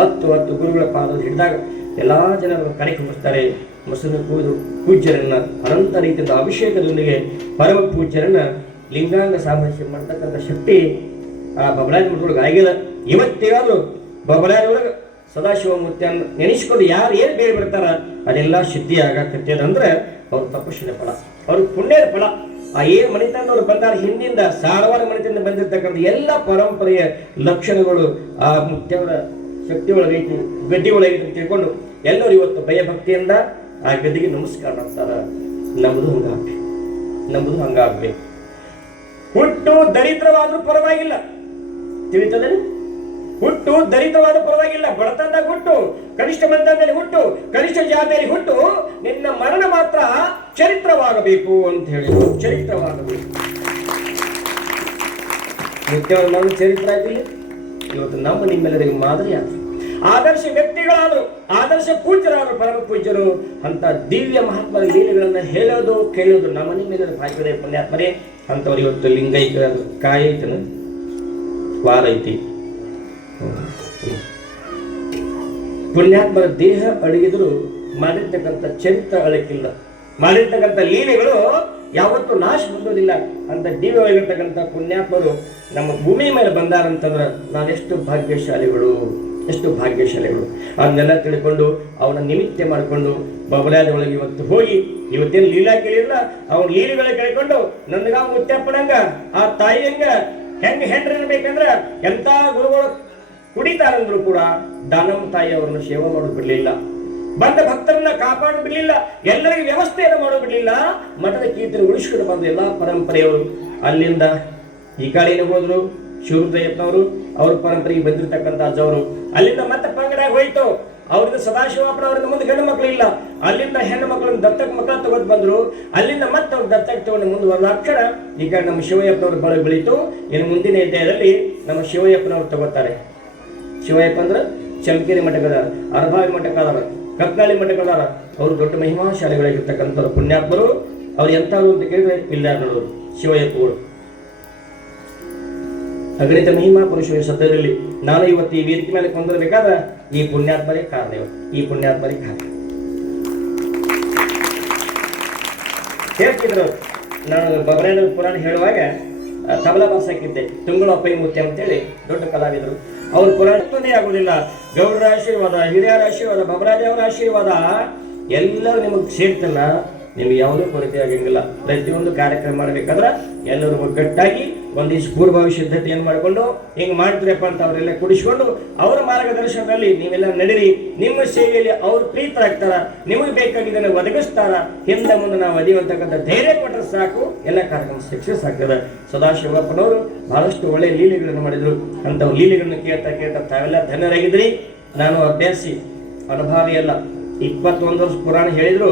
10 ಗುರುಗಳ ಪಾದ ಹಿಡಿದಾಗ ಎಲ್ಲಾ ಜನರು ಕಡೆಗೆ ಹೋಗ್ತಾರೆ. ಮೊಸರು ಕೂದು ಪೂಜ್ಯರನ್ನ ಅನಂತ ರೀತಿಯ ಅಭಿಷೇಕದೊಂದಿಗೆ ಪರಮ ಪೂಜ್ಯರನ್ನ ಲಿಂಗಾಂಗ ಸಾಮರಸ್ಯ ಮಾಡ್ತಕ್ಕಂಥ ಶಕ್ತಿ ಆ ಬಬಲಾಜ ಮಠದೊಳಗೆ ಆಗಿಲ್ಲ. ಇವತ್ತೇನಾದ್ರು ಬಬಲಾಜ ಒಳಗೆ ಸದಾಶಿವಮೂರ್ತಿಯನ್ನು ನೆನೆಸ್ಕೊಂಡು ಯಾರು ಏನು ಬೇರೆ ಬಿಡ್ತಾರ ಅದೆಲ್ಲ ಸಿದ್ಧಿ ಆಗಾಕತ್ತೇದಂದ್ರೆ ಅವ್ರ ತಪಸ್ಸಿನ ಫಲ, ಅವ್ರ ಪುಣ್ಯದ ಫಲ. ಆ ಏನು ಮನೆತನದವ್ರು ಬಂದಾರ ಹಿಂದಿಂದ ಸಾರವಾರ ಮನೆತನದಿಂದ ಬಂದಿರ್ತಕ್ಕಂಥ ಎಲ್ಲ ಪರಂಪರೆಯ ಲಕ್ಷಣಗಳು ಆ ಮುತ್ಯವರ ಶಕ್ತಿ ಒಳಗೈತಿ, ಗದ್ದಿ ಒಳಗೈತಿ ಅಂತ ತಿಳ್ಕೊಂಡು ಎಲ್ಲರೂ ಇವತ್ತು ಭಯಭಕ್ತಿಯಿಂದ ಆ ಗದ್ದಿಗೆ ನಮಸ್ಕಾರ ಮಾಡ್ತಾರ. ನಮ್ಮದು ಹಂಗಾಗ್ಬೇಕು. ಹುಟ್ಟು ದರಿದ್ರವಾದ್ರೂ ಪರವಾಗಿಲ್ಲ, ತಿಳಿತದೆ. ಹುಟ್ಟು ದರಿದ್ರವಾದ ಪರವಾಗಿಲ್ಲ, ಬಡತನದಾಗ ಹುಟ್ಟು, ಕನಿಷ್ಠ ಮನೆತನದಲ್ಲಿ ಹುಟ್ಟು, ಕನಿಷ್ಠ ಜಾತಿಯಲ್ಲಿ ಹುಟ್ಟು, ನಿನ್ನ ಮರಣ ಮಾತ್ರ ಚರಿತ್ರವಾಗಬೇಕು ಅಂತ ಹೇಳಿ. ಚರಿತ್ರವಾಗಬೇಕು. ಮುಖ್ಯವಾದ ಮರಣ ಚರಿತ್ರ ಆಗಿಲ್ಲ. ಇವತ್ತು ನಮ್ಮ ನಿಮ್ಮೆಲ್ಲರಿಗೆ ಮಾದರಿ ಆದ್ರು, ಆದರ್ಶ ವ್ಯಕ್ತಿಗಳಾದ್ರು, ಆದರ್ಶ ಪೂಜ್ಯರಾದ್ರು, ಪರಮ ಪೂಜ್ಯರು. ಅಂತ ದಿವ್ಯ ಮಹಾತ್ಮರ ಲೀಲೆಗಳನ್ನ ಹೇಳೋದು ಕೇಳೋದು ನಮ್ಮ ನಿಮ್ಮೆಲ್ಲರ ಭಾಗ್ಯದ ಪುಣ್ಯಾತ್ಮರೇ. ಅಂತವ್ರು ಇವತ್ತು ಲಿಂಗೈಕ ಕಾಯ ಐತನ ವಾರ ಐತಿ. ಪುಣ್ಯಾತ್ಮರ ದೇಹ ಅಡಗಿದ್ರು ಮಾಡಿರ್ತಕ್ಕಂಥ ಚರಿತ್ರ ಅಳಕಿಲ್ಲ, ಮಾಡಿರ್ತಕ್ಕಂಥ ಲೀಲೆಗಳು ಯಾವತ್ತೂ ನಾಶ ಹೊಂದೋದಿಲ್ಲ. ಅಂತ ದಿವ್ಯವಾಗಿರ್ತಕ್ಕಂಥ ಪುಣ್ಯಾತ್ಮರು ನಮ್ಮ ಭೂಮಿ ಮೇಲೆ ಬಂದಾರಂತಂದ್ರೆ ನಾವೆಷ್ಟು ಭಾಗ್ಯಶಾಲಿಗಳು, ಎಷ್ಟು ಭಾಗ್ಯಶಾಲಿಗಳು. ಅದನ್ನೆಲ್ಲ ತಿಳ್ಕೊಂಡು ಅವನ ನಿಮಿತ್ತ ಮಾಡಿಕೊಂಡು ಬಬಲಾದ ಒಳಗೆ ಇವತ್ತು ಹೋಗಿ ಇವತ್ತೇನು ಲೀಲಾ ಕೇಳಿಲ್ಲ, ಅವ್ನ ಲೀಲೆಗಳ ಕೇಳಿಕೊಂಡು ನನಗ ಮುತ್ತಪ್ಪನಂಗ ಆ ತಾಯಿಯಂಗ ಹೆಂಗ ಹೆಂಡ್ರಿರ್ಬೇಕಂದ್ರ ಎಂತ ಗುರುಗಳು ಕುಡಿತಾರಂದ್ರು ಕೂಡ ದಾನಮ್ಮ ತಾಯಿ ಅವರನ್ನು ಸೇವೆ ಮಾಡೋದು ಬಿಡ್ಲಿಲ್ಲ, ಬಂದ ಭಕ್ತರನ್ನ ಕಾಪಾಡು ಬಿಡ್ಲಿಲ್ಲ, ಎಲ್ಲರಿಗೆ ವ್ಯವಸ್ಥೆಯನ್ನು ಮಾಡೋ ಬಿಡ್ಲಿಲ್ಲ. ಮಠದ ಕೀರ್ತನೆ ಉಳಿಸ್ಕೊಂಡು ಬಂದ ಎಲ್ಲಾ ಪರಂಪರೆಯವರು ಅಲ್ಲಿಂದ ಈ ಕಾಳಿನ ಹೋದ್ರು. ಶಿವರುದ್ರಯ್ಯಪ್ಪನವರು ಅವ್ರ ಪರಂಪರೆಗೆ ಬಂದಿರತಕ್ಕಂಥ ಅಜ್ಜವರು ಅಲ್ಲಿಂದ ಮತ್ತೆ ಪಂಗಡಾಗಿ ಹೋಯ್ತು. ಅವ್ರಿಂದ ಸದಾಶಿವಪ್ಪನವರಿಂದ ಮುಂದೆ ಗಂಡು ಮಕ್ಕಳು ಇಲ್ಲ, ಅಲ್ಲಿಂದ ಹೆಣ್ಣು ಮಕ್ಕಳನ್ನ ದತ್ತಕ ಮಕ್ಕಳು ತಗೊಂಡು ಬಂದ್ರು. ಅಲ್ಲಿಂದ ಮತ್ತೆ ಅವ್ರು ದತ್ತಕ ತಗೊಂಡು ಮುಂದುವರೆದ ಅಕ್ಷರ ಈಗ ನಮ್ಮ ಶಿವಯ್ಯಪ್ಪನವ್ರ ಬಳ ಬೆಳೀತು. ಇನ್ನು ಮುಂದಿನ ಅಧ್ಯಾಯದಲ್ಲಿ ನಮ್ಮ ಶಿವಯ್ಯಪ್ಪನವ್ರು ತಗೋತಾರೆ. ಶಿವಯ್ಯಪ್ಪ ಅಂದ್ರೆ ಚಮಕೇರಿ ಮಠಕದಾರ, ಅರಭಾವಿ ಮಠಕದಾರ, ಕತ್ನಾಳಿ ಮಠಕದಾರ. ಅವರು ದೊಡ್ಡ ಮಹಿಮಾಶಾಲಿಗಳಾಗಿರ್ತಕ್ಕಂಥವ್ರು ಪುಣ್ಯಾತ್ಮರು. ಅವ್ರು ಎಂಥವ್ರು ಅಂತ ಕೇಳಿದ್ರೆ ಇಲ್ಲ ನೋಡೋರು ಶಿವಯ್ಯಪ್ಪಗಳು. ಅಗಣಿತ ಮಹಿಮಾ ಪುರುಷರ ಸದ್ಯದಲ್ಲಿ ನಾನು ಇವತ್ತು ಈ ವೇದಿಕೆ ಮೇಲೆ ಕೊಂದಿರಬೇಕಾದ್ರೆ ಈ ಪುಣ್ಯಾತ್ಮರೇ ಕಾರಣ. ಇವತ್ತು ಈ ಪುಣ್ಯಾತ್ಮರೇ ಕಾರಣ. ಹೇಳ್ತಿದ್ರು, ನಾನು ಬಬಲಾದ ಪುರಾಣ ಹೇಳುವಾಗ ತಬಲಾ ಬಾರ್ಸಕ್ಕಿದ್ದೆ. ತುಂಗಳ ಅಪ್ಪೈ ಮುತ್ಯ ಅಂತೇಳಿ ದೊಡ್ಡ ಕಲಾವಿದರು. ಅವ್ರ ಪುರಾಣ ಆಗುದಿಲ್ಲ. ಗೌಡರ ಆಶೀರ್ವಾದ, ಹಿರಿಯರ ಆಶೀರ್ವಾದ, ಬಬಲಾದೇವರ ಆಶೀರ್ವಾದ ಎಲ್ಲರೂ ನಿಮಗೆ ಸೇರ್ತಲ್ಲ. ನಿಮ್ಗೆ ಯಾವುದೂ ಕೊರತೆ ಆಗಂಗಿಲ್ಲ. ಪ್ರತಿಯೊಂದು ಕಾರ್ಯಕ್ರಮ ಮಾಡ್ಬೇಕಾದ್ರೆ ಎಲ್ಲರೂ ಒಗ್ಗಟ್ಟಾಗಿ ಒಂದಿಷ್ಟು ಪೂರ್ವಭಾವಿ ಸಿದ್ಧತೆಯನ್ನು ಮಾಡಿಕೊಂಡು ಹಿಂಗೆ ಮಾಡ್ತೀರಪ್ಪ ಅಂತ ಅವರೆಲ್ಲ ಕುಡಿಸ್ಕೊಂಡು ಅವರ ಮಾರ್ಗದರ್ಶನದಲ್ಲಿ ನೀವೆಲ್ಲ ನಡೀರಿ. ನಿಮ್ಮ ಸೇವೆಯಲ್ಲಿ ಅವ್ರು ಪ್ರೀತರಾಗ್ತಾರ, ನಿಮಗೆ ಬೇಕಾಗಿದ್ದನ್ನು ಒದಗಿಸ್ತಾರ. ಹಿಂದೆ ಮುಂದೆ ನಾವು ಒದೆಯುವಂತಕ್ಕಂಥ ಧೈರ್ಯ ಕೊಟ್ಟರೆ ಸಾಕು, ಎಲ್ಲ ಕಾರ್ಯಕ್ರಮ ಸಕ್ಸಸ್ ಆಗ್ತದೆ. ಸದಾಶಿವಪ್ಪನವರು ಬಹಳಷ್ಟು ಒಳ್ಳೆಯ ಲೀಲೆಗಳನ್ನು ಮಾಡಿದ್ರು. ಅಂಥವು ಲೀಲೆಗಳನ್ನು ಕೇಳ್ತಾ ತಾವೆಲ್ಲ ಧನ್ಯರಾಗಿದ್ರಿ. ನಾನು ಅಭ್ಯಾಸಿ, ಅನುಭಾವಿ ಅಲ್ಲ. 21 ವರ್ಷ ಪುರಾಣ ಹೇಳಿದ್ರು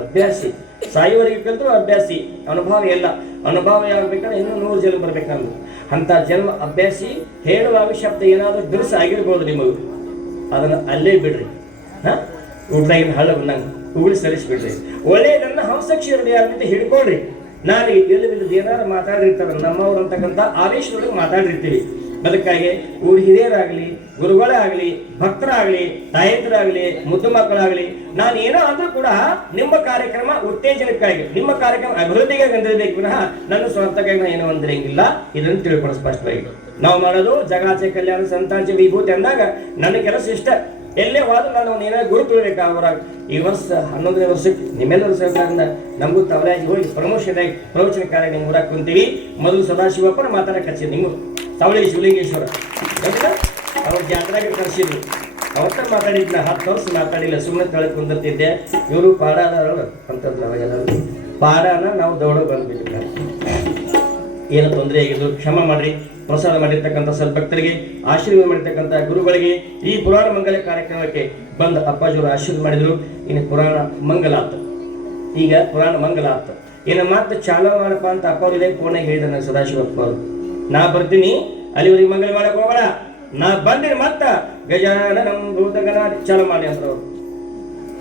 ಅಭ್ಯಾಸಿ, ಸಾಯುವವರೆಗೆ ಕಲಿತರು ಅಭ್ಯಾಸಿ, ಅನುಭಾವಿ ಅಲ್ಲ. ಅನುಭಾವಿ ಆಗ್ಬೇಕಂದ್ರೆ ಇನ್ನೂ 100 ಜನ್ಮ ಬರ್ಬೇಕಂದ್ರು. ಅಂತ ಜನ್ಮ ಅಭ್ಯಾಸಿ. ಹೇಳುವಾಗ ಶಬ್ದ ಏನಾದರೂ ದುರ್ಸ ಆಗಿರ್ಬೋದು ನಿಮಗೂ, ಅದನ್ನು ಅಲ್ಲೇ ಬಿಡ್ರಿ. ಊಟದಾಗಿನ ಹಳ್ಳ ನಂಗೆ ಉಗುಳಿ ಸರಿಸ್ಬಿಡ್ರಿ. ಒಳ್ಳೆಯದನ್ನ ಹಂಸಕ್ಷೀರಡಿ ಅಂತ ಹಿಡ್ಕೊಳ್ರಿ. ನಾನು ಎಲ್ಲಿದ್ದು ಏನಾದ್ರು ಮಾತಾಡಿರ್ತಾರೆ ನಮ್ಮವ್ರು ಅಂತಕ್ಕಂಥ ಆವೇಶದೊಳಗೆ ಮಾತಾಡಿರ್ತೀವಿ. ಅದಕ್ಕಾಗಿ ಊರ ಹಿರಿಯರಾಗಲಿ, ಗುರುಗಳೇ ಆಗಲಿ, ಭಕ್ತರಾಗಲಿ, ತಾಯಂದ್ರಾಗಲಿ, ಮುದ್ದು ಮಕ್ಕಳಾಗಲಿ, ನಾನು ಏನೋ ಅಂದ್ರೂ ಕೂಡ ನಿಮ್ಮ ಕಾರ್ಯಕ್ರಮ ಉತ್ತೇಜನಕ್ಕಾಗಿ, ನಿಮ್ಮ ಕಾರ್ಯಕ್ರಮ ಅಭಿವೃದ್ಧಿಗೆ ಬಂದಿರಬೇಕು ವಿನಃ ನನ್ನ ಸ್ವಾರ್ಥಕ್ಕಾಗಿ ನಾನು ಏನೋ ಅಂದಿರಂಗಿಲ್ಲ. ಇದನ್ನು ತಿಳ್ಕೊಂಡು ಸ್ಪಷ್ಟವಾಗಿ ನಾವು ಮಾಡೋದು ಜಗಾಚೆ ಕಲ್ಯಾಣ ಸಂತಾಚೆ ವಿಭೂತಿ ಅಂದಾಗ ನನ್ನ ಕೆಲಸ ಇಷ್ಟ. ಎಲ್ಲೇ ಹೋದ್ರೂ ನಾನು ಏನಾದ್ರು ಗುರು ತಿಳ್ಬೇಕು. ಅವರಾಗ ಈ ವರ್ಷ 11ನೇ ವರ್ಷಕ್ಕೆ ನಿಮ್ಮೆಲ್ಲರೂ ಸಹಕಾರದಿಂದ ನಮಗೂ ತವಲಾಗಿ ಹೋಗಿ ಪ್ರಮೋಷನ್ ಆಗಿ ಪ್ರವಚನ ಕಾರ್ಯ ನಿಮ್ಮ ಊರಾಗ ಕುಂತೀವಿ. ಮೊದಲು ಸದಾಶಿವಪ್ಪನ ಮಾತಾಡಕ್ಕೆ ಹಚ್ಚಿದ್ದು ನಿಮ್ಮ ತವಳಿ ಶಿವಲಿಂಗೇಶ್ವರ ಅವ್ರ ಜಾತ್ರೆಗೆ ಕರ್ಸಿದ್ರು. ಅವತ್ತ ಮಾತಾಡಿದ್ನ 10 ವರ್ಷ ಮಾತಾಡಿಲ್ಲ, ಸುಮ್ಮನೆ ತಳಕ್ ಕುಂದಿರ್ತಿದ್ದೆ. ಇವರು ಪಾಡ ಅಂತಂದ್ರೆ ನಾವೆಲ್ಲರೂ ಪಾಡನ ನಾವು ದೌಡ ಬಂದ್ಬಿಟ್ಟಿಲ್ಲ. ಏನು ತೊಂದರೆ ಆಗಿದ್ದು ಕ್ಷಮ ಮಾಡ್ರಿ. ಪ್ರಸಾದ ಮಾಡಿರ್ತಕ್ಕಂಥ ಸದ್ಭಕ್ತರಿಗೆ, ಆಶೀರ್ವಾದ ಮಾಡಿರ್ತಕ್ಕಂಥ ಗುರುಗಳಿಗೆ, ಈ ಪುರಾಣ ಮಂಗಲ ಕಾರ್ಯಕ್ರಮಕ್ಕೆ ಬಂದ ಅಪ್ಪಾಜಿಯವರು ಆಶೀರ್ವಾದ ಮಾಡಿದ್ರು. ಇನ್ನು ಪುರಾಣ ಮಂಗಲ ಆತ. ಈಗ ಪುರಾಣ ಮಂಗಲ ಆತ. ಇನ್ನು ಮತ್ತೆ ಚಾಲೂ ಮಾಡಪ್ಪ ಅಂತ ಅಪ್ಪಾಜಿಗೆ ಫೋನಾಗ ಹೇಳಿದ ನನ್ನ ಸದಾಶಿವಪ್ಪ ಅವರು, ನಾ ಬರ್ತೀನಿ, ಅಲ್ಲಿವರೆಗೆ ಮಂಗಲ ಮಾಡಕ್ ಹೋಗೋಣ, ನಾ ಬಂದಿನಿ ಮತ್ತ ಗಜಾನನಂ ಭೂತಗಣಾದಿ ಚಾಲು ಮಾಡಿ ಅಂದ್ರೆ ಅವರು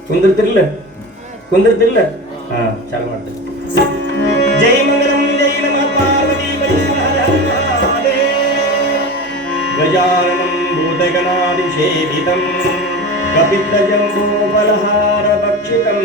ಕುಂದಿರ್ತಿರ್ಲಿಲ್ಲ. ಹಾ, ಚಾಲು ಮಾಡ್ತಾರೆ. ಜೈ ಮಂಗಲಂ ಜೈ ನಮಃ ಪಾರ್ವತಿ ಗಜಾನನಂ ಭೂತಗಣಾದಿ ಸೇವಿತಂ ಕಪಿತ್ತ ಜಂಬೂ ಫಲಹಾರ ಭಕ್ಷಿತಂ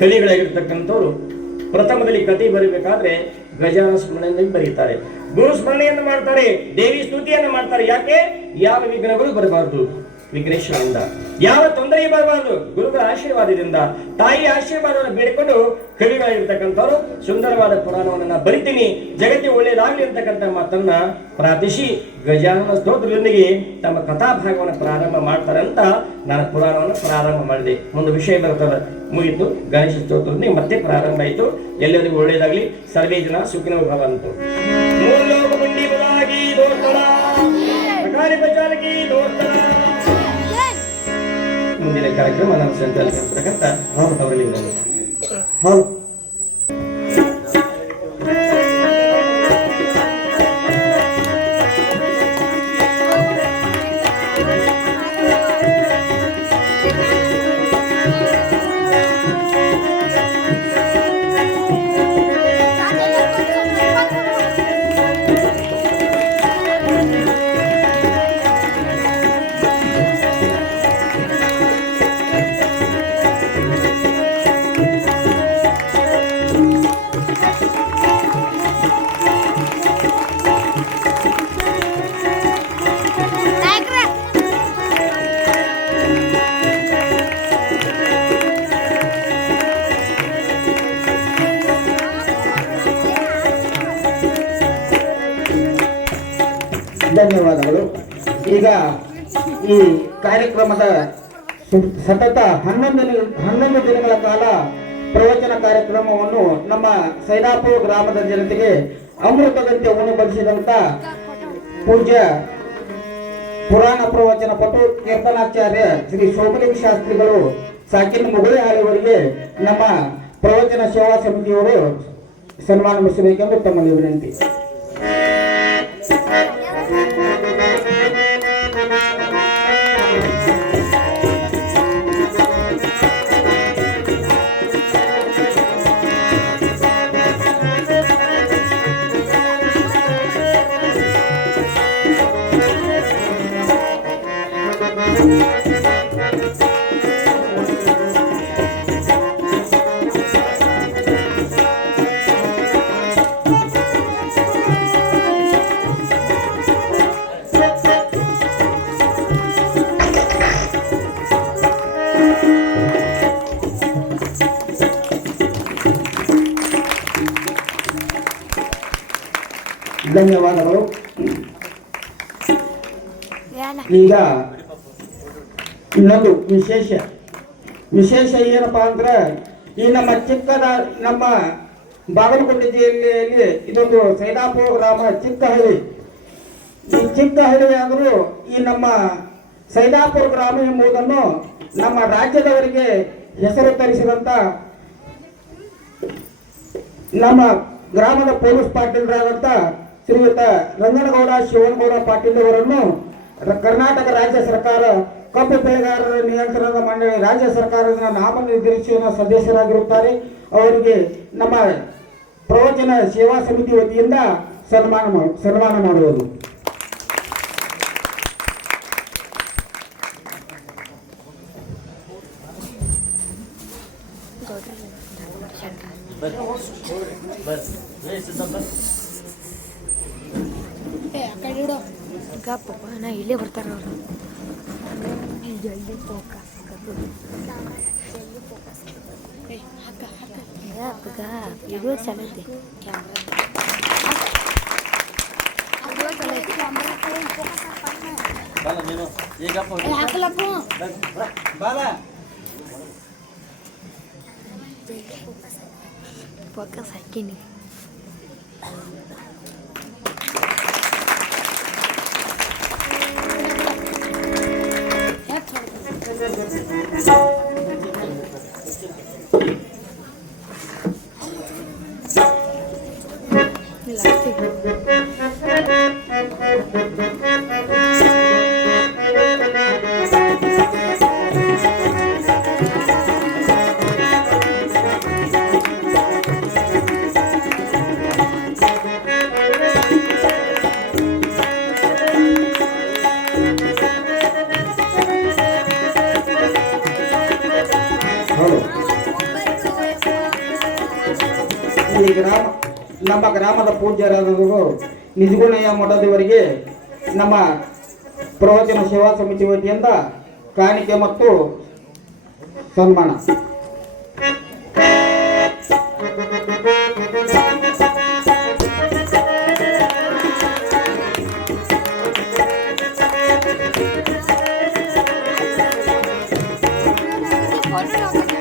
ಕಲಿಗಳಾಗಿರ್ತಕ್ಕಂಥವ್ರು ಪ್ರಥಮದಲ್ಲಿ ಕತೆ ಬರೀಬೇಕಾದ್ರೆ ಗಜಾನ ಸ್ಮರಣೆಯನ್ನು ಬರೀತಾರೆ, ಗುರು ಸ್ಮರಣೆಯನ್ನು ಮಾಡ್ತಾರೆ, ದೇವಿ ಸ್ತುತಿಯನ್ನು ಮಾಡ್ತಾರೆ. ಯಾಕೆ? ಯಾವ ವಿಘ್ನಗಳು ಬರಬಾರದು, ವಿಘ್ನೇಶ್ವರನಿಂದ ಯಾವ ತೊಂದರೆ ಬರಬಾರದು, ಗುರುಗಳ ಆಶೀರ್ವಾದದಿಂದ, ತಾಯಿ ಆಶೀರ್ವಾದವನ್ನು ಬೇಡಿಕೊಂಡು ಕವಿಗಳಾಗಿರ್ತಕ್ಕಂಥವ್ರು ಸುಂದರವಾದ ಪುರಾಣವನ್ನು ಬರಿತೀನಿ, ಜಗತ್ತಿಗೆ ಒಳ್ಳೆಯದಾಗಲಿ ಅಂತಕ್ಕಂಥ ಮಾತನ್ನ ಪ್ರಾರ್ಥಿಸಿ ಗಜಾನನ ಸ್ತೋತ್ರದೊಂದಿಗೆ ತಮ್ಮ ಕಥಾಭಾಗವನ್ನು ಪ್ರಾರಂಭ ಮಾಡ್ತಾರೆ ಅಂತ ನಾನು ಪುರಾಣವನ್ನು ಪ್ರಾರಂಭ ಮಾಡಿದೆ. ಒಂದು ವಿಷಯ ಬರ್ತದೆ, ಮುಗಿತು. ಗಣೇಶ ಸ್ತೋತ್ರದೊಂದಿಗೆ ಮತ್ತೆ ಪ್ರಾರಂಭ ಆಯಿತು. ಎಲ್ಲರಿಗೂ ಒಳ್ಳೆಯದಾಗಲಿ. ಸರ್ವೇ ಜನ ಸುಖಿನೋ ಭವಂತು. ಮುಂದಿನ ಕಾರ್ಯಕ್ರಮ ನಮ್ಮ ಸಂಚಾಲಕರ್ತಕ್ಕಂಥ ಅವರಲ್ಲಿ ಹೌದು. ಧನ್ಯವಾದಗಳು. ಈಗ ಈ ಕಾರ್ಯಕ್ರಮದ ಸತತ 11 ದಿನಗಳ ಕಾಲ ಪ್ರವಚನ ಕಾರ್ಯಕ್ರಮವನ್ನು ನಮ್ಮ ಸೈದಾಪುರ ಗ್ರಾಮದ ಜನತೆಗೆ ಅಮೃತದಂತೆ ಉಣಬಡಿಸಿದಂತ ಪೂಜ್ಯ ಪುರಾಣ ಪ್ರವಚನ ಪಟು ಕೀರ್ತನಾಚಾರ್ಯ ಶ್ರೀ ಶೋಭಲಿಂಗ ಶಾಸ್ತ್ರಿಗಳು ಸಾಕಿನ ಮುಗುಳಿ ಹಾಲಿಯವರಿಗೆ ನಮ್ಮ ಪ್ರವಚನ ಸೇವಾ ಸಮಿತಿಯವರು ಸನ್ಮಾನಿಸಬೇಕೆಂದು ತಮ್ಮಲ್ಲಿ ವಿನಂತಿ. ಧನ್ಯವಾದಗಳು. ಈಗ ಇನ್ನೊಂದು ವಿಶೇಷ ಏನಪ್ಪಾ ಅಂದ್ರೆ, ಈ ನಮ್ಮ ಬಾಗಲಕೋಟೆ ಜಿಲ್ಲೆಯಲ್ಲಿ ಇದೊಂದು ಸೈದಾಪುರ ಗ್ರಾಮ ಚಿಕ್ಕ ಹಳ್ಳಿ. ಈ ಚಿಕ್ಕ ಹಳ್ಳಿ ಆದರೂ ಈ ನಮ್ಮ ಸೈದಾಪುರ ಗ್ರಾಮ ಎಂಬುದನ್ನು ನಮ್ಮ ರಾಜ್ಯದವರಿಗೆ ಹೆಸರು ತರಿಸಿದಂತ ನಮ್ಮ ಗ್ರಾಮದ ಪೊಲೀಸ್ ಪಾಟೀಲರಾದಂತ ಶ್ರೀಯುತ ರಂಗನಗೌಡ ಶಿವನಗೌಡ ಪಾಟೀಲ್ ಅವರನ್ನು ಕರ್ನಾಟಕ ರಾಜ್ಯ ಸರ್ಕಾರ ಕಬ್ಬು ಬೆಳೆಗಾರರ ನಿಯಂತ್ರಣದ ಮಂಡಳಿ ರಾಜ್ಯ ಸರ್ಕಾರದ ನಾಮನಿರ್ದೇಶನ ಸದಸ್ಯರಾಗಿರುತ್ತಾರೆ. ಅವರಿಗೆ ನಮ್ಮ ಪ್ರವಚನ ಸೇವಾ ಸಮಿತಿ ವತಿಯಿಂದ ಸನ್ಮಾನ ಮಾಡುವುದು. ಗಪ್ಪ ನಾ ಇಲ್ಲೇ ಬರ್ತಾರ ಅವರು. ಜಲ್ದಿ ಫೋಕಸ್ ಇದು ಚಲೈತಿ ಫೋಕಸ್ ಹಾಕಿನಿ. ಈ ನಮ್ಮ ಗ್ರಾಮದ ಪೂಜ್ಯರಾದವರು ನಿಜಗುಣಯ್ಯ ಮಠದವರಿಗೆ ನಮ್ಮ ಪ್ರವಚನ ಸೇವಾ ಸಮಿತಿ ವತಿಯಿಂದ ಕಾಣಿಕೆ ಮತ್ತು ಸನ್ಮಾನ. ಫೋಟೋ